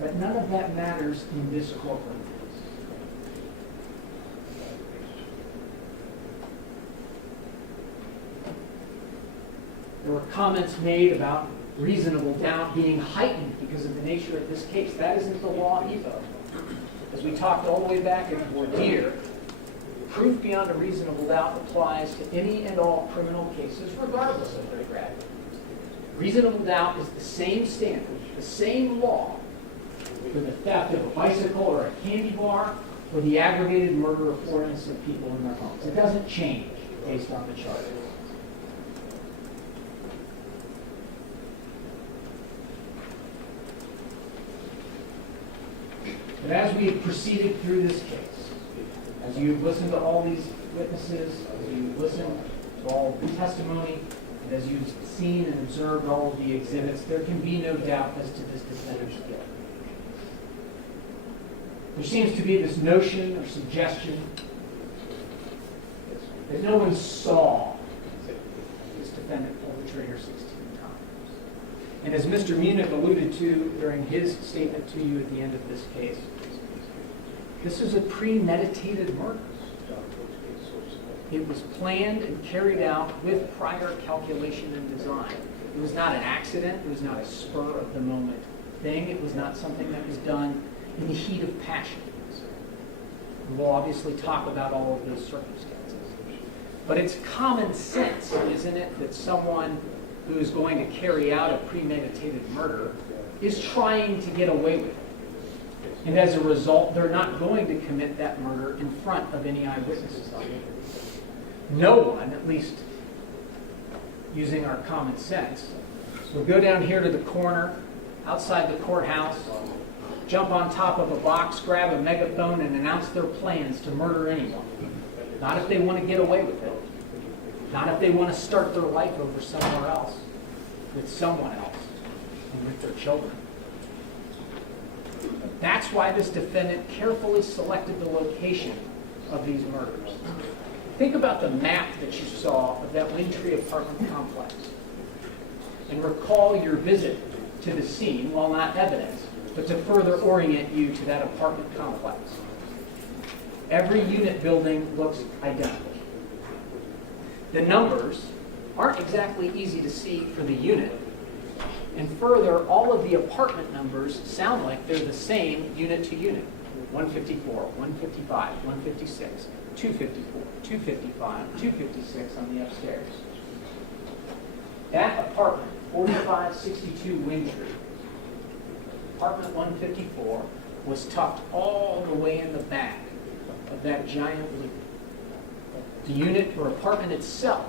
but none of that matters in this courtroom. There were comments made about reasonable doubt being heightened because of the nature of this case. That isn't the law either. As we talked all the way back in voir dire, proof beyond a reasonable doubt applies to any and all criminal cases, regardless of their gravity. Reasonable doubt is the same standard, the same law for the theft of a bicycle or a candy bar or the aggravated murder of 4 innocent people in their homes. It doesn't change based on the charges. But as we have proceeded through this case, as you've listened to all these witnesses, as you've listened to all the testimony, and as you've seen and observed all of the exhibits, there can be no doubt as to this defendant's guilt. There seems to be this notion or suggestion that no one saw this defendant pull the trigger 16 times. And as Mr. Munich alluded to during his statement to you at the end of this case, this is a premeditated murder. It was planned and carried out with prior calculation and design. It was not an accident. It was not a spur-of-the-moment thing. It was not something that was done in the heat of passion. We'll obviously talk about all of those circumstances. But it's common sense, isn't it, that someone who is going to carry out a premeditated murder is trying to get away with it. And as a result, they're not going to commit that murder in front of any eyewitnesses. No one, at least using our common sense, will go down here to the corner, outside the courthouse, jump on top of a box, grab a megaphone, and announce their plans to murder anyone. Not if they want to get away with it. Not if they want to start their life over somewhere else, with someone else, and with their children. That's why this defendant carefully selected the location of these murders. Think about the map that you saw of that Wyndtree apartment complex. And recall your visit to the scene, while not evidence, but to further orient you to that apartment complex. Every unit building looks identical. The numbers aren't exactly easy to see for the unit. And further, all of the apartment numbers sound like they're the same unit to unit. 154, 155, 156, 254, 255, 256 on the upstairs. That apartment, 4562 Wyndtree, apartment 154, was tucked all the way in the back of that giant loop. The unit or apartment itself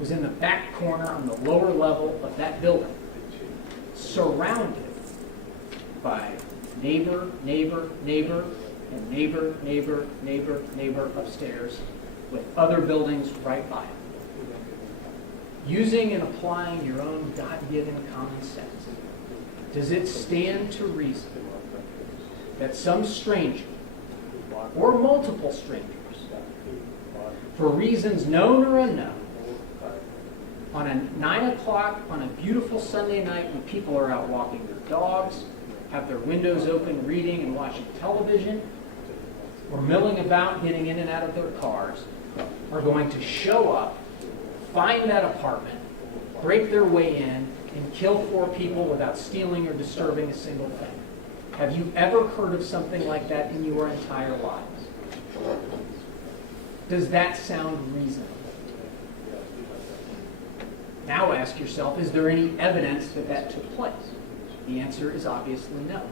was in the back corner on the lower level of that building, surrounded by neighbor, neighbor, neighbor, and neighbor, neighbor, neighbor, neighbor upstairs, with other buildings right by it. Using and applying your own God-given common sense, does it stand to reason that some stranger, or multiple strangers, for reasons known or unknown, on a 9 o'clock on a beautiful Sunday night when people are out walking their dogs, have their windows open, reading and watching television, or milling about, getting in and out of their cars, are going to show up, find that apartment, break their way in, and kill 4 people without stealing or disturbing a single thing? Have you ever heard of something like that in your entire lives? Does that sound reasonable? Now ask yourself, is there any evidence that that took place? The answer is obviously no.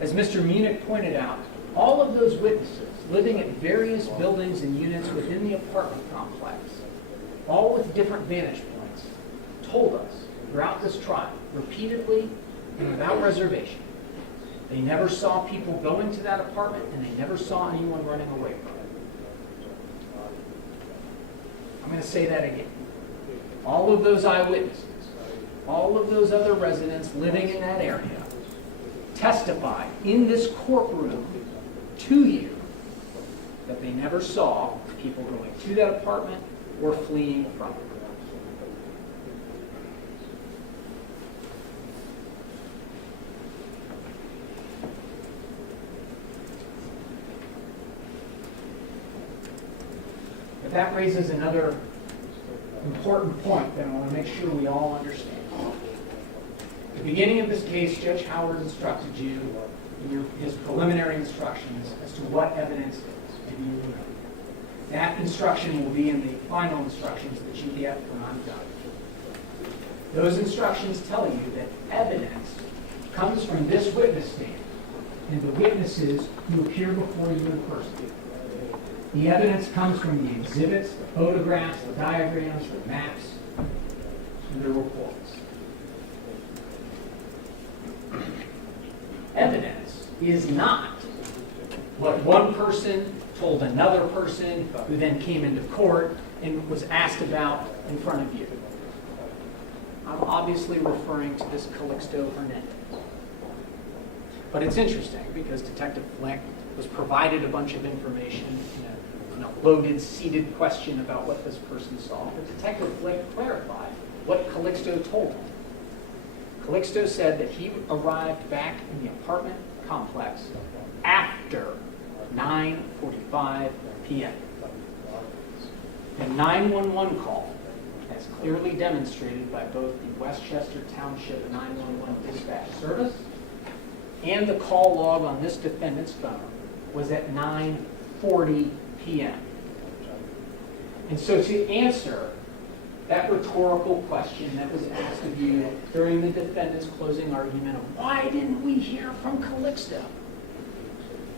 As Mr. Munich pointed out, all of those witnesses living at various buildings and units within the apartment complex all with different vantage points, told us throughout this trial, repeatedly and without reservation, they never saw people go into that apartment and they never saw anyone running away from it. I'm going to say that again. All of those eyewitnesses, all of those other residents living in that area testified in this courtroom to you that they never saw people going to that apartment or fleeing from it. But that raises another important point that I want to make sure we all understand. At the beginning of this case, Judge Howard instructed you in his preliminary instructions as to what evidence is. Maybe you remember. That instruction will be in the final instructions that you get when I'm done. Those instructions tell you that evidence comes from this witness stand and the witnesses who appear before you in person. The evidence comes from the exhibits, the photographs, the diagrams, the maps, and the reports. Evidence is not what one person told another person who then came into court and was asked about in front of you. I'm obviously referring to this Calixto Hernandez. But it's interesting because Detective Flick was provided a bunch of information in a loaded, seated question about what this person saw. But Detective Flick clarified what Calixto told him. Calixto said that he arrived back in the apartment complex after 9:45 p.m. The 911 call, as clearly demonstrated by both the Westchester Township 911 dispatch service and the call log on this defendant's phone, was at 9:40 p.m. And so to answer that rhetorical question that was asked of you during the defendant's closing argument of why didn't we hear from Calixto?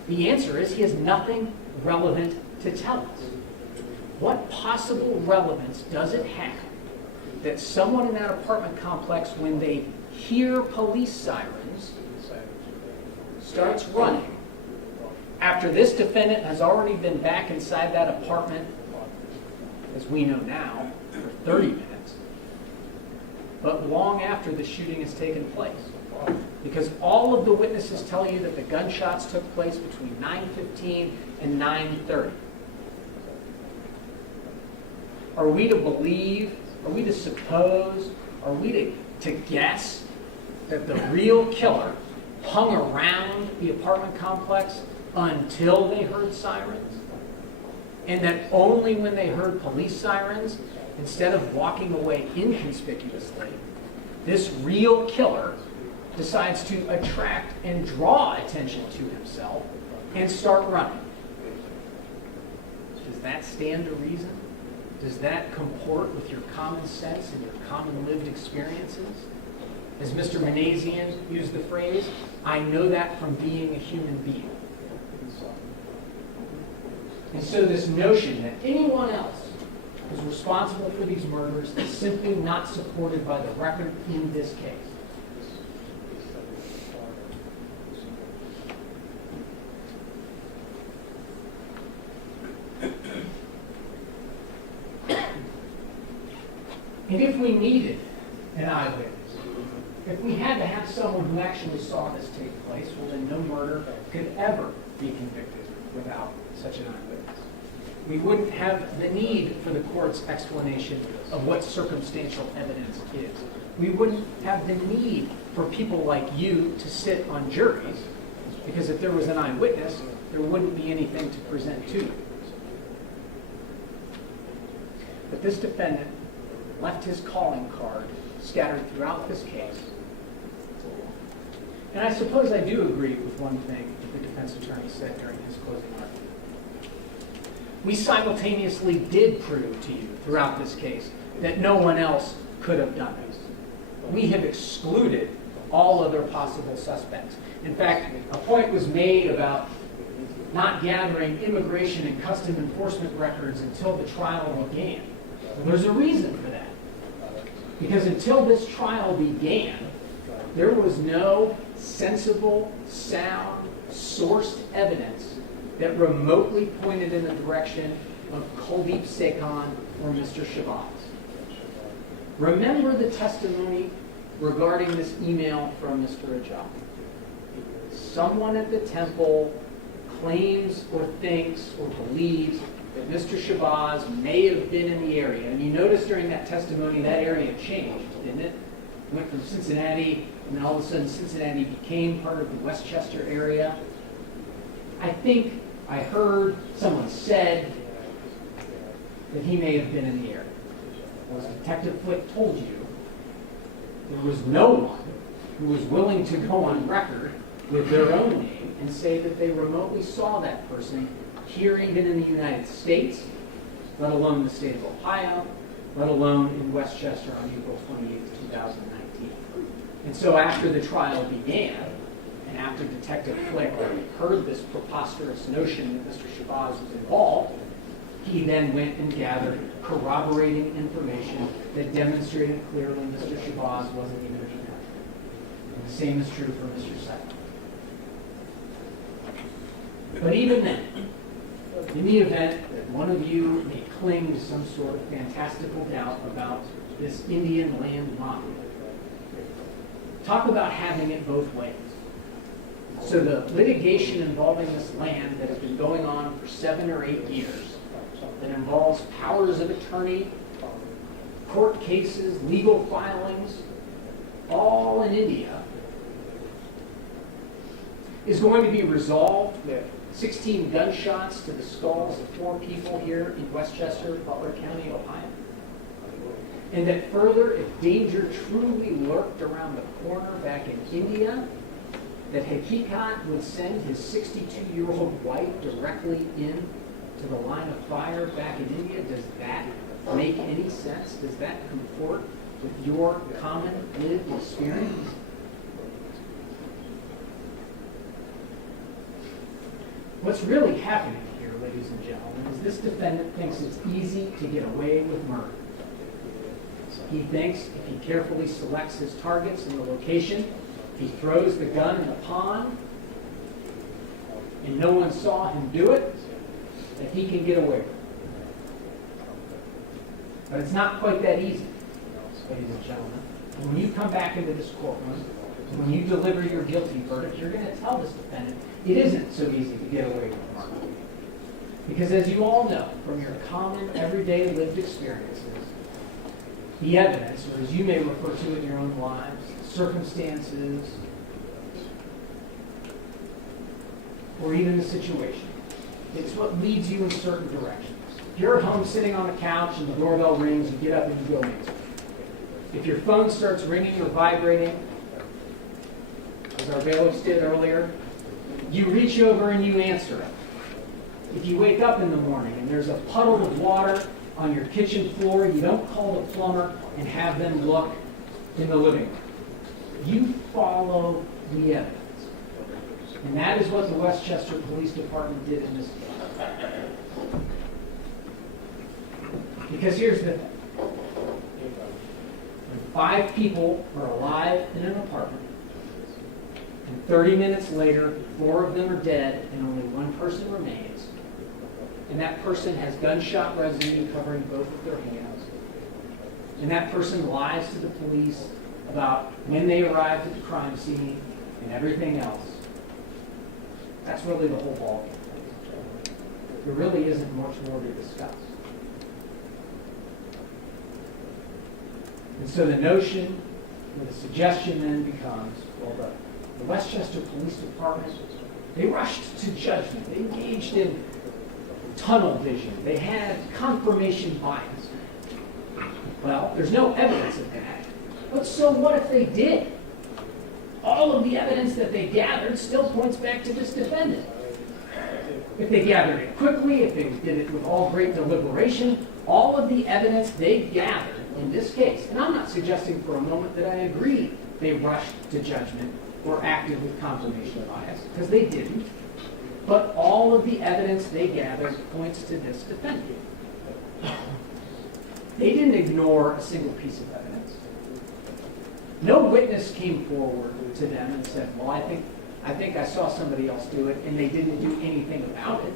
The answer is he has nothing relevant to tell us. What possible relevance does it have that someone in that apartment complex, when they hear police sirens, starts running after this defendant has already been back inside that apartment, as we know now, for 30 minutes, but long after the shooting has taken place? Because all of the witnesses tell you that the gunshots took place between 9:15 and 9:30. Are we to believe, are we to suppose, are we to guess that the real killer hung around the apartment complex until they heard sirens? And that only when they heard police sirens, instead of walking away inconspicuously, this real killer decides to attract and draw attention to himself and start running? Does that stand to reason? Does that comport with your common sense and your common lived experiences? As Mr. Manazian used the phrase, I know that from being a human being. And so this notion that anyone else is responsible for these murders is simply not supported by the record in this case. And if we needed an eyewitness, if we had to have someone who actually saw this take place, well then no murder could ever be convicted without such an eyewitness. We wouldn't have the need for the court's explanation of what circumstantial evidence is. We wouldn't have the need for people like you to sit on juries, because if there was an eyewitness, there wouldn't be anything to present to you. But this defendant left his calling card scattered throughout this case. And I suppose I do agree with one thing the defense attorney said during his closing argument. We simultaneously did prove to you throughout this case that no one else could have done this. We have excluded all other possible suspects. In fact, a point was made about not gathering immigration and custom enforcement records until the trial began. Well, there's a reason for that. Because until this trial began, there was no sensible, sound, sourced evidence that remotely pointed in the direction of Kuldeep Sekhan or Mr. Shabazz. Remember the testimony regarding this email from Mr. Ajay. Someone at the temple claims or thinks or believes that Mr. Shabazz may have been in the area. And you notice during that testimony that area changed, didn't it? It went from Cincinnati, and then all of a sudden Cincinnati became part of the Westchester area. I think I heard someone said that he may have been in the area. Well, as Detective Flick told you, there was no one who was willing to go on record with their own name and say that they remotely saw that person here, even in the United States, let alone the state of Ohio, let alone in Westchester on April 28, 2019. And so after the trial began, and after Detective Flick heard this preposterous notion that Mr. Shabazz was involved, he then went and gathered corroborating information that demonstrated clearly Mr. Shabazz wasn't even in the country. And the same is true for Mr. Sekhan. But even then, in the event that one of you may cling to some sort of fantastical doubt about this Indian land mafia, talk about having it both ways. So the litigation involving this land that has been going on for 7 or 8 years, that involves powers of attorney, court cases, legal filings, all in India, is going to be resolved with 16 gunshots to the skulls of 4 people here in Westchester, Butler County, Ohio. And that further, if danger truly lurked around the corner back in India, that Hakikat would send his 62-year-old wife directly in to the line of fire back in India. Does that make any sense? Does that comport with your common lived experience? What's really happening here, ladies and gentlemen, is this defendant thinks it's easy to get away with murder. He thinks if he carefully selects his targets and the location, if he throws the gun in the pond, and no one saw him do it, that he can get away with it. But it's not quite that easy, ladies and gentlemen. And when you come back into this courtroom, when you deliver your guilty verdict, you're going to tell this defendant it isn't so easy to get away with murder. Because as you all know from your common, everyday lived experiences, the evidence, or as you may refer to it in your own lives, circumstances, or even the situation, it's what leads you in certain directions. If you're at home sitting on the couch and the doorbell rings, you get up and you go answer. If your phone starts ringing or vibrating, as our bailiffs did earlier, you reach over and you answer it. If you wake up in the morning and there's a puddle of water on your kitchen floor, you don't call the plumber and have them look in the living room. You follow the evidence. And that is what the Westchester Police Department did in this case. Because here's the thing. When 5 people are alive in an apartment, and 30 minutes later, 4 of them are dead and only 1 person remains, and that person has gunshot residue covering both of their hands, and that person lies to the police about when they arrived at the crime scene and everything else, that's really the whole ballgame. There really isn't much more to discuss. And so the notion, or the suggestion then becomes, well, the Westchester Police Department, they rushed to judgment. They engaged in tunnel vision. They had confirmation bias. Well, there's no evidence of that. But so what if they did? All of the evidence that they gathered still points back to this defendant. If they gathered it quickly, if they did it with all great deliberation, all of the evidence they gathered in this case, and I'm not suggesting for a moment that I agree they rushed to judgment or acted with confirmation bias, because they didn't. But all of the evidence they gathered points to this defendant. They didn't ignore a single piece of evidence. No witness came forward to them and said, well, I think I saw somebody else do it, and they didn't do anything about it.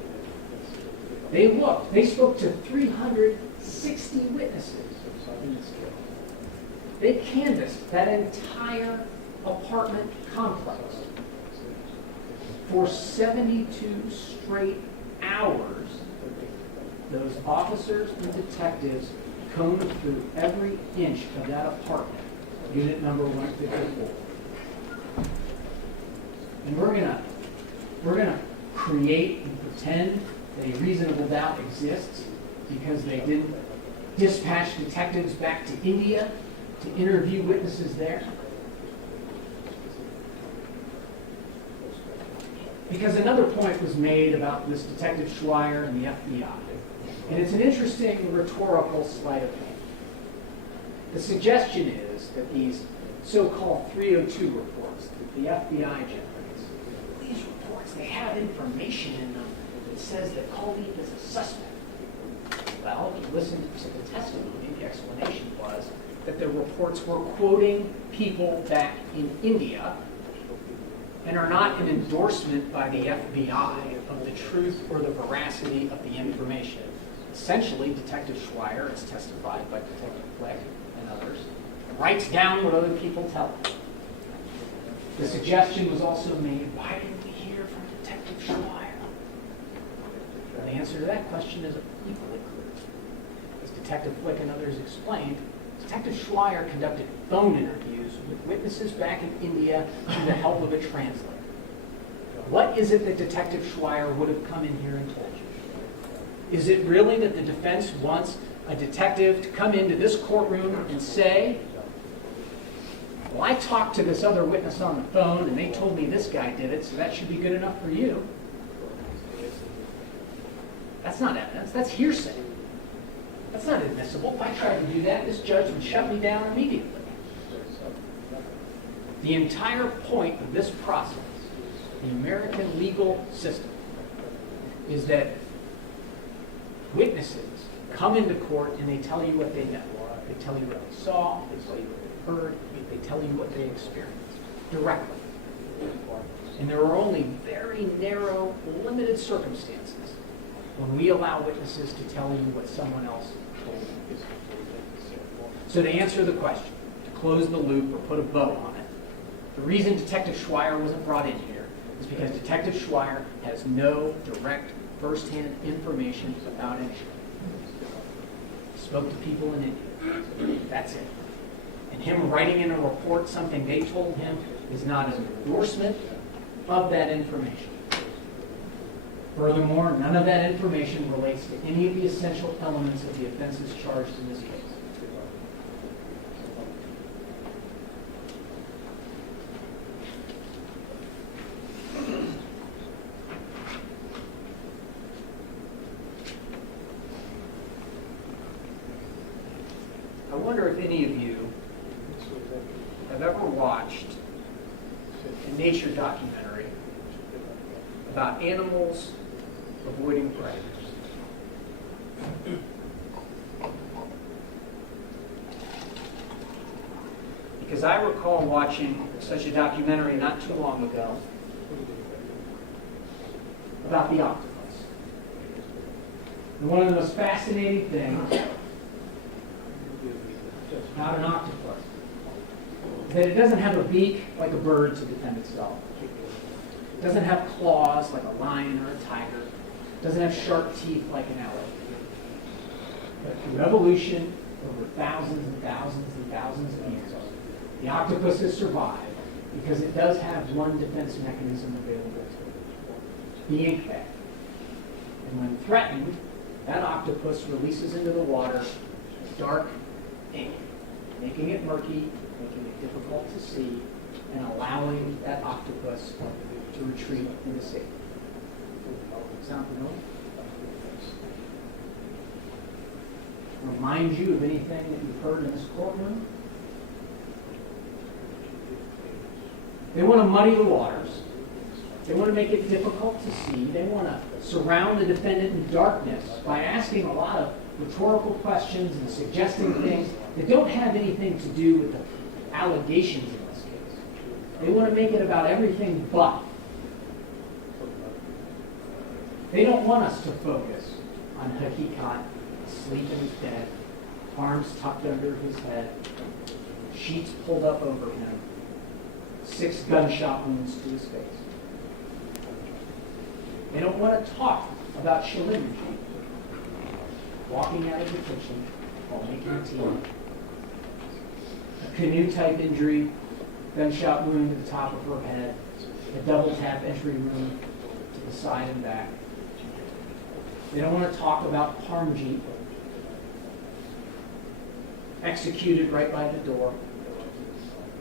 They looked. They spoke to 360 witnesses in this case. They canvassed that entire apartment complex for 72 straight hours. Those officers and detectives combed through every inch of that apartment, unit number 154. And we're gonna create and pretend that a reasonable doubt exists because they didn't dispatch detectives back to India to interview witnesses there. Because another point was made about this Detective Schweier and the FBI. And it's an interesting rhetorical sleight of hand. The suggestion is that these so-called 302 reports that the FBI generates, these reports, they have information in them that says that Khalid is a suspect. Well, if you listen to the testimony, the explanation was that the reports were quoting people back in India and are not an endorsement by the FBI of the truth or the veracity of the information. Essentially, Detective Schweier, as testified by Detective Fleck and others, writes down what other people tell him. The suggestion was also made, why didn't we hear from Detective Schweier? And the answer to that question is equally clear. As Detective Fleck and others explained, Detective Schweier conducted phone interviews with witnesses back in India with the help of a translator. What is it that Detective Schweier would have come in here and told you? Is it really that the defense wants a detective to come into this courtroom and say, well, I talked to this other witness on the phone and they told me this guy did it, so that should be good enough for you? That's not evidence, that's hearsay. That's not admissible. If I tried to do that, this judge would shut me down immediately. The entire point of this process, the American legal system, is that witnesses come into court and they tell you what they know. They tell you what they saw, they tell you what they heard, they tell you what they experienced directly. And there are only very narrow, limited circumstances when we allow witnesses to tell you what someone else told you. So to answer the question, to close the loop or put a bow on it, the reason Detective Schweier wasn't brought in here is because Detective Schweier has no direct, first-hand information about anything. He spoke to people in India. That's it. And him writing in a report something they told him is not an endorsement of that information. Furthermore, none of that information relates to any of the essential elements of the offenses charged in this case. I wonder if any of you have ever watched a nature documentary about animals avoiding predators. Because I recall watching such a documentary not too long ago about the octopus. And one of the most fascinating things about an octopus is that it doesn't have a beak like a bird to defend itself. It doesn't have claws like a lion or a tiger. It doesn't have sharp teeth like an alligator. But through evolution, over thousands and thousands and thousands of years, the octopus has survived because it does have one defense mechanism available to it, the ink bag. And when threatened, that octopus releases into the water dark ink, making it murky, making it difficult to see, and allowing that octopus to retreat into safety. Sound familiar? Remind you of anything that you've heard in this courtroom? They want to muddy the waters. They want to make it difficult to see. They want to surround the defendant in darkness by asking a lot of rhetorical questions and suggesting things that don't have anything to do with the allegations in this case. They want to make it about everything but. They don't want us to focus on Hakikat asleep in his bed, arms tucked under his head, sheets pulled up over him, 6 gunshot wounds to his face. They don't want to talk about Shalinderjit walking out of the kitchen while making tea, a canoe-type injury, gunshot wound to the top of her head, a double-tap entry wound to the side and back. They don't want to talk about Parmjit, executed right by the door.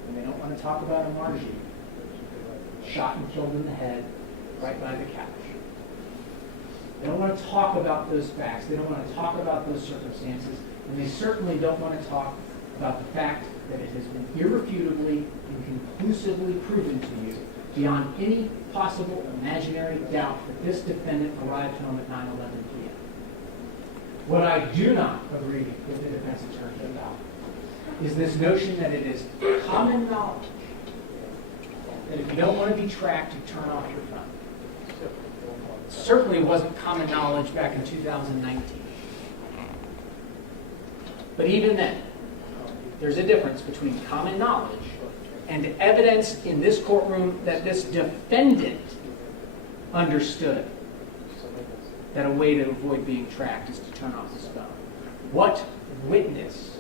And they don't want to talk about Amarjit, shot and killed in the head right by the couch. They don't want to talk about those facts. They don't want to talk about those circumstances. And they certainly don't want to talk about the fact that it has been irrefutably and conclusively proven to you beyond any possible imaginary doubt that this defendant arrived home at 9:11 p.m. What I do not agree with the defense attorney about is this notion that it is common knowledge that if you don't want to be tracked, you turn off your phone. It certainly wasn't common knowledge back in 2019. But even then, there's a difference between common knowledge and evidence in this courtroom that this defendant understood that a way to avoid being tracked is to turn off his phone. What witness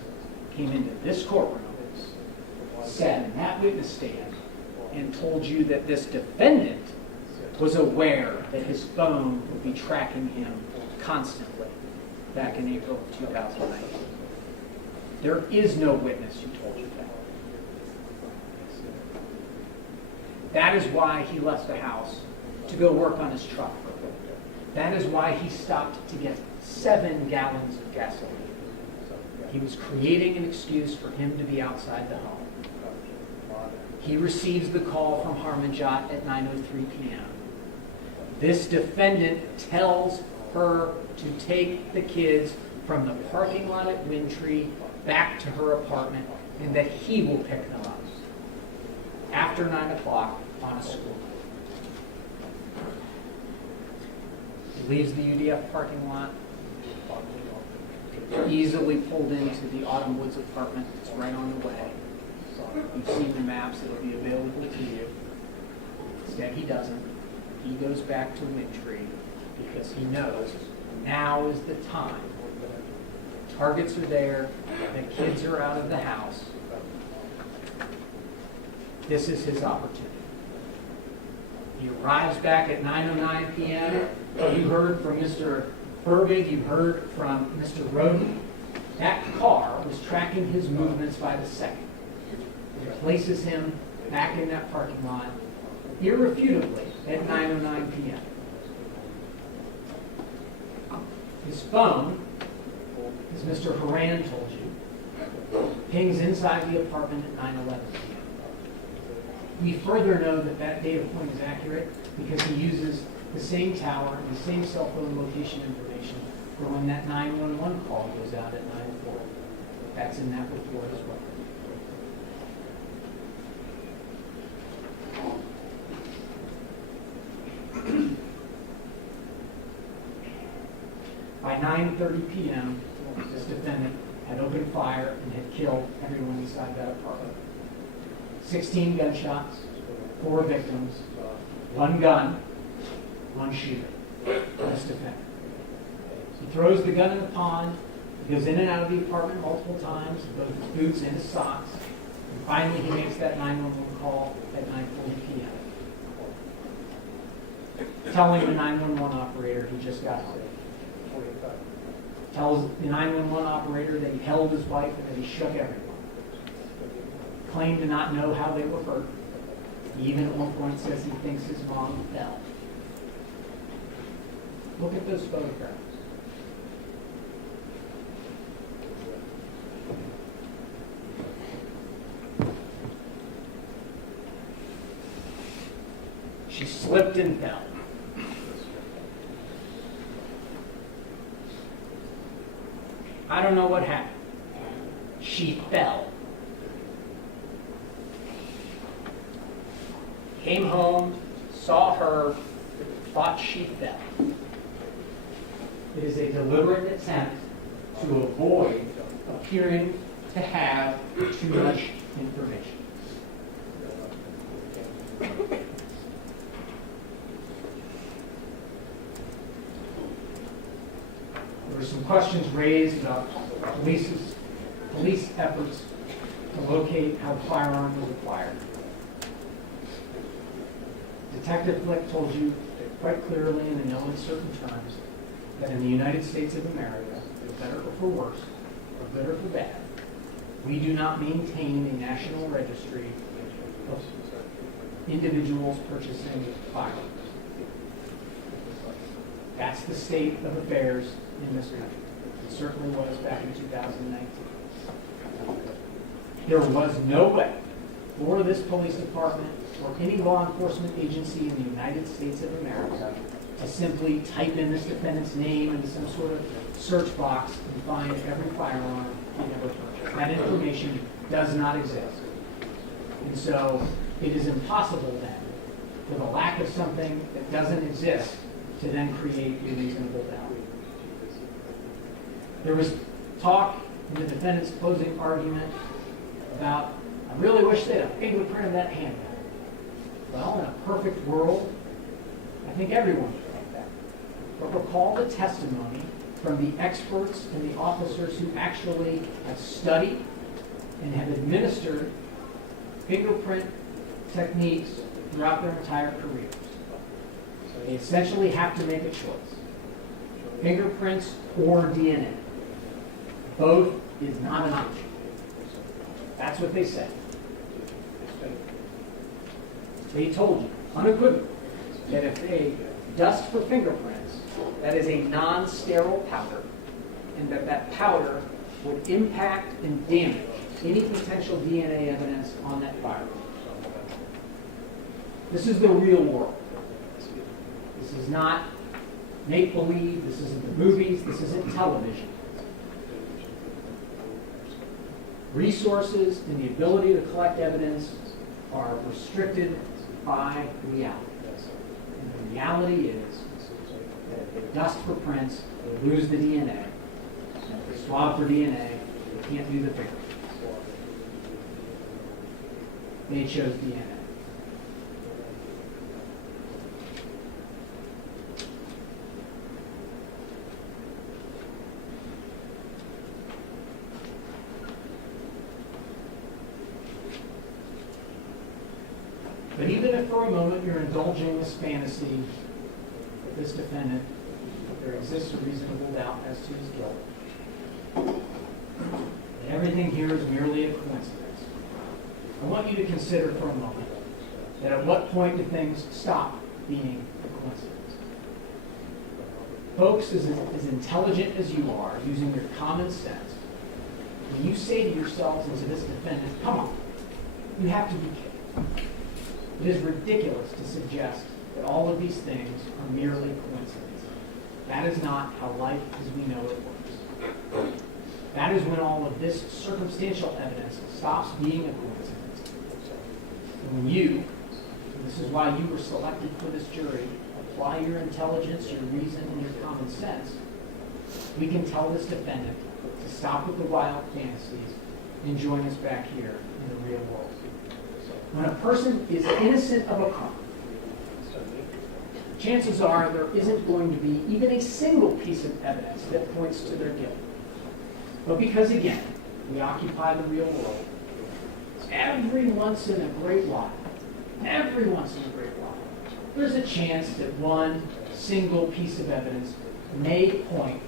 came into this courtroom, sat in that witness stand, and told you that this defendant was aware that his phone would be tracking him constantly back in April of 2019? There is no witness who told you that. That is why he left the house to go work on his truck for a bit. That is why he stopped to get 7 gallons of gasoline. He was creating an excuse for him to be outside the home. He receives the call from Harmanjot at 9:03 p.m. This defendant tells her to take the kids from the parking lot at Wyndtree back to her apartment and that he will pick them up after 9 o'clock on a school night. He leaves the UDF parking lot, easily pulled into the Autumn Woods apartment. It's right on the way. You've seen the maps, it'll be available to you. Instead, he doesn't. He goes back to Wyndtree because he knows now is the time. Targets are there, the kids are out of the house. This is his opportunity. He arrives back at 9:09 p.m. You heard from Mr. Burbig, you heard from Mr. Roden. That car was tracking his movements by the second. It places him back in that parking lot irrefutably at 9:09 p.m. His phone, as Mr. Haran told you, pings inside the apartment at 9:11 p.m. We further know that that data point is accurate because he uses the same tower and the same cell phone location information for when that 911 call goes out at 9:04. That's in that report as well. By 9:30 p.m., this defendant had opened fire and had killed everyone inside that apartment. 16 gunshots, 4 victims, 1 gun, 1 shooter. This defendant. He throws the gun in the pond. He goes in and out of the apartment multiple times, both his boots and his socks. And finally, he makes that 911 call at 9:40 p.m. telling the 911 operator he just got home. Tells the 911 operator that he held his wife and that he shook everyone. Claimed to not know how they were hurt. He even at one point says he thinks his mom fell. Look at those photographs. She slipped and fell. I don't know what happened. She fell. Came home, saw her, thought she fell. It is a deliberate attempt to avoid appearing to have too much information. There were some questions raised about police efforts to locate how the firearm was acquired. Detective Flick told you quite clearly and in no uncertain terms that in the United States of America, for better or for worse, for good or for bad, we do not maintain a national registry of individuals purchasing firearms. That's the state of affairs in this country. It certainly was back in 2019. There was no way for this police department or any law enforcement agency in the United States of America to simply type in this defendant's name into some sort of search box and find every firearm he ever purchased. That information does not exist. And so it is impossible then, for the lack of something that doesn't exist, to then create a reasonable doubt. There was talk in the defendant's closing argument about, I really wish they'd have fingerprinted that handgun. Well, in a perfect world, I think everyone would like that. But recall the testimony from the experts and the officers who actually have studied and have administered fingerprint techniques throughout their entire careers. So they essentially have to make a choice. Fingerprints or DNA. Both is not an option. That's what they said. They told you, unequivocally, that if they dust for fingerprints, that is a non-sterile powder, and that powder would impact and damage any potential DNA evidence on that firearm. This is the real world. This is not make-believe, this isn't the movies, this isn't television. Resources and the ability to collect evidence are restricted by reality. And the reality is that if they dust for prints, they lose the DNA. And if they swab for DNA, they can't do the fingerprints. They chose DNA. But even if for a moment you're indulging this fantasy with this defendant, there exists a reasonable doubt as to his guilt. And everything here is merely a coincidence. I want you to consider for a moment that at what point do things stop being a coincidence? Folks, as intelligent as you are, using your common sense, when you say to yourselves and to this defendant, come on, you have to be kidding. It is ridiculous to suggest that all of these things are merely coincidences. That is not how life as we know it works. That is when all of this circumstantial evidence stops being a coincidence. And when you, and this is why you were selected for this jury, apply your intelligence, your reason, and your common sense, we can tell this defendant to stop with the wild fantasies and join us back here in the real world. When a person is innocent of a crime, chances are there isn't going to be even a single piece of evidence that points to their guilt. But because, again, we occupy the real world, every once in a great while, there's a chance that one single piece of evidence may point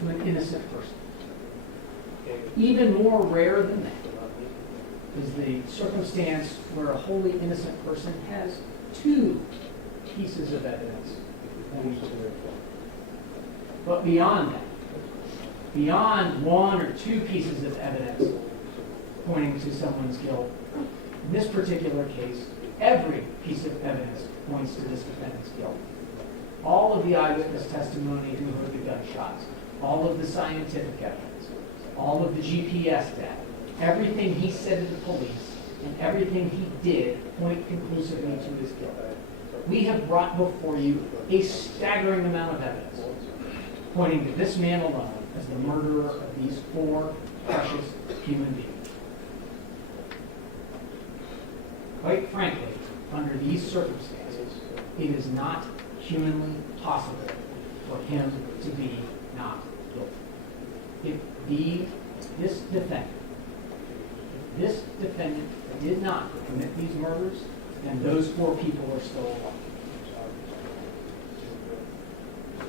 to an innocent person. Even more rare than that is the circumstance where a wholly innocent person has two pieces of evidence pointing to their guilt. But beyond that, beyond one or two pieces of evidence pointing to someone's guilt, in this particular case, every piece of evidence points to this defendant's guilt. All of the eyewitness testimony who heard the gunshots, all of the scientific evidence, all of the GPS data, everything he said to the police, and everything he did point conclusively to his guilt. We have brought before you a staggering amount of evidence pointing to this man alone as the murderer of these 4 precious human beings. Quite frankly, under these circumstances, it is not humanly possible for him to be not guilty. If this defendant did not commit these murders, then those 4 people are still alive.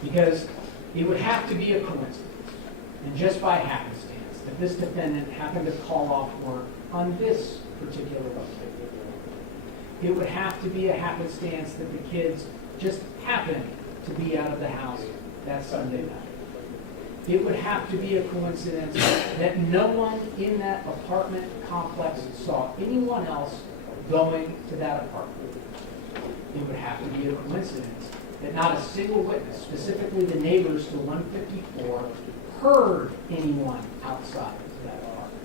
Because it would have to be a coincidence, and just by happenstance, that this defendant happened to call off work on this particular Wednesday. It would have to be a happenstance that the kids just happened to be out of the house that Sunday night. It would have to be a coincidence that no one in that apartment complex saw anyone else going to that apartment. It would have to be a coincidence that not a single witness, specifically the neighbors to 154, heard anyone outside of that apartment.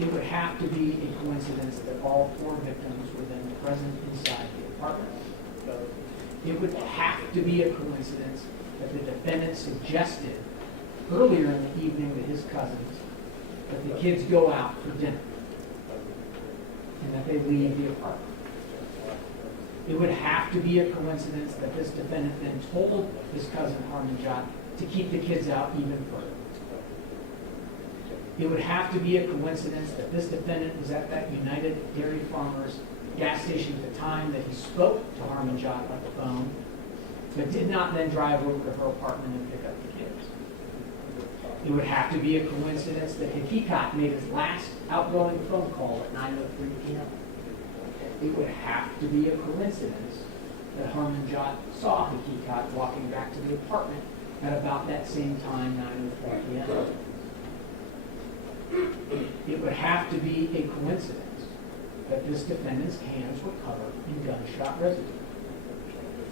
It would have to be a coincidence that all 4 victims were then present inside the apartment. It would have to be a coincidence that the defendant suggested earlier in the evening to his cousins that the kids go out for dinner and that they leave the apartment. It would have to be a coincidence that this defendant then told his cousin Parmjit to keep the kids out even further. It would have to be a coincidence that this defendant was at that United Dairy Farmers gas station at the time that he spoke to Parmjit on the phone, but did not then drive over to her apartment and pick up the kids. It would have to be a coincidence that Hakikat made his last outgoing phone call at 9:03 p.m. It would have to be a coincidence that Parmjit saw Hakikat walking back to the apartment at about that same time, 9:04 p.m. It would have to be a coincidence that this defendant's hands were covered in gunshot residue.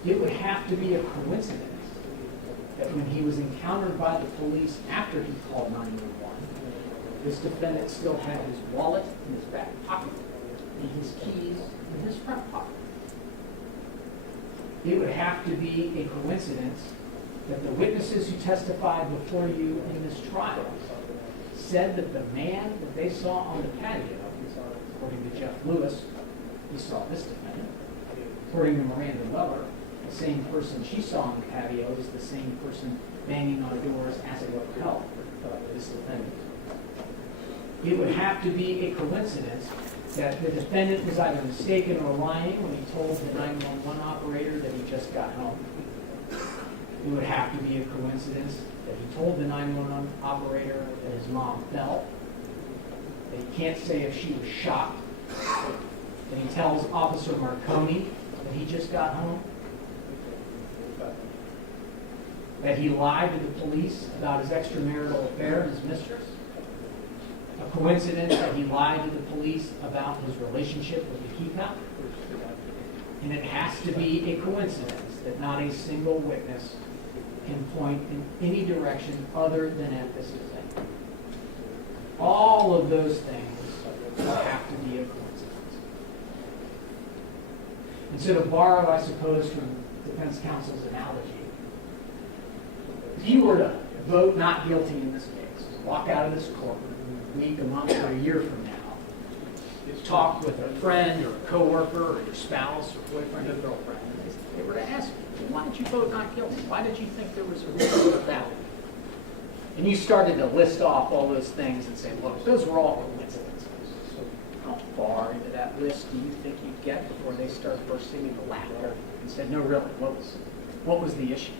It would have to be a coincidence that when he was encountered by the police after he called 911, this defendant still had his wallet in his back pocket and his keys in his front pocket. It would have to be a coincidence that the witnesses who testified before you in this trial said that the man that they saw on the patio, according to Jeff Lewis, he saw this defendant. According to Miranda Weller, the same person she saw on the patio is the same person banging on doors asking for help for this defendant. It would have to be a coincidence that the defendant was either mistaken or lying when he told the 911 operator that he just got home. It would have to be a coincidence that he told the 911 operator that his mom fell, that he can't say if she was shocked, that he tells Officer Marconi that he just got home, that he lied to the police about his extramarital affair with his mistress, a coincidence that he lied to the police about his relationship with Hakikat, and it has to be a coincidence that not a single witness can point in any direction other than at this defendant. All of those things will have to be a coincidence. And so to borrow, I suppose, from defense counsel's analogy, if you were to vote not guilty in this case, walk out of this courtroom a week, a month, or a year from now, talk with a friend or a coworker or your spouse or boyfriend or girlfriend, and they were to ask you, why did you vote not guilty? Why did you think there was a reason for that? And you started to list off all those things and say, look, those were all coincidences. How far into that list do you think you'd get before they start bursting into laughter and said, no, really, what was the issue?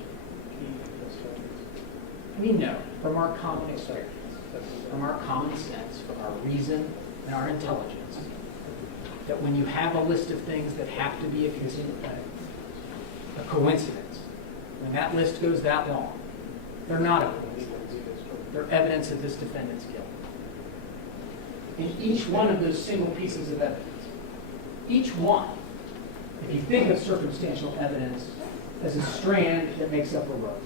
We know from our common experience, from our common sense, from our reason and our intelligence, that when you have a list of things that have to be a coincidence, when that list goes that long, they're not a coincidence. They're evidence of this defendant's guilt. In each one of those single pieces of evidence, each one, if you think of circumstantial evidence as a strand that makes up a rope,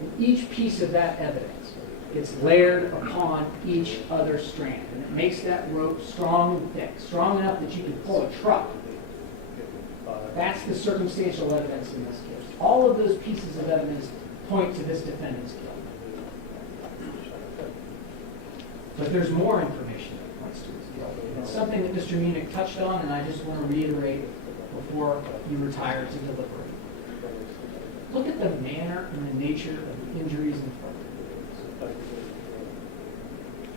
And each piece of that evidence gets layered upon each other strand. And it makes that rope strong and thick, strong enough that you can pull a truck. That's the circumstantial evidence in this case. All of those pieces of evidence point to this defendant's guilt. But there's more information that points to his guilt. And it's something that Mr. Munich touched on, and I just want to reiterate before you retire to deliberate. Look at the manner and the nature of the injuries inflicted.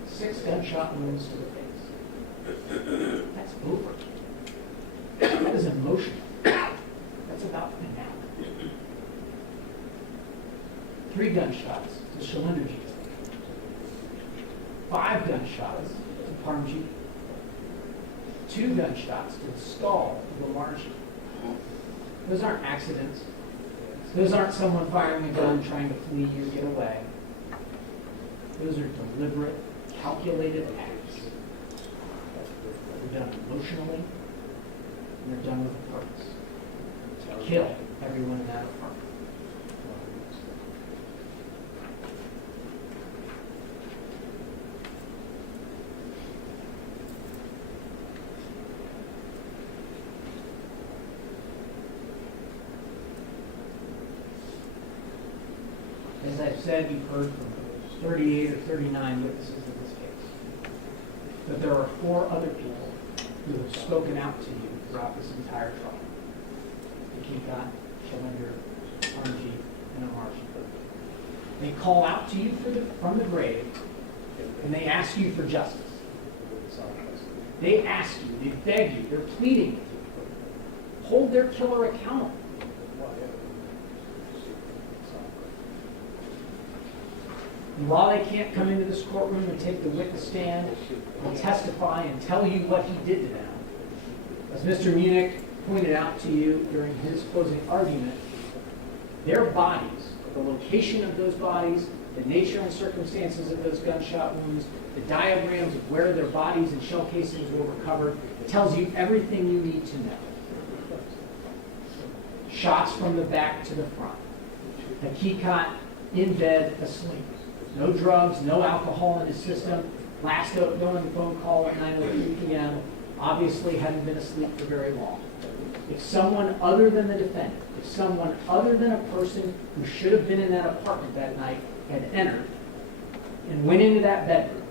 6 gunshot wounds to the face. That's over. That is emotional. That's about finality. 3 gunshots to Shalinderjit. 5 gunshots to Parmjit. 2 gunshots to the skull of Amarjit. Those aren't accidents. Those aren't someone firing a gun trying to flee or get away. Those are deliberate, calculated acts. They're done emotionally, and they're done with a purpose. To kill everyone in that apartment. As I've said, you've heard from 38 or 39 witnesses in this case. But there are 4 other people who have spoken out to you throughout this entire trial. Hakikat, Shalinder, Parmjit, and Amarjit. They call out to you from the grave, and they ask you for justice. They ask you, they beg you, they're pleading with you. Hold their killer accountable. And while they can't come into this courtroom and take the witness stand and testify and tell you what he did to them, as Mr. Munich pointed out to you during his closing argument, their bodies, the location of those bodies, the nature and circumstances of those gunshot wounds, the diagrams of where their bodies and shell casings were recovered, tells you everything you need to know. Shots from the back to the front. Hakikat in bed asleep. No drugs, no alcohol in his system. Last outgoing phone call at 9:03 p.m. Obviously hadn't been asleep for very long. If someone other than the defendant, if someone other than a person who should have been in that apartment that night had entered and went into that bedroom,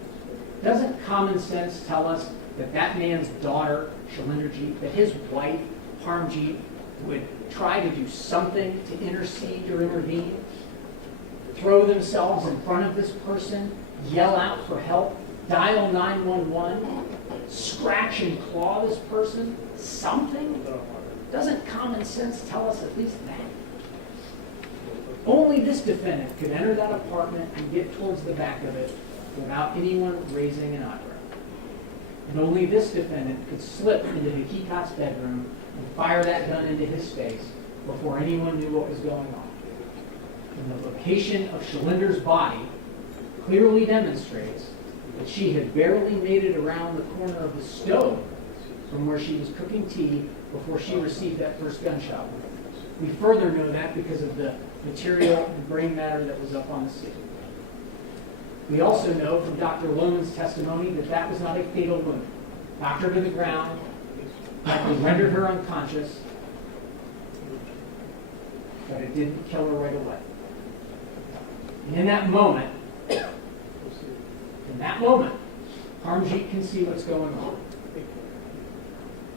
doesn't common sense tell us that that man's daughter, Shalinderjit, that his wife, Parmjit, would try to do something to intercede or intervene? Throw themselves in front of this person, yell out for help, dial 911, scratch and claw this person, something? Doesn't common sense tell us at least that? Only this defendant could enter that apartment and get towards the back of it without anyone raising an eyebrow. And only this defendant could slip into Hakikat's bedroom and fire that gun into his face before anyone knew what was going on. And the location of Shalinder's body clearly demonstrates that she had barely made it around the corner of the stove from where she was cooking tea before she received that first gunshot wound. We further know that because of the material and brain matter that was up on the scene. We also know from Dr. Lohman's testimony that that was not a fatal wound. Knocked her to the ground, likely rendered her unconscious, but it didn't kill her right away. And in that moment, Parmjit can see what's going on.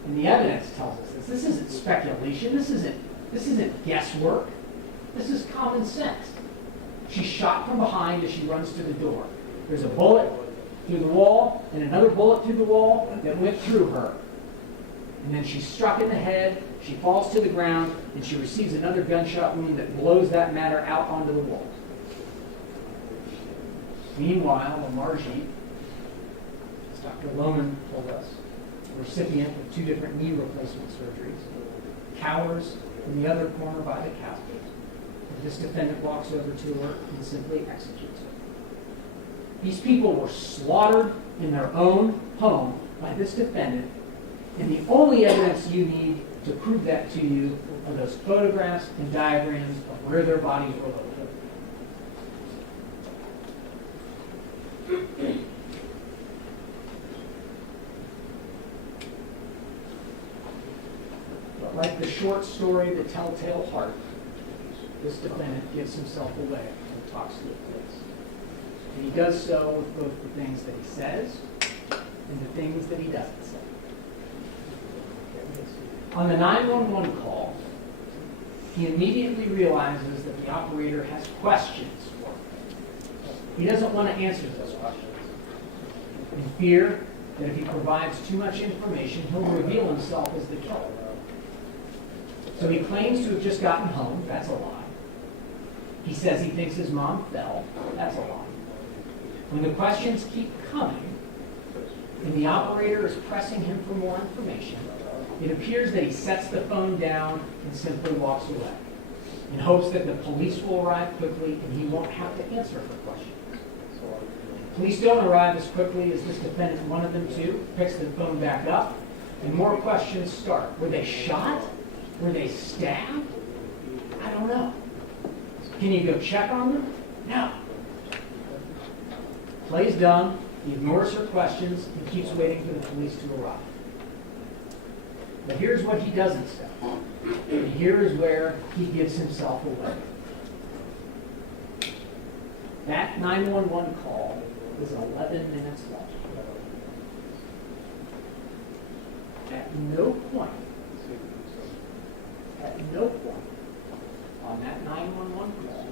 And the evidence tells us this. This isn't speculation. This isn't guesswork. This is common sense. She's shot from behind as she runs to the door. There's a bullet through the wall and another bullet through the wall that went through her. And then she's struck in the head, she falls to the ground, and she receives another gunshot wound that blows that matter out onto the wall. Meanwhile, Amarjit, as Dr. Lohman told us, a recipient of 2 different knee replacement surgeries, cowers in the other corner by the casket. And this defendant walks over to her and simply executes her. These people were slaughtered in their own home by this defendant, and the only evidence you need to prove that to you are those photographs and diagrams of where their bodies were located. short story, The Telltale Heart, this defendant gives himself away and talks to the police. And he does so with both the things that he says and the things that he doesn't say. On the 911 call, he immediately realizes that the operator has questions for him. He doesn't want to answer those questions, in fear that if he provides too much information, he'll reveal himself as the killer. So he claims to have just gotten home. That's a lie. He says he thinks his mom fell. That's a lie. When the questions keep coming, and the operator is pressing him for more information, it appears that he sets the phone down and simply walks away, in hopes that the police will arrive quickly and he won't have to answer for questions. Police don't arrive as quickly as this defendant wanted them to, picks the phone back up, and more questions start. Were they shot? Were they stabbed? I don't know. Can you go check on them? No. Plays dumb, he ignores her questions, and keeps waiting for the police to arrive. But here's what he doesn't say. And here is where he gives himself away. That 911 call is 11 minutes long. At no point on that 911 call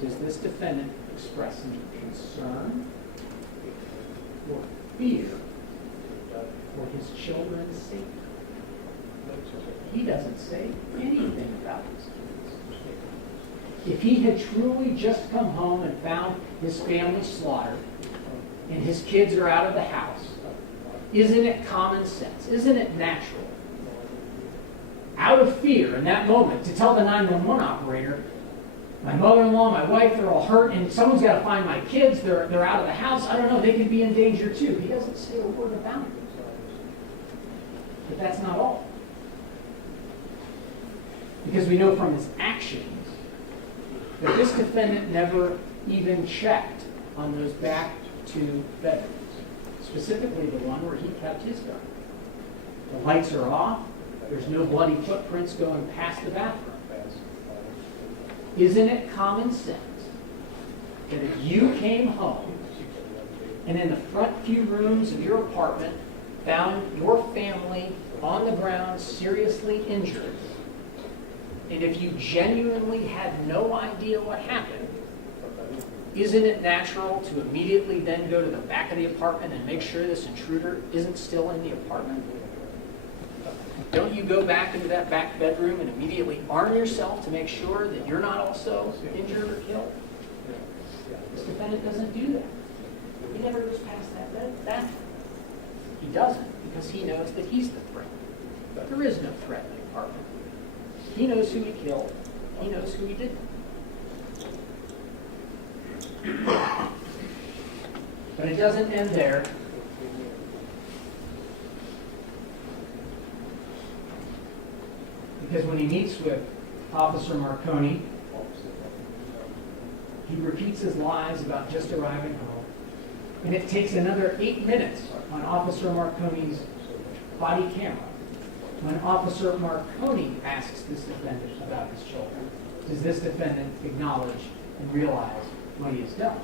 does this defendant express any concern or fear for his children's safety. He doesn't say anything about his kids. If he had truly just come home and found his family slaughtered and his kids are out of the house, isn't it common sense? Isn't it natural? Out of fear in that moment to tell the 911 operator, my mother-in-law, my wife, they're all hurt and someone's got to find my kids, they're out of the house, I don't know, they could be in danger too. He doesn't say a word about it. But that's not all. Because we know from his actions that this defendant never even checked on those back two bedrooms, specifically the one where he kept his gun. The lights are off. There's no bloody footprints going past the bathroom. Isn't it common sense that if you came home and in the front few rooms of your apartment found your family on the ground seriously injured, and if you genuinely had no idea what happened, isn't it natural to immediately then go to the back of the apartment and make sure this intruder isn't still in the apartment? Don't you go back into that back bedroom and immediately arm yourself to make sure that you're not also injured or killed? This defendant doesn't do that. He never goes past that bathroom. He doesn't because he knows that he's the threat. There is no threat in the apartment. He knows who he killed. He knows who he didn't. But it doesn't end there. Because when he meets with Officer Marconi, he repeats his lies about just arriving home. And it takes another 8 minutes on Officer Marconi's body camera. When Officer Marconi asks this defendant about his children, does this defendant acknowledge and realize what he has done?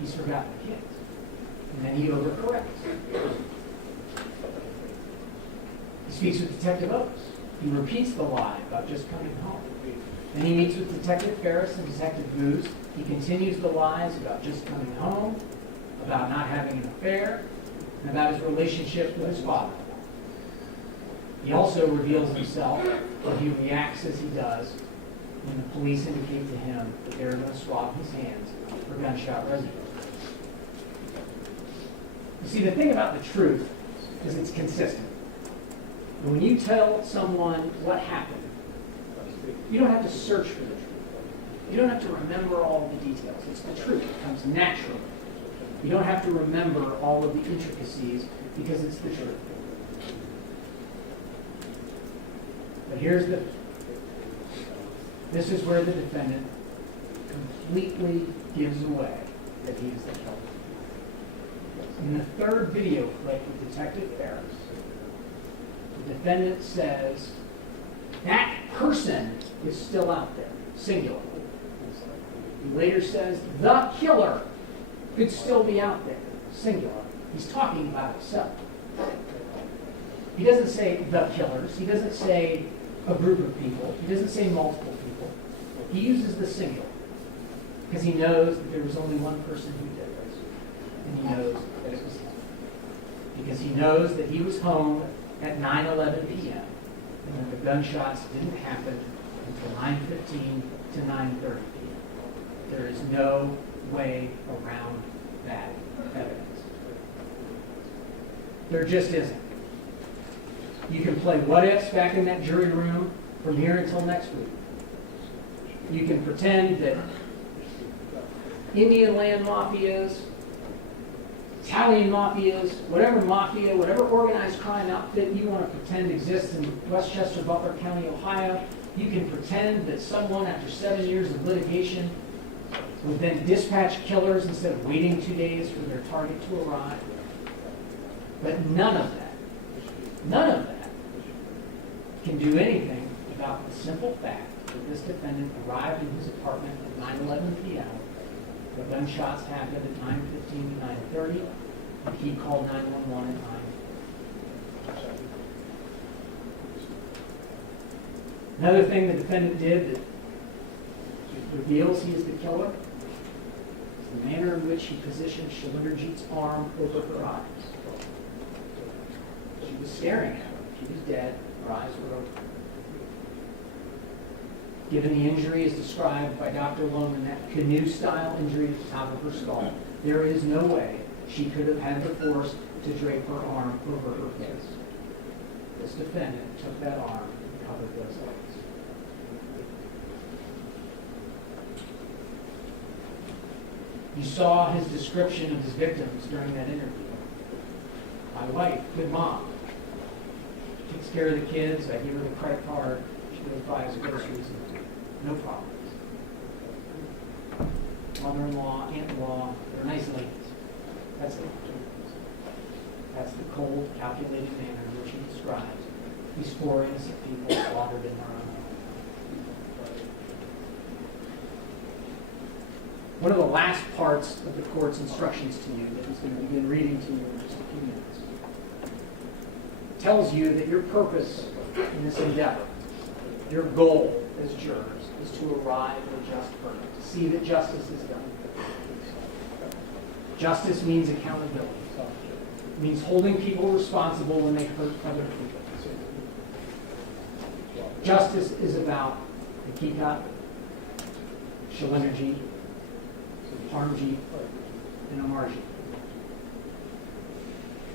He's forgotten the kids. And then he overcorrects. He speaks with Detective Oates. He repeats the lie about just coming home. Then he meets with Detective Ferris and Detective Booz. He continues the lies about just coming home, about not having an affair, and about his relationship with his father. He also reveals himself, but he reacts as he does when the police indicate to him that they're going to swab his hands for gunshot residue. You see, the thing about the truth is it's consistent. And when you tell someone what happened, you don't have to search for the truth. You don't have to remember all of the details. It's the truth. It comes naturally. You don't have to remember all of the intricacies because it's the truth. But this is where the defendant completely gives away that he is the killer. In the third video clip with Detective Ferris, the defendant says That person is still out there, singular. He later says the killer could still be out there, singular. He's talking about himself. He doesn't say the killers. He doesn't say a group of people. He doesn't say multiple people. He uses the singular because he knows that there was only one person who did this. And he knows that it was him. Because he knows that he was home at 9:11 p.m. and that the gunshots didn't happen until 9:15 to 9:30 p.m. There is no way around that evidence. There just isn't. You can play what ifs back in that jury room from here until next week. You can pretend that Indian land mafias, Italian mafias, whatever organized crime outfit you want to pretend exists in Westchester, Butler County, Ohio, you can pretend that someone after 7 years of litigation would then dispatch killers instead of waiting 2 days for their target to arrive. But none of that can do anything about the simple fact that this defendant arrived in his apartment at 9:11 p.m. The gunshots happened at 9:15 to 9:30, and he called 911 at 9. Another thing the defendant did that reveals he is the killer is the manner in which he positioned Shalinderjit's arm over her eyes. She was staring at him. She was dead. Her eyes were open. Given the injury as described by Dr. Lohman, that canoe-style injury at the top of her skull, there is no way she could have had the force to drape her arm over her face. This defendant took that arm and covered those legs. You saw his description of his victims during that interview. My wife, good mom. Takes care of the kids. I give her the credit card. She goes buys groceries. No problems. Mother-in-law, aunt-in-law, they're nice ladies. That's it. That's the cold, calculated manner in which he describes these four innocent people slaughtered in their own home. One of the last parts of the court's instructions to you that he's going to begin reading to you in just a few minutes tells you that your purpose in this endeavor, your goal as jurors, is to arrive at a just verdict, to see that justice is done. Justice means accountability. It means holding people responsible when they hurt other people. Justice is about Hakikat, Shalinderjit, Parmjit, and Amarjit.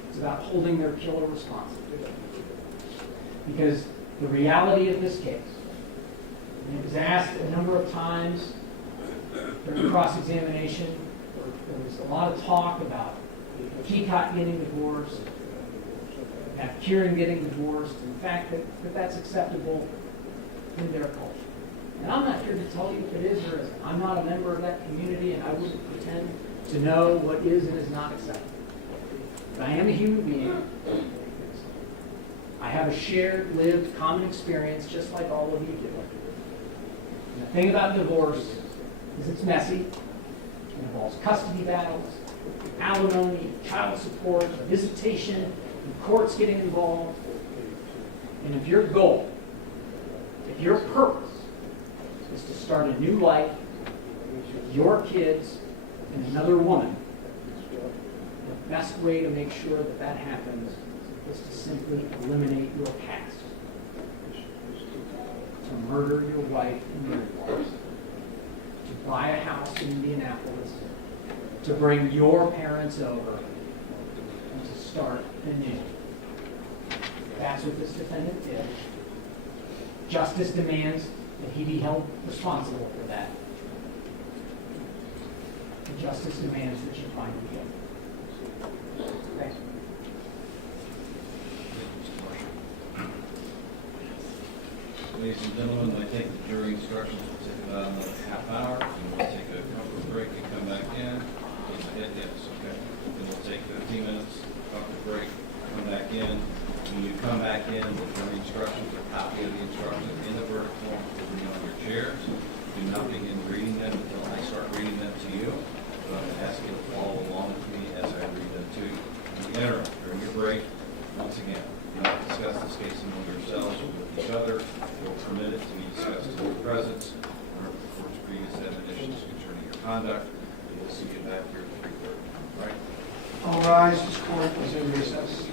It's about holding their killer responsible. Because the reality of this case, and it was asked a number of times during cross-examination, there was a lot of talk about Hakikat getting divorced, Kieran getting divorced, and the fact that that's acceptable in their culture. And I'm not here to tell you if it is or isn't. I'm not a member of that community, and I wouldn't pretend to know what is and is not acceptable. But I am a human being. I have a shared, lived, common experience just like all of you do. And the thing about divorce is it's messy. It involves custody battles, alimony, child support, visitation, and courts getting involved. And if your goal, if your purpose is to start a new life with your kids and another woman, the best way to make sure that that happens is to simply eliminate your past. To murder your wife in Wyndtree, to buy a house in Indianapolis, to bring your parents over, and to start anew. That's what this defendant did. Justice demands that he be held responsible for that. And justice demands that you find him guilty. Thanks. Ladies and gentlemen, I take the jury instructions. We'll take about another half hour, and we'll take a comfort break and come back in. Yes, okay. Then we'll take 15 minutes, comfort break, come back in. When you come back in, the jury instructions, a copy of the instructions, nothing in reading them until I start reading them to you. But I'm going to ask you to follow along with me as I read them to you. In the interim, during your break, once again, do not discuss this case among yourselves or with each other, or permit it to be discussed in your presence, or the court's previous admonitions concerning your conduct. And we'll see you back here at 3:30. All right? All rise, this court is in recess.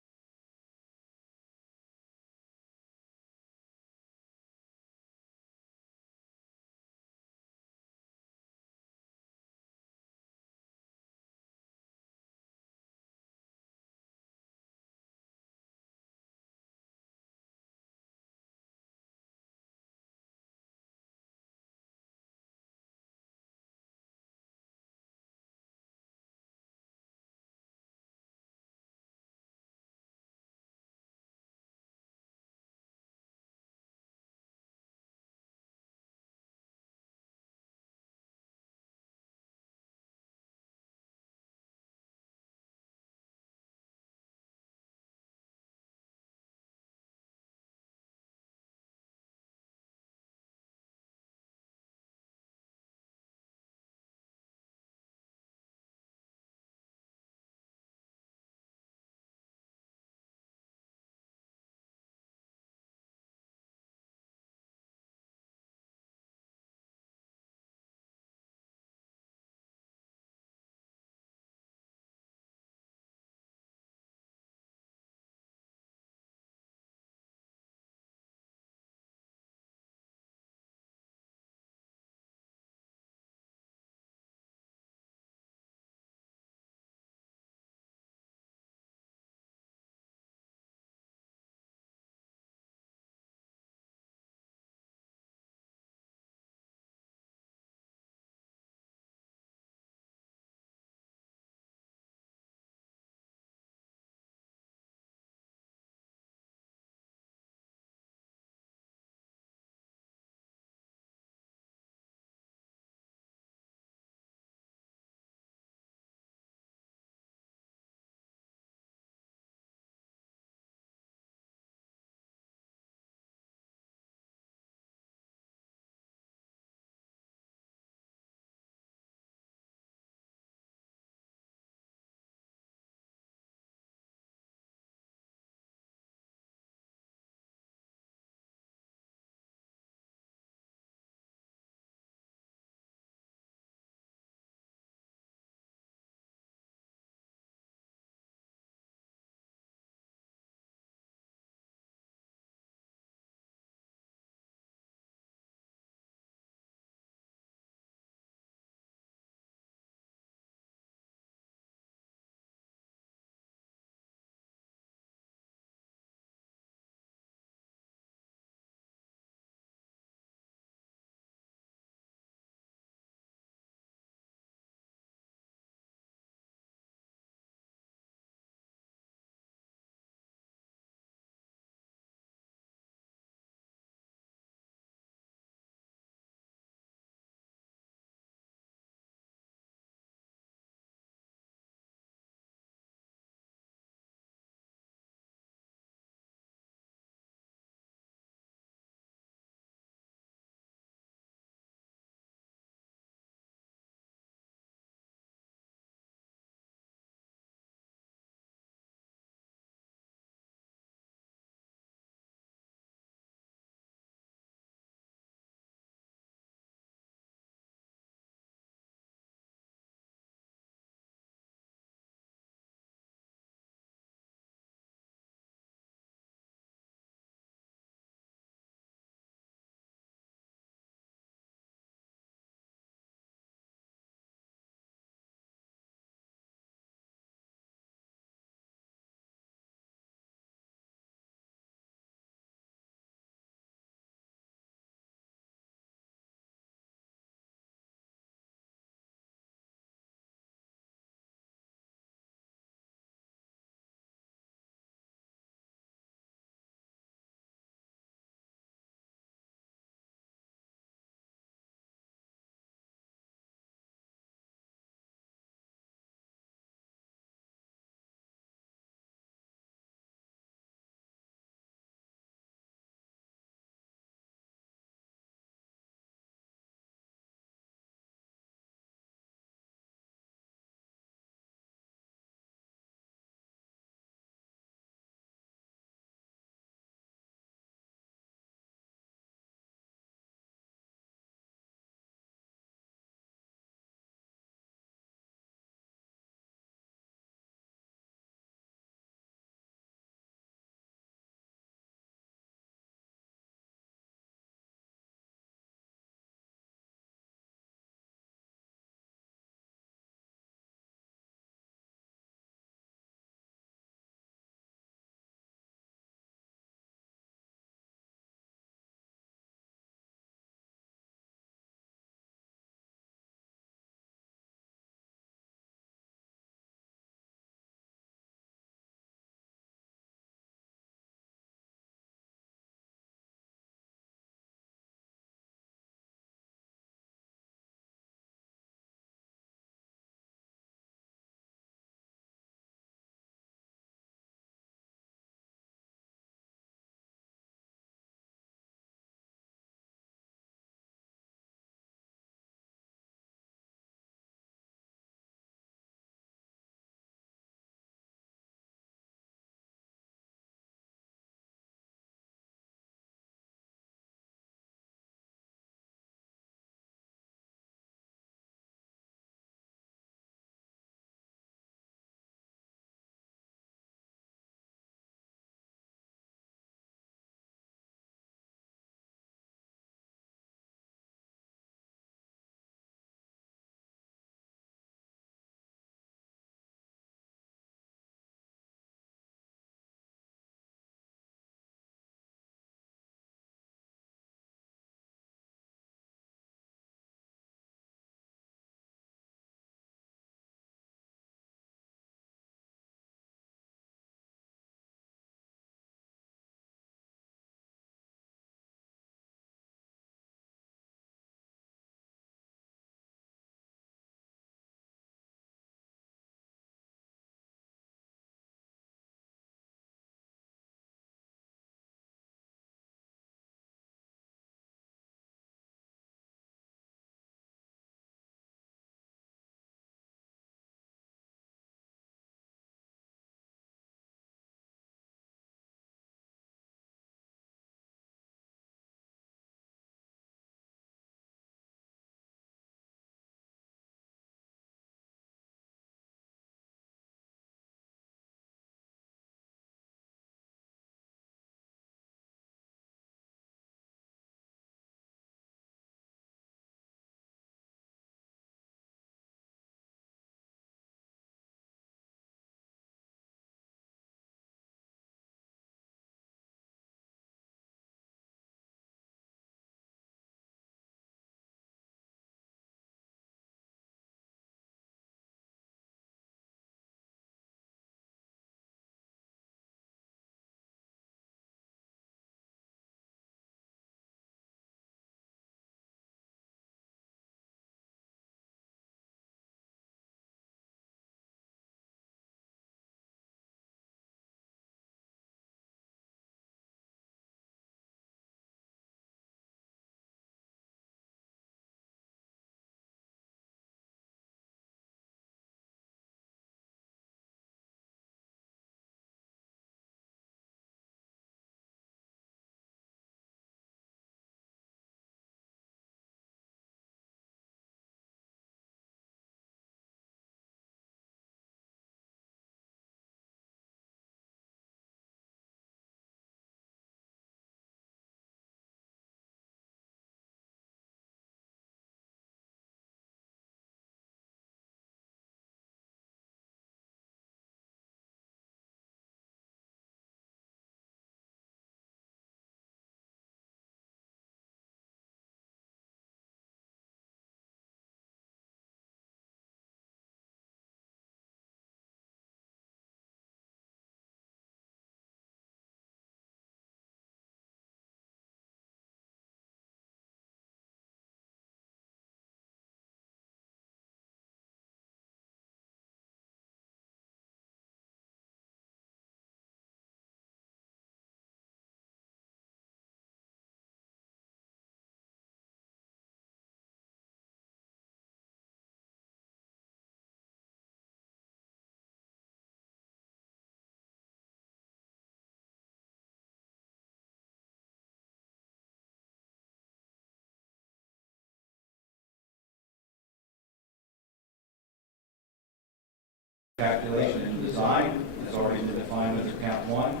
calculation and design has already been defined under count 1.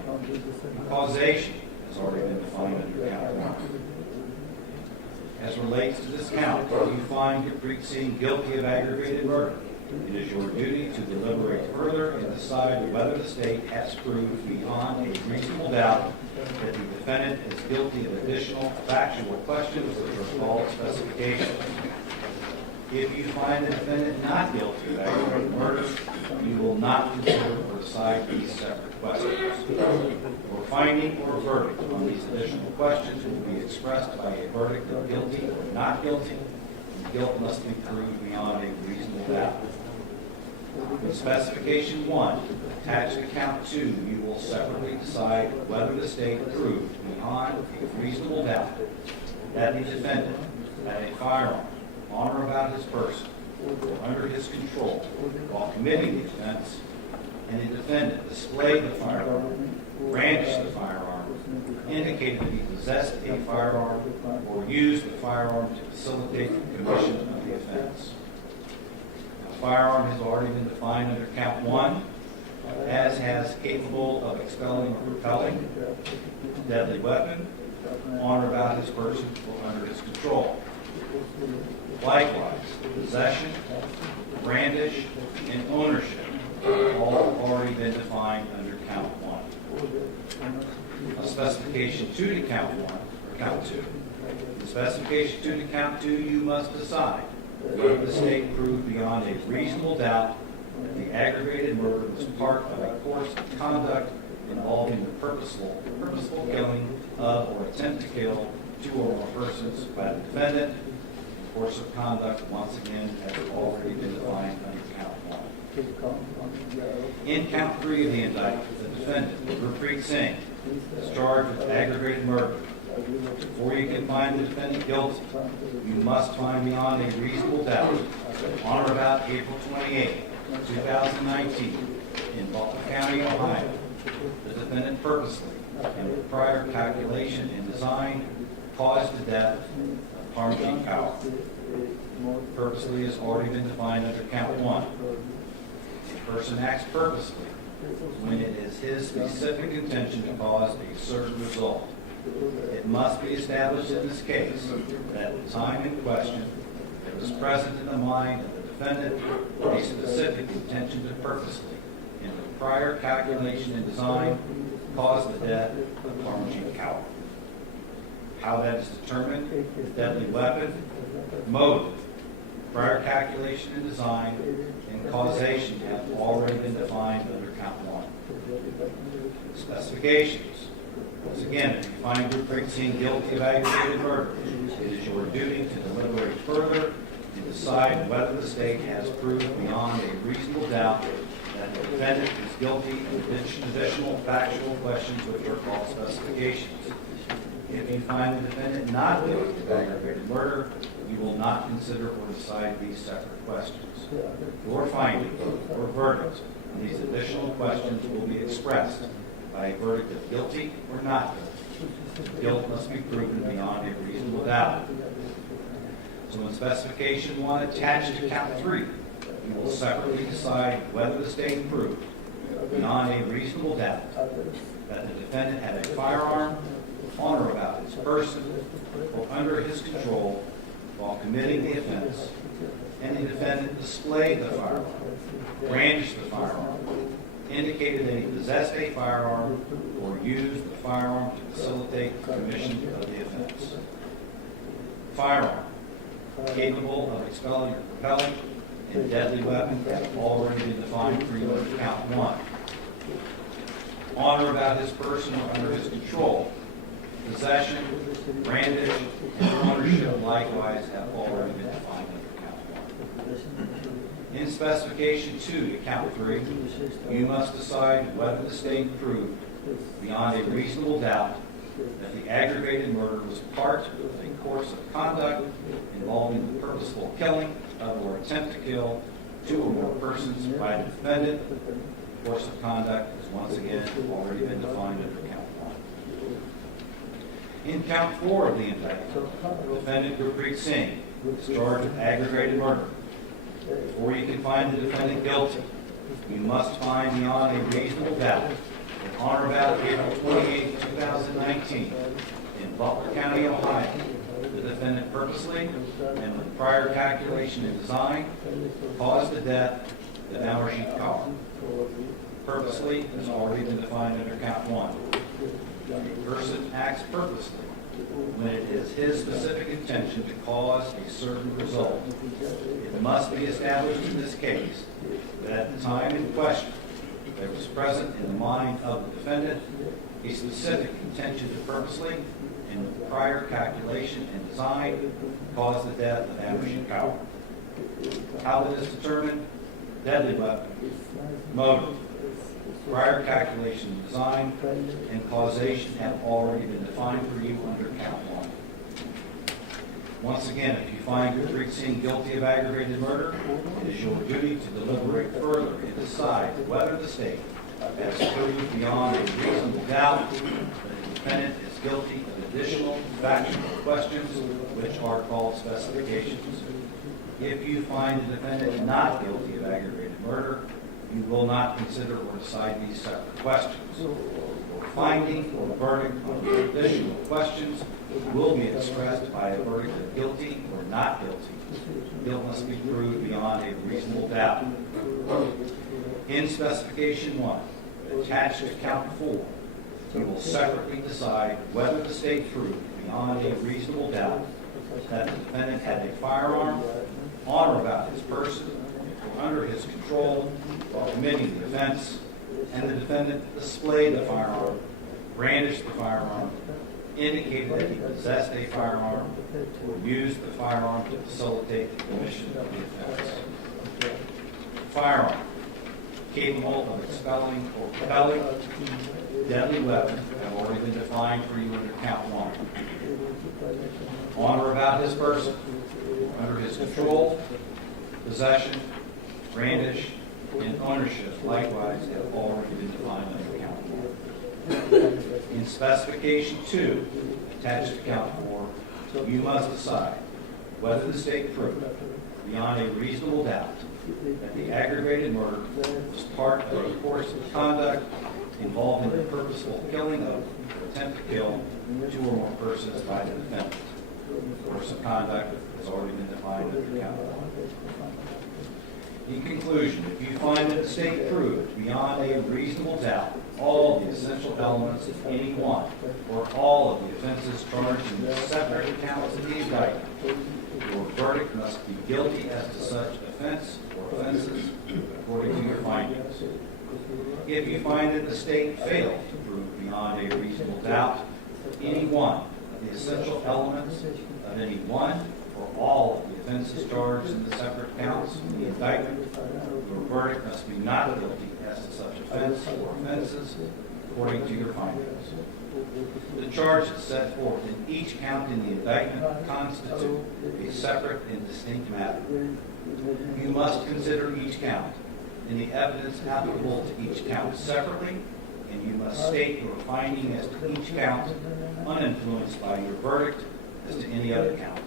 And causation has already been defined under count 1. As relates to this count, if you find Gurpreet Singh guilty of aggravated murder, it is your duty to deliberate further and decide whether the state has proved beyond a reasonable doubt that the defendant is guilty of additional factual questions which are called specifications. If you find the defendant not guilty of aggravated murder, you will not consider or decide these separate questions. For finding or verdict on these additional questions will be expressed by a verdict of guilty or not guilty, and guilt must be proved beyond a reasonable doubt. In Specification 1, attached to count 2, you will separately decide whether the state proved beyond a reasonable doubt that the defendant had a firearm on or about his person or under his control while committing the offense, and the defendant displayed the firearm, brandished the firearm, indicated that he possessed a firearm, or used the firearm to facilitate the commission of the offense. A firearm has already been defined under count 1, as has capable of expelling or repelling, deadly weapon, on or about his person or under his control. Likewise, possession, brandish, and ownership have all already been defined under count 1. A specification 2 to count 1, or count 2. In specification 2 to count 2, you must decide whether the state proved beyond a reasonable doubt that the aggravated murder was part of a course of conduct involving the purposeful killing of or attempt to kill 2 or more persons by the defendant. Course of conduct, once again, has already been defined under count 1. In count 3 of the indictment, the defendant, Gurpreet Singh, is charged with aggravated murder. Before you can find the defendant guilty, you must find beyond a reasonable doubt on or about April 28, 2019, in Butler County, Ohio, the defendant purposely and with prior calculation and design caused the death of Parmjit Kaur. Purposely has already been defined under count 1. A person acts purposely when it is his specific intention to cause a certain result. It must be established in this case that at the time in question, it was present in the mind of the defendant a specific intention to purposely, and with prior calculation and design, cause the death of Parmjit Kaur. How that is determined, the deadly weapon, motive, prior calculation and design, and causation have already been defined under count 1. Specifications. Once again, if you find Gurpreet Singh guilty of aggravated murder, it is your duty to deliberate further and decide whether the state has proved beyond a reasonable doubt that the defendant is guilty of additional factual questions which are called specifications. If you find the defendant not guilty of aggravated murder, you will not consider or decide these separate questions. Your findings or verdicts on these additional questions will be expressed by a verdict of guilty or not guilty. Guilt must be proven beyond a reasonable doubt. So in specification 1 attached to count 3, you will separately decide whether the state proved beyond a reasonable doubt that the defendant had a firearm on or about his person or under his control while committing the offense, and the defendant displayed the firearm, brandished the firearm, indicated that he possessed a firearm, or used the firearm to facilitate the commission of the offense. Firearm, capable of expelling or propelling, and deadly weapon have already been defined for you under count 1. On or about his person or under his control, possession, brandish, and ownership likewise have already been defined under count 1. In specification 2 to count 3, you must decide whether the state proved beyond a reasonable doubt that the aggravated murder was part of a course of conduct involving the purposeful killing of or attempt to kill 2 or more persons by the defendant. The course of conduct has once again already been defined under count 1. In count 4 of the indictment, defendant Gurpreet Singh is charged with aggravated murder. Before you can find the defendant guilty, you must find beyond a reasonable doubt that on or about April 28, 2019, in Butler County, Ohio, the defendant purposely and with prior calculation and design caused the death of Amarjit Kaur. Purposely has already been defined under count 1. A person acts purposely when it is his specific intention to cause a certain result. It must be established in this case that at the time in question, there was present in the mind of the defendant a specific intention to purposely and with prior calculation and design cause the death of Amarjit Kaur. How it is determined? Deadly weapon, motive, prior calculation and design, and causation have already been defined for you under count 1. Once again, if you find Gurpreet Singh guilty of aggravated murder, it is your duty to deliberate further and decide whether the state has proved beyond a reasonable doubt that the defendant is guilty of additional factual questions, which are called specifications. If you find the defendant not guilty of aggravated murder, you will not consider or decide these separate questions. Your finding or verdict on the additional questions will be expressed by a verdict of guilty or not guilty. Guilt must be proved beyond a reasonable doubt. In specification 1, attached to count 4, you will separately decide whether the state proved beyond a reasonable doubt that the defendant had a firearm on or about his person or under his control while committing the offense, and the defendant displayed the firearm, brandished the firearm, indicated that he possessed a firearm, or used the firearm to facilitate the commission of the offense. Firearm, capable of expelling or propelling deadly weapon, have already been defined for you under count 1. On or about his person, under his control, possession, brandish, and ownership likewise have already been defined under count 1. In specification 2, attached to count 4, you must decide whether the state proved beyond a reasonable doubt that the aggravated murder was part of a course of conduct involving the purposeful killing of or attempt to kill 2 or more persons by the defendant. The course of conduct has already been defined under count 1. In conclusion, if you find that the state proved beyond a reasonable doubt all of the essential elements of any one or all of the offenses charged in the separate counts of the indictment, your verdict must be guilty as to such offense or offenses according to your findings. If you find that the state failed to prove beyond a reasonable doubt any one of the essential elements of any one or all of the offenses charged in the separate counts in the indictment, your verdict must be not guilty as to such offense or offenses according to your findings. The charges set forth in each count in the indictment constitute a separate and distinct matter. You must consider each count and the evidence applicable to each count separately, and you must state your finding as to each count uninfluenced by your verdict as to any other count.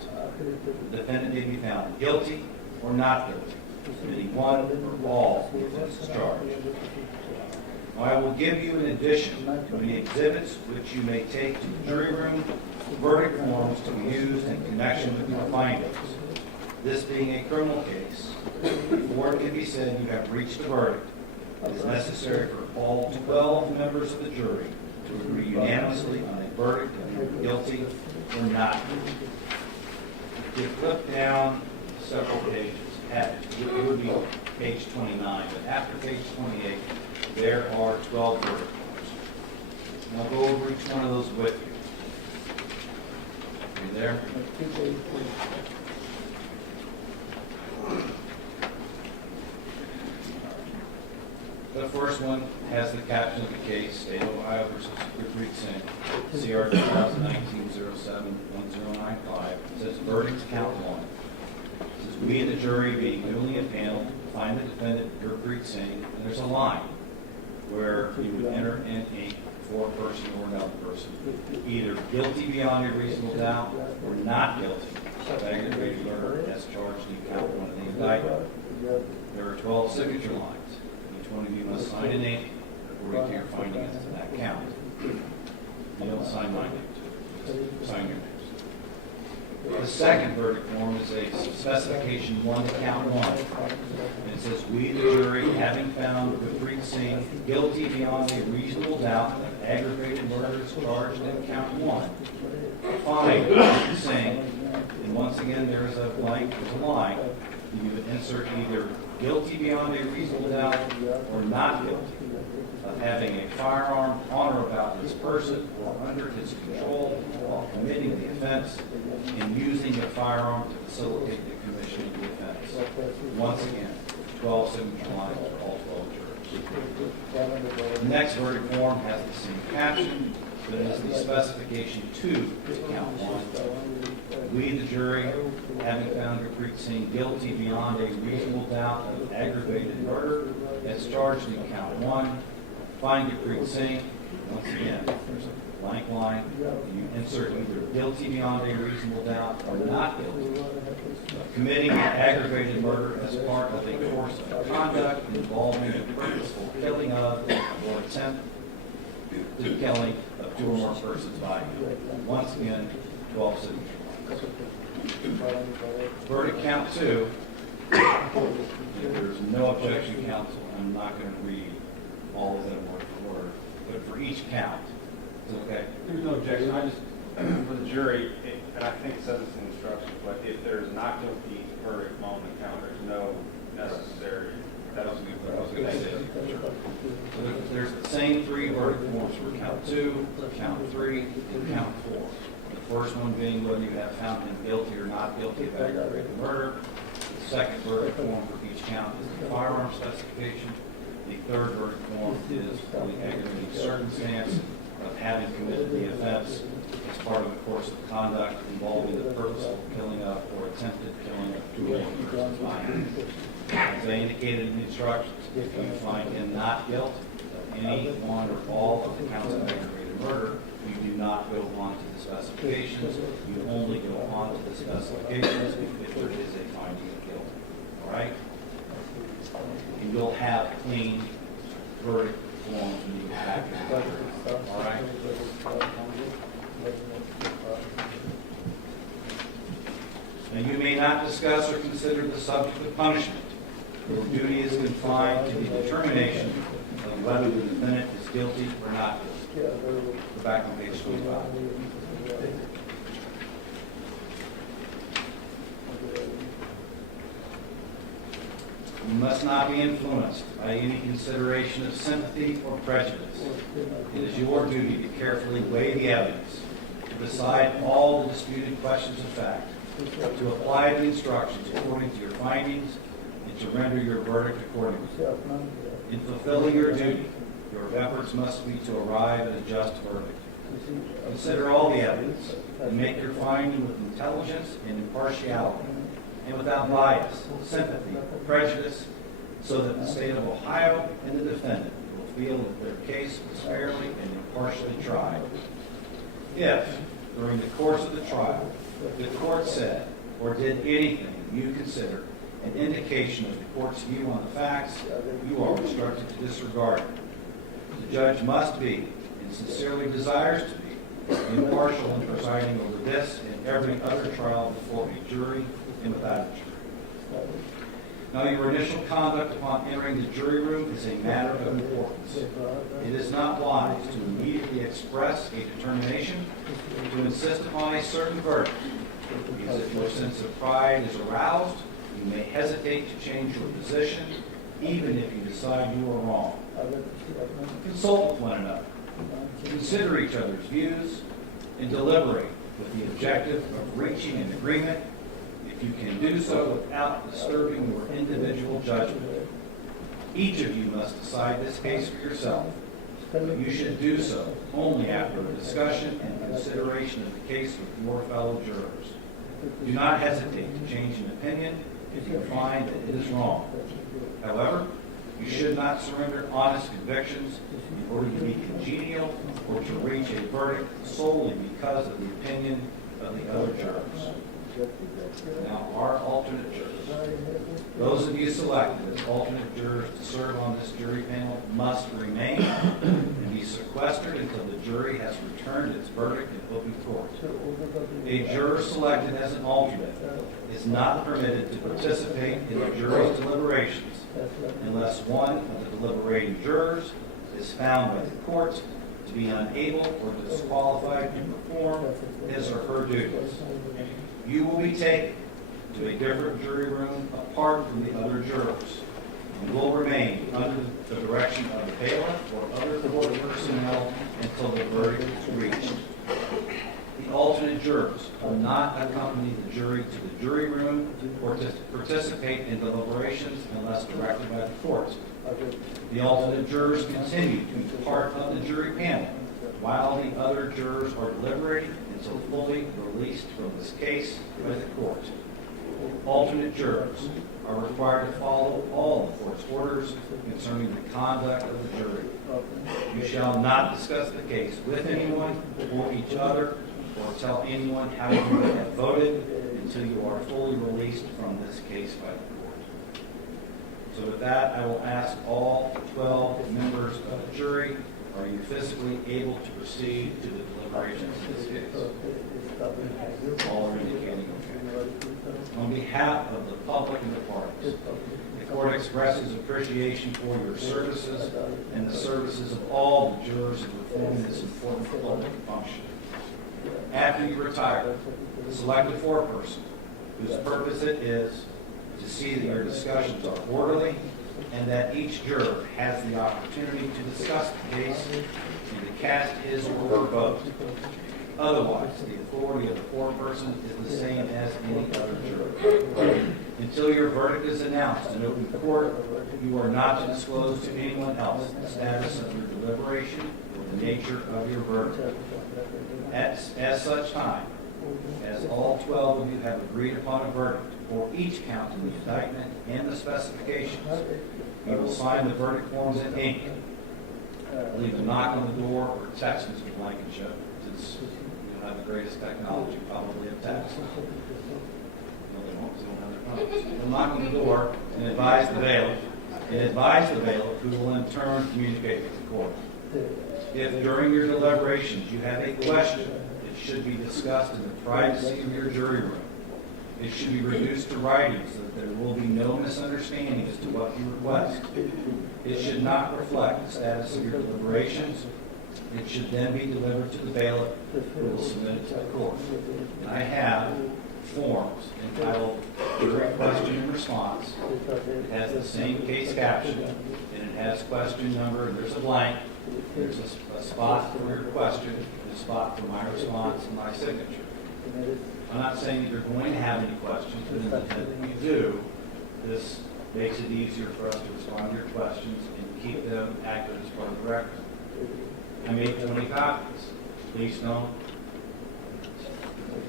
The defendant may be found guilty or not guilty of any one or all of the offenses charged. Now, I will give you, in addition, many exhibits which you may take to the jury room, verdict forms to be used in connection with your findings. This being a criminal case, before it can be said you have reached a verdict, it is necessary for all 12 members of the jury to agree unanimously on a verdict of either guilty or not guilty. If you flip down several pages, it would be page 29, but after page 28, there are 12 verdict forms. And I'll go over each one of those with you. Are you there? The first one has the caption of the case, State of Ohio versus Gurpreet Singh, CR 2019-07-1095. It says verdicts count 1. It says we and the jury being duly impaneled find the defendant Gurpreet Singh, and there's a line where you would enter in a for a person or another person, either guilty beyond a reasonable doubt or not guilty of aggravated murder as charged in count 1 of the indictment. There are 12 signature lines. You each one of you must sign a name according to your findings in that count. You don't sign my name, just sign your names. The second verdict form is a specification 1 to count 1. And it says, we, the jury, having found Gurpreet Singh guilty beyond a reasonable doubt of aggravated murder as charged in count 1, find Gurpreet Singh, and once again there is a blank, there's a line, you would insert either guilty beyond a reasonable doubt or not guilty of having a firearm on or about his person or under his control while committing the offense and using a firearm to facilitate the commission of the offense. Once again, 12 signature lines for all 12 jurors. The next verdict form has the same caption, but it is the specification 2 to count 1. We, the jury, having found Gurpreet Singh guilty beyond a reasonable doubt of aggravated murder as charged in count 1, find Gurpreet Singh. Once again, there's a blank line, and you insert either guilty beyond a reasonable doubt or not guilty of committing aggravated murder as part of a course of conduct involving the purposeful killing of or attempt to killing of 2 or more persons by you. Once again, 12 signatures. Verdict count 2. If there's no objection, counsel, I'm not going to read all of them word for word, but for each count, it's okay. There's no objection. I just, for the jury, and I think it says it's in the instructions, but if there's not guilty verdict on the count, there's no necessary. That was good. So there's the same 3 verdict forms for count 2, count 3, and count 4. The first one being whether you have found him guilty or not guilty of aggravated murder. The second verdict form for each count is the firearm specification. The third verdict form is for the aggravating circumstance of having committed the offense as part of a course of conduct involving the purposeful killing of or attempted killing of 2 or more persons by him. As I indicated in the instructions, if you find him not guilty of any one or all of the counts of aggravated murder, you do not go on to the specifications. You only go on to the specifications if there is a finding of guilt. All right? And you'll have clean verdict forms when you go back to the jury. All right? Now, you may not discuss or consider the subject of punishment. Your duty is confined to the determination of whether the defendant is guilty or not guilty. Go back on page 25. You must not be influenced by any consideration of sympathy or prejudice. It is your duty to carefully weigh the evidence, to decide all the disputed questions of fact, to apply the instructions according to your findings, and to render your verdict accordingly. In fulfilling your duty, your efforts must be to arrive at a just verdict. Consider all the evidence and make your finding with intelligence and impartiality, and without bias, sympathy, or prejudice, so that the state of Ohio and the defendant will feel that their case was fairly and impartially tried. If, during the course of the trial, the court said or did anything you consider an indication of the court's view on the facts, you are instructed to disregard it. The judge must be, and sincerely desires to be, impartial in presiding over this and every other trial before a jury and without a jury. Now, your initial conduct upon entering the jury room is a matter of importance. It is not wise to immediately express a determination to insist upon a certain verdict, because if your sense of pride is aroused, you may hesitate to change your position, even if you decide you are wrong. Consult with one another, consider each other's views, and deliberate with the objective of reaching an agreement, if you can do so without disturbing your individual judgment. Each of you must decide this case for yourself, but you should do so only after a discussion and consideration of the case with your fellow jurors. Do not hesitate to change an opinion if you find that it is wrong. However, you should not surrender honest convictions in order to be congenial or to reach a verdict solely because of the opinion of the other jurors. Now, our alternate jurors, those of you selected as alternate jurors to serve on this jury panel must remain and be sequestered until the jury has returned its verdict in open court. A juror selected as an alternate is not permitted to participate in the jury's deliberations unless one of the deliberating jurors is found by the court to be unable or disqualified to perform his or her duties. You will be taken to a different jury room apart from the other jurors and will remain under the direction of the bailiff or other court personnel until the verdict is reached. The alternate jurors will not accompany the jury to the jury room or to participate in deliberations unless directed by the court. The alternate jurors continue to be part of the jury panel while the other jurors are deliberating until fully released from this case by the court. Alternate jurors are required to follow all the court's orders concerning the conduct of the jury. You shall not discuss the case with anyone or each other or tell anyone how you have voted until you are fully released from this case by the court. So with that, I will ask all 12 members of the jury, are you physically able to proceed to the deliberations in this case? All are indicating okay. On behalf of the public and the parties, the court expresses appreciation for your services and the services of all the jurors in performing this important public function. After you retire, select a foreperson whose purpose it is to see that your discussions are orderly and that each juror has the opportunity to discuss the case and to cast his or her vote. Otherwise, the authority of the foreperson is the same as any other juror. Until your verdict is announced in open court, you are not to disclose to anyone else the status of your deliberation or the nature of your verdict. As such time as all 12 of you have agreed upon a verdict for each count in the indictment and the specifications, you will sign the verdict forms in ink. Leave a knock on the door or text Mr. Blankenship, since you don't have the greatest technology, probably a text. No, they won't, 'cause they don't have their phones. You'll knock on the door and advise the bailiff, who will in turn communicate with the court. If during your deliberations you have a question, it should be discussed in the privacy of your jury room. It should be reduced to writing so that there will be no misunderstanding as to what you request. It should not reflect the status of your deliberations. It should then be delivered to the bailiff, who will submit it to the court. And I have forms entitled Jury Question and Response. It has the same case caption, and it has question number, and there's a blank. There's a spot for your question, and a spot for my response and my signature. I'm not saying that you're going to have any questions, but in the event that you do, this makes it easier for us to respond to your questions and keep them accurate as part of the record. I made 20 copies. Please don't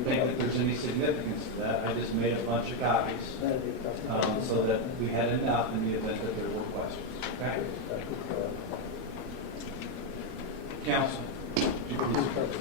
think that there's any significance to that. I just made a bunch of copies so that we had enough in the event that there were questions. Okay? Counsel, would you please approach?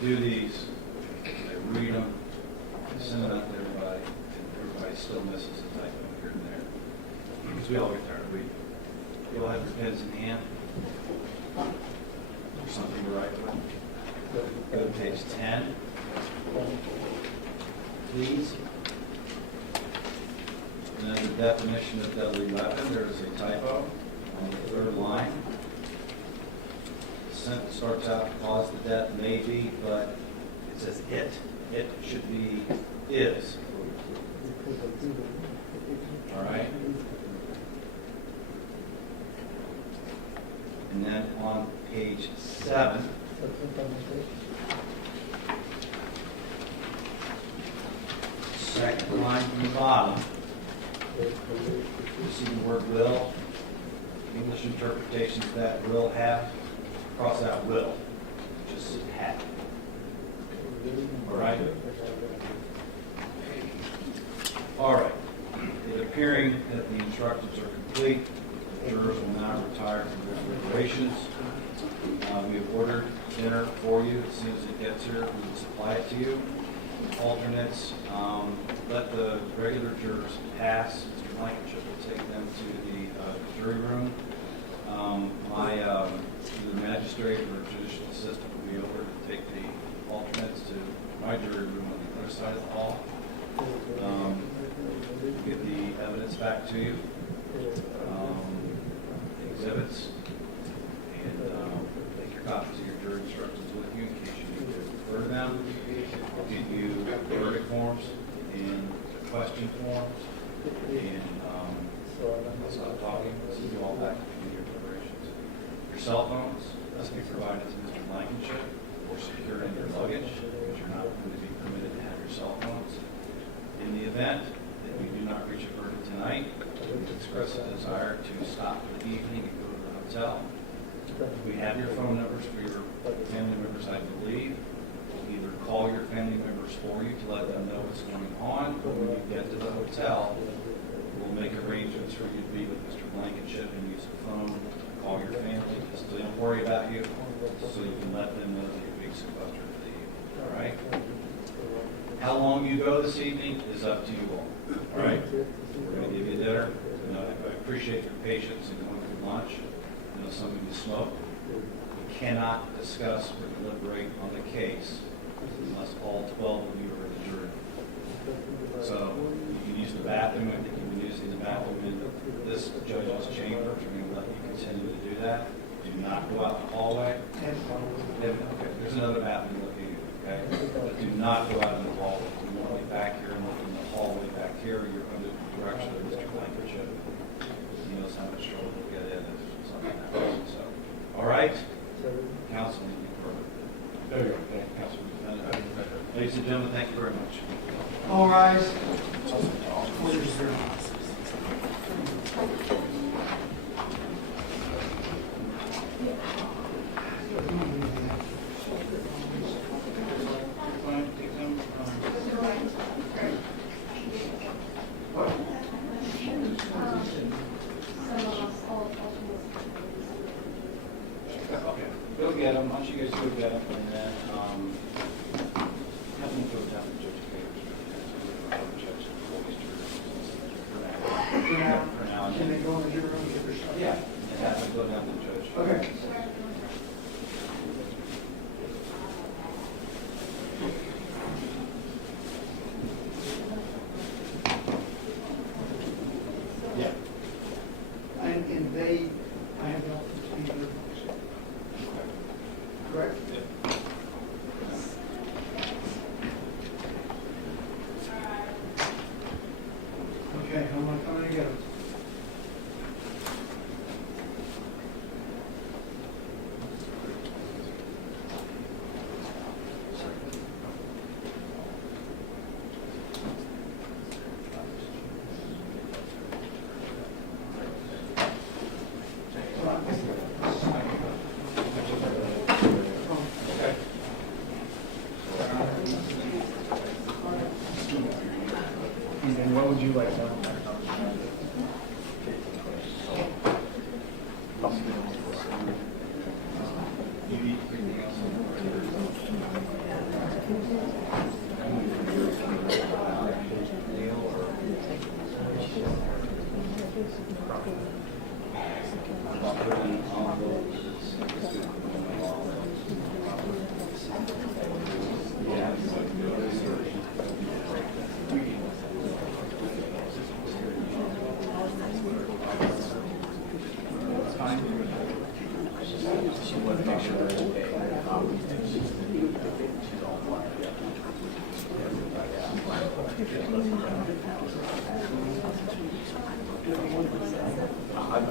Do these, I read them, send them out to everybody, and everybody still misses a typo here and there. Because we all get tired of reading. You all have your pens in hand? Or something to write with? Go to page 10. Please. And then the definition of deadly weapon, there is a typo on the third line. The sentence starts out, cause the death may be, but it says it. It should be is. All right? And then on page 7, second line from the bottom, you see the word will. English interpretations of that will have, cross out will, just have. All right? All right. It appearing that the instructions are complete, the jurors will now retire from their deliberations. We have ordered dinner for you. As soon as it gets here, we will supply it to you. Alternates, let the regular jurors pass. Mr. Blankenship will take them to the jury room. Either magistrate or judicial assistant will be over to take the alternates to my jury room on the other side of the hall. Get the evidence back to you, exhibits, and take your copies of your jury instructions with you in case you need to refer to them. I'll give you verdict forms and question forms, and I'll stop talking. This is all back to your deliberations. Your cell phones must be provided to Mr. Blankenship or secured in your luggage, because you're not going to be permitted to have your cell phones. In the event that we do not reach a verdict tonight, we express a desire to stop for the evening and go to the hotel. We have your phone numbers for your family members, I believe. We'll either call your family members for you to let them know what's going on, or when you get to the hotel, we'll make arrangements for you to be with Mr. Blankenship and use the phone, call your family, just to don't worry about you, so you can let them know that you're being sequestered for the evening. All right? How long you go this evening is up to you all. All right? We're going to give you dinner. You know, I appreciate your patience in going through lunch. I know some of you smoke. We cannot discuss or deliberate on the case unless all 12 of you are in the jury. So you can use the bathroom. I think you've been using the bathroom in this judge's chamber. We're going to let you continue to do that. Do not go out in the hallway. Okay, there's another bathroom looking at you, okay? But do not go out in the hallway. You want to be back here and look in the hallway back here. You're under the direction of Mr. Blankenship. He knows how much trouble we'll get in if something happens. So, all right? Counsel, anything further? There you go. Thank you, Councilman. Ladies and gentlemen, thank you very much. All rise. Go get them. Why don't you guys go get them, and then have them go down to Judge Kaur. For now. Can they go into your room and get their stuff? Yeah, and have them go down to the judge. Okay. Yeah. And they, I have no speaker. Correct? Okay, how am I coming together? And then what would you like to?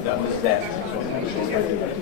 That was that.